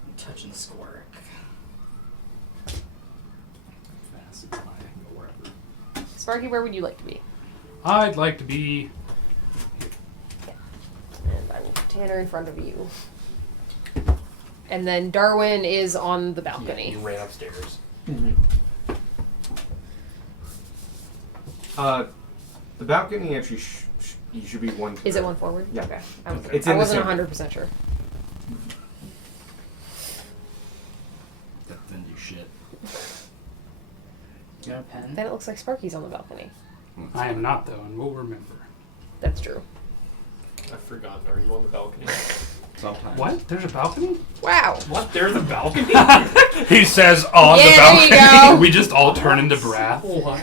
I'm touching Squark. Fast, it's fine, go wherever. Sparky, where would you like to be? I'd like to be. And I will put Tanner in front of you. And then Darwin is on the balcony. You ran upstairs. The balcony actually you should be one. Is it one forward? Yeah. Okay. It's I in the wasn't center. 100% sure. That didn't do shit. You got a pen? Then it looks like Sparky's on the balcony. I am not though, and we'll remember. That's true. I forgot. Are you on the balcony? sometimes. What? There's a balcony? Wow. What? There's a balcony? He says on Yeah, the there you balcony. go. We just all turn into Brath. What?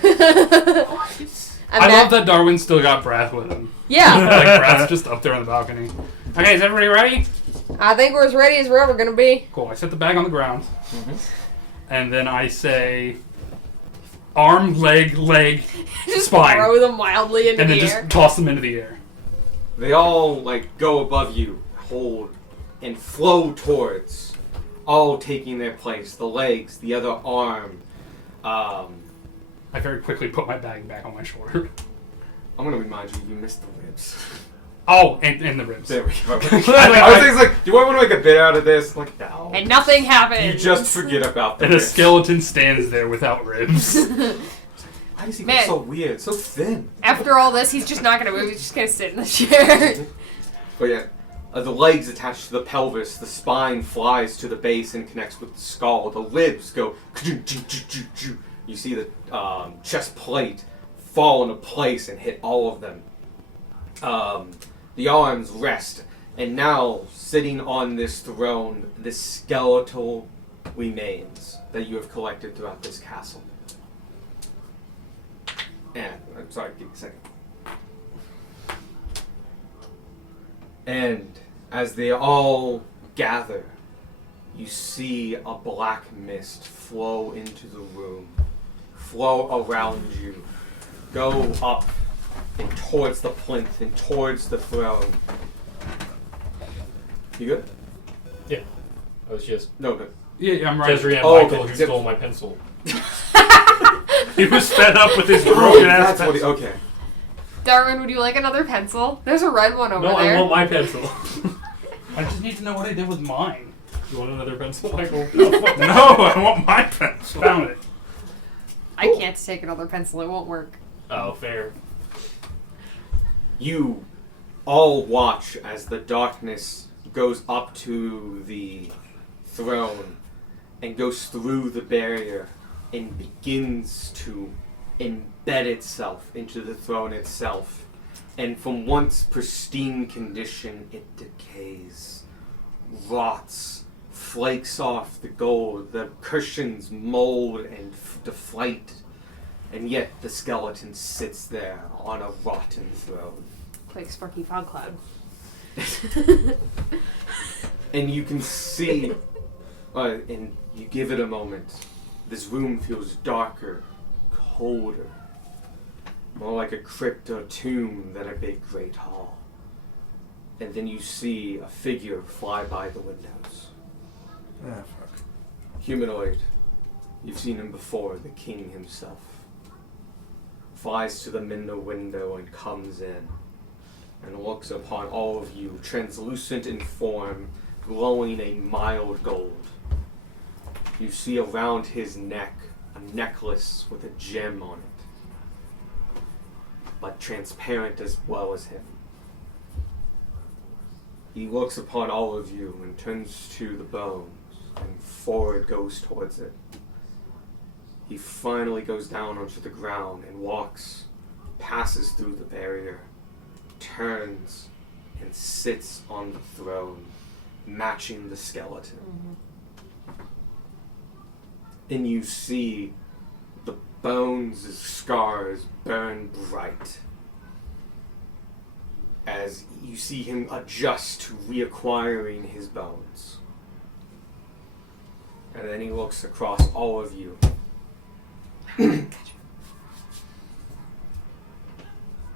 I love that Darwin still got Brath with him. Yeah. Like, Brath's just up there on the balcony. Okay, is everybody ready? I think we're as ready as we're ever gonna be. Cool. I set the bag on the ground. And then I say arm, leg, Just spine. throw them wildly into And then the air. just toss them into the air. They all like go above you, hold, and flow towards, all taking their place. The legs, the other arm. I very quickly put my bag back on my shoulder. I'm gonna remind you, you missed the ribs. Oh, and the ribs. There we go. I was thinking, like, do I want to make a bit out of this? Like, no. And nothing happens. You just forget about the And a ribs. skeleton stands there without ribs. Why does he Man. look so weird? So thin. After all this, he's just not gonna move. He's just gonna sit in the chair. But yeah, the legs attached to the pelvis, the spine flies to the base and connects with the skull. The ribs go. You see the chest plate fall into place and hit all of them. The arms rest, and now sitting on this throne, the skeletal remains that you have collected throughout this castle. And I'm sorry, give me a second. And as they all gather, you see a black mist flow into the room, flow around you, go up and towards the plinth and towards the throne. You good? Yeah. I was just No, good. Yeah, I'm right. Desiree and Oh, Michael okay. who stole my pencil. He was fed up with his broken ass. That's what he, okay. Darwin, would you like another pencil? There's a red one over No, there. I want my pencil. I just need to know what I did with mine. You want another pencil, Michael? No, I want my pencil. Found it. I can't take another pencil. It won't work. Oh, fair. You all watch as the darkness goes up to the throne and goes through the barrier and begins to embed itself into the throne itself. And from once pristine condition, it decays, rots, flakes off the gold, the cushions mold and deflate, and yet the skeleton sits there on a rotten throne. Like Sparky Fog Cloud. And you can see, and you give it a moment, this room feels darker, colder, more like a crypt or tomb than a big great hall. And then you see a figure fly by the windows. Ah, fuck. Humanoid. You've seen him before, the king himself. Flies to the window and comes in and looks upon all of you, translucent in form, glowing a mild gold. You see around his neck a necklace with a gem on it, but transparent as well as him. He looks upon all of you and turns to the bones and forward goes towards it. He finally goes down onto the ground and walks, passes through the barrier, turns, and sits on the throne, matching the skeleton. And you see the bones' scars burn bright as you see him adjust to reacquiring his bones. And then he looks across all of you.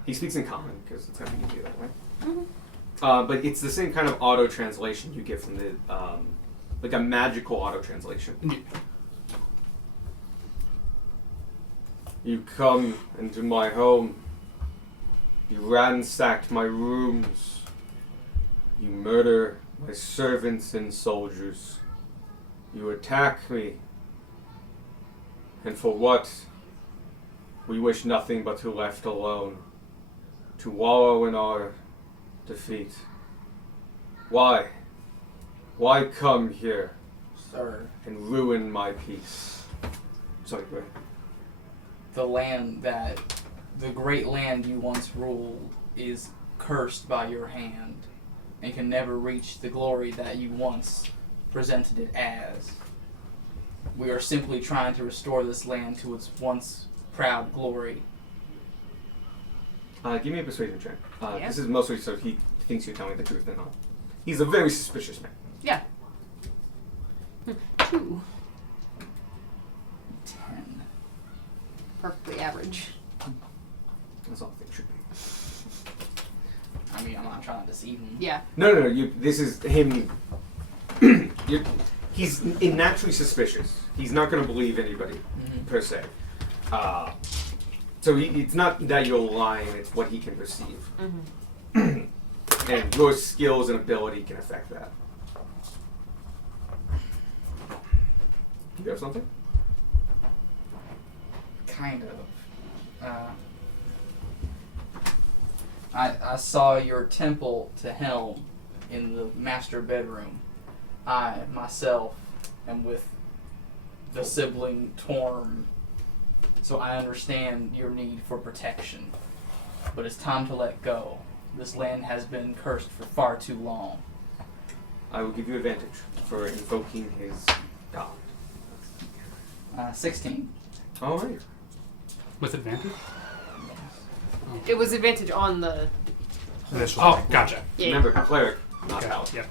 He speaks in common because it's going to be easier that way. But it's the same kind of auto translation you get from the, like a magical auto translation. You come into my home. You ransacked my rooms. You murder my servants and soldiers. You attack me. And for what? We wish nothing but to be left alone, to wallow in our defeat. Why? Why come here Sir, and ruin my peace? Sorry, go ahead. the land that, the great land you once ruled is cursed by your hand. and can never reach the glory that you once presented it as. We are simply trying to restore this land to its once proud glory. Give me a persuasion check. Yeah. This is mostly so he thinks you're telling the truth and not. He's a very suspicious man. Yeah. 2. 10. Perfectly average. That's all things should be. I mean, I'm not trying to deceive him. Yeah. No. This is him. He's naturally suspicious. He's not going to believe anybody, per se. So it's not that you're lying, it's what he can perceive. And your skills and ability can affect that. You have something? Kind of. I saw your temple to Helm in the master bedroom. I, myself, am with the sibling Torm, so I understand your need for protection. But it's time to let go. This land has been cursed for far too long. I will give you advantage for invoking his god. 16. Alright. With advantage? It was advantage on the. Initial. Oh, gotcha. Yeah. Remember, cleric, not Okay, paladin. yep.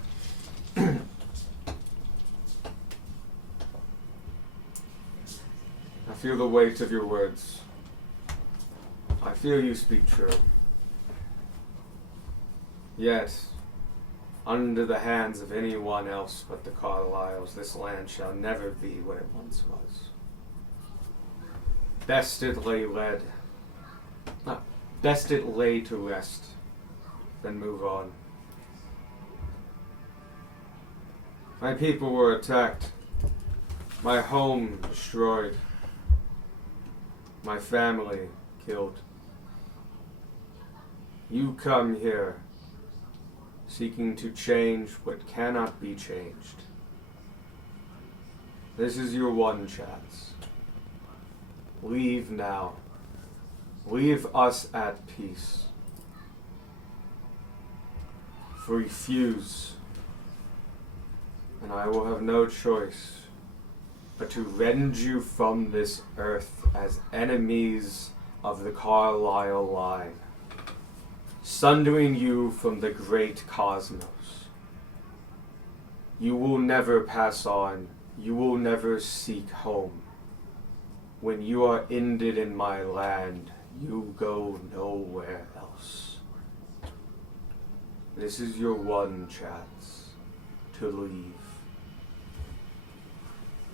I feel the weight of your words. I feel you speak true. Yet, under the hands of anyone else but the Carlyles, this land shall never be what it once was. Best it lay to rest, then move on. My people were attacked, my home destroyed, my family killed. You come here seeking to change what cannot be changed. This is your one chance. Leave now. Leave us at peace. Refuse, and I will have no choice but to rend you from this earth as enemies of the Carlyle line, sundering you from the great cosmos. You will never pass on. You will never seek home. When you are ended in my land, you go nowhere else. This is your one chance to leave.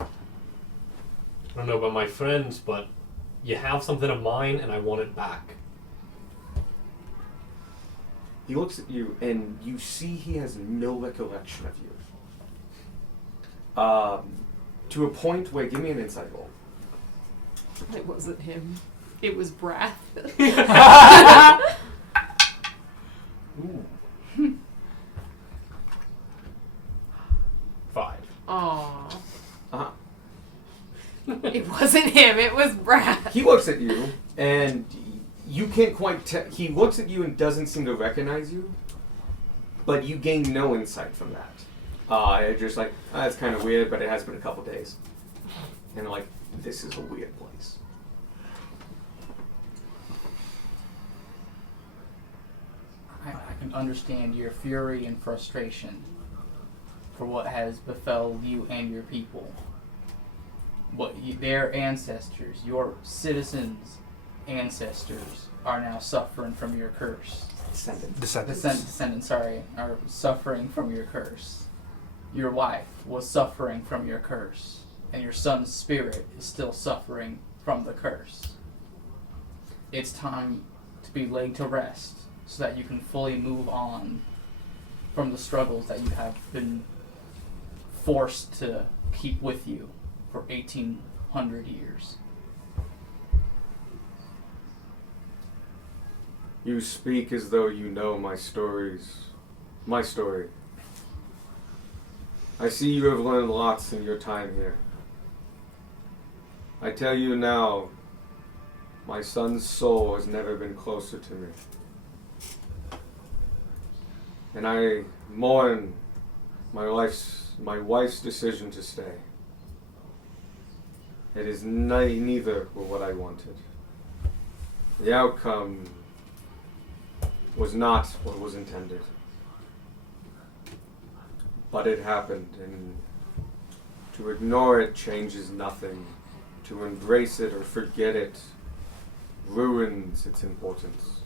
I don't know about my friends, but you have something of mine and I want it back. He looks at you and you see he has no recollection of you. To a point where, give me an insight roll. It wasn't him. It was Brath. Ooh. 5. Aww. Uh-huh. It wasn't him. It was Brath. He looks at you and you can't quite tell. He looks at you and doesn't seem to recognize you, but you gain no insight from that. You're just like, that's kind of weird, but it has been a couple days. And like, this is a weird place. I can understand your fury and frustration for what has befell you and your people. Their ancestors, your citizens' ancestors, are now suffering from your curse. Descendants, are suffering from your curse. Your wife was suffering from your curse, and your son's spirit is still suffering from the curse. It's time to be laid to rest so that you can fully move on from the struggles that you have been forced to keep with you for 1,800 years. You speak as though you know my story. I see you have learned lots in your time here. I tell you now, my son's soul has never been closer to me. And I mourn my wife's decision to stay. It is neither were what I wanted. The outcome was not what was intended. But it happened, and to ignore it changes nothing. To embrace it or forget it ruins its importance.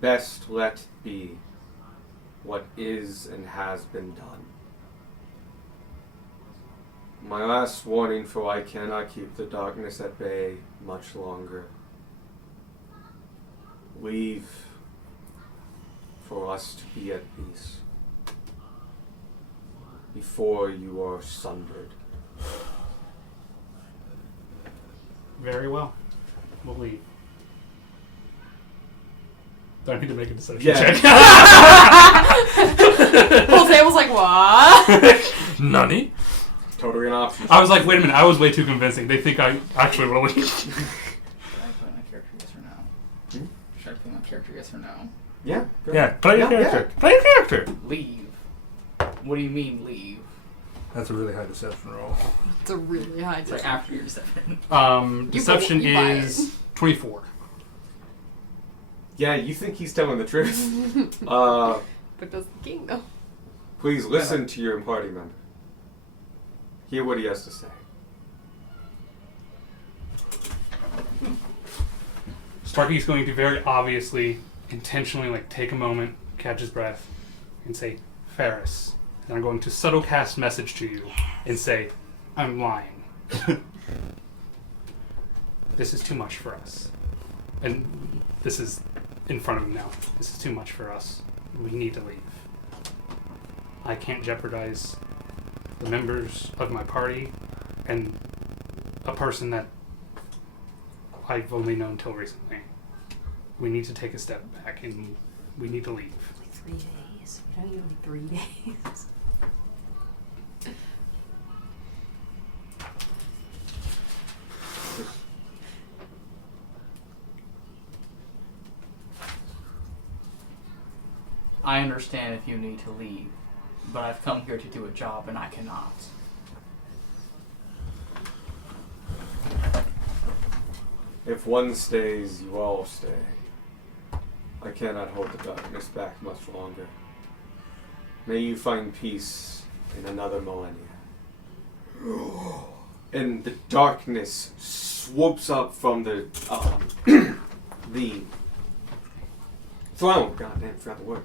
Best let be what is and has been done. My last warning, for I cannot keep the darkness at bay much longer. Leave for us to be at peace before you are sundered. Very well. We'll leave. Do I need to make a deception Yeah. check? Whole table's like, what? Nani? Totally an option. I was like, wait a minute, I was way too convincing. They think I actually will leave. Should I put in a character yes or no? Hmm? Should I put in a character yes or no? Yeah. Go Yeah, ahead. play your Yeah, character. Play your character. Leave. What do you mean leave? That's a really high deception roll. It's a really high It's like time. after your deception. Deception you buy is 24. Yeah, you think he's telling the truth. But does the king know? Please listen to your party member. Hear what he has to say. Sparky's going to very obviously, intentionally, like, take a moment, catch his breath, and say, Ferris. And I'm going to subtle cast message to you and say, I'm lying. This is too much for us. And this is in front of him now. This is too much for us. We need to leave. I can't jeopardize the members of my party and a person that I've only known till recently. We need to take a step back and we need to leave. Like 3 days. We don't even like 3 days. I understand if you need to leave, but I've come here to do a job and I cannot. If one stays, you all stay. I cannot hold the darkness back much longer. May you find peace in another millennia. And the darkness swoops up from the the throne. God damn, forgot the word.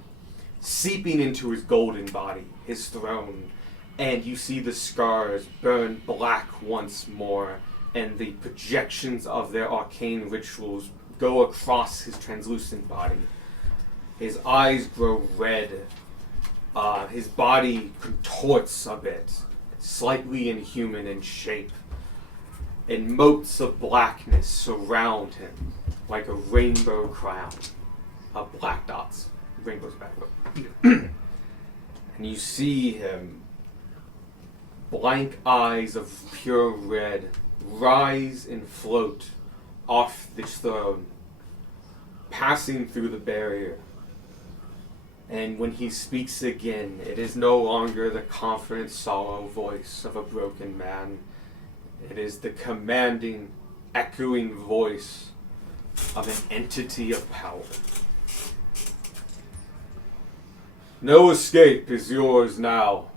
Seeping into his golden body, his throne, and you see the scars burn black once more, and the projections of their arcane rituals go across his translucent body. His eyes grow red. His body contorts a bit, slightly inhuman in shape, and motes of blackness surround him like a rainbow crown of black dots. Rainbow's backward. And you see him, blank eyes of pure red, rise and float off this throne, passing through the barrier. And when he speaks again, it is no longer the confident, sorrow voice of a broken man. It is the commanding, echoing voice of an entity of power. No escape is yours now.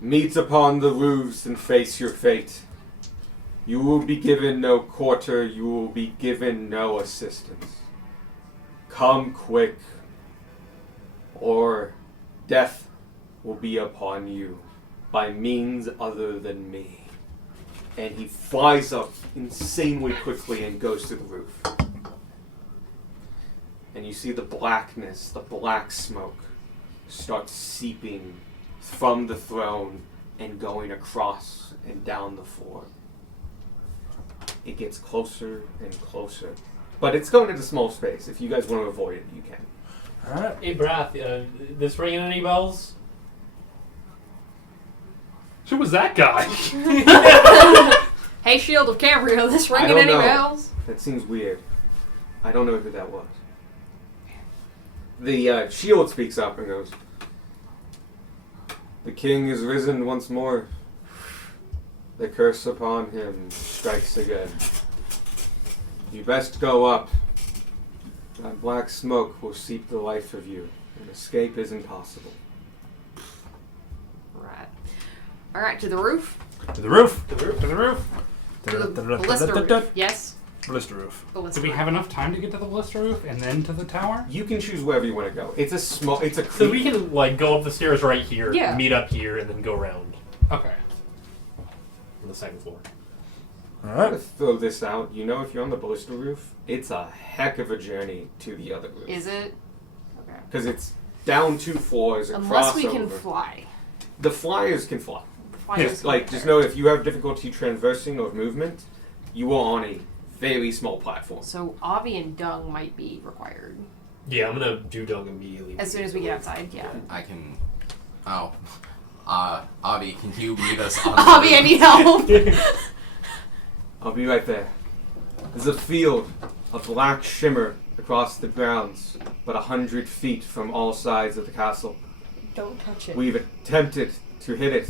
Meet upon the roofs and face your fate. You will be given no quarter, you will be given no assistance. Come quick, or death will be upon you by means other than me. And he flies up insanely quickly and goes to the roof. And you see the blackness, the black smoke, start seeping from the throne and going across and down the floor. It gets closer and closer. But it's going into small space. If you guys want to avoid it, you can. Alright. Hey, Brath, this ringing any bells? Who was that guy? Hey, Shield of Cambria, this I ringing don't any know. bells? That seems weird. I don't know who that was. The shield speaks up and goes, "The king is risen once more. The curse upon him strikes again. You best go up. That black smoke will seep the life of you, and escape is impossible." Right. All right, to the roof. To the roof. To the roof. To the ballista roof. Yes. Ballista roof. Ballista Do we roof. have enough time to get to the ballista roof and then to the tower? You can choose wherever you want to go. It's a So creek. we can like go up the stairs right here, Yeah. meet up here, and then go around Okay. on the second floor. I'm gonna throw this out. You know, if you're on the ballista roof, it's a heck of a journey to the other roof. Is it? Okay. Because it's down 2 floors, a Unless we can crossover. fly. The flyers can fly. The flyers can Like, just know if you have difficulty traversing or movement, you are on a very small platform. So Avi and Dung might be required Yeah, I'm gonna do Dung immediately. as soon as we get outside. Yeah. I can. Oh. Avi, can you meet us on Avi, I need help. I'll be right there. There's a field of black shimmer across the grounds, but 100 feet from all sides of the castle. Don't touch it. We've attempted to hit it.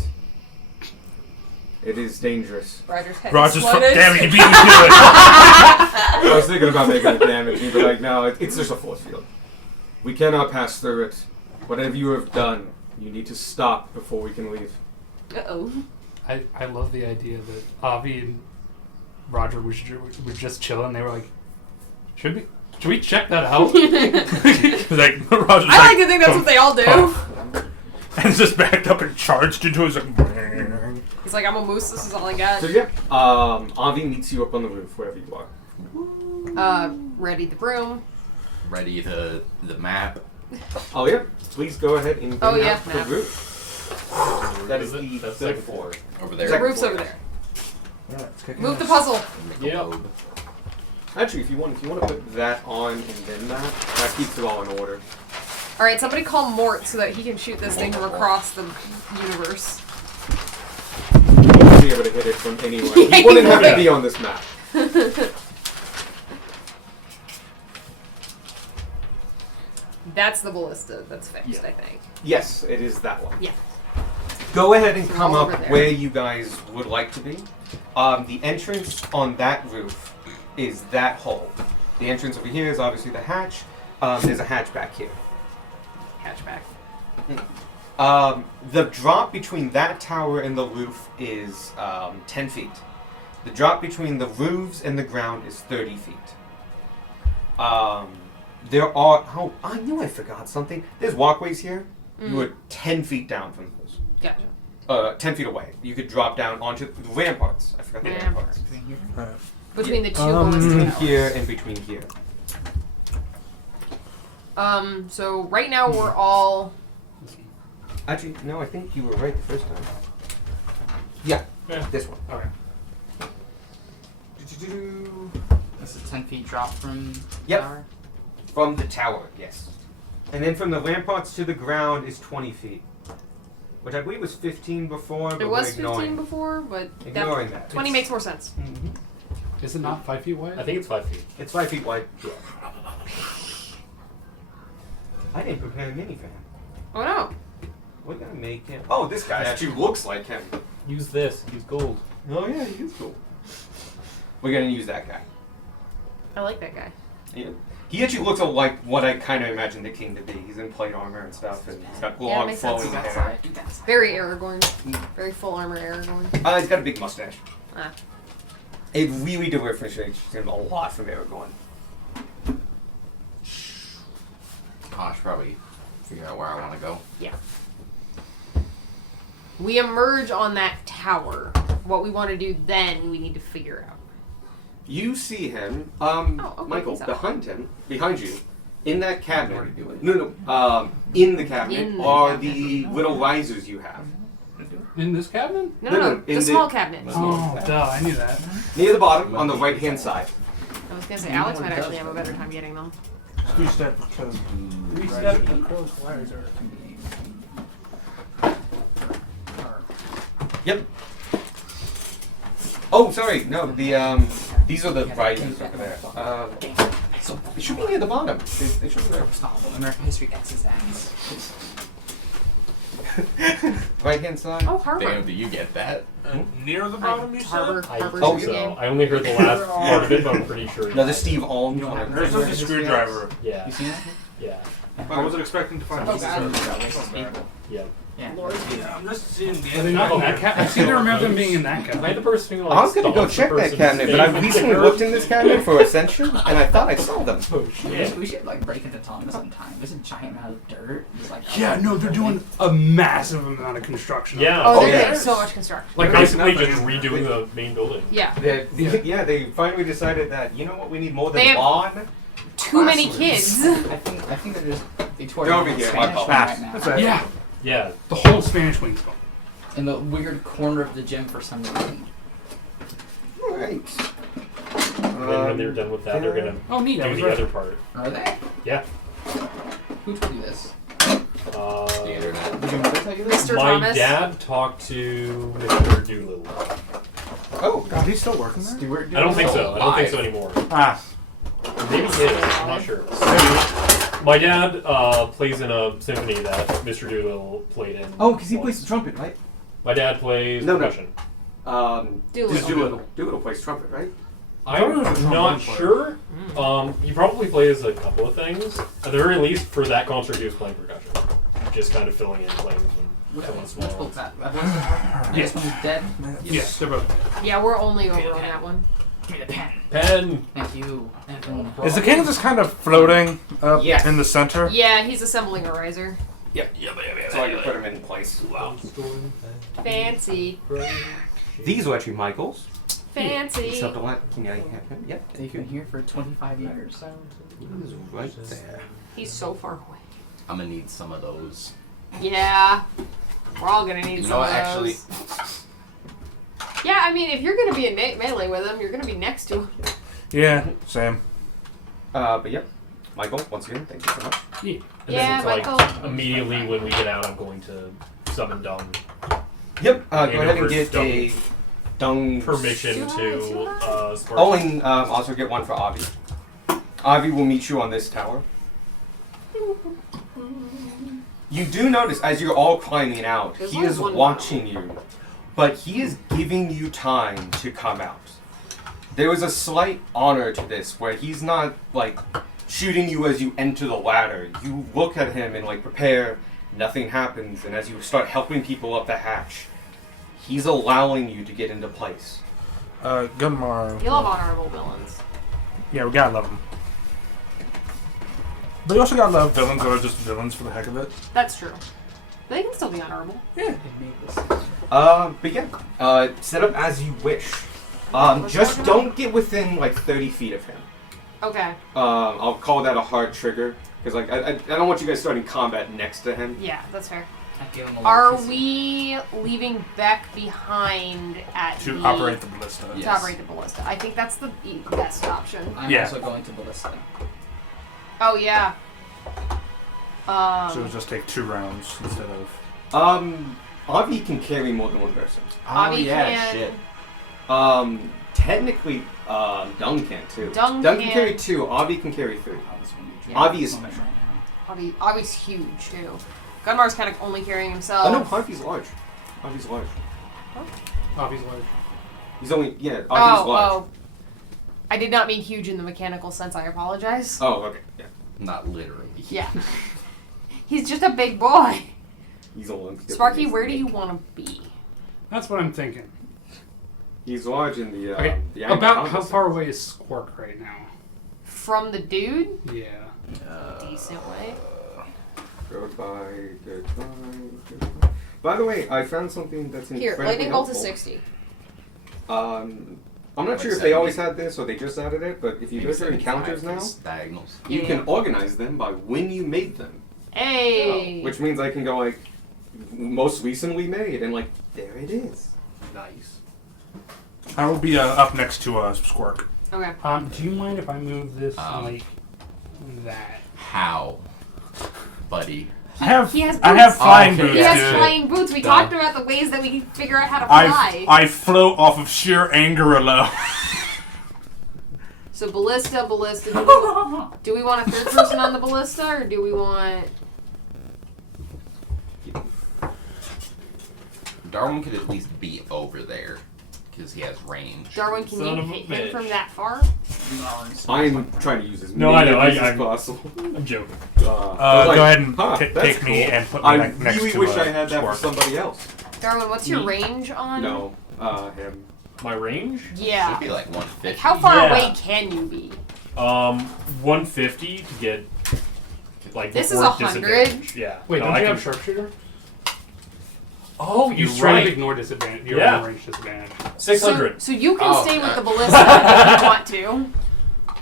It is dangerous. Roger's head Roger's fuck. exploded. Damn it, you beat me to it. I was thinking about making it damaging, but like, no, it's just a force field. We cannot pass through it. Whatever you have done, you need to stop before we can leave. Uh-oh. I love the idea that Avi and Roger were just chilling. They were like, should we check that out? He's like, Roger's I like to think that's what they all do. And just backed up and charged into his. He's like, I'm a moose. This is all I got. So yeah, Avi meets you up on the roof, wherever you are. Ready the broom. Ready the map. Oh yeah, please go ahead and Oh, bring yeah, out the map. roof. That is the That's third second floor. Over The there. roof's over there. Yeah, it's kicking Move the ass. puzzle. Make a Yeah. lobe. Actually, if you want to put that on and then that keeps it all in order. All right, somebody call Mort so that he can shoot this thing from across the universe. You'll be able to hit it from anywhere. Yeah, You wouldn't you have to would. be on this map. That's the ballista that's fixed, Yeah. I think. Yes, it is that one. Yeah. Go ahead and So come we're up over there. where you guys would like to be. The entrance on that roof is that hole. The entrance over here is obviously the hatch. There's a hatch back here. Hatchback. The drop between that tower and the roof is 10 feet. The drop between the roofs and the ground is 30 feet. There are... Oh, I knew I forgot something. There's walkways here. You are 10 feet down from those. Gotcha. 10 feet away. You could drop down onto the ramparts. I forgot the ramparts. Between the two Between ballistas. here and between here. So right now we're all... Actually, no, I think you were right the first time. Yeah, Yeah. this one. Okay. This is 10 feet drop from Yep. tower. From the tower, yes. And then from the ramparts to the ground is 20 feet. Which I believe was 15 before, but It we're was 15 ignoring. before, but Ignoring that. 20 makes more sense. Mhm. Is it not 5 feet wide? I think it's 5 feet. It's 5 feet wide. I didn't prepare a minifan. Oh no. We're gonna make him. Oh, this guy actually looks like him. Use this. Use gold. Oh yeah, he is cool. We're gonna use that guy. I like that guy. Yeah. He actually looks like what I kind of imagined the king to be. He's in plate armor and stuff, and he's got Yeah, long makes sense. flowing Do that hair. side. Do that side. Very Aragorn. Very full armor Aragorn. He's got a big mustache. Ah. It really differentiates him a lot from Aragorn. I should probably figure out where I want to go. Yeah. We emerge on that tower. What we want to do then, we need to figure out. You see him, okay, Michael, he's up. behind you, in that cabinet. What are you doing? No, in the cabinet In the are cabinet. the little risers you have. In this cabinet? No, No, no, no, the in small cabinet. Oh, duh, I knew that. Near the bottom, on the right-hand side. I was gonna say Alex might actually have a better time getting them. 3-step because Yep. Oh, sorry. No, the these are the risers over there. So It should be near the bottom. It should be there. stop. American history X's ass. Right hand side. Oh, Harvard. Damn, do you get that? Near the bottom, you said? Harvard. I Harvard's think your so. game. I only heard the last part of it, but I'm pretty sure. Another Steve Alm. There's just a screwdriver. Yeah. You seen that? Yeah. I wasn't expecting to find Oh, this. God. Yeah. Yeah. Yeah, I'm just seeing the Are they not in that cabinet? I seem to remember them being in that Am I cabinet. the person who like I was gonna go stomps the check that person's cabinet, but I face? recently looked in this cabinet for Ascension, and I thought I saw them. Oh shit. We should like break into Thomas sometime. There's a giant amount of dirt. Just, like, Yeah, outside no, the they're building. doing a massive amount of construction. Yeah. Oh, Oh, they're yeah. doing so much construction. Like There's basically nothing. just redoing the main building. Yeah. They finally decided that, you know what, we need more than They have- lawn. Too many Classrooms. kids. I think they're just they tore They're down over the here, Spanish my wing fault. right now. That's right. Yeah, Yeah. the whole Spanish wing's gone. In the weird corner of the gym for some reason. Right. And then when they're done with that, they're gonna Oh, neat. I do was the right. other part. Are they? Yeah. Who told you this? The internet. Did your mother tell you this? Mr. My Thomas. dad talked to Mr. Doolittle. Oh, God, he's still working there? Stuart. I don't think so. I don't think Alive. so anymore. Ah. Maybe he is. I'm not sure. My dad plays in a symphony that Mr. Doolittle played in. Oh, because he once. plays the trumpet, right? My dad plays No, no. percussion. Doolittle. Doolittle plays trumpet, right? thought he was a I'm trombone not player. sure. He probably plays a couple of things. At the very least, for that concert, he was playing percussion. Just kind of filling in, playing when someone's Which small. book's that? This one's dead. Yes, they're both. Yeah, we're only over on that one. Give me the pen. Pen! Thank you. Evan. Is the king just kind of floating up Yes. in the center? Yeah, he's assembling a riser. So I can put him in place. Fancy. These are actually Michael's. Fancy. Except the one. Can I have him? Yep. They've been here for 25 years. He's right there. He's so far away. I'm gonna need some of those. Yeah. We're all gonna need You some know of what, actually, those. Yeah, I mean, if you're gonna be in melee with him, you're gonna be next to him. Yeah, same. But yep. Michael, once again, thank you so much. And Yeah, then it's Michael. like immediately when we get out, I'm going to summon Dung. Yep. Go Hand ahead and over get a dung Permission to spark. Oh, and also get one for Avi. Avi will meet you on this tower. You do notice as you're all climbing out, There's he only is one watching you, but he is giving you time to come out. There is a slight honor to this, where he's not like shooting you as you enter the ladder. You look at him and like prepare, nothing happens, and as you start helping people up the hatch, he's allowing you to get into place. Gunmar. You love honorable villains. Yeah, we gotta love them. But you also gotta love villains that are just villains for the heck of it. That's true. They can still be honorable. But yeah, set up as you wish. Just don't get within like 30 feet of him. Okay. I'll call that a hard trigger because like I don't want you guys starting combat next to him. Yeah, that's fair. I give him a little Are kiss. we leaving Beck behind at To the operate the ballista. Yeah. to operate the ballista? I think that's the best option. I'm Yeah. also going to ballista. Oh yeah. So just take 2 rounds instead of. Avi can carry more than one person. Avi can. Technically, Dung can too. Dung can can. carry 2. Avi can carry 3. Oh, this one you Yeah. Avi is Moment special. right now. Avi's huge too. Gunmar's kind of only carrying himself. Oh no, Harvey's large. Avi's large. Obviously. He's only Avi's large. Oh. I did not mean huge in the mechanical sense. I apologize. Oh, okay, yeah. Not literally. Yeah. He's just a big boy. He's only. Sparky, where do you want to be? That's what I'm thinking. He's large in the Okay, the about how contest. far away is Squark right now? From the dude? Yeah. Decent way. Goodbye, goodbye. By the way, I found something that's Here, incredibly lightning bolt helpful. is 60. I'm not Like sure if they 70. always had this or they just added it, but if you go Maybe to 75 encounters now, is diagonals. you Yeah. can organize them by when you made them. Hey! Which means I can go like most recently made and like there it is. Nice. I will be up next to Squark. Okay. Do you mind if I move this like that? How, buddy? I have he has I have boots. flying okay, boots. He yeah. has dude. flying boots. We Duh. talked about the ways that we can figure out how to fly. I float off of sheer anger alone. So ballista. Do we want a third person on the ballista, or do we want? Darwin could at least be over there because he has range. Darwin, can Son you of a hit him bitch. from that far? I'm trying to use as No, many I know, of these I- as possible. I'm joking. I was like, Go ahead and huh, take that's me cool. and put me I next really to wish I had that Spark. for somebody else. Darwin, what's your Me? range on? No, him. My range? Yeah. Should be like 150. How far Yeah. away can you be? 150 to get like This is before 100. disadvantage. Yeah. Wait, no, don't I you can- have sharpshooter? Oh, You you're straight right. ignore disadvantage. Your Yeah. long range disadvantage. 600. So you can Oh, stay with uh, the ballista if you want to.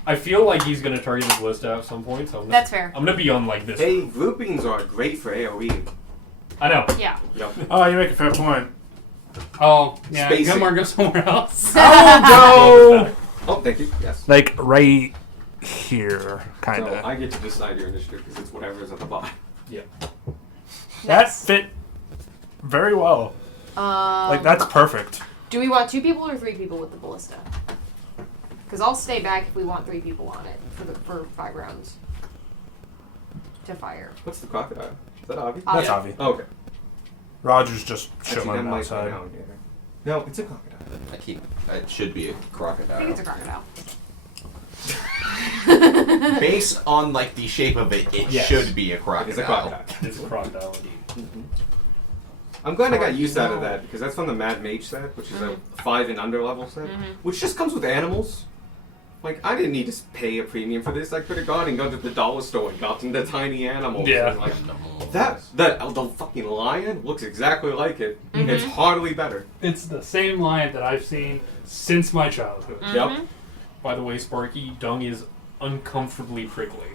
I feel like he's gonna target the ballista at some point, so That's fair. I'm gonna be on like this. Hey, groupings are great for AoE. I know. Yeah. Yep. Oh, you make a fair point. Oh, yeah. Spacing. Gilmore, go somewhere else. Go Oh, thank you. Yes. like right here, kind So of. I get to decide your initiative because it's whatever's at the bottom. That fit very well. Like that's perfect. Do we want 2 people or 3 people with the ballista? Because I'll stay back if we want 3 people on it for 5 rounds to fire. What's the crocodile? Is that Avi? That's Yeah. Avi. Oh, okay. Roger's just Actually, that chilling might be outside. down here. No, it's a crocodile. It should be a I think crocodile. it's a crocodile. Based on like the shape of it, it Yes. should be a It's crocodile. a crocodile. It's a crocodile indeed. I'm glad I got use out of that because that's from the Mad Mage set, which is a 5 and under level set, which just comes with animals. Like, I didn't need to pay a premium for this. I could have gone to the dollar store and gotten the tiny animals. Yeah. And, like, the fucking lion looks exactly like it. It's hardly better. It's the same lion that I've seen since my childhood. Yep. By the way, Sparky, Dung is uncomfortably prickly.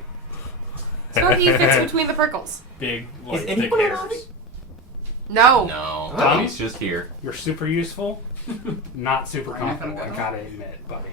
Sparky fits between the prickles. Big, like, thick anyone hairs. around me? No. No, Oh. he's just here. You're super useful, not super Right, not gonna comfortable. I go. gotta admit, buddy.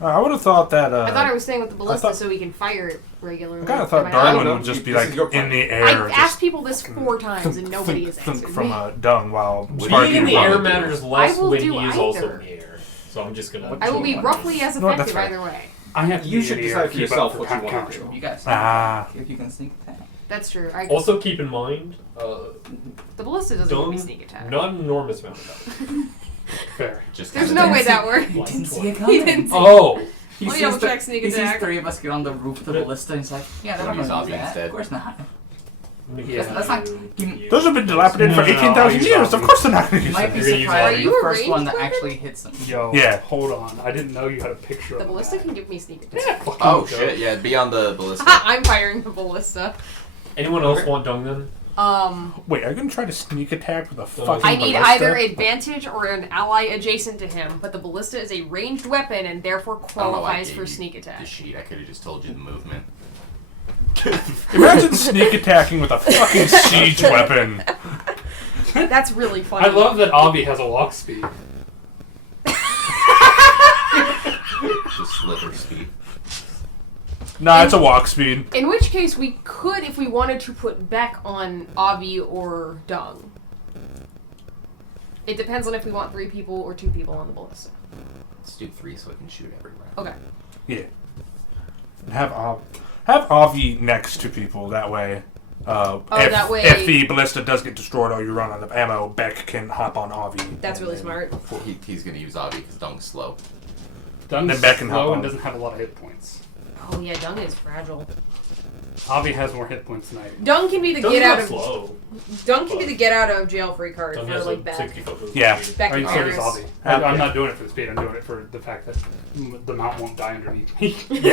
I would have thought that. I thought I was staying with the ballista thought- so we can fire it regularly. I kind of Am thought I Darwin right? would just be This like is your in plan. the air. I've just asked people this 4 times and nobody has answered from me. Dung while Being Sparky Being in the Sparky air would matters less I will when do he is also either. in the air. So I'm just gonna. I will be roughly as No, that's effective right. either way. I have to You be should in the decide air for to keep yourself up what for you want to counter. do. You guys. Ah. If you can sneak attack. That's true. Also, keep in mind, The ballista doesn't give me Dung, sneak attack. not an enormous amount of health. Fair. Just There's kinda no way that works. You didn't see it He coming. didn't see Oh! He Let me sees double check sneak he sees attack. 3 of us get on the roof of the ballista and he's like, yeah, they're not Use going to do Ozzy that. instead. Of course not. Yeah. That's not. You Those have been dilapidated for No, no, no, 18,000 I'll years. use Of course they're not going to use might that. be You're gonna use surprised Are at you the a first ranged one that weapon? actually hits him. Yo, Yeah. hold on. I didn't know you had a picture The of ballista that. can give me sneak attack. Fucking Oh dope. shit! Yeah, be on the ballista. I'm firing the ballista. Anyone else want Dung then? Wait, are you going to try to sneak attack with a So fucking I need ballista? either advantage or an ally adjacent to him, but the ballista is a ranged weapon and therefore I don't know why I qualifies gave for you sneak The attack. sheet. I could have just told you the movement. Imagine sneak attacking with a fucking siege weapon. That's really funny. I love that Avi has a walk speed. Just slither speed. Nah, it's a walk speed. In which case, we could, if we wanted to, put Beck on Avi or Dung. It depends on if we want 3 people or 2 people on the ballista. Let's do 3 so I can shoot every round. Okay. Yeah. Have Avi next to people. That way, that way- if the ballista does get destroyed or you run out of ammo, Beck can hop on Avi. That's and really then- smart. He's gonna use Avi because Dung's slow. Dung's Then Beck can hop slow on. and doesn't have a lot of hit points. Oh yeah, Dung is fragile. Avi has more hit points than I do. Dung can be the Dung's get out not of slow. Dung can be the get out of jail free card Dung for has like a Beck. 60-foot movement Yeah. speed. Beck I and mean, so does Iris. Avi. Yeah. I'm not doing it for the speed. I'm doing it for the fact that the mount won't die underneath me. Yeah.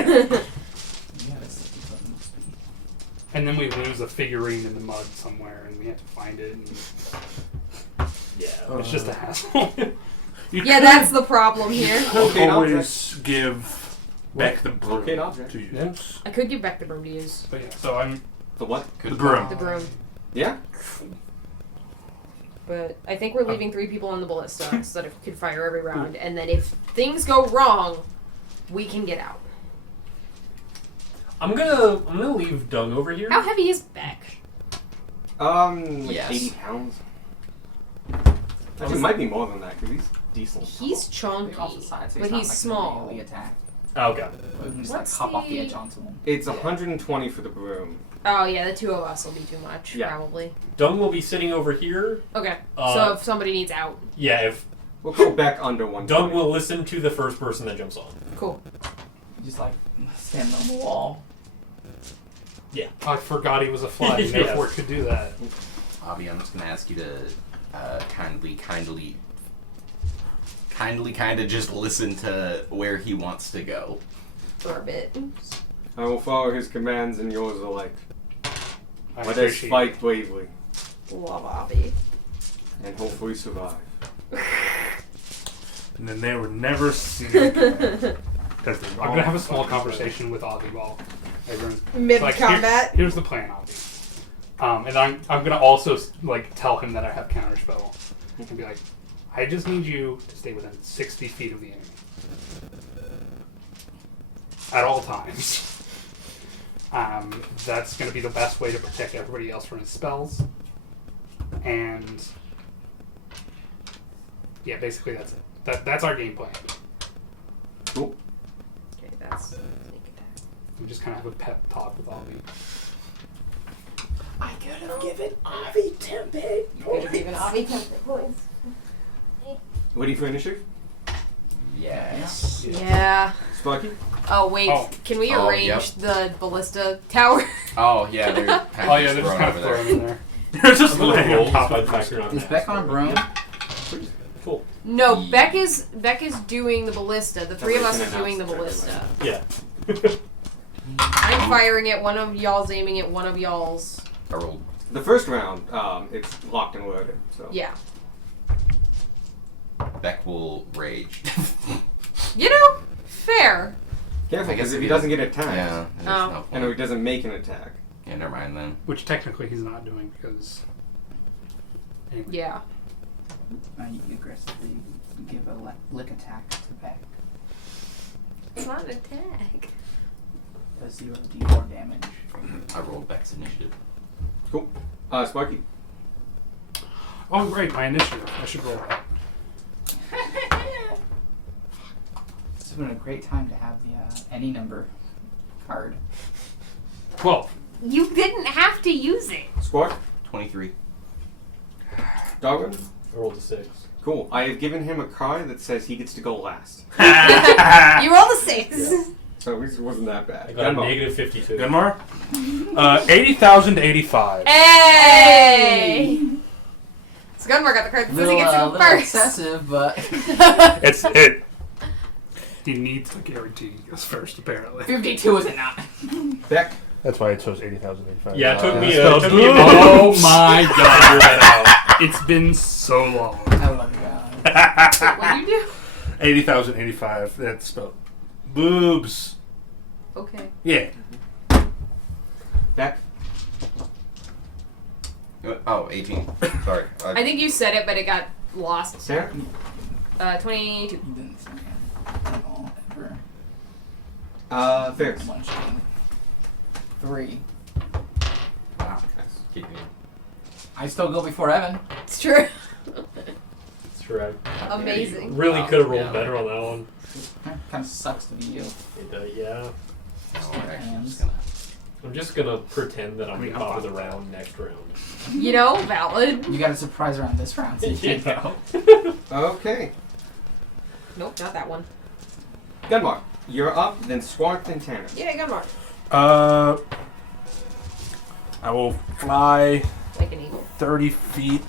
Yeah, that's 60-foot move speed. And then we lose a figurine in the mud somewhere, and we have to find it. And Yeah. it's just a hassle. You Yeah, could that's the problem here. Okay, always give Beck the broom Okay, object. to use. Yeah. I could give Beck the broom to use. But yeah, so I'm. The what? The broom. The broom. Yeah? But I think we're leaving 3 people on the ballista so that it could fire every round. And then if things go wrong, we can get out. I'm gonna leave Dung over here. How heavy is Beck? Like Yes. 80 pounds. Actually, it might be more than that because he's decent. He's Maybe off the chunky, side, so but not he's like small. melee attack. Okay. We can just What's hop off the the- edge onto them. It's 120 for the broom. Oh yeah, the two of us will be too much, Yeah. probably. Dung will be sitting over here. Okay. Uh, So if somebody needs out, Yeah, if We'll go back under 120. Dung will listen to the first person that jumps on. cool. Just like stand on the wall. I forgot he was a fly. Yes. Therefore, could do that. Avi, I'm just gonna ask you to kindly just listen to where he wants to go. For a bit. I will follow his commands and yours alike. I Let us appreciate fight bravely Love Abby. and hopefully survive. And then they were never seen again. Because I'm gonna have a small conversation with Avi while everyone. Mid Like, combat. Here's the plan, Avi. And I'm gonna also like tell him that I have counterspell and be like, I just need you to stay within 60 feet of the enemy at all times. That's gonna be the best way to protect everybody else from his spells. And yeah, basically that's it. That's our game plan. Cool. Okay, that's. We just kind of have a pep talk with Avi. I could have given Avi tempe. Could have given Abby 10 points. Ready for initiative? Yes. Yeah. Sparky? Oh wait, Oh. can we Oh, arrange yep. the ballista tower? Oh yeah, they're kind of Oh yeah, they're just kind of over thrown in there. You're just I'm gonna laying roll on top despite of the fact you're not Is an Beck on a expert. broom? Cool. No, Ye- Beck is doing the ballista. The three of us Somebody are doing the can announce ballista. Yeah. I'm firing it. One of y'all's aiming at one of y'all's. I rolled. The first round, it's locked and loaded. So Yeah. Beck will rage. You know, fair. careful, I guess because if if he he doesn't get attacked, Yeah. There's Oh. no and if he point. doesn't make an attack, Yeah, never mind then. Which technically he's not doing because. Anyway. Yeah. Now you can aggressively give a lick attack to Beck. It's not an attack. Does 0d4 damage. I rolled Beck's initiative. cool. Sparky. Oh, right, my initiative. I should roll that. This has been a great time to have the any number card. 12. You didn't have to use it. Squawk. 23. Darwin. I rolled a 6. Cool. I have given him a card that says he gets to go last. You rolled a 6. Yeah. So it wasn't that bad. I got a Gunmo. negative 52. Gunmar? 80,000 to 85. Hey! So Gunmar got the card that says he gets to go little first. excessive, but It. He needs to guarantee he goes first, apparently. 52 is it not? Beck. That's why it shows 80,000 to 85. Yeah, it took me spells a minute Oh to my figure that out. It's been so long. I love you guys. What'd you do? 80,000, 85. That's spelled. Boobs. Okay. Yeah. Beck. Oh, 18. Sorry. I think you said it, but it got lost. Sarah. 22. You didn't say it at all, ever. Ferris. One shot. 3. Wow. Keep me. I still go before Evan. It's true. That's right. Amazing. Really could have rolled Yeah. better on that one. Kind of sucks to be you. Yeah. No, we're actually Hands. just gonna. I'm just gonna pretend that I'm mean, the top I'm of the fine with that. round next round. You know, valid. You got a surprise around this round, so you can't Yeah. go. Okay. Nope, not that one. Gunmar. You're up. Then Squawk. Then Tanner. Yeah, Gunmar. I will fly Like an eagle. 30 feet.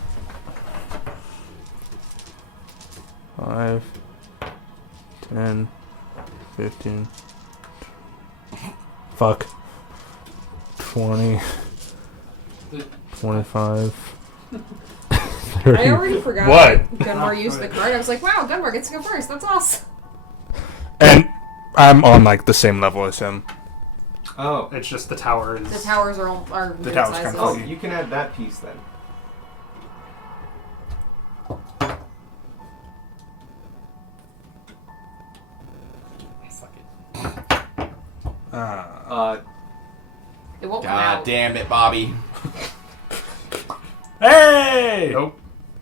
5, 10, 15. Fuck. 20, 25. 30. I already forgot What? that Gunmar used the card. I was like, wow, Gunmar gets to go first. That's awesome. And I'm on like the same level as him. Oh. It's just the tower is. The towers are The weird tower's sizes. kinda Oh, easy. you can add that piece then. It won't come God out. damn it, Bobby. Hey! Nope.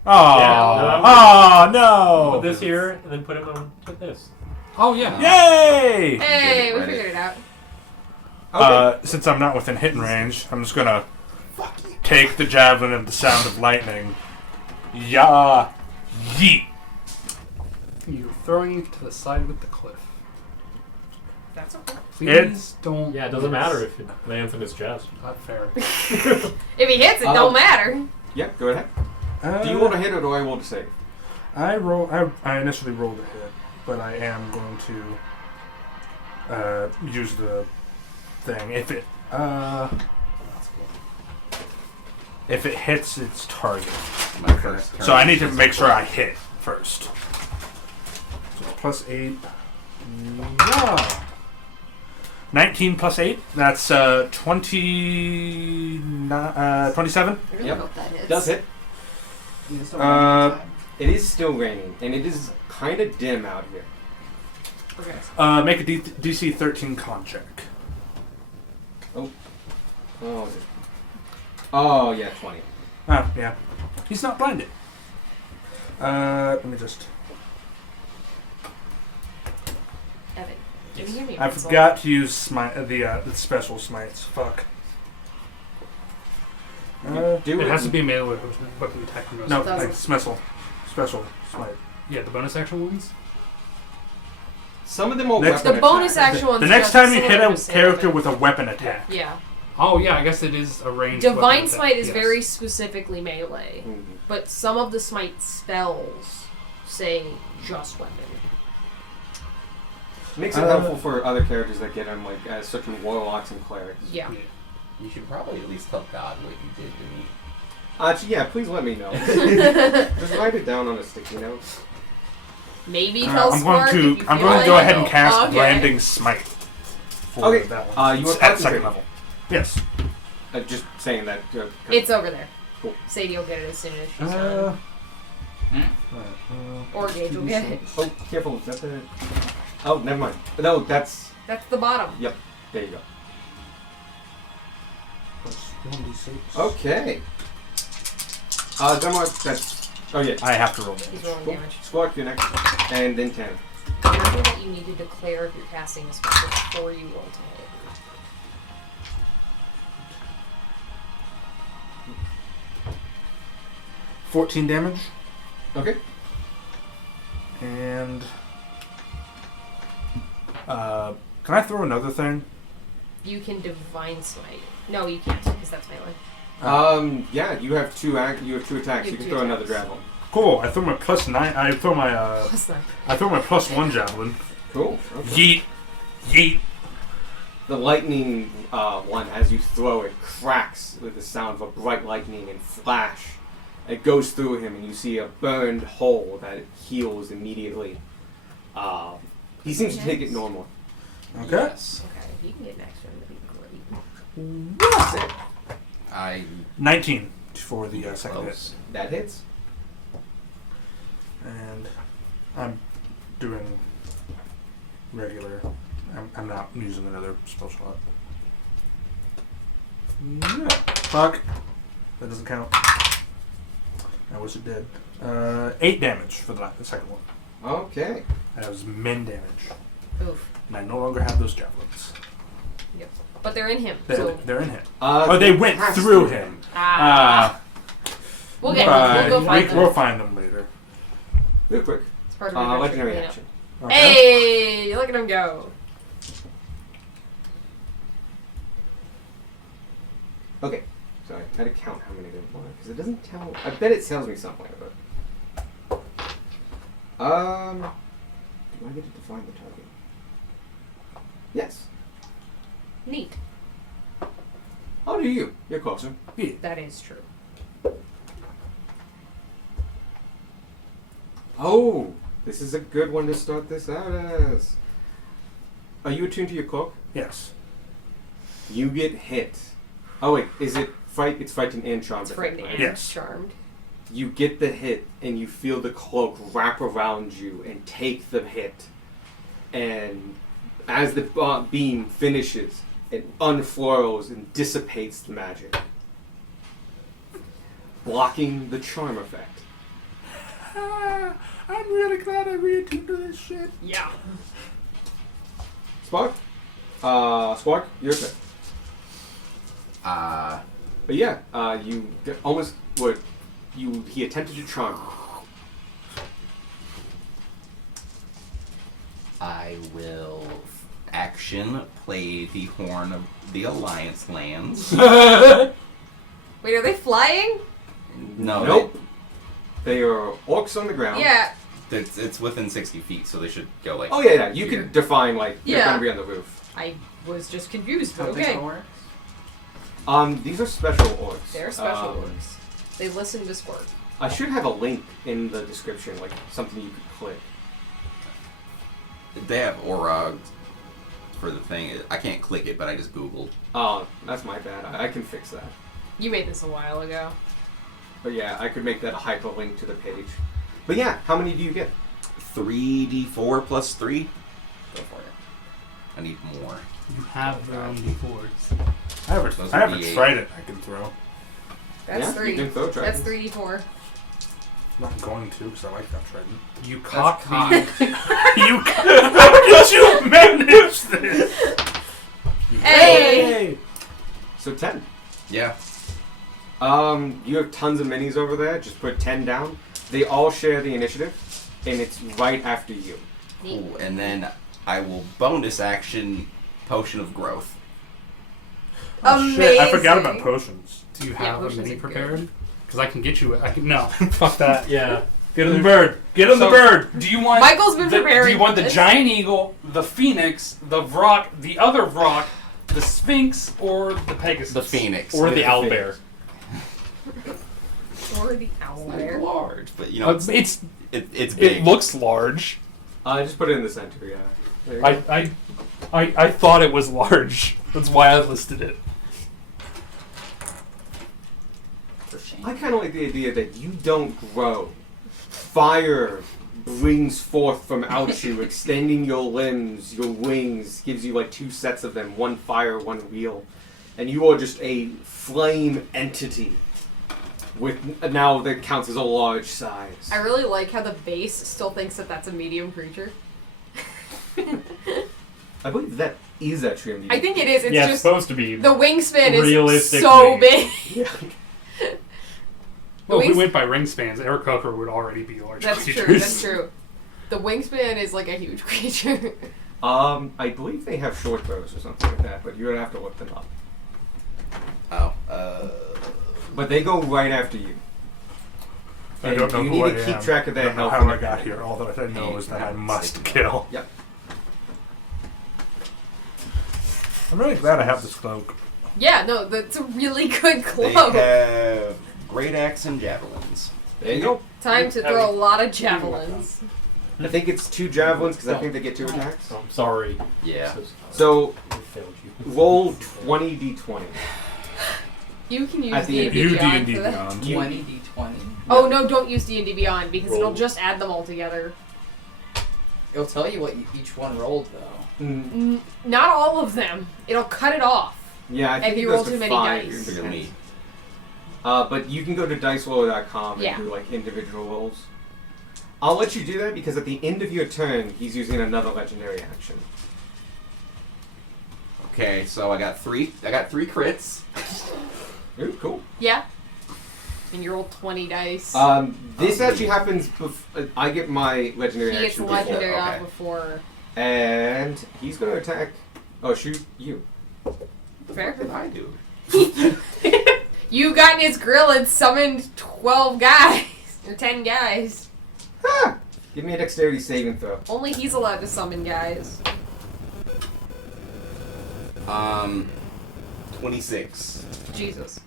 Oh, Yeah, oh no! Put this here, and then put him on with this. Oh yeah. Yay! Hey, we Reddit. figured it out. Okay. Since I'm not within hitting range, I'm just gonna take the javelin of the sound of lightning. Yeah, yeet. You're throwing it to the side with the cliff. That's okay. Please don't. Yeah, it doesn't matter if it lands in his chest. Not fair. If he hits it, don't matter. Yeah, go ahead. Do you want to hit or do I want to save? I initially rolled a hit, but I am going to use the thing. If it hits its target. My first turn So I need to is make sure I a hit first. So plus 8. Yeah. 19 plus 8. That's 27. I really Yep. hope that hits. Does hit. You still raining outside? It is still raining, and it is kind of dim out here. Okay. Make a DC 13 con check. Oh, yeah, 20. Ah, yeah. He's not blinded. Let me just... Evan, can you hear me? I forgot to use the special smites. Fuck. Do It has to be a melee weapon attack. From No, Doesn't. like special smite. Yeah, the bonus action wounds. Some of them are Next- weapon The bonus attacks. action one's The next just time you similar hit to a Sailor character Man. with a weapon attack. Yeah. Oh yeah, I guess it is a ranged. Divine weapon attack, Smite is yes. very specifically melee, Mhm. but some of the Smite spells say just weapon. Makes it helpful for other characters that get them, like certain warlocks and clerics. Yeah. You should probably at least tell God what you did to me. Yeah, please let me know. Just write it down on a sticky note. Maybe tell I'm Spark going if you to feel go like ahead and it. cast Okay. Branding Smite. For Okay, that one. you It's were at talking second to- level. Yes. Just saying that. 'Cause- It's over there. Cool. Sadie will get it as soon as she's done. Or Gage will get it. Oh, careful. Is that the... Oh, never mind. No, that's... That's the bottom. Yep. There you go. Plus 1d6. Okay. Denmark, that's... Oh, yeah. I have to roll He's damage. rolling Cool. damage. Squawk, you're next. And then 10. Remember that you need to declare if you're casting a spell before you roll to hit. 14 damage. Okay. And... can I throw another thing? You can Divine Smite. No, you can't, because that's melee. Yeah, you have two attacks. You You have can two throw another attacks. javelin. Cool. I throw my plus 9. I throw my Plus 9. I throw my plus 1 javelin. Cool. Okay. Yeet. Yeet. The lightning one, as you throw it, cracks with the sound of a bright lightning and flash. It goes through him, and you see a burned hole that heals immediately. He seems to take it normal. Okay. Yes. Okay, if you can get next one, that'd be great. I 19 for the second hit. close. That hits. And I'm doing regular. I'm not using another spell slot. Yeah. Fuck. That doesn't count. I wish it did. 8 damage for the second one. Okay. That was min damage. Oof. And I no longer have those javelins. Yep. But they're in him, They're, so... they're in him. Oh, they went passed through him. We'll get them. We'll go find them. We'll find them later. Real quick. It's part of our Legendary cleanup. action. Okay. Hey! Look at him go. Okay. Sorry, I had to count how many there were because it doesn't tell. I bet it tells me somewhere, but. Do I get to define the target? Yes. Neat. How do you? You're closer. That is true. Oh, this is a good one to start this out as. Are you attuned to your cloak? Yes. You get hit. Oh wait, is it fight? It's frightened and charmed. It's effect, frightened right? and Yes. charmed. You get the hit, and you feel the cloak wrap around you and take the hit. And as the beam finishes, it unfurls and dissipates the magic, blocking the charm effect. I'm really glad I read into this shit. Yeah. Spark? Spark, your turn. But yeah, you get almost what he attempted to charm. I will action play the horn of the Alliance lands. Wait, are they flying? No, Nope. They are orcs on the ground. Yeah. it's within 60 feet, so they should go like. Oh yeah. You here. can define like they're Yeah. gonna be on the roof. I was just confused, How but big okay. are orcs? These are special orcs. They're special Um, orcs. They listen to Squirt. I should have a link in the description, like something you could click. They have Orog for the thing. I can't click it, but I just Googled. Oh, that's my bad. I can fix that. You made this a while ago. But yeah, I could make that a hyperlink to the page. But yeah, how many do you get? 3d4 plus 3. Go for it. I need more. You have your own D4s. I have Those I have are a D8. trident I can throw. That's Yeah, 3. you can throw That's tridents. 3d4. I'm not going to because I like that trident. You That's cock cock. You. How did you manage this? Hey! So 10. Yeah. You have tons of minis over there. Just put 10 down. They all share the initiative, and it's right after you. Cool. And then I will bonus action Potion of Growth. Oh, shit, I forgot about Amazing. potions. Do you Yeah, have a potions mini are good. prepared? Because I can get you. I can. No, fuck that. Yeah. Get on the bird. Get on the So, bird. Do you want? Michael's been Do preparing you want for the this. giant eagle, the phoenix, the Vrock, the other Vrock, the Sphinx, or the Pegasus? The Phoenix. Or the the owl Phoenix. bear. Or the owl Like bear. large, but you know it's It's big. it looks large. Just put it in the center, yeah. There you go. I thought it was large. That's why I listed it. For shame. I kind of like the idea that you don't grow. Fire brings forth from out you, extending your limbs, your wings, gives you like 2 sets of them, one fire, one wheel. And you are just a flame entity with now that counts as a large size. I really like how the base still thinks that that's a medium creature. I believe that is actually a medium. I think it is. It's Yeah, it's just supposed to be. the wingspan is Realistically. so big. Yeah. Well, if we wings- went by ring spans, Aarakocra would already be large That's creatures. true. That's true. The wingspan is like a huge creature. I believe they have short bows or something like that, but you're gonna have to look them up. Oh. But they go right after you. I don't know you who need I to am. keep track of I their don't know health. how and I got everything. here. All that I know is that I Yeah, must sick. kill. Yep. I'm really glad I have this cloak. Yeah, no, that's a really good They cloak. have Great Axe and Javelins. There you go. Time to throw a lot of javelins. I think it's 2 javelins because I think they get 2 attacks. I'm sorry. Yeah. So I failed you. roll 20d20. You can use At the end. D&D You Beyond D&D for that. Beyond. 20d20. Oh no, don't use D&D Beyond because it'll Roll. just add them all together. It'll tell you what each one rolled, though. Not all of them. It'll cut it off. Yeah, I think If it you goes roll to too many 5. dice. You're gonna need. But you can go to diceroller.com and Yeah. do like individual rolls. I'll let you do that because at the end of your turn, he's using another legendary action. Okay, so I got 3 crits. Ooh, cool. Yeah. And you roll 20 dice. This actually happens. I get my legendary he gets action the legendary okay. off before. and he's going to attack. Oh, shoot you. Fair. What did I do? You got in his grill and summoned 12 guys. Or 10 guys. Ah! Give me a dexterity saving throw. Only he's allowed to summon guys. 26. Jesus.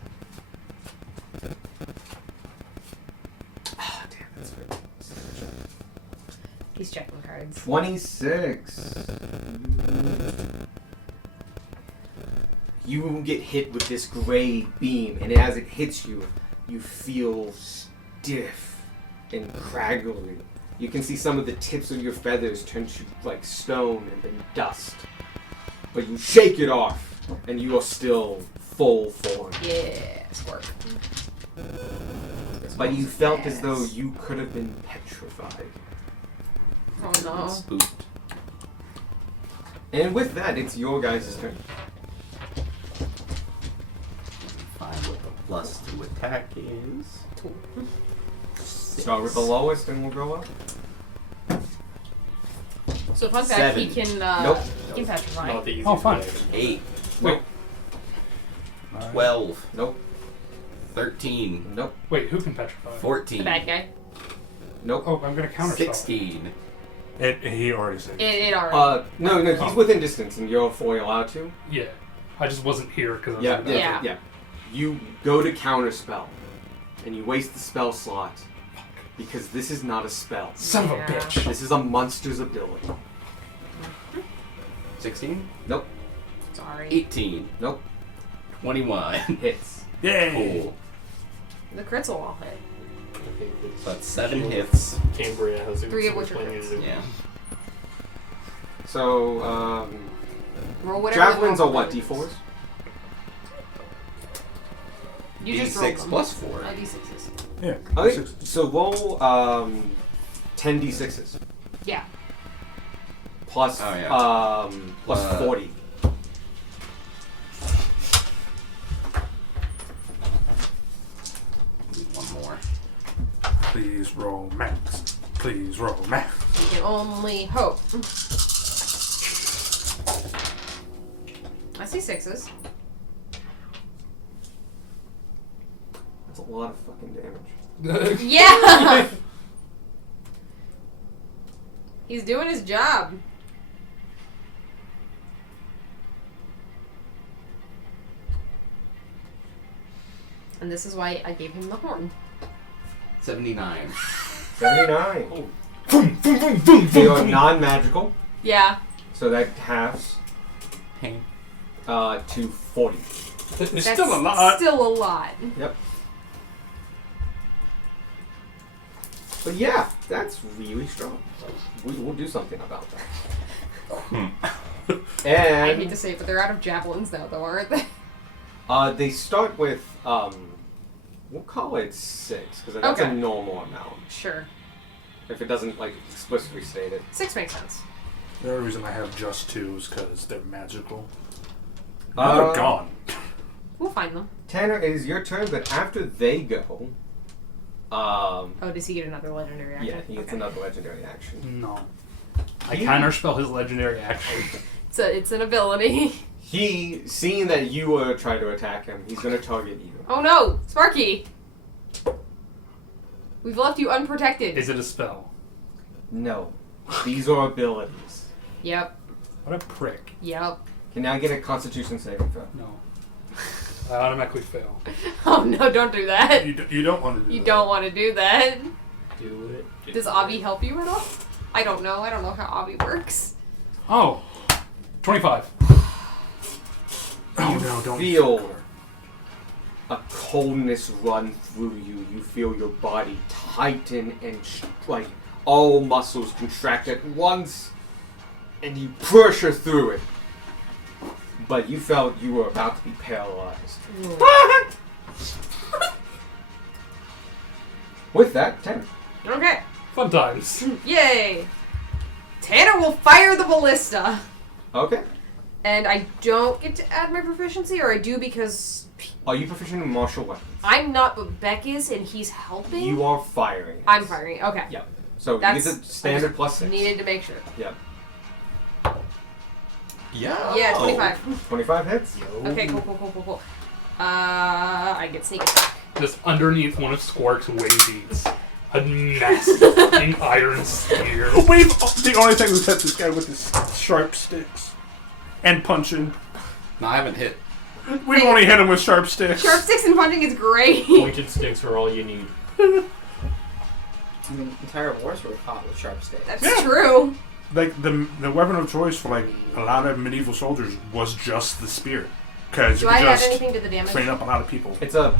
Ah, damn, that's good. He's checking cards. 26. You get hit with this gray beam, and as it hits you, you feel stiff and craggly. You can see some of the tips of your feathers turn to like stone and then dust. But you shake it off, and you are still full form. Yeah, squirt. But you felt as though you could have been petrified. Oh no. Spooked. And with that, it's your guys' turn. Find what the plus to attack is. Start with the lowest and we'll go up. So fun fact, he 7. can Nope. he can petrify. Not the easiest Oh, fun. way. 8. Nope. 12. Nope. 13. Nope. Wait, who can petrify? 14. The bad guy. Nope. Oh, I'm gonna counterspell. 16. He already said. It already. No, he's within distance and you're fully allowed to. Yeah, I just wasn't here because I was Yeah. You go to counterspell and you waste the spell slot because this is not a spell. Son of a Yeah. bitch. This is a monster's ability. 16. Nope. Sorry. 18. Nope. 21. Hits. Yay! Cool. The crits will all hit. I think it's So that's 7 hits. Cambria has 3 of which are planning to do. Yeah. So, Roll whatever. javelins the are roll what, is. D4s? You just rolled D6 them. plus 4. Oh, D6s. Yeah. Okay, six. so roll 10 D6s. Yeah. Plus, Oh, yeah. plus 40. Need one more. Please roll max. Please roll max. You can only hope. I see 6s. That's a lot of fucking damage. Yeah! He's doing his job. And this is why I gave him the horn. 79. 79. They are non-magical, Yeah. so that halves Pain. to 40. It's That's still a lot. Still a lot. Yep. But yeah, that's really strong. We will do something about that. I hate And to say it, but they're out of javelins now, though, aren't they? they start with we'll call it 6 because that's Okay. a normal amount. Sure. If it doesn't like explicitly state it. 6 makes sense. The only reason I have just 2 is because they're magical. Uh, They're gone. We'll find them. Tanner, it is your turn, but after they go, Oh, does he get another legendary action? yeah, he gets Okay. another legendary action. No. I counterspell his legendary action. It's an ability. He, seeing that you were trying to attack him, he's going to target you. Oh no! Sparky! We've left you unprotected. Is it a spell? No, these are abilities. Yep. What a prick. Yep. Can now get a Constitution saving throw. No. I automatically fail. Oh no, don't do that. You don't want to do You that. don't want to do that. Do it. Does Avi help you at all? I don't know. I don't know how Avi works. Oh. 25. Oh no, don't Feel a coldness run through you. You feel your body tighten and like all muscles contract at once, and you pressure through it. But you felt you were about to be paralyzed. With that, 10. Okay. Fun times. Yay! Tanner will fire the ballista. Okay. And I don't get to add my proficiency, or I do because Are you proficient in martial weapons? I'm not, but Beck is, and he's helping? You are firing. it. I'm firing. Okay. Yep. So That's- you get the standard plus 6. Needed to make sure. Yep. Yeah. Yeah, 25. 25 hits. Okay, cool. I get sneak attack. Just underneath one of Squark's wing beats. A massive fucking iron spear. We've the only thing we've hit this guy with is sharp sticks and punching. No, I haven't hit. We've only hit him with sharp sticks. Sharp sticks and punching is great. Pointed sticks are all you need. I mean, entire wars were fought with sharp sticks. That's Yeah. true. Like the weapon of choice for like a lot of medieval soldiers was just the spear, because Do you I could add just anything to the damage? clean up a lot of people. It's a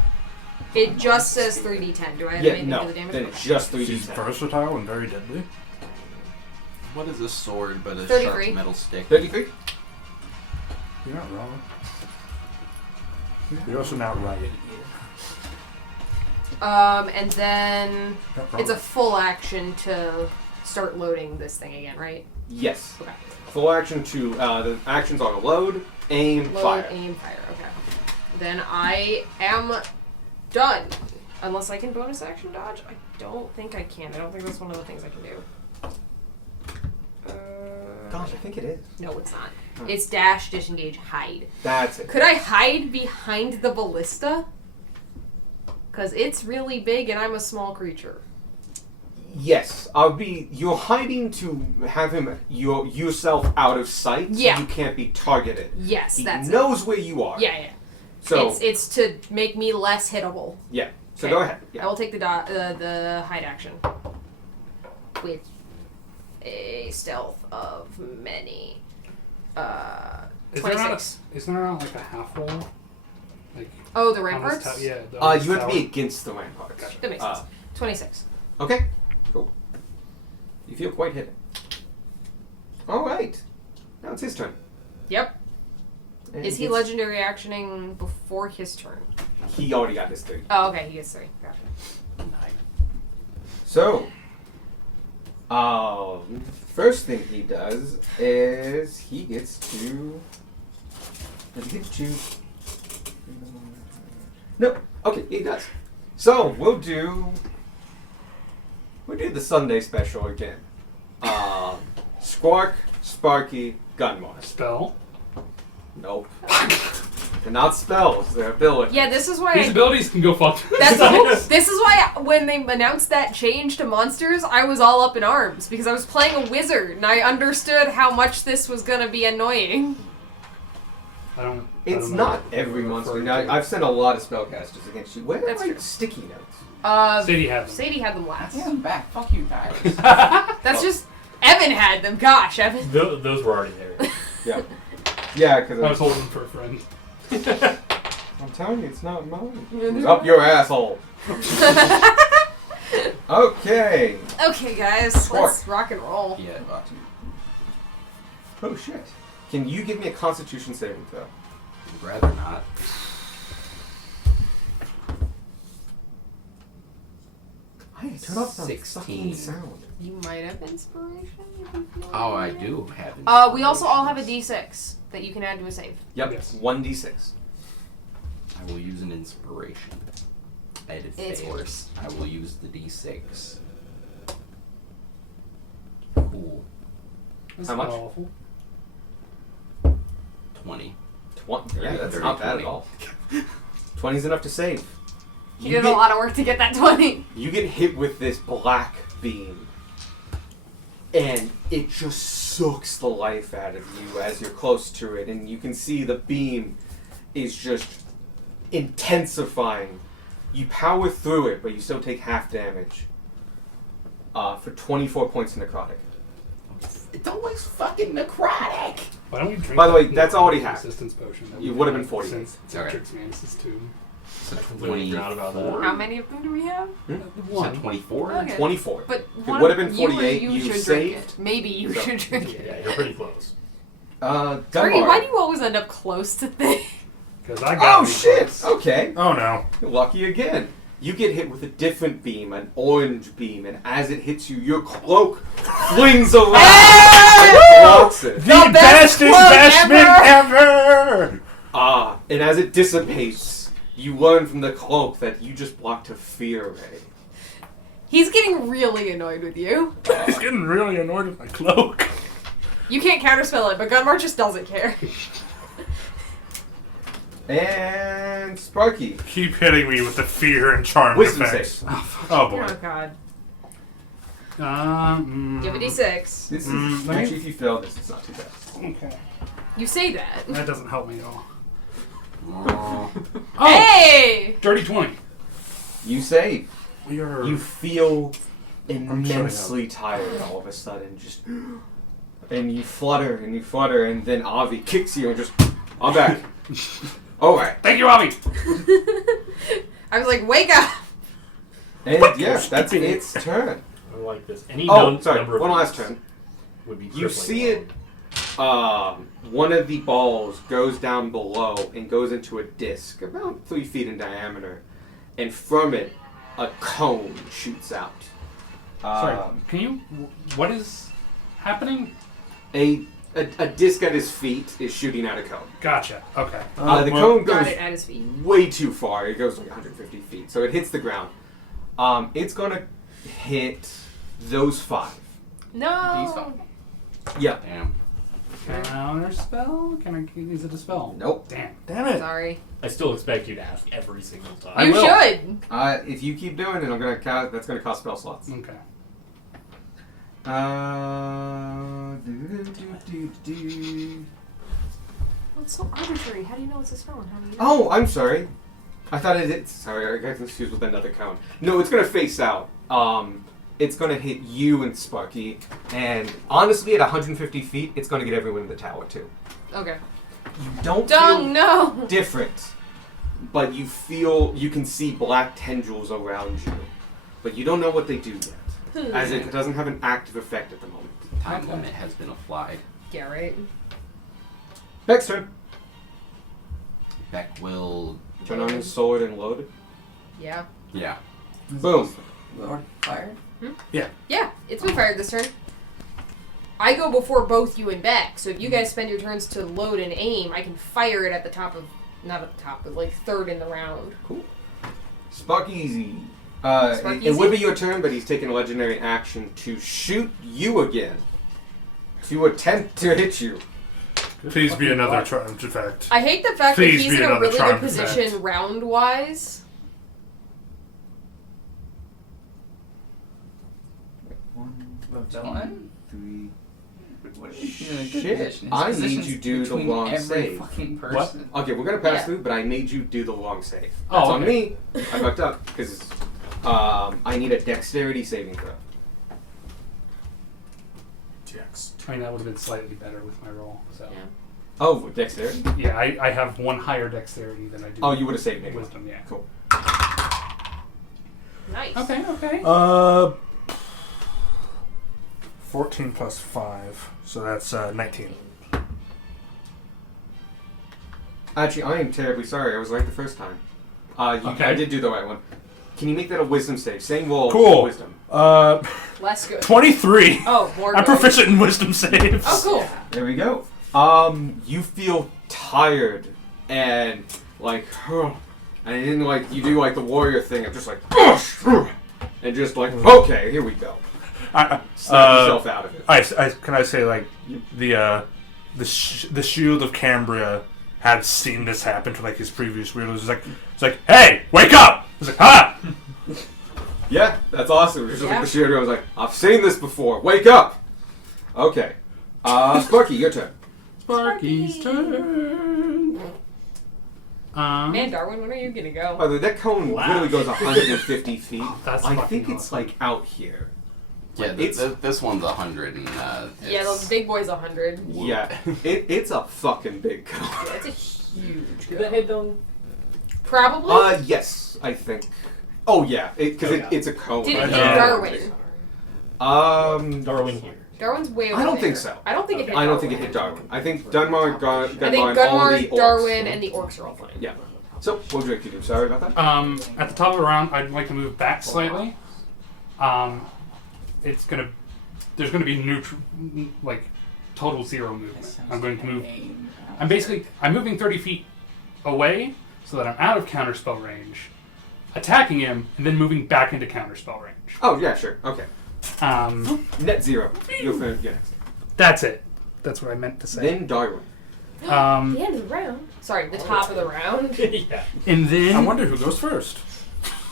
It just says 3d10. Do I add yeah. anything to No, the damage? then it's just She's 3d10. versatile and very deadly. What is a sword but a 33. sharp metal stick? 33. You're not wrong. You're also not right. And then Not wrong. it's a full action to start loading this thing again, right? Yes. Okay. Full action to the actions are load, aim, Load, fire. aim, fire. Okay. Then I am done. Unless I can bonus action dodge? I don't think I can. I don't think that's one of the things I can do. Gosh, I think it is. No, it's not. Oh. It's dash, disengage, hide. That's it. Could I hide behind the ballista? Because it's really big and I'm a small creature. Yes, you're hiding to have him yourself out of sight, so Yeah. you can't be targeted. Yes, He that's knows where you are. it. Yeah, yeah. So It's to make me less hittable. yeah. So Okay. go ahead. I Yeah. will take the hide action with a stealth of many. Is there not 26. isn't there not like a half roll? Like Oh, the on this ramparts? yeah. You have to be against the ramparts. That makes sense. 26. Okay. Cool. You feel quite hidden. All right. Now it's his turn. Yep. And Is he it's- legendary actioning before his turn? He already got his 3. Oh, okay, he gets 3. Gotcha. So, first thing he does is he gets to. Does he get to choose? No. Okay, he does. So we'll do the Sunday special again. Squark, Sparky, Gunmar. spell. Nope. They're not spells. They're abilities. Yeah, this is why These abilities can go fuck. this is why when they announced that change to monsters, I was all up in arms because I was playing a wizard and I understood how much this was gonna be annoying. It's not every monster. Now, I've sent a lot of spellcasters against you. Where are That's my true. sticky notes? Sadie had them. Sadie had them last. Yeah, I'm back. Fuck you guys. That's just Evan had them. Gosh, Evan. Those were already there. Yeah. Yeah, because I was holding them for a friend. I'm telling you, it's not mine. It's up your asshole. Okay. Okay, guys, Spark. let's rock and roll. Yeah, Batu. Oh shit. Can you give me a Constitution saving throw? I'd rather not. Hey, turn off the 16. fucking sound. You might have inspiration. If you feel Oh, I like it. do have it. We also all have a D6 that you can add to a save. Yep. Yes. 1d6. I will use an inspiration. It It's fails. worse. I will use the D6. Cool. That's How much? not awful. 20. Yeah, that's 30, not bad 20. at all. 20's enough to save. He did a lot of work to get that 20. You get hit with this black beam, and it just sucks the life out of you as you're close to it, and you can see the beam is just intensifying. You power through it, but you still take half damage. For 24 points of necrotic. It's always fucking necrotic! Why don't we drink? By the way, that that's already half. resistance potion. that You we would have got been 40. Since Okay. Trix Manus' tomb. So completely forgot about that. 24? How many of them do we have? So 24? Okay. 24. But It one would have been you or 48. You You should drink saved. it. Maybe you So- should drink it. Yeah, you're pretty close. Fergie, Gunmar. why do you always end up close to things? Because I got. Oh shit! Okay. Oh no. You're lucky again. You get hit with a different beam, an orange beam, and as it hits you, your cloak flings around and blocks it. The best quote investment ever! And as it dissipates, you learn from the cloak that you just blocked a fear ray. He's getting really annoyed with you. He's getting really annoyed with my cloak. You can't counterspell it, but Gunmar just doesn't care. And Sparky. Keep hitting me with the fear and charm Wisdom effects. save. Oh boy. Oh god. Give it Give D6. This is let me- actually, if you fail this, it's not too bad. Okay. You say that. That doesn't help me at all. Oh. Oh! Hey! Dirty 20. You save. We are. You feel shutting immensely tired all of a sudden, just, and you flutter and then Avi kicks you and just, I'm back. All right, Thank you, Avi! I was like, wake up! and yes, that's Skipping it. its turn. I like this. Any Oh, sorry, number of one last units turn. would be You crippling see blow. it. One of the balls goes down below and goes into a disc about 3 feet in diameter, and from it, a cone shoots out. Sorry, can you? What is happening? A disc at his feet is shooting at a cone. Gotcha. Okay. The cone Got goes it at his feet. way too far. It goes like 150 feet, so it hits the ground. It's gonna hit those 5. No. Yeah. Damn. Counter spell? Can I use it a spell? Nope. Damn. Damn it. Sorry. I still expect you to ask every single time. I You will. should. If you keep doing it, I'm gonna that's gonna cost spell slots. Okay. Well, it's so arbitrary. How do you know it's a spell and how do you know? Oh, I'm sorry. I thought sorry, I got confused with another cone. No, it's gonna face out. It's gonna hit you and Sparky, and honestly, at 150 feet, it's gonna get everyone in the tower too. Okay. You don't Dung, feel no. different, but you can see black tendrils around you, but you don't know what they do yet, as it doesn't have an active effect at the moment. Time limit has been applied. Yeah, right. Next turn. Beck will. Turn on his sword and load it. Yeah. Yeah. Boom. Lord fired? Yeah, it's been fired this turn. I go before both you and Beck, so if you guys spend your turns to load and aim, I can fire it at the top of, not at the top, but like third in the round. Cool. Sparky. Sparky It would easy? be your turn, but he's taking a legendary action to shoot you again. To attempt to hit you. Please be another charmed effect. I hate the fact Please that he's be in a another really good charmed position effect. round-wise. 1, One? 3. He's in a good Shit. position. His I need position's you to do the between long every save. fucking person. Okay, we're gonna pass Yeah. through, but I made you do the long save. Oh, That's on okay. me. I fucked up because I need a dexterity saving throw. I mean, that would have been slightly better with my roll. So. Yeah. Oh, dexterity. Yeah, I have one higher dexterity than I do. Oh, you would have saved me. Wisdom, yeah. Cool. Nice. Okay. 14 plus 5, so that's 19. Actually, I am terribly sorry. I was right the first time. Okay. I did do the right one. Can you make that a wisdom save? Same roll. Cool. Wisdom. Less good. 23. Oh, more I'm good. proficient in wisdom saves. Oh, cool. There we go. You feel tired and like, and then like you do like the warrior thing of just like, and just like, okay, here we go. Snap yourself out of it. Can I say like the shield of Cambria had seen this happen to like his previous wields. It's like, hey, wake up! It's like, ah! Yeah, that's awesome. It's just Yeah. like the shield. I was like, I've seen this before. Wake up. Okay. Sparky, your turn. Sparky's turn. Man, Darwin, when are you gonna go? By the way, that cone literally goes 150 feet. That's I fucking think it's awesome. like out here. Yeah, this one's 100 and Yeah, the big boy's 100. whoop. Yeah, it's a fucking big cone. Yeah, it's a huge Did that hit them? Probably. Yes, I think. Oh yeah, because it's a cone. Did it hit Yeah. Darwin? Darwin here. Darwin's way over I don't there. think so. I don't think it hit I Darwin. don't think it hit Darwin. I think Dunmar, I think all the Gunmar, orcs. Darwin, and the orcs are all fine. Yeah. So, what would you like to do? Sorry about that. At the top of the round, I'd like to move back slightly. There's gonna be total zero movement. I'm going to move. I'm moving 30 feet away so that I'm out of counterspell range, attacking him, and then moving back into counterspell range. Oh yeah, sure. Okay. Net zero. You'll finish next. That's it. That's what I meant to say. Then Darwin. The end of the round. Sorry, the top of the round. Yeah. And then I wonder who goes first.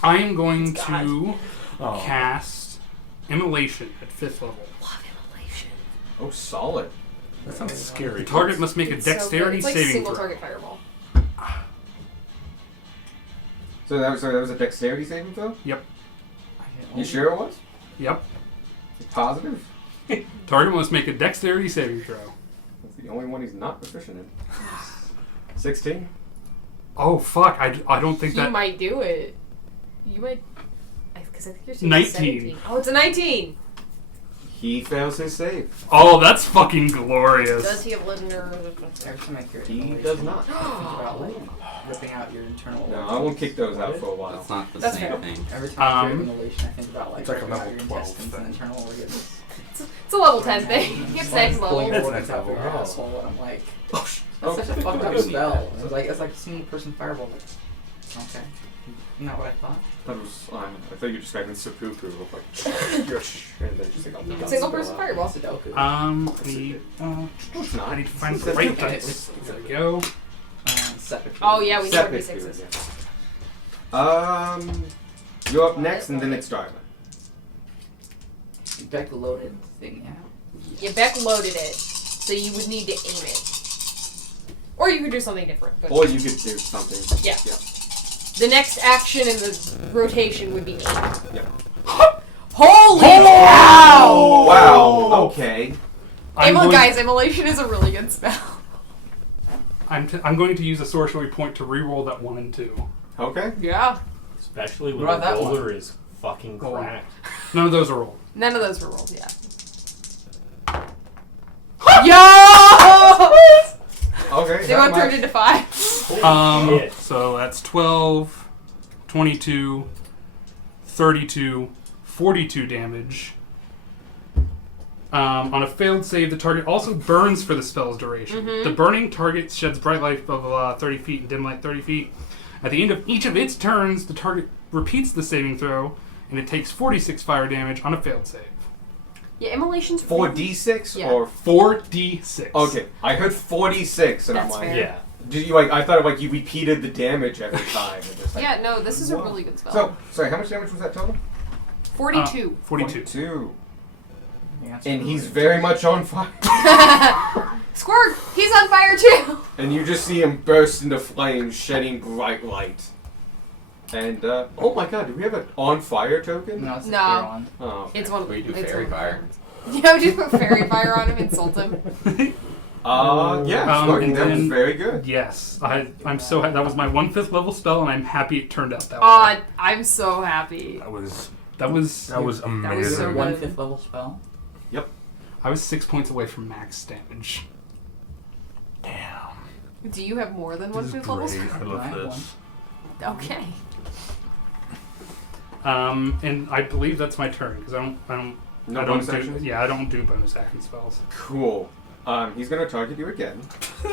I am going to Oh. cast Immolation at 5th level. Love immolation. Oh, solid. That sounds scary. The target must make a It's so good. dexterity It's like saving single throw. target fireball. So that was a dexterity saving throw? Yep. You sure it was? Yep. Positive? Target must make a dexterity saving throw. That's the only one he's not proficient in. 16? Oh fuck! I don't think You that. might do it. You might. Because I think you're saying 19. 17. Oh, it's a 19. He fails his save. Oh, that's fucking glorious. Does he have legendary resistance? Every time I hear He immolation, does not. I think about like ripping out your internal. No, I won't kick those out for a while. That's not the That's same fair. thing. Every time I hear Um, immolation, I think about like It's like a ripping out level your 12 intestines thing. and internal organs. It's a level 10 thing. It's next level. Pulling It's organs next out of your level. asshole, and I'm like, Oh, that's such a fucked up Oh. spell. It's like single person fireball. Like, okay, not what I thought. I thought you were describing seppuku of like, and then just like all the Single guns person go out. fireball. Sudoku. It's not. I need to find the Seppuku. right dice. There we go. Seppuku. Oh yeah, we know what Seppuku, D6s. yeah. You're up next, and then it's Darla. Beck loaded thing, yeah. You Beck loaded it, so you would need to aim it. Or you could do something different. But Or you could do something. Yeah. the next action in the rotation would be aim. Yeah. Holy cow! Wow. Okay. Guys, immolation is a really good spell. I'm going to use a sorcery point to re-roll that 1 and 2. Okay. Yeah. Especially when What about the that one? roller is fucking Roll. cracked. None of those are rolled. None of those were rolled, yeah. Yo! Okay. They that went turned much. into 5. Shit. So that's 12, 22, 32, 42 damage. On a failed save, the target also burns for the spell's duration. The burning target sheds bright light of 30 feet and dim light 30 feet. At the end of each of its turns, the target repeats the saving throw, and it takes 46 fire damage on a failed save. Yeah, immolation's 4d6 Yeah. or 4d6. okay. I heard 46, and That's I'm like, fair. Yeah. did you like? I thought like you repeated the damage every time. And just, like, Yeah, no, this is a Wow. really good spell. So sorry, how much damage was that total? 42. 42. 42. Yeah, it's And he's really- very much on fire. Squirt! He's on fire too! And you just see him burst into flames, shedding bright light. And oh my god, do we have an on fire token? No, it's a No. clear one. Oh. Okay. It's one. We do it's fairy one- fire. Yeah, we just put fairy fire on him, insult him. Yeah, sure, and that was then- very good. Yes, I'm so that was my 1/5 level spell, and I'm happy it turned out that way. I'm so happy. That was That was amazing. That was so good. 1/5 level spell. I was 6 points away from max damage. Damn. Do you have more than This is 1/5 levels? great. I love I have this. Okay. And I believe that's my turn because I don't Bonus do actions? I don't do bonus action spells. Cool. He's gonna target you again.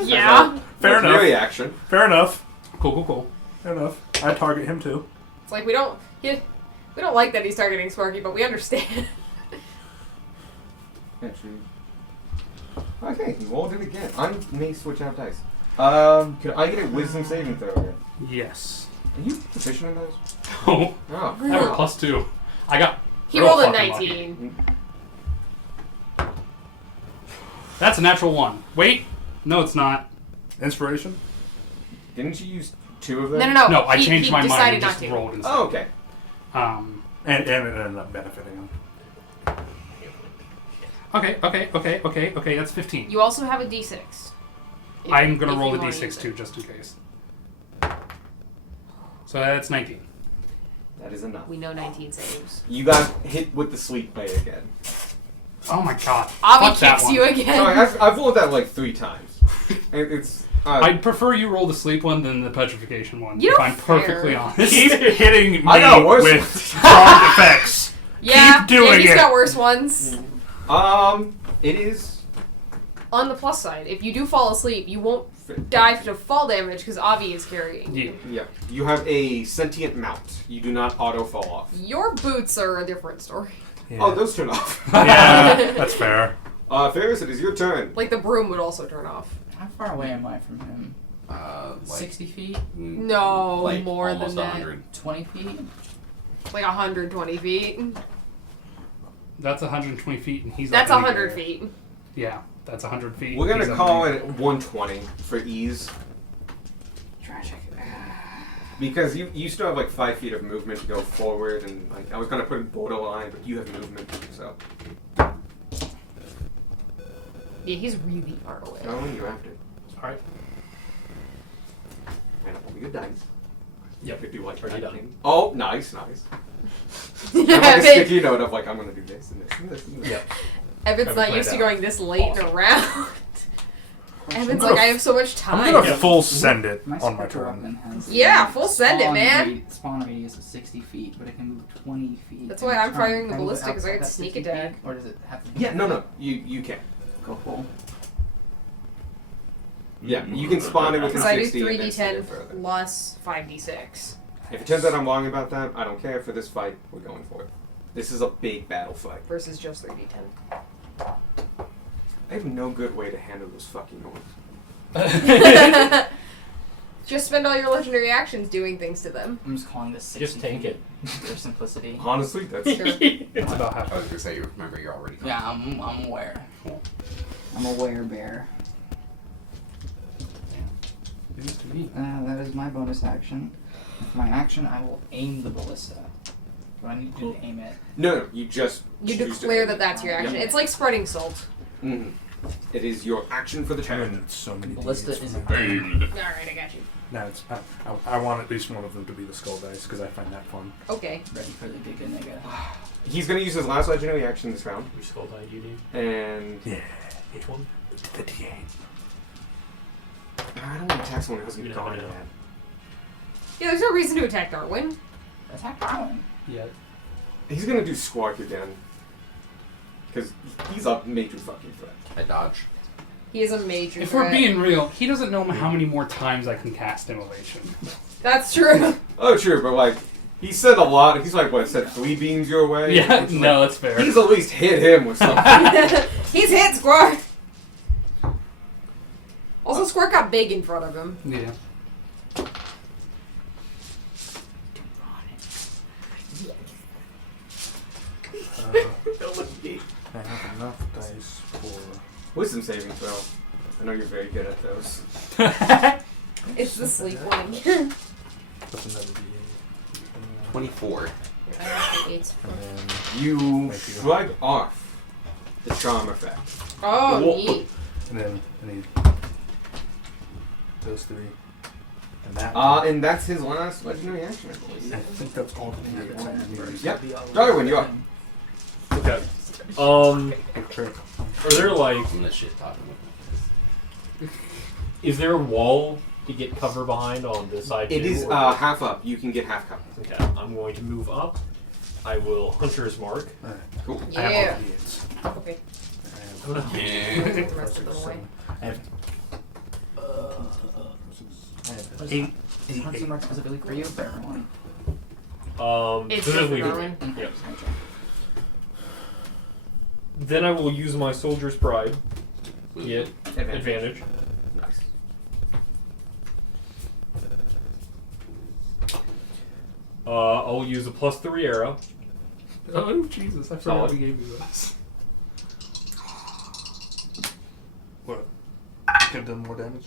Yeah. Fair enough. Reaction. Fair enough. Cool. Fair enough. I target him too. It's like we don't like that he's targeting Sparky, but we understand. Okay, he rolled it again. I may switch out dice. Could I get a wisdom saving throw again? Yes. Are you proficient in those? Oh, Oh. I have a +2. I got. He real rolled a fucking lucky. 19. That's a natural 1. Wait, no, it's not. Inspiration? Didn't you use 2 of them? No. No, I he changed my mind decided and not just to. rolled instead. Oh, okay. And it ended up benefiting him. Okay. That's 15. You also have a D6. I'm gonna if roll you the wanna d6 use too, it. just in case. So that's 19. That is enough. We know 19 saves. You got hit with the sleep blade again. Oh my god. Avi Fuck that kicks one. you again. Sorry, I've rolled that like 3 times. And it's. I'd prefer you roll the sleep one than the petrification one, You if know, I'm perfectly fair. honest. Keep hitting me I got worse with ones. strong effects. Yeah, Keep doing he's it. got worse ones. It is. On the plus side, if you do fall asleep, you won't die to fall damage because Avi is carrying. Yeah. Yeah. You have a sentient mount. You do not auto fall off. Your boots are a different story. Yeah. Oh, those turn off. Yeah, that's fair. Ferris, it is your turn. Like the broom would also turn off. How far away am I from him? Like, 60 feet? No, like more almost than that. 100. 20 feet? Like 120 feet. That's 120 feet, and he's That's up in the 100 air. feet. Yeah, that's 100 feet. We're He's gonna up call in the it 120 for ease. Tragic. Because you still have like 5 feet of movement to go forward, and like I was gonna put it borderline, but you have movement, so. Yeah, he's really far away. No, you have to. Alright. And roll your dice. Yep. Could do like Already done. anything. Oh, nice. I have like a sticky note of like I'm gonna do this and this and this and this. Yep. Evan's Haven't not played used to out. going this late in a round. Evan's gonna like, I have so much I'm time. gonna full send it My on my spectral turn. weapon has Yeah, full send it, spawn man. Spawn radius of 60 feet, but it can move 20 feet. That's in why a I'm turn. firing the Can I move ballista, 'cause I outside got that sneak 60 attack. feet, or does it have to be? Yeah, no, you can. Cool. Yeah, you can spawn it within So I do 60 and then send 3d10 it further. plus 5d6. If it turns out I'm wrong about that, I don't care. For this fight, we're going for it. This is a big battle fight. Versus just 3d10. I have no good way to handle those fucking horns. Just spend all your legendary actions doing things to them. I'm just calling this 60 Just take feet it. for simplicity. Honestly, that's Sure. It's about half. I was gonna say, you remember you're already. Yeah, I'm aware. I'm a werebear. News to me. That is my bonus action. With my action, I will aim the ballista. Do I need to aim it? no. You just You choose to declare aim that it. that's your action. Yeah. It's like spreading salt. Mhm. It is your action for the turn. And so many Ballista Ds is for my- Alright, I got you. No, it's, I want at least one of them to be the skull dice because I find that fun. Okay. Ready for the Giga Nigga. He's going to use his last legendary action this round, Which skull die do you need? and Yeah, Which one? the D8. I don't want to attack someone who hasn't You gone never know. yet. Yeah, there's no reason to attack Darwin. Attack Darwin. Yeah. He's going to do Squawk again, because he's a major fucking threat. I dodge. He is a major If threat. we're being real, he doesn't know how many more times I can cast Immolation. That's true. Oh, true, but like, he said a lot. He's like, what, said 3 beams your way? Yeah, It's no, like, that's fair. he's at least hit him with something. He's hit Squark. Also, Squark got big in front of him. Yeah. I have enough dice for. Wisdom saving throw. I know you're very good at those. It's the sleep one. That's another D8. 24. I have the eights. And then You Thank you. shrug off the charm effect. Oh, Whoa. neat. And then I need those 3. And that. And that's his last legendary action, I believe. I think that's all the D8s I need. Yep. Darwin, you're up. Okay. Trick. Are there like, I'm gonna shit talk him. is there a wall to get cover behind on this side? It too, is or- half up. You can get half cover. Okay, I'm going to move up. I will Hunter's Mark. Alright. Cool. I have Yeah. all the D8s. Okay. I have Take the rest of them away. I have. I have 8. Is Hunter's Mark specifically for you or for everyone? It's specifically- just Darwin. Yep. Then I will use my Soldier's Pride. Get advantage. Nice. I'll use a +3 arrow. Oh, Jesus. I forgot Solid. we gave you this. What? Could have done more damage?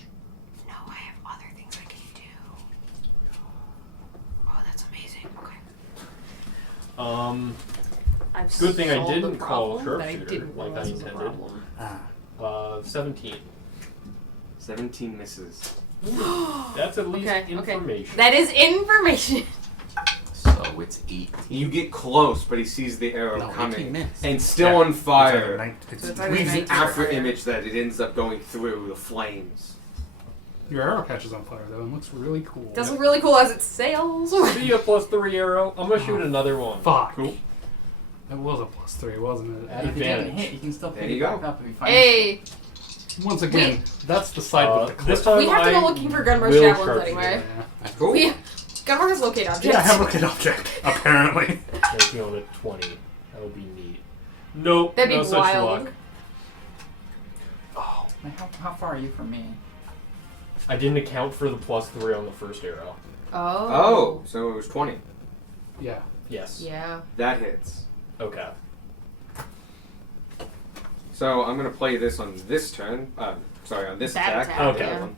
No, I have other things I can do. Oh, that's amazing. Okay. I've Good thing I solved didn't the call problem that I sharpshooter didn't like I realize was a intended. problem. 17. 17 misses. That's at least Okay, information. okay. That is information. So it's 8. You get close, but he sees the arrow No, 18 coming. minutes. And still Yeah. on It's fire. either it's So it's either Leaves an 19 or after higher. image that it ends up going through the flames. Your arrow catches on fire, though, and looks really cool. Does look really cool as it sails. See a +3 arrow. I'm gonna shoot another one. Fuck. Cool. That was a +3, wasn't it? At If you didn't advantage. hit, you can still There pick you it go. back up if you find Hey, Once again, that's the side with the This cliff. time we have to go I looking for Gunmar's will javelins sharpshooter. anyway. Yeah. Cool. Gunmar has locate objects. Yeah, I have a looking object, apparently. Making on a 20. That would be neat. Nope. That'd be no such wild. luck. Oh, man, how far are you from me? I didn't account for the +3 on the first arrow. Oh, so it was 20. Yeah. Yes. Yeah. That hits. Okay. So I'm going to play this on this turn. Sorry, on this That attack. attack, Okay. yeah. One.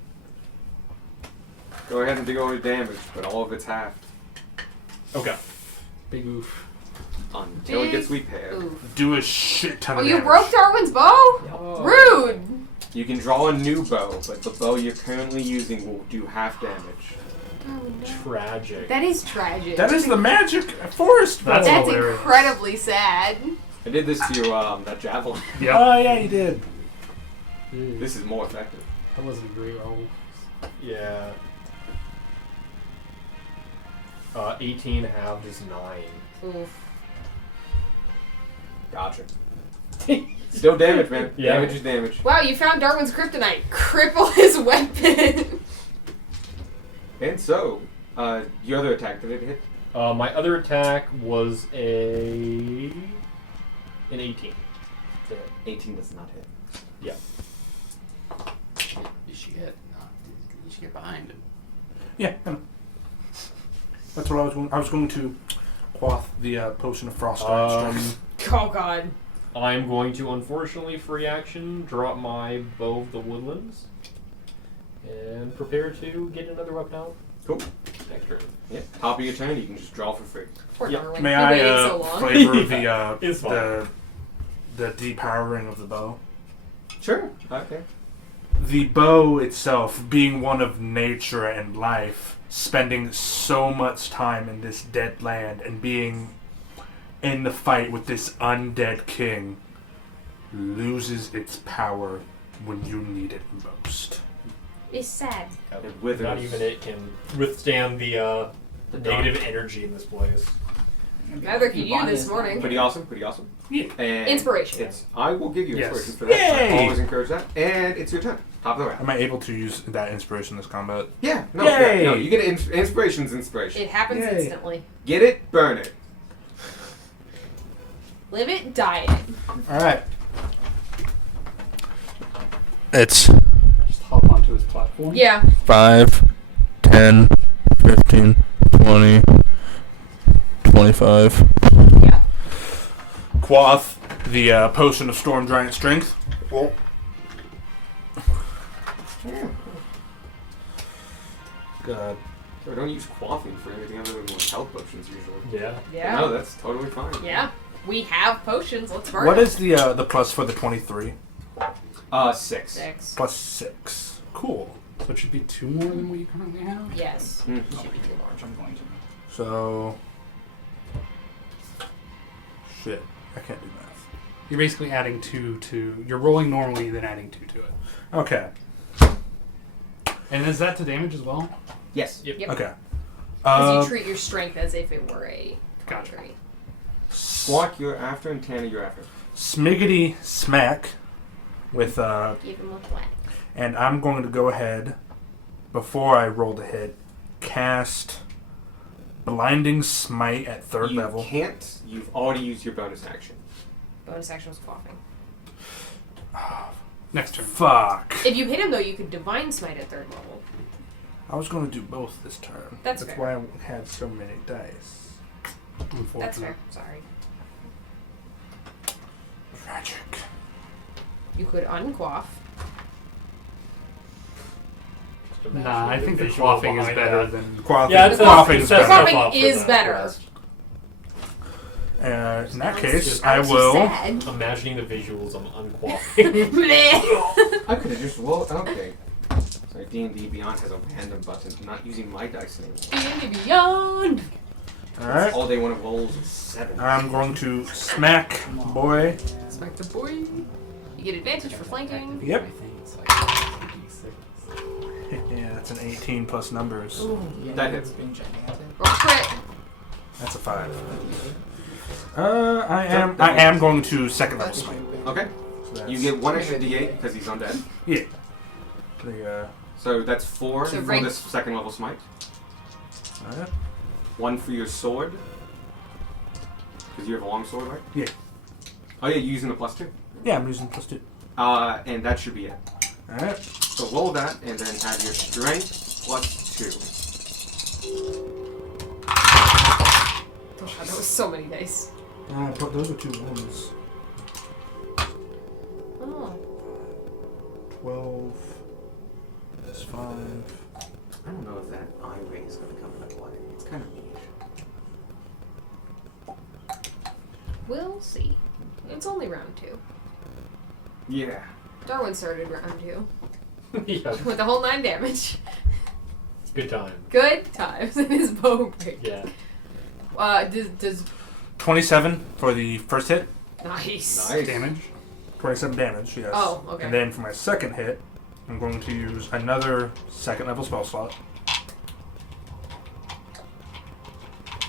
Go ahead and do all your damage, but all of it's halved. Okay. Big oof. Until it gets repaired. Ooh. Do a shit ton Oh, of you damage. broke Darwin's bow? Rude. You can draw a new bow, but the bow you're currently using will do half damage. Tragic. That is tragic. That is the magic forest bow. That's That's hilarious. incredibly sad. I did this to that javelin. Yep. Oh yeah, you did. This is more effective. That wasn't a great roll. Yeah. 18 halved is 9. Oof. Gotcha. Still damage, man. Yeah. Damage is damage. Wow, you found Darwin's kryptonite. Cripple his weapon. And so, your other attack, did it hit? My other attack was an 18. 18 does not hit. Yeah. You should get, you should get behind him. Yeah, I know. That's what I was going. I was going to quaff the potion of frost strength. Oh god. I'm going to, unfortunately, free action, drop my Bow of the Woodlands, and prepare to get another weapon out. Cool. Next turn. Yeah. Top of your turn, you can just draw for free. Poor Yeah. Darwin. May He I waited so long. flavor It's fine. the depowering of the bow? Sure. Okay. The bow itself, being one of nature and life, spending so much time in this dead land and being in the fight with this undead king, loses its power when you need it most. It's sad. It withers. Not even it can withstand the negative energy in this place. Neither can you this morning. Pretty awesome. Pretty awesome. Yeah. And Inspiration. I will give you Yes. inspiration for that. Yay! I always encourage that. And it's your turn. Top of the round. Am I able to use that inspiration in this combat? Yeah. No. Yay! Yeah, no. You get inspiration's inspiration. It happens Yay. instantly. Get it. Burn it. Live it, die it. Alright. It's Just hop onto his platform. Yeah. 5, 10, 15, 20, 25. Yeah. Quaff the potion of storm giant strength. God. So don't use quaffing for anything other than like health potions usually. Yeah. Yeah. No, that's totally fine. Yeah. We have potions. Let's burn What them. is the plus for the 23? 6. 6. Plus 6. Cool. So it should be 2 more than what you currently have? Yes. Mm. Should be too large. I'm going to. So. Shit. I can't do math. You're basically adding 2 to... You're rolling normally, then adding 2 to it. Okay. And is that to damage as well? Yes. Yep. Okay. Because you treat your strength as if it were a Gotcha. contrary. Squawk you're after and Tana you're after. Smiggity smack with Give him a flat. and I'm going to go ahead before I roll the hit, cast Blinding Smite at 3rd you level. can't. You've already used your bonus action. Bonus action was coughing. Next turn. Fuck. If you hit him, though, you could Divine Smite at 3rd level. I was going to do both this turn. That's That's fair. why I had so many dice. That's fair. Sorry. Tragic. You could unquaff. Just Nah, I imagine think the visual quaffing is behind better that. than... Quaffing, Yeah, it's quaffing is it sets better. up Quaffing for is the better. rest. In that Sounds case, just- I sounds so will. sad. Imagining the visuals of unquaffing. Bleh. I could have just rolled. Okay. Sorry, D&D Beyond has a random button. I'm not using my dice anymore. D&D Beyond. Alright. All they want to rolls is 7. I'm going to smack boy. Smack the boy. You get advantage for flanking. Yep. It's like Yeah, that's an 18 plus numbers. Yeah, That hits. been checking out there. Roll crit. That's a 5. I am going to 2nd level smite. Okay. So that's, You get 1 extra D8 because he's undead. yeah. The So that's 4 So for rank- this 2nd level smite. alright. 1 for your sword. Because you have a long sword, right? Yeah. Oh yeah, you're using the +2. Yeah, I'm using +2. And that should be it. Alright. So roll that and then have your strength +2. Oh, God, that was so many dice. But those are 2 ones. Oh. 12. That's 5. I don't know if that eye ray is going to come into play. It's kind of niche. We'll see. It's only round 2. Yeah. Darwin started round 2 Yeah. with the whole 9 damage. Good time. Good times in his bow break. Yeah. Does 27 for the first hit. Nice. Nice. Damage. 27 damage, yes. Oh, okay. And then for my second hit, I'm going to use another second level spell slot.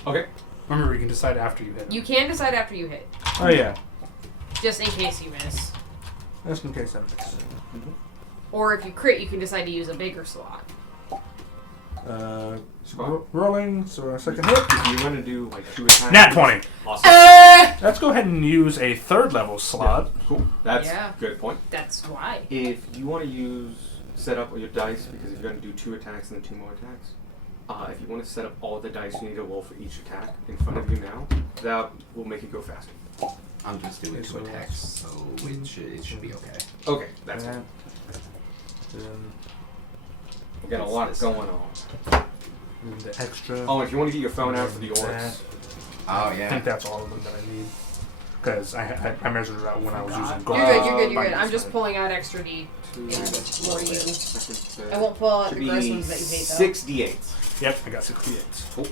Okay. Remember, you can decide after you hit. You can decide after you hit, Oh yeah. just in case you miss. Just in case I miss. Or if you crit, you can decide to use a bigger slot. Rolling, so our second hit. If you want to do like 2 attacks. Nat 20. Awesome. Let's go ahead and use a third level slot. Cool. That's Yeah. good point. That's why. If you want to set up your dice, because if you're going to do 2 attacks and then 2 more attacks, if you want to set up all the dice you need to roll for each attack in front of you now, that will make it go faster. I'm just doing 2 attacks, so it should be okay. Okay, that's it. We got a lot going on. The extra. Oh, if you want to get your phone out for the orcs. Oh, I yeah. think that's all of them that I need. Because I measured it out when I was using You're gold. good, you're good. I'm just pulling out extra D. Two, For you. second, I won't pull out should the gross be ones that you hate, though. 6 d8s. Yep, I got 68. Cool.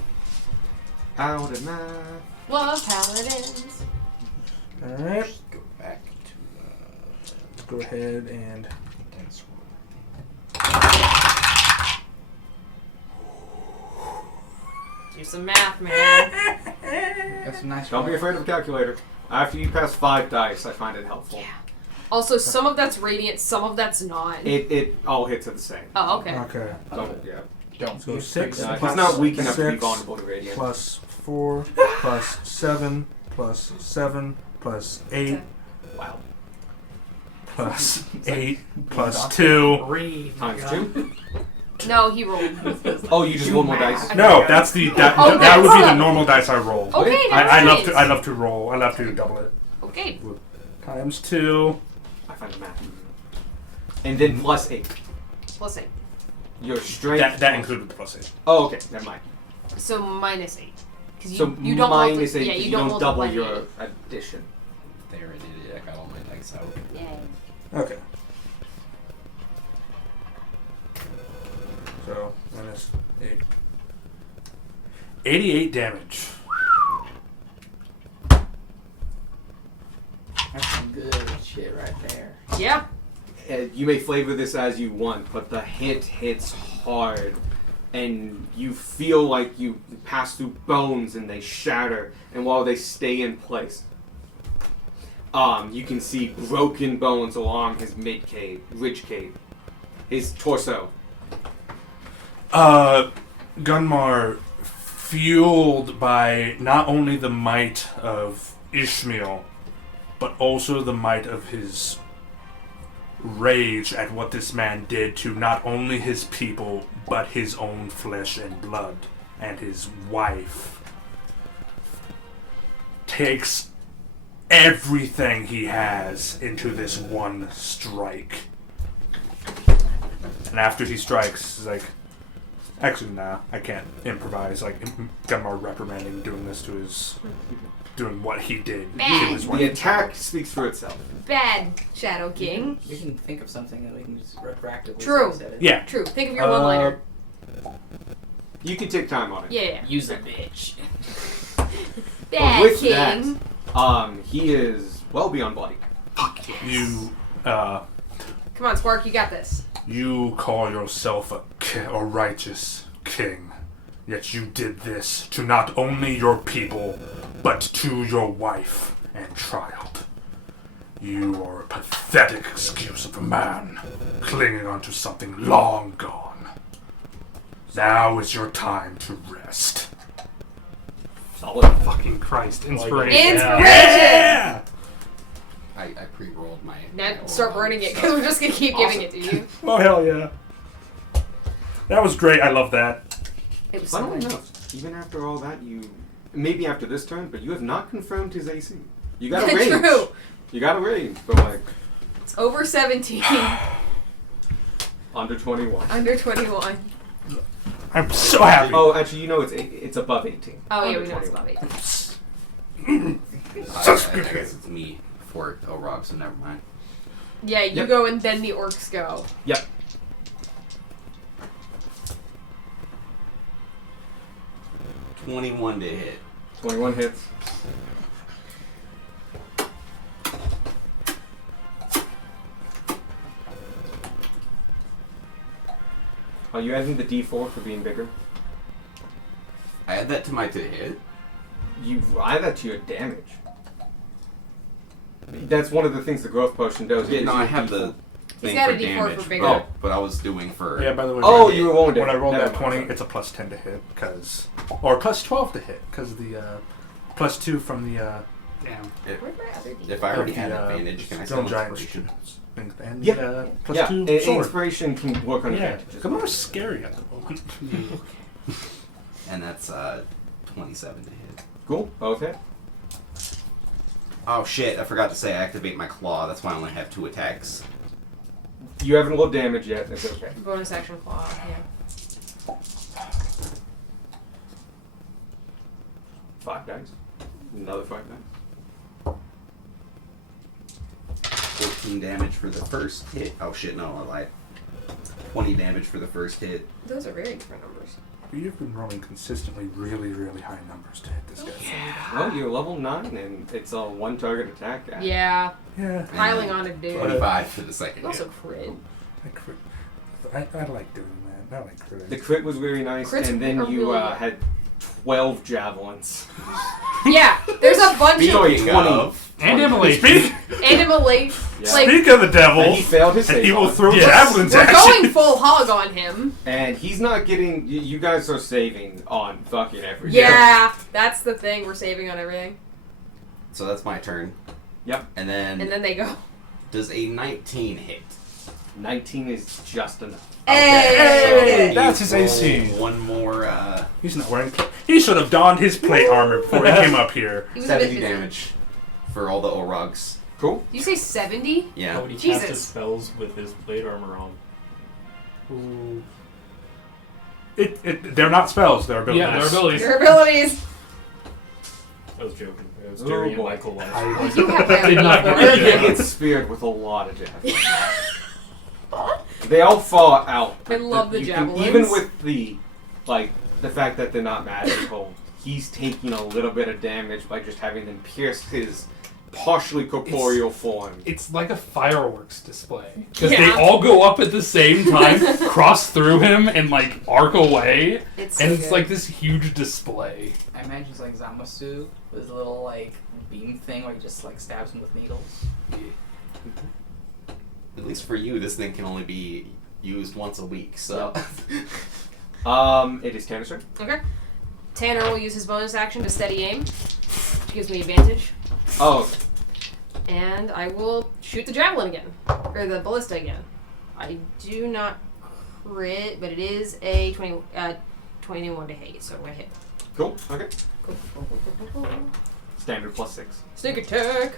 Out of math. Love paladins. Alright, Go back to let's go ahead and. dice roll. Do some math, man. Got some nice Don't be rolls. afraid of a calculator. After you pass 5 dice, I find it helpful. Yeah. Also, some of that's radiant, some of that's not. It all hits are the same. Oh, okay. Okay. Don't, yeah. Don't So be 6 afraid of He's not weak enough to be 6 vulnerable to radiant. plus 4 plus 7 plus 7 plus 8 Wow. plus 8 plus 2. Read. Times 2. No, he rolled. Oh, you just roll more dice. No, that's that Oh, that would be the that's- normal dice I roll. Okay, I that's love to roll. I love to double it. Okay. Times 2. I find the math. And then plus 8. Plus 8. Your strength. That included the plus 8. Oh, okay. Never mind. So minus 8. Because So you don't minus 8. yeah, You, you don't double multiply your the addition. There it is. I got all my dice out. 8. Yay. Okay. So, minus 8. 88 damage. That's some good shit right there. Yeah. You may flavor this as you want, but the hit hits hard, and you feel like you pass through bones and they shatter, and while they stay in place, you can see broken bones along his ridge cave, his torso. Gunmar, fueled by not only the might of Ishmael, but also the might of his rage at what this man did to not only his people, but his own flesh and blood, and his wife, takes everything he has into this one strike. And after he strikes, he's like, actually, nah, I can't improvise. Like, Gunmar reprimanding doing this to his... doing what he did to his wife. The attack speaks for itself. Bad, Shadow King. We can think of something that we can just retroactively True. say it. Yeah. True. Think of your one-liner. You can take time on it. Yeah. Use a bitch. Bad with King. He is well beyond bloody. Fuck yes. You, Come on, Spark, you got this. you call yourself a righteous king, yet you did this to not only your people, but to your wife and child. You are a pathetic excuse of a man clinging onto something long gone. Now is your time to rest. Solid. Fucking Christ. Inspiration. Inspiration! Yeah! I pre-rolled my. Now my start own, burning it, so- because we're just going to keep giving it to you. Oh, hell yeah. That was great. I love that. It was so Funnily good. enough, even after all that, maybe after this turn, but you have not confirmed his AC. You got a range. True. You got a range, but like It's over 17. under 21. Under 21. I'm so happy. Oh, actually, it's above 18. Oh, yeah, Under we know it's 21. above 18. I guess it's me for Orog, so never mind. Yeah, you Yep. go and then the orcs go. Yep. $21 to hit. 21 hits. Are you adding the D4 for being bigger? I add that to my to hit. You add that to your damage. That's one of the things the growth potion does. Yeah, It no, gives I you have D4. the thing got for a D4 damage, for bigger. but I was doing for. Yeah, by the way. Oh, when you were rolling When I it. rolled Never that mind. 20, it's a plus 10 to hit, or plus 12 to hit, because the plus 2 from the Damn. Where'd my other D4? If I already of the, had advantage, can I Stone still Giant inspiration? thing, and Yeah. the plus Yeah, 2 and sword. inspiration can work on Yeah, advantages. come on, scary at the moment. And that's 27 to hit. Cool. Okay. Oh shit! I forgot to say I activate my claw. That's why I only have 2 attacks. You haven't rolled damage yet. That's okay. Bonus action claw. Yeah. 5 dice. Another 5 dice. 14 damage for the first hit. Oh shit! No, I lied. 20 damage for the first hit. Those are very different numbers. You've been rolling consistently really, really high numbers to hit this guy. Well, you're level 9, and it's a 1-target attack. Yeah. Yeah. Piling on a dude. 25 for the second Also hit. crit. I like doing that. I like critting. The crit was very nice, Crits and then are you really good. had 12 javelins. Yeah, there's a bunch of Speaking of, And Emily. animally. Yeah. Like, Speak of the devil, And he failed his and save he will on. throw Yes. javelins we're at going you. full hog on him. And he's not getting. You guys are saving on fucking everything. Yeah, that's the thing. We're saving on everything. so that's my turn. Yep. And then, And then they go, does a 19 hit? 19 is just enough. hey! So That's you his roll AC. One more He's not wearing. He should have donned his plate armor before he came up here. He was a bit 70 busy. damage for all the Orogs. Cool. Did you say 70? How Yeah. would he cast Jesus. his spells with his plate armor on? Ooh. They're not spells. They're abilities. Yeah, their abilities. Your abilities. I was joking. It was Oh, Jerry and boy. Michael last I- week. You have that Did not get before. that. They get speared with a lot of javelins. They all fall out. I love the You javelins. can, even with the fact that they're not magical, he's taking a little bit of damage by just having them pierce his partially corporeal form. It's like a fireworks display. Because they Yeah. all go up at the same time, cross through him, and like arc away. It's so And it's good. like this huge display. I imagine it's like Zamasu with a little like beam thing where he just like stabs him with needles. At least for you, this thing can only be used once a week. So It is Tanner's turn. Okay. Tanner will use his bonus action to steady aim, which gives me advantage. Oh, And I will shoot the javelin again. Or the ballista again. I do not crit, but it is a 21 to hit, so I hit. cool. Okay. Cool, cool, cool, cool, cool, cool. Standard +6. Sneak attack!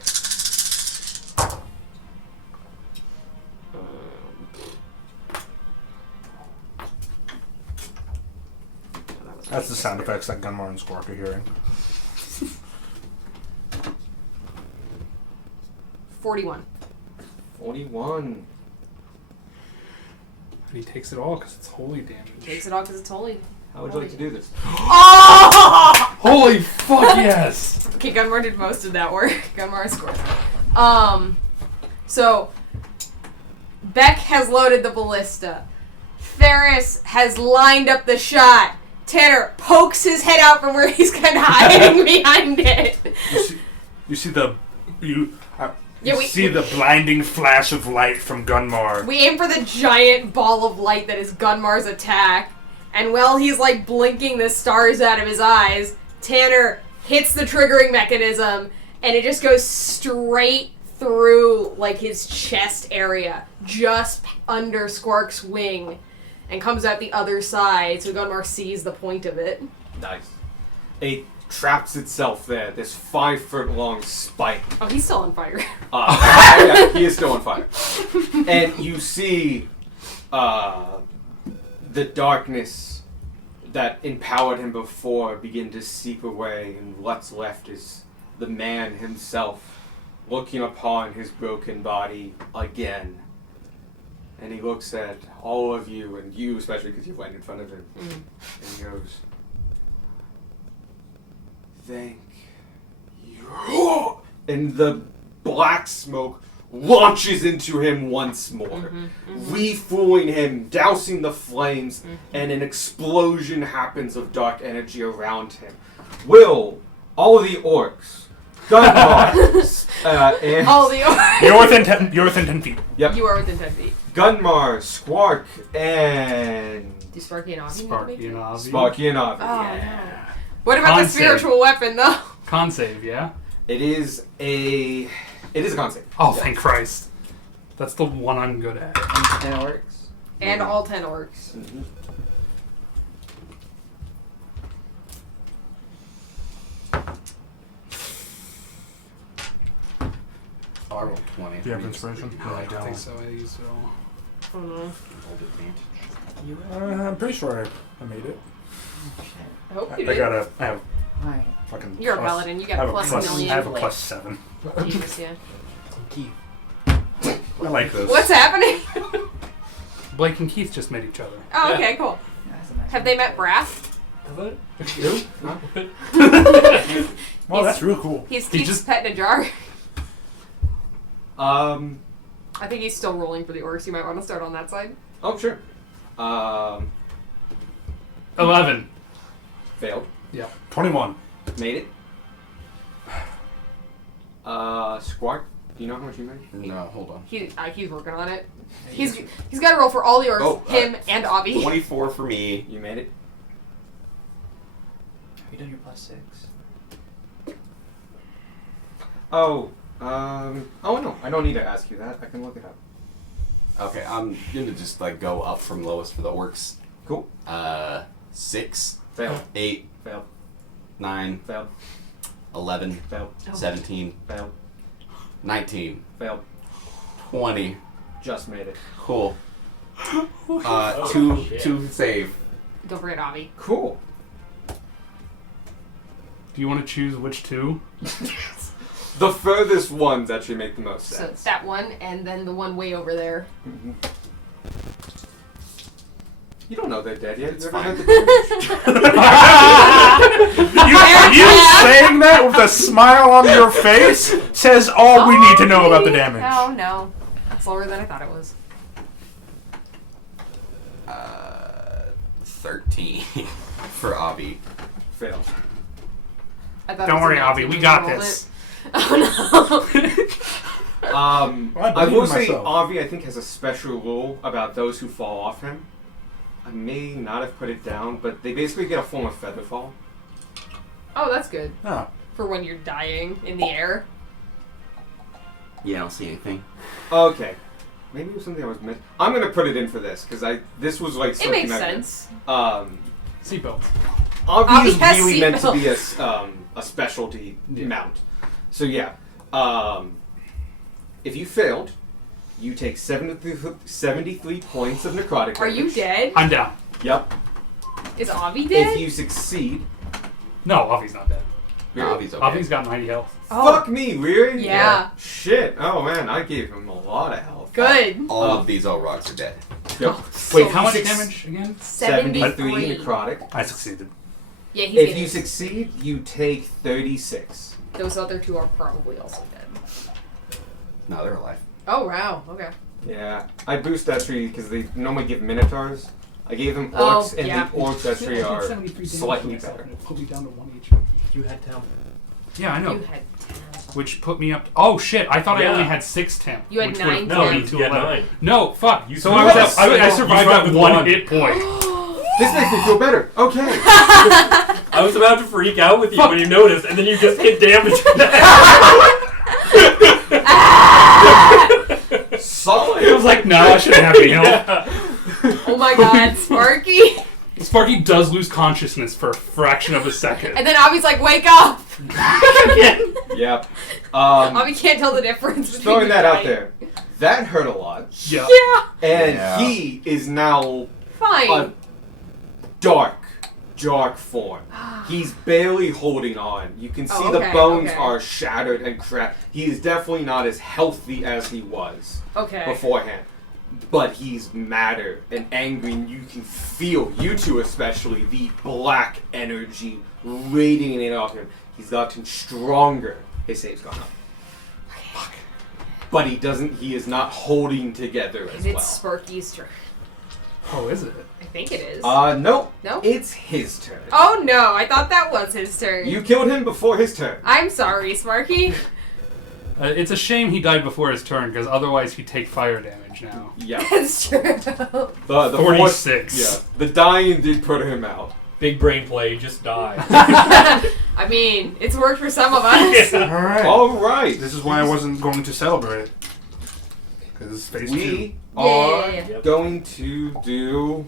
That's the sound effects that Gunmar and Squark are hearing. 41. 41. And he takes it all because it's holy damage. Takes it off because it's holy. How would you like to do this? Oh! Holy fuck yes! Okay, Gunmar did most of that work. Gunmar scored. So Beck has loaded the ballista. Ferris has lined up the shot. Tanner pokes his head out from where he's kind of hiding behind it. You see the Yeah, we- see the blinding flash of light from Gunmar. We aim for the giant ball of light that is Gunmar's attack, and while he's like blinking the stars out of his eyes, Tanner hits the triggering mechanism, and it just goes straight through like his chest area, just under Squark's wing, and comes out the other side, so Gunmar sees the point of it. Nice. It traps itself there. This 5-foot-long spike. Oh, he's still on fire. Yeah, he is still on fire. And you see the darkness that empowered him before begin to seep away, and what's left is the man himself looking upon his broken body again. And he looks at all of you, and you especially because you've landed in front of him, and he goes, "Thank you." And the black smoke launches into him once more, refooling him, dousing the flames, and an explosion happens of dark energy around him. Will all of the orcs, Gunmar, and All the orcs. You're within 10 feet. yep, You are within 10 feet. Gunmar, Squark, and Do Sparky and Avi need to Sparky make and it? Avi. Sparky and Avi. Oh, no. What about Con the spiritual weapon, though? Con save, yeah? It is a con save. Oh, Yeah. thank Christ. That's the one I'm good at. And 10 orcs. And all 10 orcs. Mhm. Oh, I rolled 20. Do you have inspiration? No, I don't think so. I used it all. Oh, no. Rolled advantage. I'm pretty sure I made it. I hope I you did. I have Hi. fucking. You're a plus- paladin. You I got have a plus plus. a million. I have a plus 7. Jesus, yeah. I like this. What's happening? Blake and Keith just met each other. Oh, okay, cool. Yeah, that's a nice Have they met Brath? Well, that's real cool. He's He Keith's just- pet in a jar. I think he's still rolling for the orcs. You might want to start on that side. Oh, sure. 11. Failed. 21. Made it. Squark, do you know how much you made? No, hold on. He's working on it. He's got to roll for all the orcs, Oh, him and Avi. 24 for me. You made it. Have you done your plus 6? Oh, oh no, I don't need to ask you that. I can look it up. Okay, I'm gonna just like go up from lowest for the orcs. Cool. 6, Failed. 8, Failed. 9, Failed. 11, Failed. 17, Failed. 19, Failed. 20. Just made it. Cool. Oh, Two save. Don't forget Avi. Cool. Do you want to choose which two? The furthest ones actually make the most So sense. that one, and then the one way over there. Mhm. You don't know they're dead yet. It's You haven't fine. had the damage. You saying that with a smile on your face says all we need to know about the damage. No. That's lower than I thought it was. 13 for Avi. Failed. I thought it Don't was a worry, 19 Avi. We when got you rolled this. it. Oh no. I I believe will in say myself. Avi, I think, has a special rule about those who fall off him. I may not have put it down, but they basically get a form of feather fall. Oh, that's good. Oh. For when you're dying in the air. Yeah, I don't see anything. Okay. Maybe it was something I was meant. I'm gonna put it in for this because this was like It something makes I- sense. Seatbelts. Avi is has really meant to be seatbelts. a specialty Yeah. mount. So yeah, if you failed, you take 73 points of necrotic. Are you damage. dead? I'm down. Yep. Is Avi dead? If you succeed, No, Avi's not dead. No, Avi's okay. Avi's got 90 health. fuck me, really? Yeah. Shit. Oh man, I gave him a lot of health. Good. All of these Rocks are dead. Yep. Wait, how much Six- damage again? 73 necrotic. I succeeded. Yeah, he's If getting you succeed, you take 36. Those other two are probably also dead. No, they're alive. Oh wow. Okay. Yeah, I boost that tree because they normally give minotaurs. I gave them Oh, orcs, and yeah. the orcs that tree are slightly better. Put me down to 1 HP. You had 10. Yeah, I know. You had 10. Which put me up. Oh shit! I thought I Yeah. only had 6 temp. You had which 9 would've No, put me you to get 11. 9. No, fuck. You So I was at, I survived You at with 1 one. hit point. This makes me feel better. Okay. I was about to freak out with you when you noticed, and then you just hit damage. Solid. I was like, no, I shouldn't have any help. Oh my god, Sparky. Sparky does lose consciousness for a fraction of a second. And then Avi's like, wake up! Yep. Avi can't tell the difference between Throwing the that out dying. there. That hurt a lot. Yeah. Yeah, And Yeah. he is now fine. a dark form. He's barely holding on. You can see Oh, the okay, bones okay. are shattered and cracked. He is definitely not as healthy as he was Okay. beforehand. But he's madder and angry, and you can feel, you two especially, the black energy radiating off him. He's gotten stronger. His save's gone up. but he is not holding together as And it's well. Sparky's turn. Oh, is it? I think it is. Nope. No? It's his turn. Oh no, I thought that was his turn. You killed him before his turn. I'm sorry, Sparky. It's a shame he died before his turn, because otherwise he'd take fire damage now. Yeah. That's true. The 46. Yeah. The dying did put him out. Big brain play, just die. I mean, it's worked for some of us. All right. All right. This is why I wasn't going to celebrate. Because it's phase 2. We are Yeah. Yep. going to do.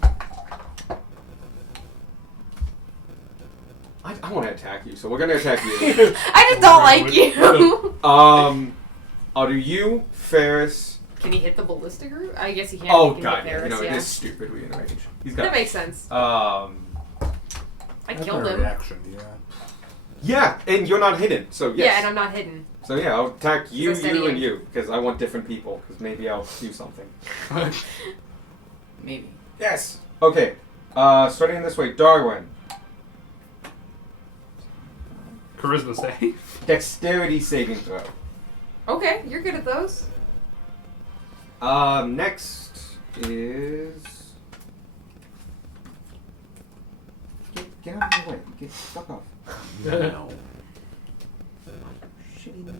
I want to attack you, so we're going to attack you. I just don't like you. I'll do you, Ferris. Can he hit the ballistic route? I guess he can. Oh He can god, hit yeah, Ferris, it is stupid we in range. He's got. That makes sense. Um. I That's killed my him. reaction, yeah. Yeah, and you're not hidden, so yes. Yeah, and I'm not hidden. So yeah, I'll attack you, So steady you, and aim. you, because I want different people. Because maybe I'll do something. Maybe. Yes. Okay. Starting this way, Darwin. Charisma save. Dexterity saving throw. Okay, you're good at those. Next is. Get out of my way. Get fuck off. No.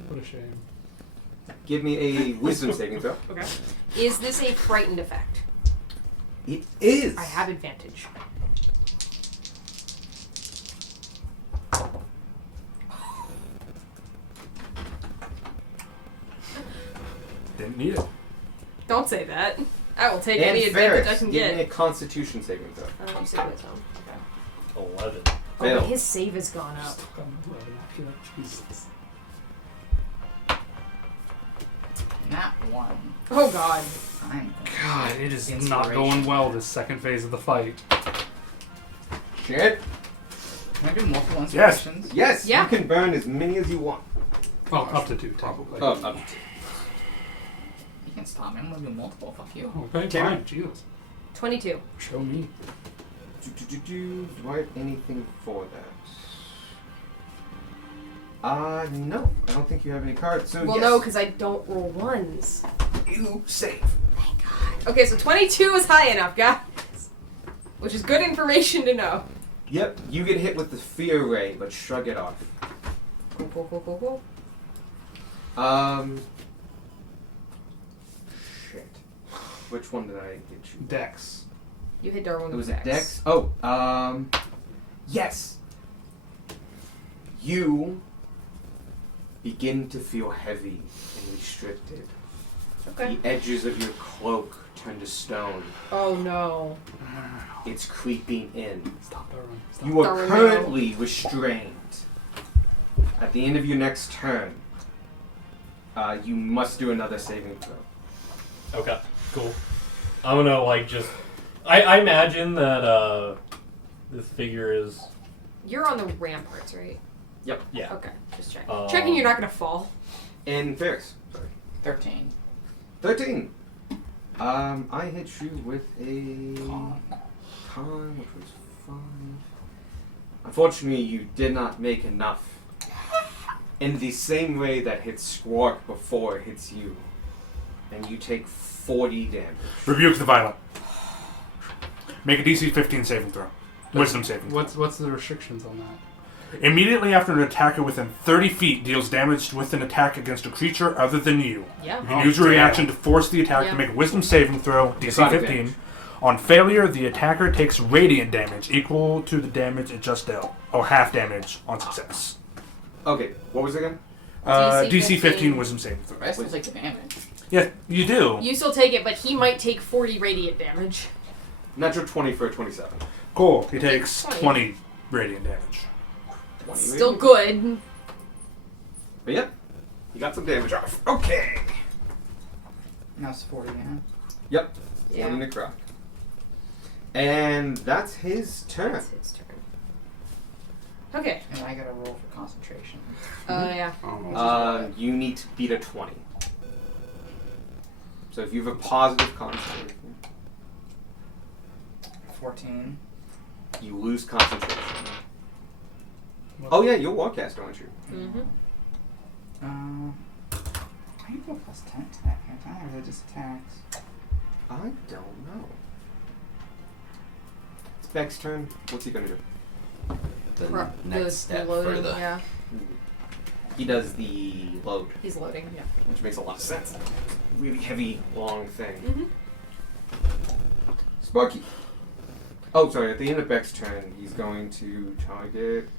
What a shame. Give me a wisdom saving throw. Okay. Is this a frightened effect? It is. I have advantage. Didn't need it. Don't say that. I will take And any advantage I Ferris, can give me a get. Constitution saving throw. You said wisdom. 11. Oh, Fail. but his save has gone up. I feel like Jesus. Not one. Oh god. Fine. God, it is not Inspiration. going well this second phase of the fight. Shit. Can I do multiple Yes. inspirations? Yes. Yeah. You can burn as many as you want. Well, up to 2, probably. Up to You can't stop me. I'm gonna do multiple. Fuck you. Okay, Karen? fine. Jesus. 22. Show me. Do I have anything for that? No. I don't think you have any cards. So Well, yes. no, because I don't roll ones. You save. Okay, so 22 is high enough, guys. Which is good information to know. Yep. You get hit with the fear ray, but shrug it off. Cool, cool, cool, cool, cool. Shit. Which one did I get you? Dex. You hit Darwin It with was a dex. Oh, yes. You begin to feel heavy and restricted. Okay. The edges of your cloak turn to stone. Oh no. It's creeping in. Stop, Darwin. Stop. You are Darwin, no. currently restrained. At the end of your next turn, you must do another saving throw. Okay, cool. I'm gonna like just. I imagine that this figure is. You're on the ramparts, right? Yep. Yeah. Okay, just checking. Checking you're not gonna fall. And Ferris. Sorry. 13. 13. I hit you with a con, which was 5. Unfortunately, you did not make enough. In the same way that hit Squark before it hits you. And you take 40 damage. Rebuke the violent. Make a DC 15 saving throw. Wisdom saving throw. What's the restrictions on that? Immediately after an attacker within 30 feet deals damage with an attack against a creature other than you. Yeah. You can use your damn. reaction to force the attacker Yeah. to make a wisdom saving throw, DC Without 15. advantage. On failure, the attacker takes radiant damage equal to the damage it just dealt, or half damage on success. Okay, what was it again? DC 15 wisdom saving throw. I still take the damage. Yeah, you do. You still take it, but he might take 40 radiant damage. Natural 20 for a 27. Cool. He takes 20. 20 radiant damage. 20 Still radiant. good. But yep, you got some damage off. Okay. Now it's 40 now. Yep, 40 Yeah. necrotic. And that's his turn. That's his turn. Okay. And I gotta roll for concentration. Yeah. You need to beat a 20. So if you have a positive concentration, 14. you lose concentration. Oh yeah, you're Warcast, aren't you? Mm-hmm. Why do you go plus 10 attack every time? Or is it just attacks? I don't know. It's Beck's turn. What's he gonna do? The next step loading, for the. yeah. He does the load, He's loading, yeah. which makes a lot of sense. Really heavy, long thing. Mm-hmm. Sparky. Oh, sorry. At the end of Beck's turn, he's going to target.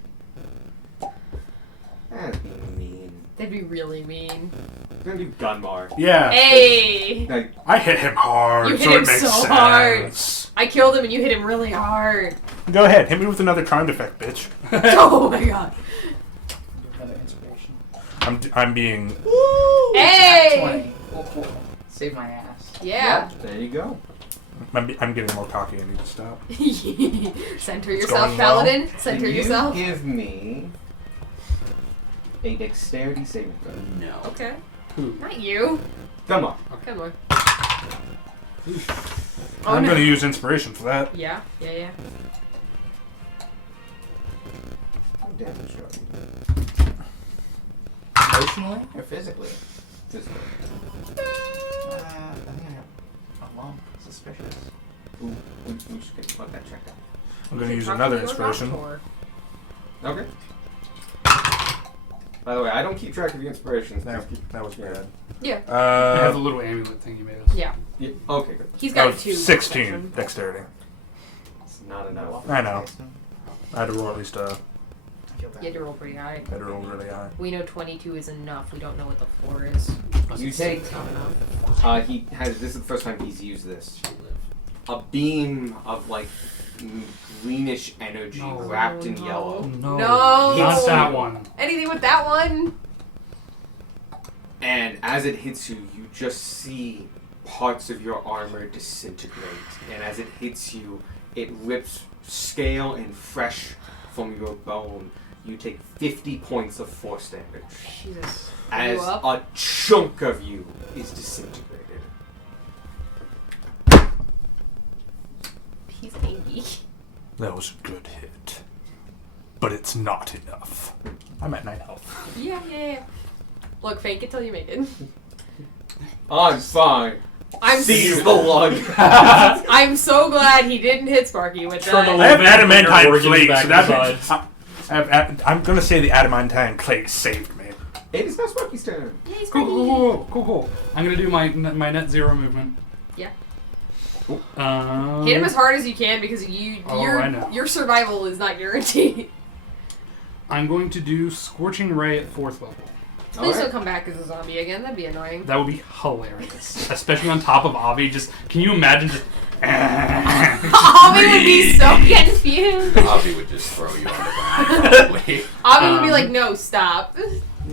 That'd be mean. That'd be really mean. He's gonna do Gunbar. Yeah. Hey! Like, I hit him hard, You hit so him it makes so sense. hard. I killed him and you hit him really hard. Go ahead, hit me with another charmed effect, bitch. Oh my god. Another inspiration. I'm being. Hey! 20. Cool. Save my ass. Yeah. there you go. I'm getting more cocky. I need to stop. Center It's yourself, going well. Paladin. Center Can you yourself. give me a dexterity saving throw? No. Okay. Who? Not you. Come on. Come on. I'm no. going to use inspiration for that. Yeah. What damage are you? Emotionally or physically? This way. I think I have a lump. Suspicious. Ooh, we should get let that checked out. I'm going to use Talk another to your inspiration. doctor. Okay. By the way, I don't keep track of the inspirations. That was bad. Yeah. I have the little amulet thing you made us. Yeah. Yeah, okay, good. He's That got was 2. 16 perception. dexterity. It's not enough. I know. I had to roll at least I feel bad. You had to roll pretty high. I had to roll really high. We know 22 is enough. We don't know what the floor is. You take. It's not enough. He has. This is the first time he's used this. A beam of like greenish energy No. wrapped in No. yellow. No. No. Not that one. Anything with that one? And as it hits you, you just see parts of your armor disintegrate. And as it hits you, it rips scale and flesh from your bone. You take 50 points of force damage. Jesus. As You up? a chunk of you is disintegrated. He's angry. That was a good hit. But it's not enough. I'm at 9 health. Yeah. Look, fake it till you make it. I'm fine. I'm Seize the lug. I'm so glad he didn't hit Sparky with Turn that. a I have Bend your adamantine organs plate, back so that inside. I'm going to say the adamantine plate saved me. It is now Sparky's turn. Yay, Cool, Sparky. cool. I'm gonna do my net zero movement. Yeah. Um, Hit him as hard as you can because I know. your survival is not guaranteed. I'm going to do Scorching Ray at 4th level. Please Alright. don't come back as a zombie again. That'd be annoying. That would be hilarious, especially on top of Avi. Just can you imagine? Just Avi would be so confused. Avi would just throw you on the ground, probably. Avi would be like, "No, stop."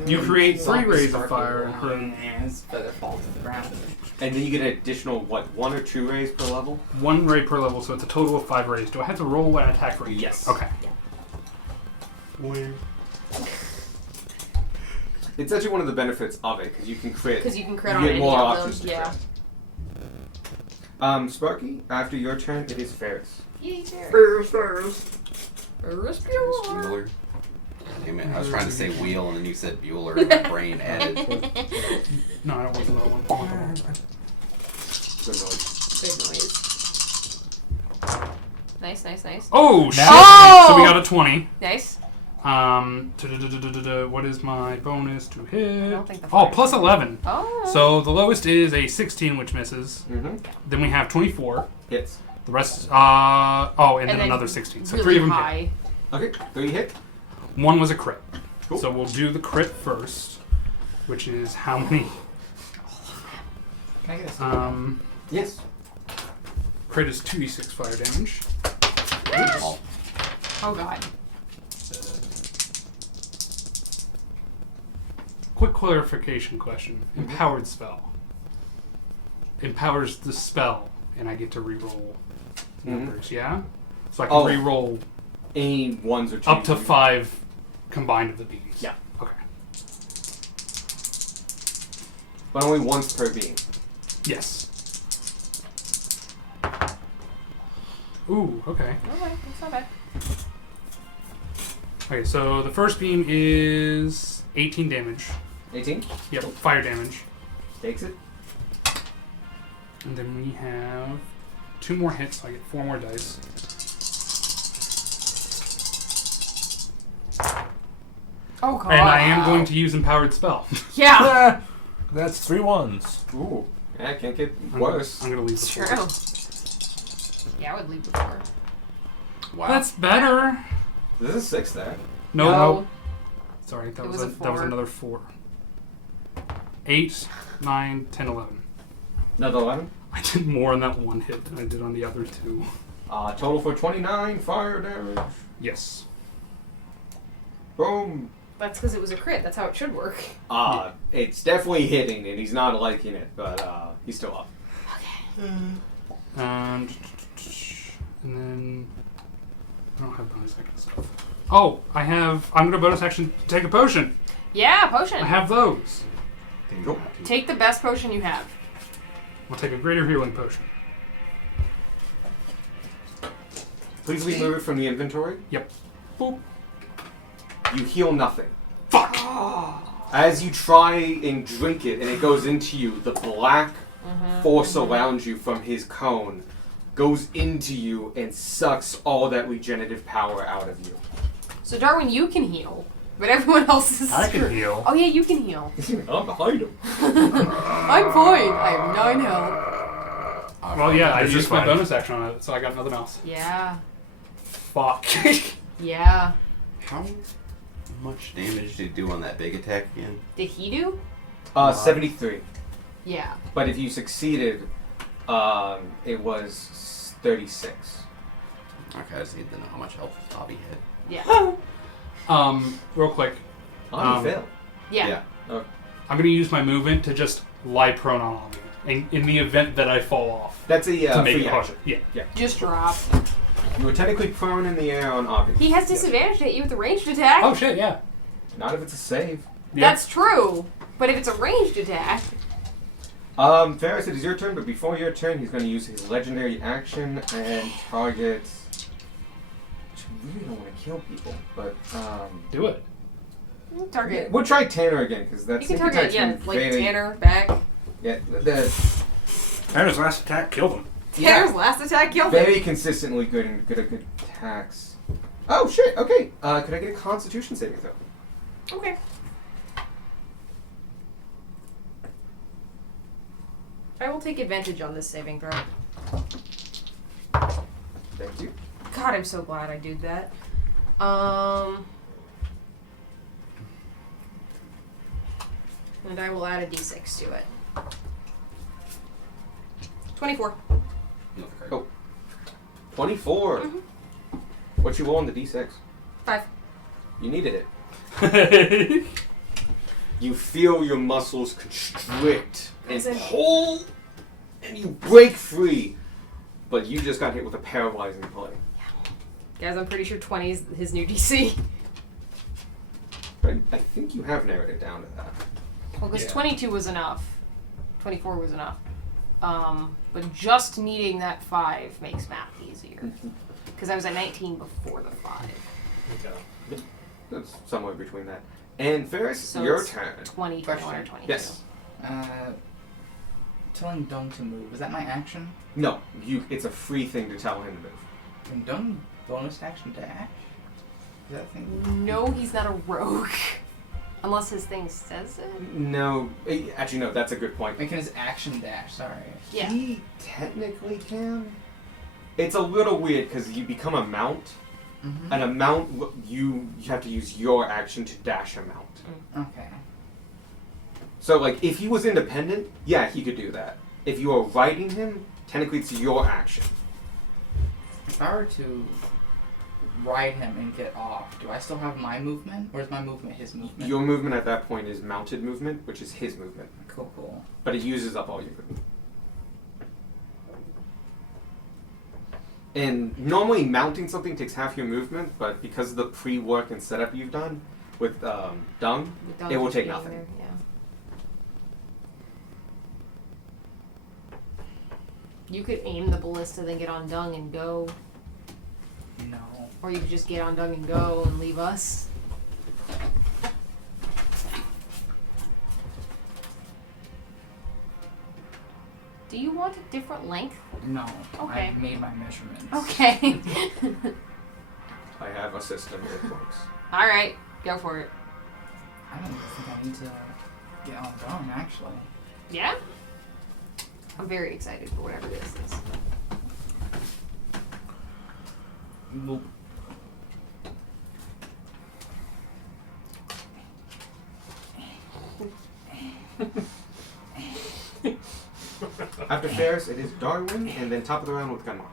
you create 3 Zombies rays of start fire with and hurt one, and his feather falls to the ground. And then you get an additional, what, 1 or 2 rays per level? 1 ray per level, so it's a total of 5 rays. Do I have to roll an attack for each? Yes. Okay. It's actually one of the benefits of it, because you can crit. Because you can crit You on get any more of options them. to Yeah. crit. Sparky, after your turn, it is Ferris. Yay, Ferris. Ferris. Ferris Bueller. Bueller. Damn it, I was trying to say wheel and then you said Bueller and my brain added. No, I don't want the other one. I want the one. Good noise. Good noise. Nice. Oh shit! Oh! So we got a 20. Nice. What is my bonus to hit? I don't think the Oh, fire- plus 11. Oh. So the lowest is a 16, which misses. Mm-hmm. Then we have 24. Hits. The rest, and then then another 16. So really 3 of them hit. high. Okay, 3 hit. 1 was a crit. Cool. So we'll do the crit first, which is how many? Can I get a second? Yes. Crit is 2d6 fire damage. Oh god. Quick clarification question. Empowered spell. Empowers the spell, and I get to reroll numbers, yeah? So I can Oh. reroll Any 1s or 2s. up to 5 combined of the beams. Yeah. Okay. But only once per beam. Yes. Ooh, okay. Alright, that's not bad. Okay, so the first beam is 18 damage. 18. Yep, fire damage. Takes it. And then we have 2 more hits, so I get 4 more dice. Oh god. And I am going to use Empowered Spell. Yeah. That's 3 ones. Ooh. Yeah, it can't get I'm worse. going to leave It's the true. 4. Yeah, I would leave before. Wow. That's better. This is 6 there. No. Sorry, that It was, was a that was 4. another 4. 8, 9, 10, 11. Another 11. I did more on that one hit than I did on the other 2. Total for 29 fire damage. Yes. Boom. That's because it was a crit. That's how it should work. It's definitely hitting and he's not liking it, but he's still up. And then I don't have bonus action stuff. Oh, I'm gonna bonus action to take a potion. Yeah, potion. I have those. There you go. Take the best potion you have. I'll take a greater healing potion. Please remove it from the inventory. Yep. Boop. You heal nothing. Fuck! As you try and drink it and it goes into you, the black force around you from his cone goes into you and sucks all that regenerative power out of you. So Darwin, you can heal, but everyone else is. I can heal. Oh yeah, you can heal. I'm behind him. I'm fine. I have 9 health. Well, yeah, I This is used my fine. bonus action on it, so I got another mouse. Yeah. Fuck. Yeah. How much damage did he do on that big attack again? Did he do? 73. Yeah. But if you succeeded, it was 36. Okay, I just need to know how much health Bobby had. Yeah. Real quick, You failed. Yeah. I'm gonna use my movement to just lie prone on all of you, in the event that I fall off. That's a to make free it action. harder. Yeah. Just drop. You were technically prone in the air on objects. He has disadvantage to hit you with a ranged attack. Oh shit, yeah. Not if it's a save. That's true. But if it's a ranged attack, Ferris, it is your turn, but before your turn, he's going to use his legendary action and target. I really don't want to kill people, but Do it. target. we'll try Tanner again because that's You can target, yeah, like very, Tanner back. Yeah, the Tanner's last attack killed him. Tanner's last attack killed him. very consistently good and good at good attacks. Oh shit! Okay, could I get a Constitution saving throw? Okay. I will take advantage on this saving throw. Thank you. God, I'm so glad I did that. And I will add a d6 to it. 24. Oh. 24. What you roll on the d6? 5. You needed it. You feel your muscles constrict and As in- pull, and you break free. But you just got hit with a paralyzing play. Guys, I'm pretty sure 20 is his new DC. But I think you have narrowed it down to that. Well, because Yeah. 22 was enough. 24 was enough. But just needing that 5 makes math easier. Because I was at 19 before the 5. Okay. That's somewhere between that. And Ferris, So your it's turn. 20, 21, or 22. Yes. Telling Dung to move. Is that my action? No, it's a free thing to tell him to move. Can Dung bonus action dash? Is that a thing? No, he's not a rogue. Unless his thing says it. No, actually no, that's a good point. Wait, can his action dash? Sorry. Yeah. He technically can. It's a little weird because you become a mount, Mm-hmm. and a mount you have to use your action to dash a mount. Okay. So like if he was independent, yeah, he could do that. If you are riding him, technically it's your action. If I were to ride him and get off, do I still have my movement? Or is my movement his movement? Your movement at that point is mounted movement, which is his movement, Cool, cool. but it uses up all your movement. And normally mounting something takes half your movement, but because of the pre-work and setup you've done with Dung, With Dung it will just take being nothing. there, yeah. You could aim the ballista, then get on Dung and go. No. Or you could just get on Dung and go and leave us. Do you want a different length? No. Okay. I made my measurements. Okay. I have a system that works. All right, go for it. I don't think I need to get on done, actually. Yeah. I'm very excited for whatever this is. Well, After Ferris, it is Darwin, and then top of the round with Gunmar.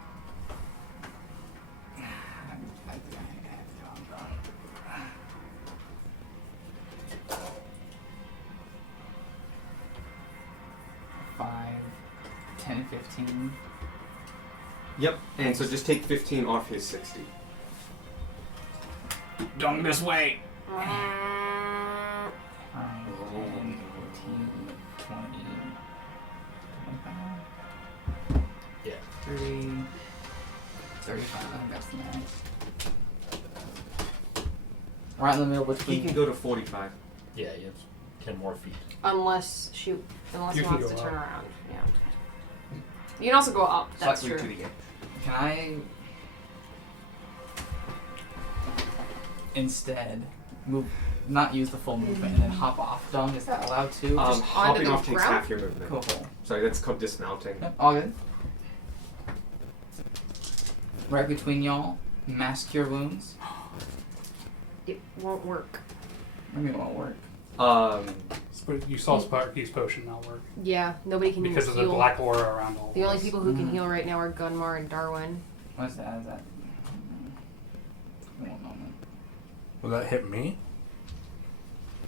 I think I have to go on done. 5, 10, 15. Yep. And so just take 15 off his 60. Dung this way. 5, 10, 15, 20, 25. Yeah. 30, 35. That's the max. Right in the middle He between. can go to 45. Yeah, you have 10 more feet. Unless he You wants can to go turn up. around. Yeah. You can also go up. That's Slightly true. to the edge. Can I instead move, not use the full movement and then hop off Dung? Is that allowed too? Hopping the off takes ground? half your movement. Cool. Sorry, that's called dismounting. Yep, all good. Right between y'all, mass cure wounds. It won't work. Maybe it won't work. You saw Sparky's potion not work Yeah, nobody can because of the heal. black aura around all. The of only us. people who can heal right now are Gunmar and Darwin. What is that? Is that? One moment. Will that hit me?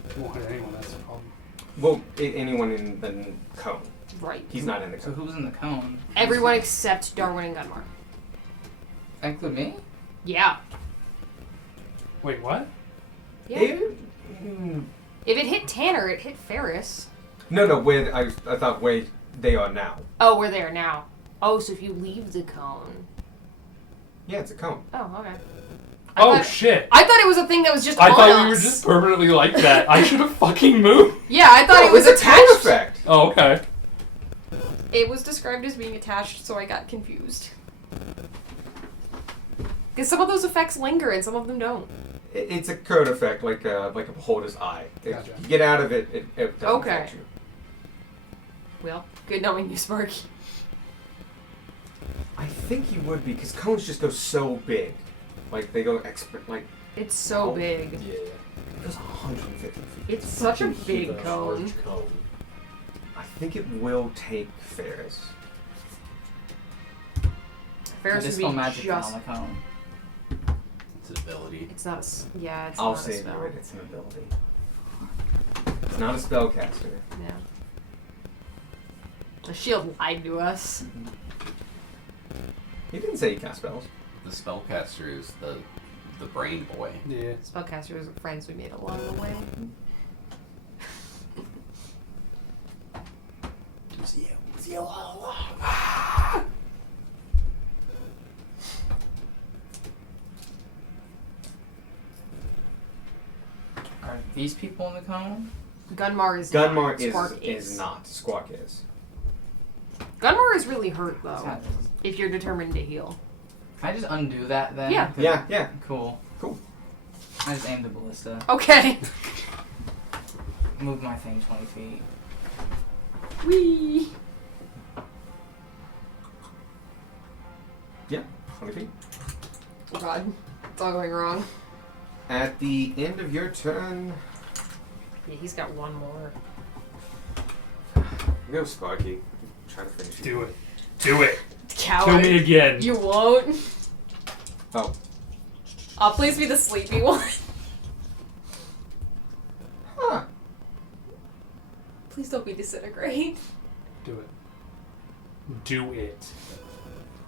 It won't hit anyone. That's the problem. Well, anyone in the cone. Right. He's not in the So cone. who's in the cone? Everyone except Darwin and Gunmar. That include me? Yeah. Wait, what? Yeah. Hmm. If it hit Tanner, it hit Ferris. No, where I thought where they are now. Oh, we're there now. Oh, so if you leave the cone. Yeah, it's a cone. Oh, okay. Oh shit! I thought it was a thing that was just I on thought us. we were just permanently like that. I should have fucking moved. Yeah, I thought No, it was it's a cone attached. effect. Oh, okay. It was described as being attached, so I got confused. Because some of those effects linger and some of them don't. It's a cone effect, like a beholder's eye. If Gotcha. you get out of it, it doesn't Okay. affect you. Well, good knowing you, Sparky. I think you would be, because cones just go so big. Like, they go like, It's so Oh. big. Yeah. it goes 150 feet. It's such a Keep big a cone. large cone. I think it will take Ferris. Ferris would Dispel be magic just. on the cone. It's an ability. It's not a. Yeah, it's I'll not a save spell. you it. It's an ability. It's not a spellcaster. Yeah. The shield lied to us. He didn't say he cast spells. The spellcaster is the brain boy. Yeah. Spellcasters are friends we made along the way. Are these people in the cone? Gunmar is Gunmar not. is Spark is not. Squawk is. Gunmar is really hurt though. Can If you're determined to heal. I just undo that then? Yeah. 'Cause- Yeah. Cool. Cool. I just aimed the ballista. Okay. Move my thing 20 feet. Whee. Yeah. 20 feet. Oh God, it's all going wrong. At the end of your turn, Yeah, he's got one more. go Sparky. Try to finish it. Do it. Do it. Coward. Kill me again. You won't. Oh. Please be the sleepy one. Huh. Please don't be disintegrate. Do it. Do it.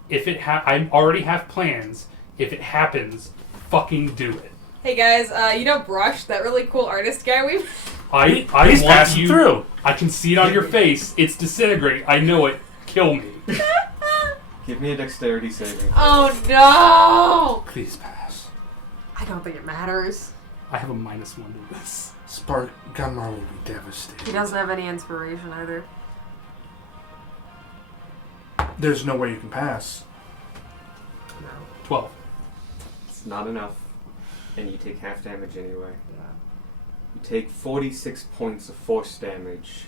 If it I already have plans. If it happens, fucking do it. Hey guys, you know Brush, that really cool artist guy we I He's want passing you. through. I can see it on your face. It's disintegrate. I know it. Kill me. Give me a dexterity saving. Oh no! Please pass. I don't think it matters. I have a -1 to this. Spark Gunmar will be He devastated. doesn't have any inspiration either. There's no way you can pass. No. 12. It's not enough, and you take half damage anyway. Yeah. You take 46 points of force damage,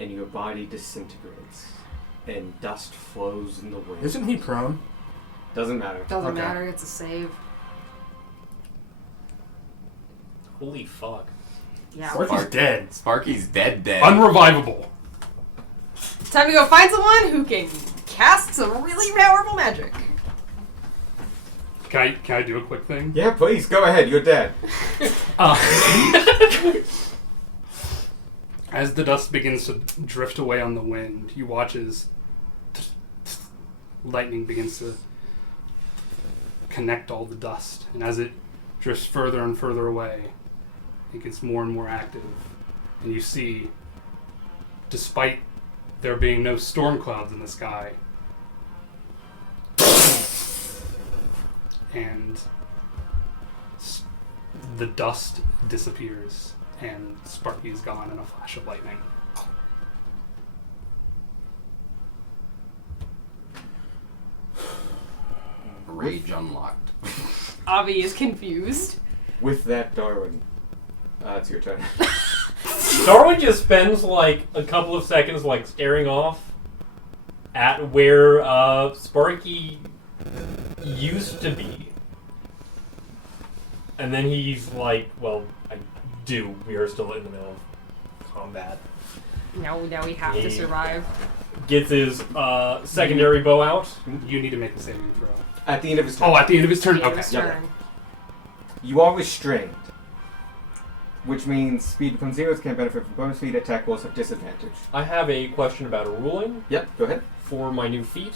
and your body disintegrates, and dust flows in the wind. Isn't he prone? Doesn't matter. Doesn't Okay. matter. It's a save. Holy fuck. Yeah. Sparky's dead. Sparky's dead. Unrevivable. Time to go find someone who can cast some really powerful magic. Can I do a quick thing? Yeah, please, go ahead, you're dead. As the dust begins to drift away on the wind, you watch as lightning begins to connect all the dust. And as it drifts further and further away, it gets more and more active. And you see, despite there being no storm clouds in the sky, and the dust disappears, and Sparky is gone in a flash of lightning. Rage unlocked. Avi is confused. With that, Darwin, it's your turn. Darwin just spends like a couple of seconds like staring off at where Sparky used to be. And then he's like, well, we are still in the middle of combat. Now we have to survive. Gets his secondary bow out. You need to make a saving throw. At the end of his turn. Oh, at the end of his turn? Okay. His Yeah. turn. You are restrained, which means speed becomes 0, can't benefit from bonus speed, attack rolls have disadvantage. I have a question about a ruling Yep, go ahead. for my new feat.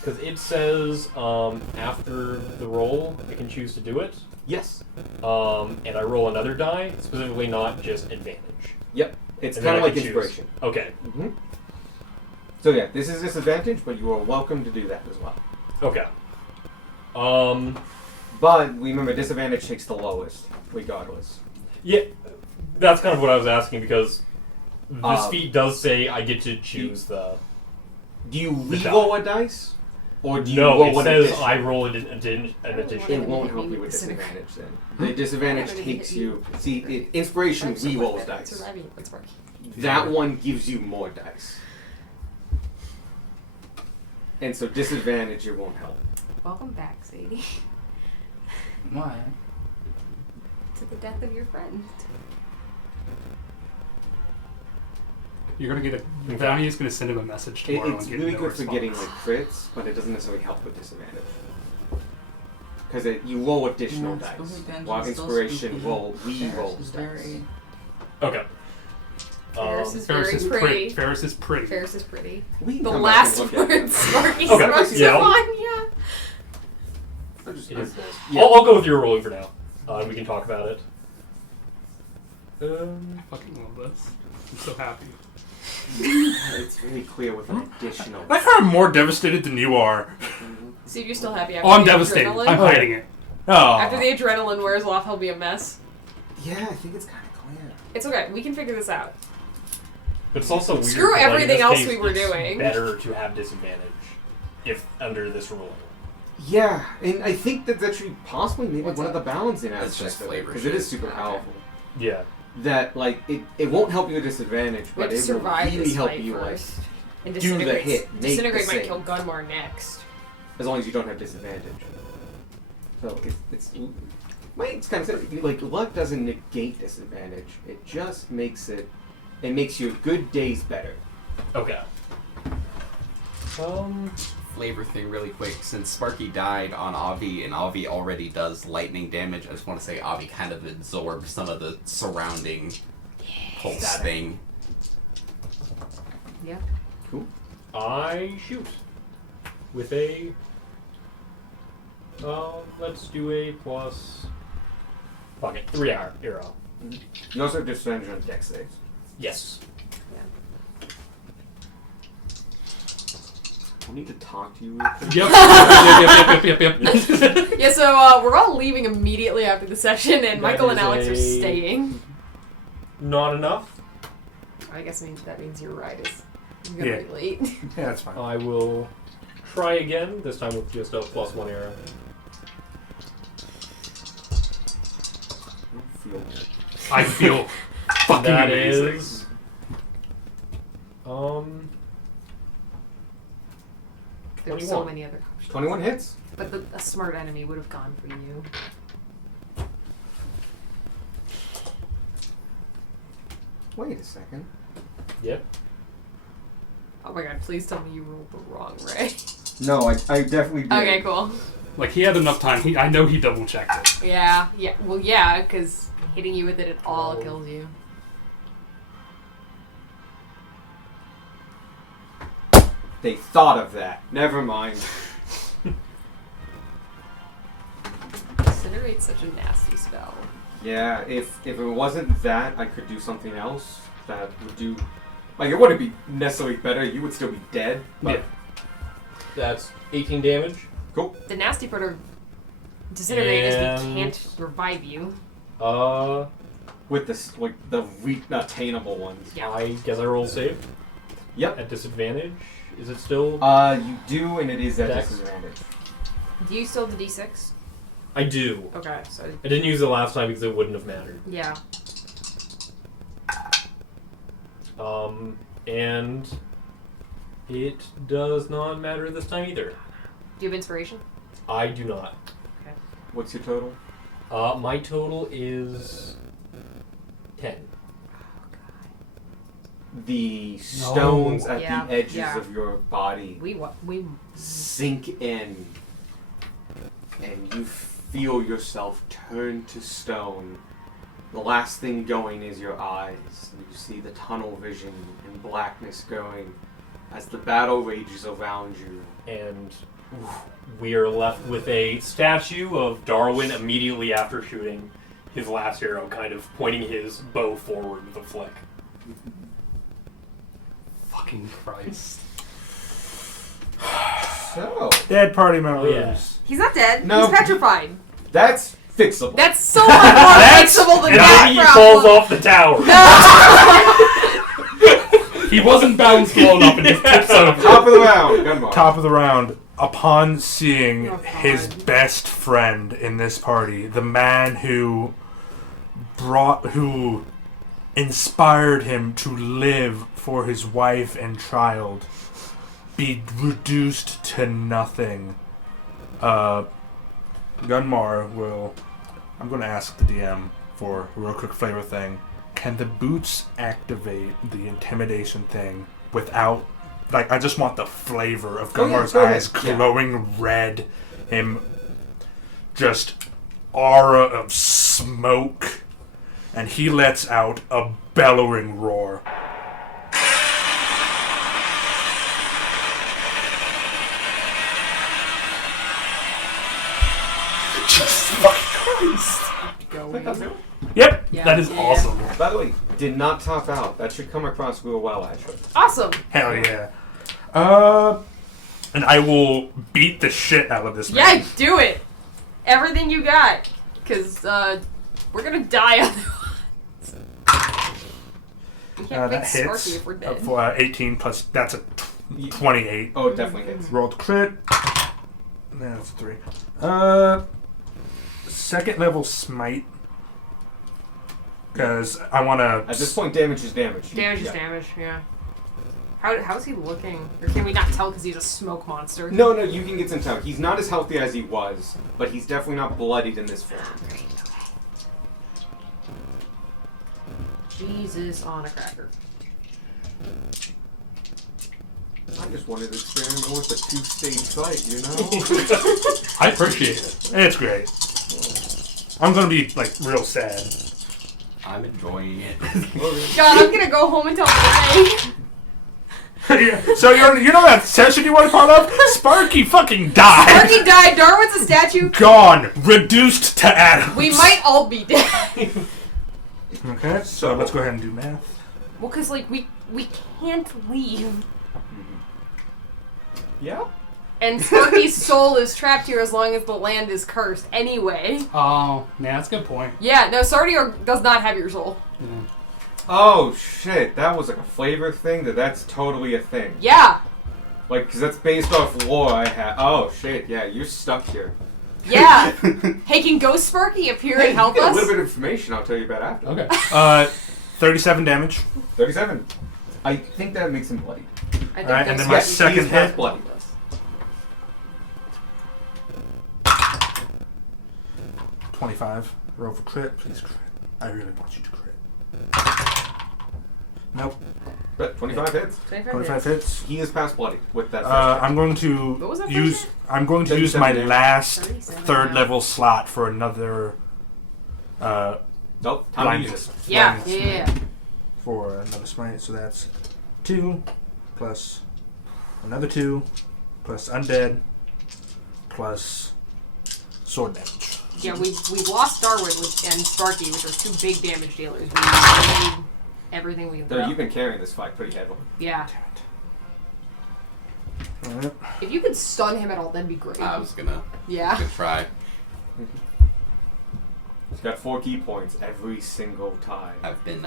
Because it says after the roll, I can choose to do it. Yes. And I roll another die, specifically not just advantage. Yep. It's And then kind of I like can choose. inspiration. Okay. Mm-hmm. So yeah, this is disadvantage, but you are welcome to do that as well. Okay. But remember, disadvantage takes the lowest, regardless. Yeah, that's kind of what I was asking because this Um, feat does say I get to choose the. Do you The re-roll a dice? Or do you No, roll it an says addition? I roll an addition. It won't help you with disadvantage then. The disadvantage takes you... See, inspiration re-rolls dice. That one gives you more dice. And so disadvantage, it won't help. Welcome back, Sadie, Why? to the death of your friend. You're gonna get a bounty is gonna send him a message tomorrow. It's and get really no good for getting response. like crits, but it doesn't necessarily help with disadvantage. Because you roll additional Yeah, dice, spooky dungeon's while still inspiration spooky. Ferris re-rolls is dice. very... Okay. Ferris is Ferris very is pretty. Ferris is pretty. Ferris is pretty. We can The come back last and look at it. words Sparky Okay, spoke to yeah. Vanya. It is nice. Yeah. I'll go with your ruling for now. And we can talk about it. I fucking love this. I'm so happy. It's very clear with an additional. I heard I'm more devastated than you are. So you're still happy after Oh, I'm the devastated. adrenaline? I'm hiding it. Oh. After the adrenaline wears off, he'll be a mess. Yeah, I think it's kind of clear. It's okay. We can figure this out. But it's also weird. Screw 'cause, like, in everything this else case, we were it's doing. Better to have disadvantage if under this ruling. Yeah, and I think that's actually possibly maybe What's one up? of the balancing It's aspects just of it, flavor because it is shit. super powerful. Yeah. That like it won't help you with disadvantage, We but have to it will survive really this help fight you first. And do the disintegrate. hit, make the Disintegrate might save. kill Gunmar next. as long as you don't have disadvantage. So it's kind of sad. Like luck doesn't negate disadvantage. It just makes it makes your good days better. Okay. Flavor thing really quick. Since Sparky died on Avi and Avi already does lightning damage, I just want to say Avi kind of absorbs some of the surrounding pulse thing. Yeah. Cool. I shoot with a. Let's do a plus. Fuck it, 3 arrow. You also have disadvantage on dex saves. Yes. I need to talk to you real quick. Yep. Yeah, so we're all leaving immediately after the session, and That Michael and is Alex are a- staying. Not enough. I guess that means your ride is You're gonna be late. Yeah, that's fine. I will try again, this time with just a +1 arrow. I feel fucking That amazing. is... There's 21. so many other options. 21 hits. But a smart enemy would have gone for you. Wait a second. Yep. Oh my god, please tell me you rolled the wrong Ray. No, I definitely did. Okay, cool. Like, he had enough time. I know he double checked it. Yeah, well, yeah, because hitting you with it at all kills you. They thought of that. Never mind. Incinerate's such a nasty spell. Yeah, if it wasn't that, I could do something else that would do... Like, it wouldn't be necessarily better. You would still be dead. But Yeah. That's 18 damage. Cool. The nasty part of Disintegrate is we And- can't revive you. With this, like, the attainable ones. Yeah. I guess I roll save. Yep. At disadvantage. Is it still? You do, and it is at Dex. disadvantage. Do you still have the D6? I do. Okay, so I didn't use it last time because it wouldn't have mattered. yeah. And it does not matter this time either. Do you have inspiration? I do not. What's your total? My total is 10. The stones at Yeah, the edges yeah. of your body We sink in, and you feel yourself turn to stone. The last thing going is your eyes. You see the tunnel vision and blackness going as the battle rages around you. And we are left with a statue of Darwin immediately after shooting his last arrow, kind of pointing his bow forward with a flick. Fucking Christ. So, Dead party members. yeah. He's not dead. No. He's petrified. that's fixable. That's so much more fixable than And that then he problem. falls off the tower. He wasn't balanced well enough and just tips over. Top of the round, Gunmar. Top of the round. Upon seeing Oh, his God. best friend in this party, the man who inspired him to live for his wife and child, be reduced to nothing. Gunmar will... I'm going to ask the DM for a real quick flavor thing. Can the boots activate the intimidation thing without... Like, I just want the flavor of Oh, yeah, Gunmar's go ahead. eyes Yeah. glowing red. Him just aura of smoke. And he lets out a bellowing roar. Jesus fucking Christ. Yep, Yeah. that is Yeah. awesome. By the way, did not top out. That should come across real well, actually. Awesome. Hell yeah. And I will beat the shit out of this Yeah, man. do it. Everything you got. Because, we're gonna die otherwise. We can't That fix Sparky hits. if we're dead. For 18 plus, that's a 28. Oh, it definitely hits. Rolled crit. That's a 3. Second level smite. Because I want to... At this point, damage is damage. Damage is Yeah. damage, yeah. How's he looking? Or can we not tell because he's a smoke monster? No, you can get some time. He's not as healthy as he was, but he's definitely not bloodied in this form. Great, okay. Jesus on a cracker. I just wanted to experiment with the two-stage fight, you know? I appreciate it. It's great. I'm going to be, like, real sad. I'm enjoying it. God, I'm gonna go home and tell Ray. So you know that session you want to part of? Sparky fucking died. Sparky died, Darwin's a statue. Gone. Reduced to atoms. We might all be dead. Okay, so let's go ahead and do math. Well, cause like we can't leave, Yeah? and Sparky's soul is trapped here as long as the land is cursed. Anyway. Oh, yeah, that's a good point. Yeah, no, Sardior does not have your soul. Oh shit, that was like a flavor thing. That's totally a thing. Yeah. Like, cause that's based off lore I had. Oh shit, yeah, you're stuck here. Yeah. Hey, can Ghost Sparky appear and help Get a us? little bit of information. I'll tell you about after. Okay. 37 damage. 37. I think that makes him bloody. I think Alright, and Ghost then my Yes, Sparky- he is second half hit. bloody. 25. Roll for crit. Please crit. I really want you to crit. Nope. But 25 hits. 25 hits. He is past bloody with that. First I'm going to What was that use. first I'm going to use my 37 last 37, third yeah. level slot for another. Nope. Time to blindness. use it. Yeah, Blindness yeah. For another smite, so that's 2 plus another 2 plus undead plus sword damage. Yeah, we've lost Starwood and Sparky, which are two big damage dealers. We need everything we can Though throw. you've been carrying this fight pretty heavily. Yeah. Alright. If you could stun him at all, that'd be great. I was gonna Yeah. try. He's got 4 key points every single time. I've been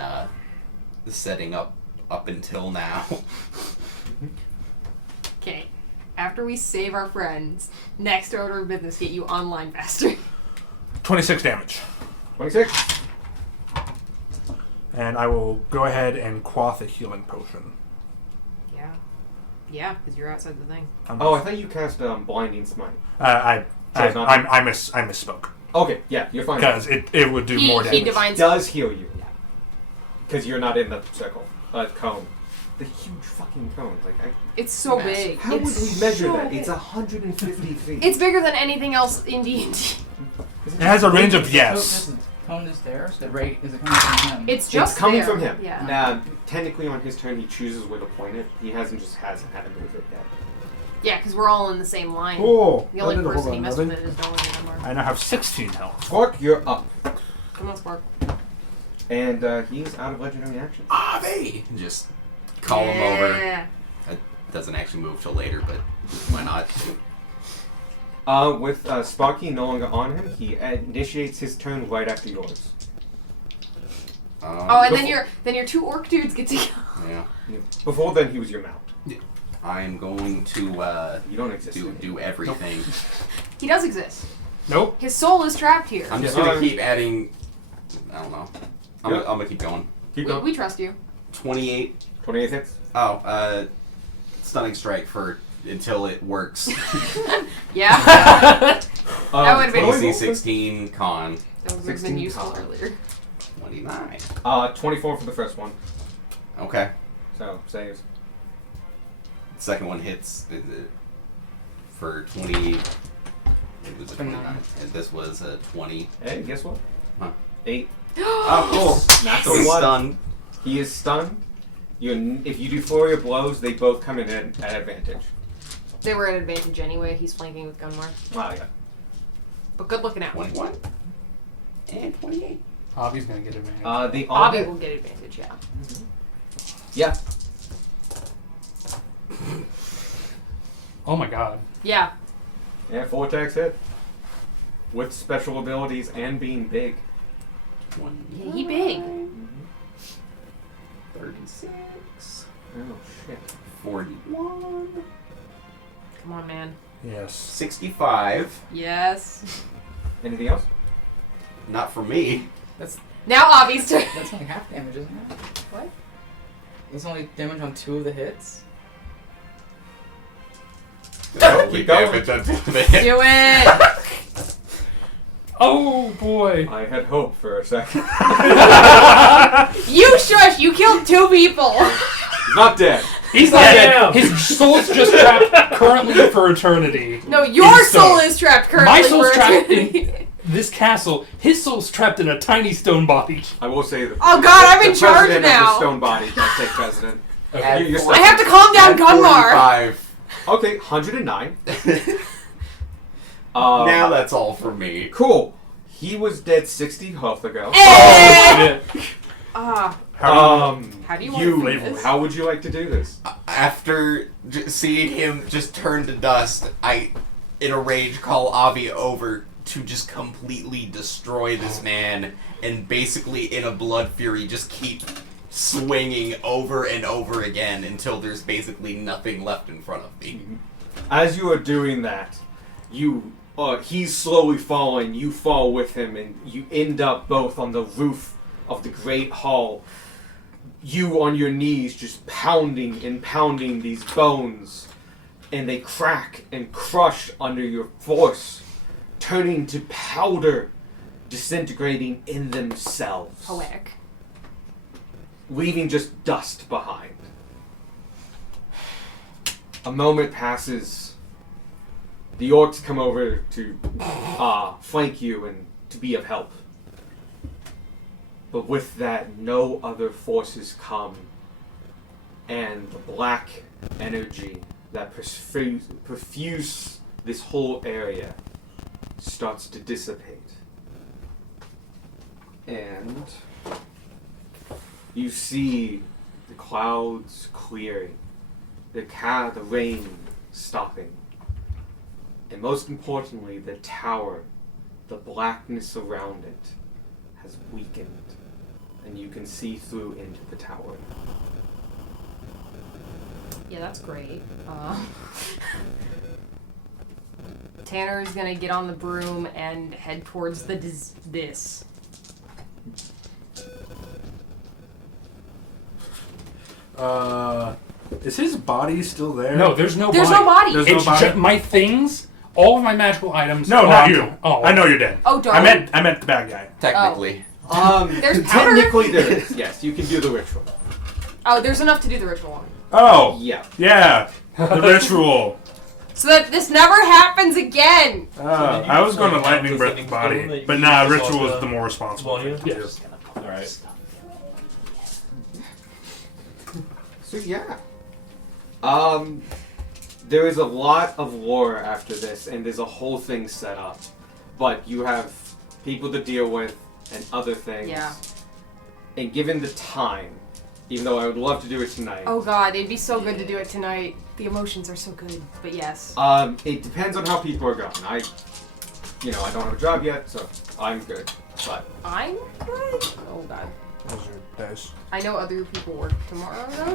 setting up until now. Okay. After we save our friends, next order of business, get you online faster. 26 damage. 26. And I will go ahead and quaff a healing potion. Yeah. Yeah, because you're outside the thing. Oh, I thought you cast Blinding Smite. I it's not- misspoke. Okay, yeah, you're fine. Because it would do more He damage. divines. Does heal you. Because you're not in the circle. Cone. The huge fucking cone. Like, It's so Massive. big. how would It's we measure so that? big. It's 150 feet. It's bigger than anything else in D&D. It has a range of yes. The cone is there, so the rate is it coming from him? It's just it's coming there. from him. Yeah. Now, technically on his turn, he chooses where to point it. He hasn't had to move it yet. Yeah, because we're all in the same line. Cool. The only That did a person whole he lot messed of with it is Nolan anymore. I now have 16 health. Spark, you're up. Come on, Spark. And he's out of legendary action. Ave! Just call him over. Yeah. It doesn't actually move till later, but why not? With Sparky no longer on him, he initiates his turn right after yours. Oh, and then your two orc dudes get to go. Yeah. Before then, he was your mount. I'm going to You don't exist. do everything. He does exist. Nope. His soul is trapped here. I'm just Yeah. gonna keep adding. I don't know. I'm Yeah. gonna keep going. Keep going. We trust you. 28. 28 hits. Oh, stunning strike for until it works. Yeah. That would've been- AC 16 con That would have been 16 useful con. earlier. 29. 24 for the first one. Okay. So, saves. Second one hits for 20. It was a 29. And this was a 20. Hey, guess what? Huh. 8. Oh, cool. Not So the he's one. stunned. He is stunned. If you do 4 of your blows, they both come in at advantage. They were at advantage anyway. He's flanking with Gunmar. Wow, yeah. But good looking out. 21 and 28. Hobby's gonna get advantage. The Bobby Aubit- will get advantage, yeah. Yeah. Oh my god. Yeah. Yeah, 4 attacks hit. With special abilities and being big. 20. Yeah, he big. 36. Oh, shit. 41. Come on, man. Yes. 65. Yes. Anything else? Not for me. Now Avi's turn. That's only half damage, isn't it? What? It's only damage on 2 of the hits. Keep going. Do it. Oh boy. I had hope for a second. You shush. You killed 2 people. He's not dead. He's not Damn. dead. His soul's just trapped currently for eternity. No, your In soul stone. is trapped currently. My soul's for trapped eternity. in this castle. His soul's trapped in a tiny stone body. I will say that. Oh, God, I'm in the charge president of now. the stone body does take president. At You're four- I have to calm down at Gunmar. 45. Okay, 109. Now that's all for me. Cool. He was dead 60 health ago. Eh. Shit. Ah, How do you want to do this? How would you like to do this? After seeing him just turn to dust, I, in a rage, call Avi over to just completely destroy this man and basically, in a blood fury, just keep swinging over and over again until there's basically nothing left in front of me. As you are doing that, he's slowly falling, you fall with him, and you end up both on the roof of the Great Hall. You on your knees just pounding and pounding these bones, and they crack and crush under your force, turning to powder, disintegrating in themselves. Poetic. Leaving just dust behind. A moment passes. The orcs come over to flank you and to be of help. But with that, no other forces come, and the black energy that perfuse this whole area starts to dissipate. And you see the clouds clearing, the rain stopping, and most importantly, the tower, the blackness around it, has weakened, and you can see through into the tower. Yeah, that's great. Tanner is gonna get on the broom and head towards the this. Is his body still there? No, there's no There's body. no body. There's It's no body? my things, all of my magical items. No, are not on- you. Oh, I know you're dead. Oh, Darwin. I meant the bad guy. Technically. There's powder? Technically there is, yes, you can do the ritual. Oh, there's enough to do the ritual on. Oh, Yeah. yeah, the ritual. So that this never happens again. I was going to lightning breath the Stone body, that but you nah, use ritual on is the the more responsible volume? thing to do. Yes. Alright. So yeah. There is a lot of lore after this, and there's a whole thing set up. But you have people to deal with and other things. Yeah. And given the time, even though I would love to do it tonight, Oh god, it'd be so good to do it tonight. The emotions are so good. But yes. it depends on how people are going. I don't have a job yet, so I'm good. But I'm good. Oh god. Those are dice. I know other people work tomorrow though.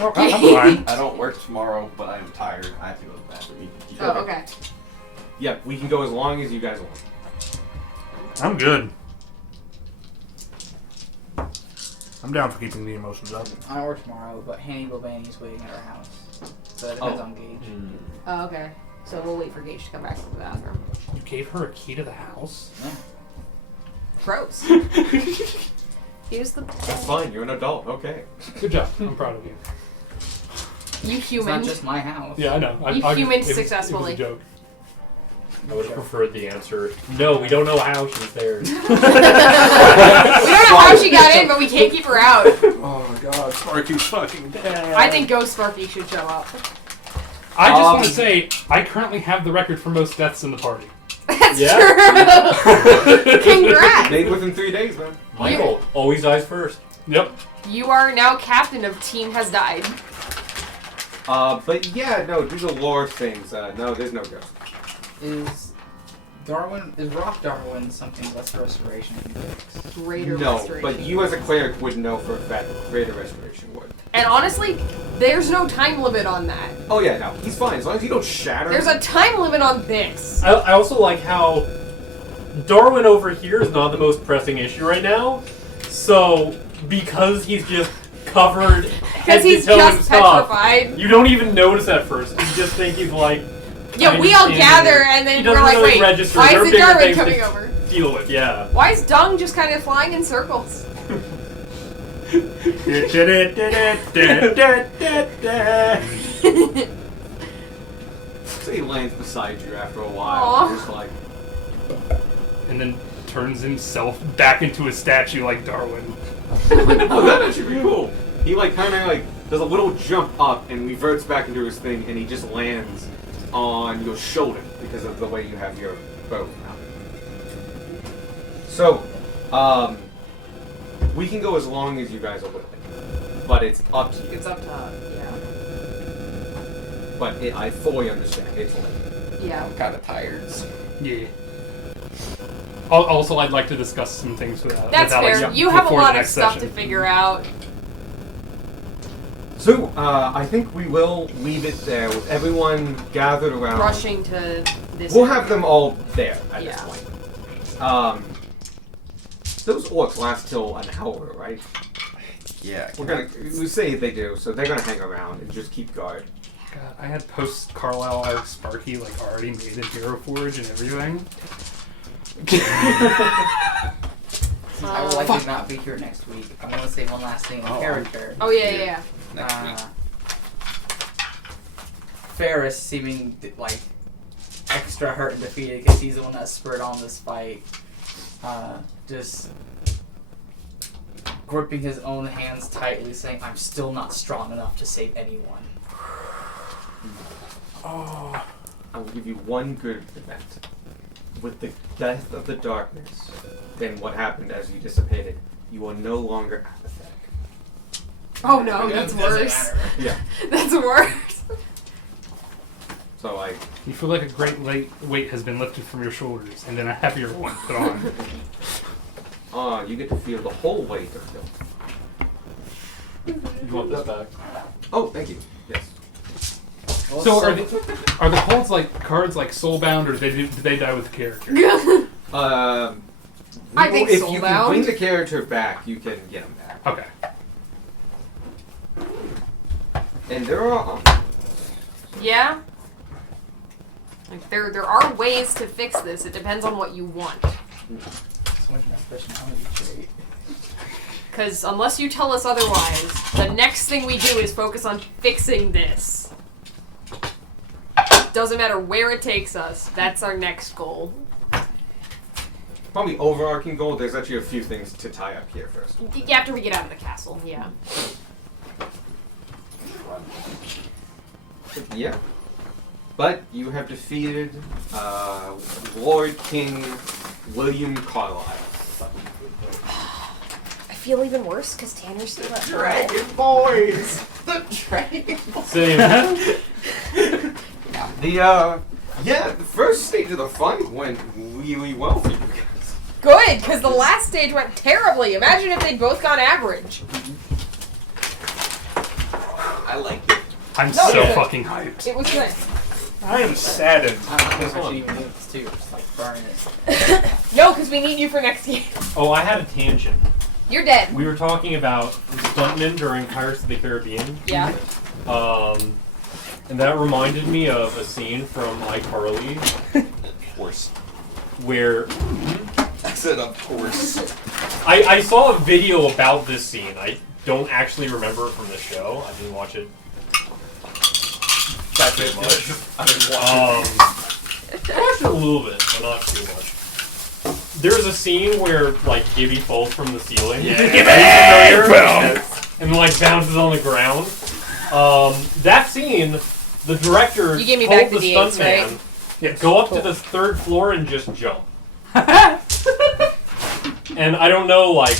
Oh, I'm fine. I don't work tomorrow, but I'm tired. I have to go to the bathroom. Oh, okay. yeah, we can go as long as you guys want. I'm good. I'm down for keeping the emotions up. I don't work tomorrow, but Hanny Bobani's waiting at our house. So it depends on Gage. Oh, okay. So we'll wait for Gage to come back from the bathroom. You gave her a key to the house? Gross. Here's the That's fine, you're an adult, okay. Good job. I'm proud of you. You It's human. not just my house. Yeah, I know. You I humaned it was successfully. a joke. I would have preferred the answer, no, we don't know how she's there. We don't know how she got in, but we can't keep her out. Oh my god, Sparky's fucking dead. I think Ghost Sparky should show up. I just want to say, I currently have the record for most deaths in the party. That's Yeah. true. Congrats. Made within 3 days, man. Michael always dies first. Yep. You are now captain of Team Has Died. But yeah, no, these are lore things. No, there's no ghost. Is Rock Darwin something less restoration can fix? Greater No, restoration. but you as a cleric would know for a fact that greater restoration would. And honestly, there's no time limit on that. Oh yeah, no, he's fine as long as you don't shatter. There's a time limit on this. I also like how Darwin over here is not the most pressing issue right now. So, because he's just covered head Because he's to toe in just stuff, petrified. you don't even notice at first. You just think he's like. Yeah, we all standing gather there. and He then doesn't we're like, really wait, register. why There are is it bigger Darwin things coming to over? Deal with, yeah. Why is Dung just kind of flying in circles? So he lands beside you after a while. Aw. You're just like, And then turns himself back into a statue like Darwin. oh, that'd actually be cool. He kind of does a little jump up and reverts back into his thing, and he just lands on your shoulder because of the way you have your bow mounted. So, we can go as long as you guys are willing, but it's up to you. It's up to yeah. But I fully understand. It's late. Yeah. I'm kind of tired. So. Yeah. Also, I'd like to discuss some things with That's Alex fair. You have a before the lot of next stuff session. to figure out. So, I think we will leave it there with everyone gathered around. Rushing to this. We'll have them all there at Yeah. this point. Those orcs last till an hour, right? Yeah. We say they do, so they're gonna hang around and just keep guard. God, I had post Carlisle Arc Sparky like already made in Hero Forge and everything. I will likely not be here next week. I want to say one last thing on character. Oh yeah. Next week. Ferris seeming like extra hurt and defeated because he's the one that spurred on this fight. Just gripping his own hands tightly, saying, "I'm still not strong enough to save anyone." Oh, I will give you one good event. With the death of the darkness, then what happened as you dissipated, you are no longer apathetic. Oh no, that's worse. Yeah. That's worse. So You feel like a great weight has been lifted from your shoulders, and then a heavier one put on. you get to feel the whole weight of guilt. You want this back? Oh, thank you. Yes. So are the cards like soulbound, or did they die with the character? I think if you soulbound. can bring the character back, you can get him back. Okay. And there are Yeah. Like there are ways to fix this. It depends on what you want. So much more personality trait. Because unless you tell us otherwise, the next thing we do is focus on fixing this. Doesn't matter where it takes us. That's our next goal. probably overarching goal. There's actually a few things to tie up here first. After we get out of the castle, yeah. Yeah. But you have defeated Lord King William Carlisle. I feel even worse because Tanner's still at Dragon Boys! The Dragon Boys! Same. The first stage of the fight went really well for you guys. Good, because the last stage went terribly. Imagine if they'd both gone average. I like it. I'm No, so good. fucking hyped. It was good. I am saddened. I don't know if I should even do this too. Just like burn it. No, because we need you for next game. Oh, I had a tangent. You're dead. We were talking about stuntmen during Pirates of the Caribbean. Yeah. And that reminded me of a scene from iCarly Of course. where I said of course. I saw a video about this scene. I don't actually remember it from the show. I didn't watch it that very much. I watched it a little bit, but not too much. There's a scene where like Gibby falls from the ceiling. Yeah. And like bounces on the ground. That scene, the director You gave me told back the the D8s, stuntman, right? Yes. go up to the third floor and just jump. And I don't know like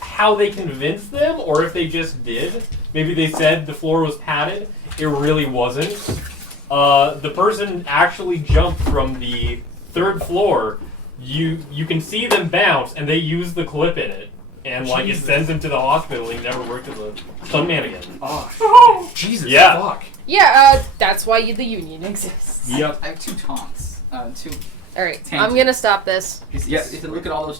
how they convinced them, or if they just did. Maybe they said the floor was padded. It really wasn't. The person actually jumped from the third floor. You can see them bounce, and they use the clip in it, and like it sends him to the hospital. He never worked as a stuntman again. Oh, Jesus Yeah. fuck. Yeah, that's why the union exists. Yep. I have two taunts. Two. Alright, Tangent. I'm gonna stop this. Yes. If you look at all those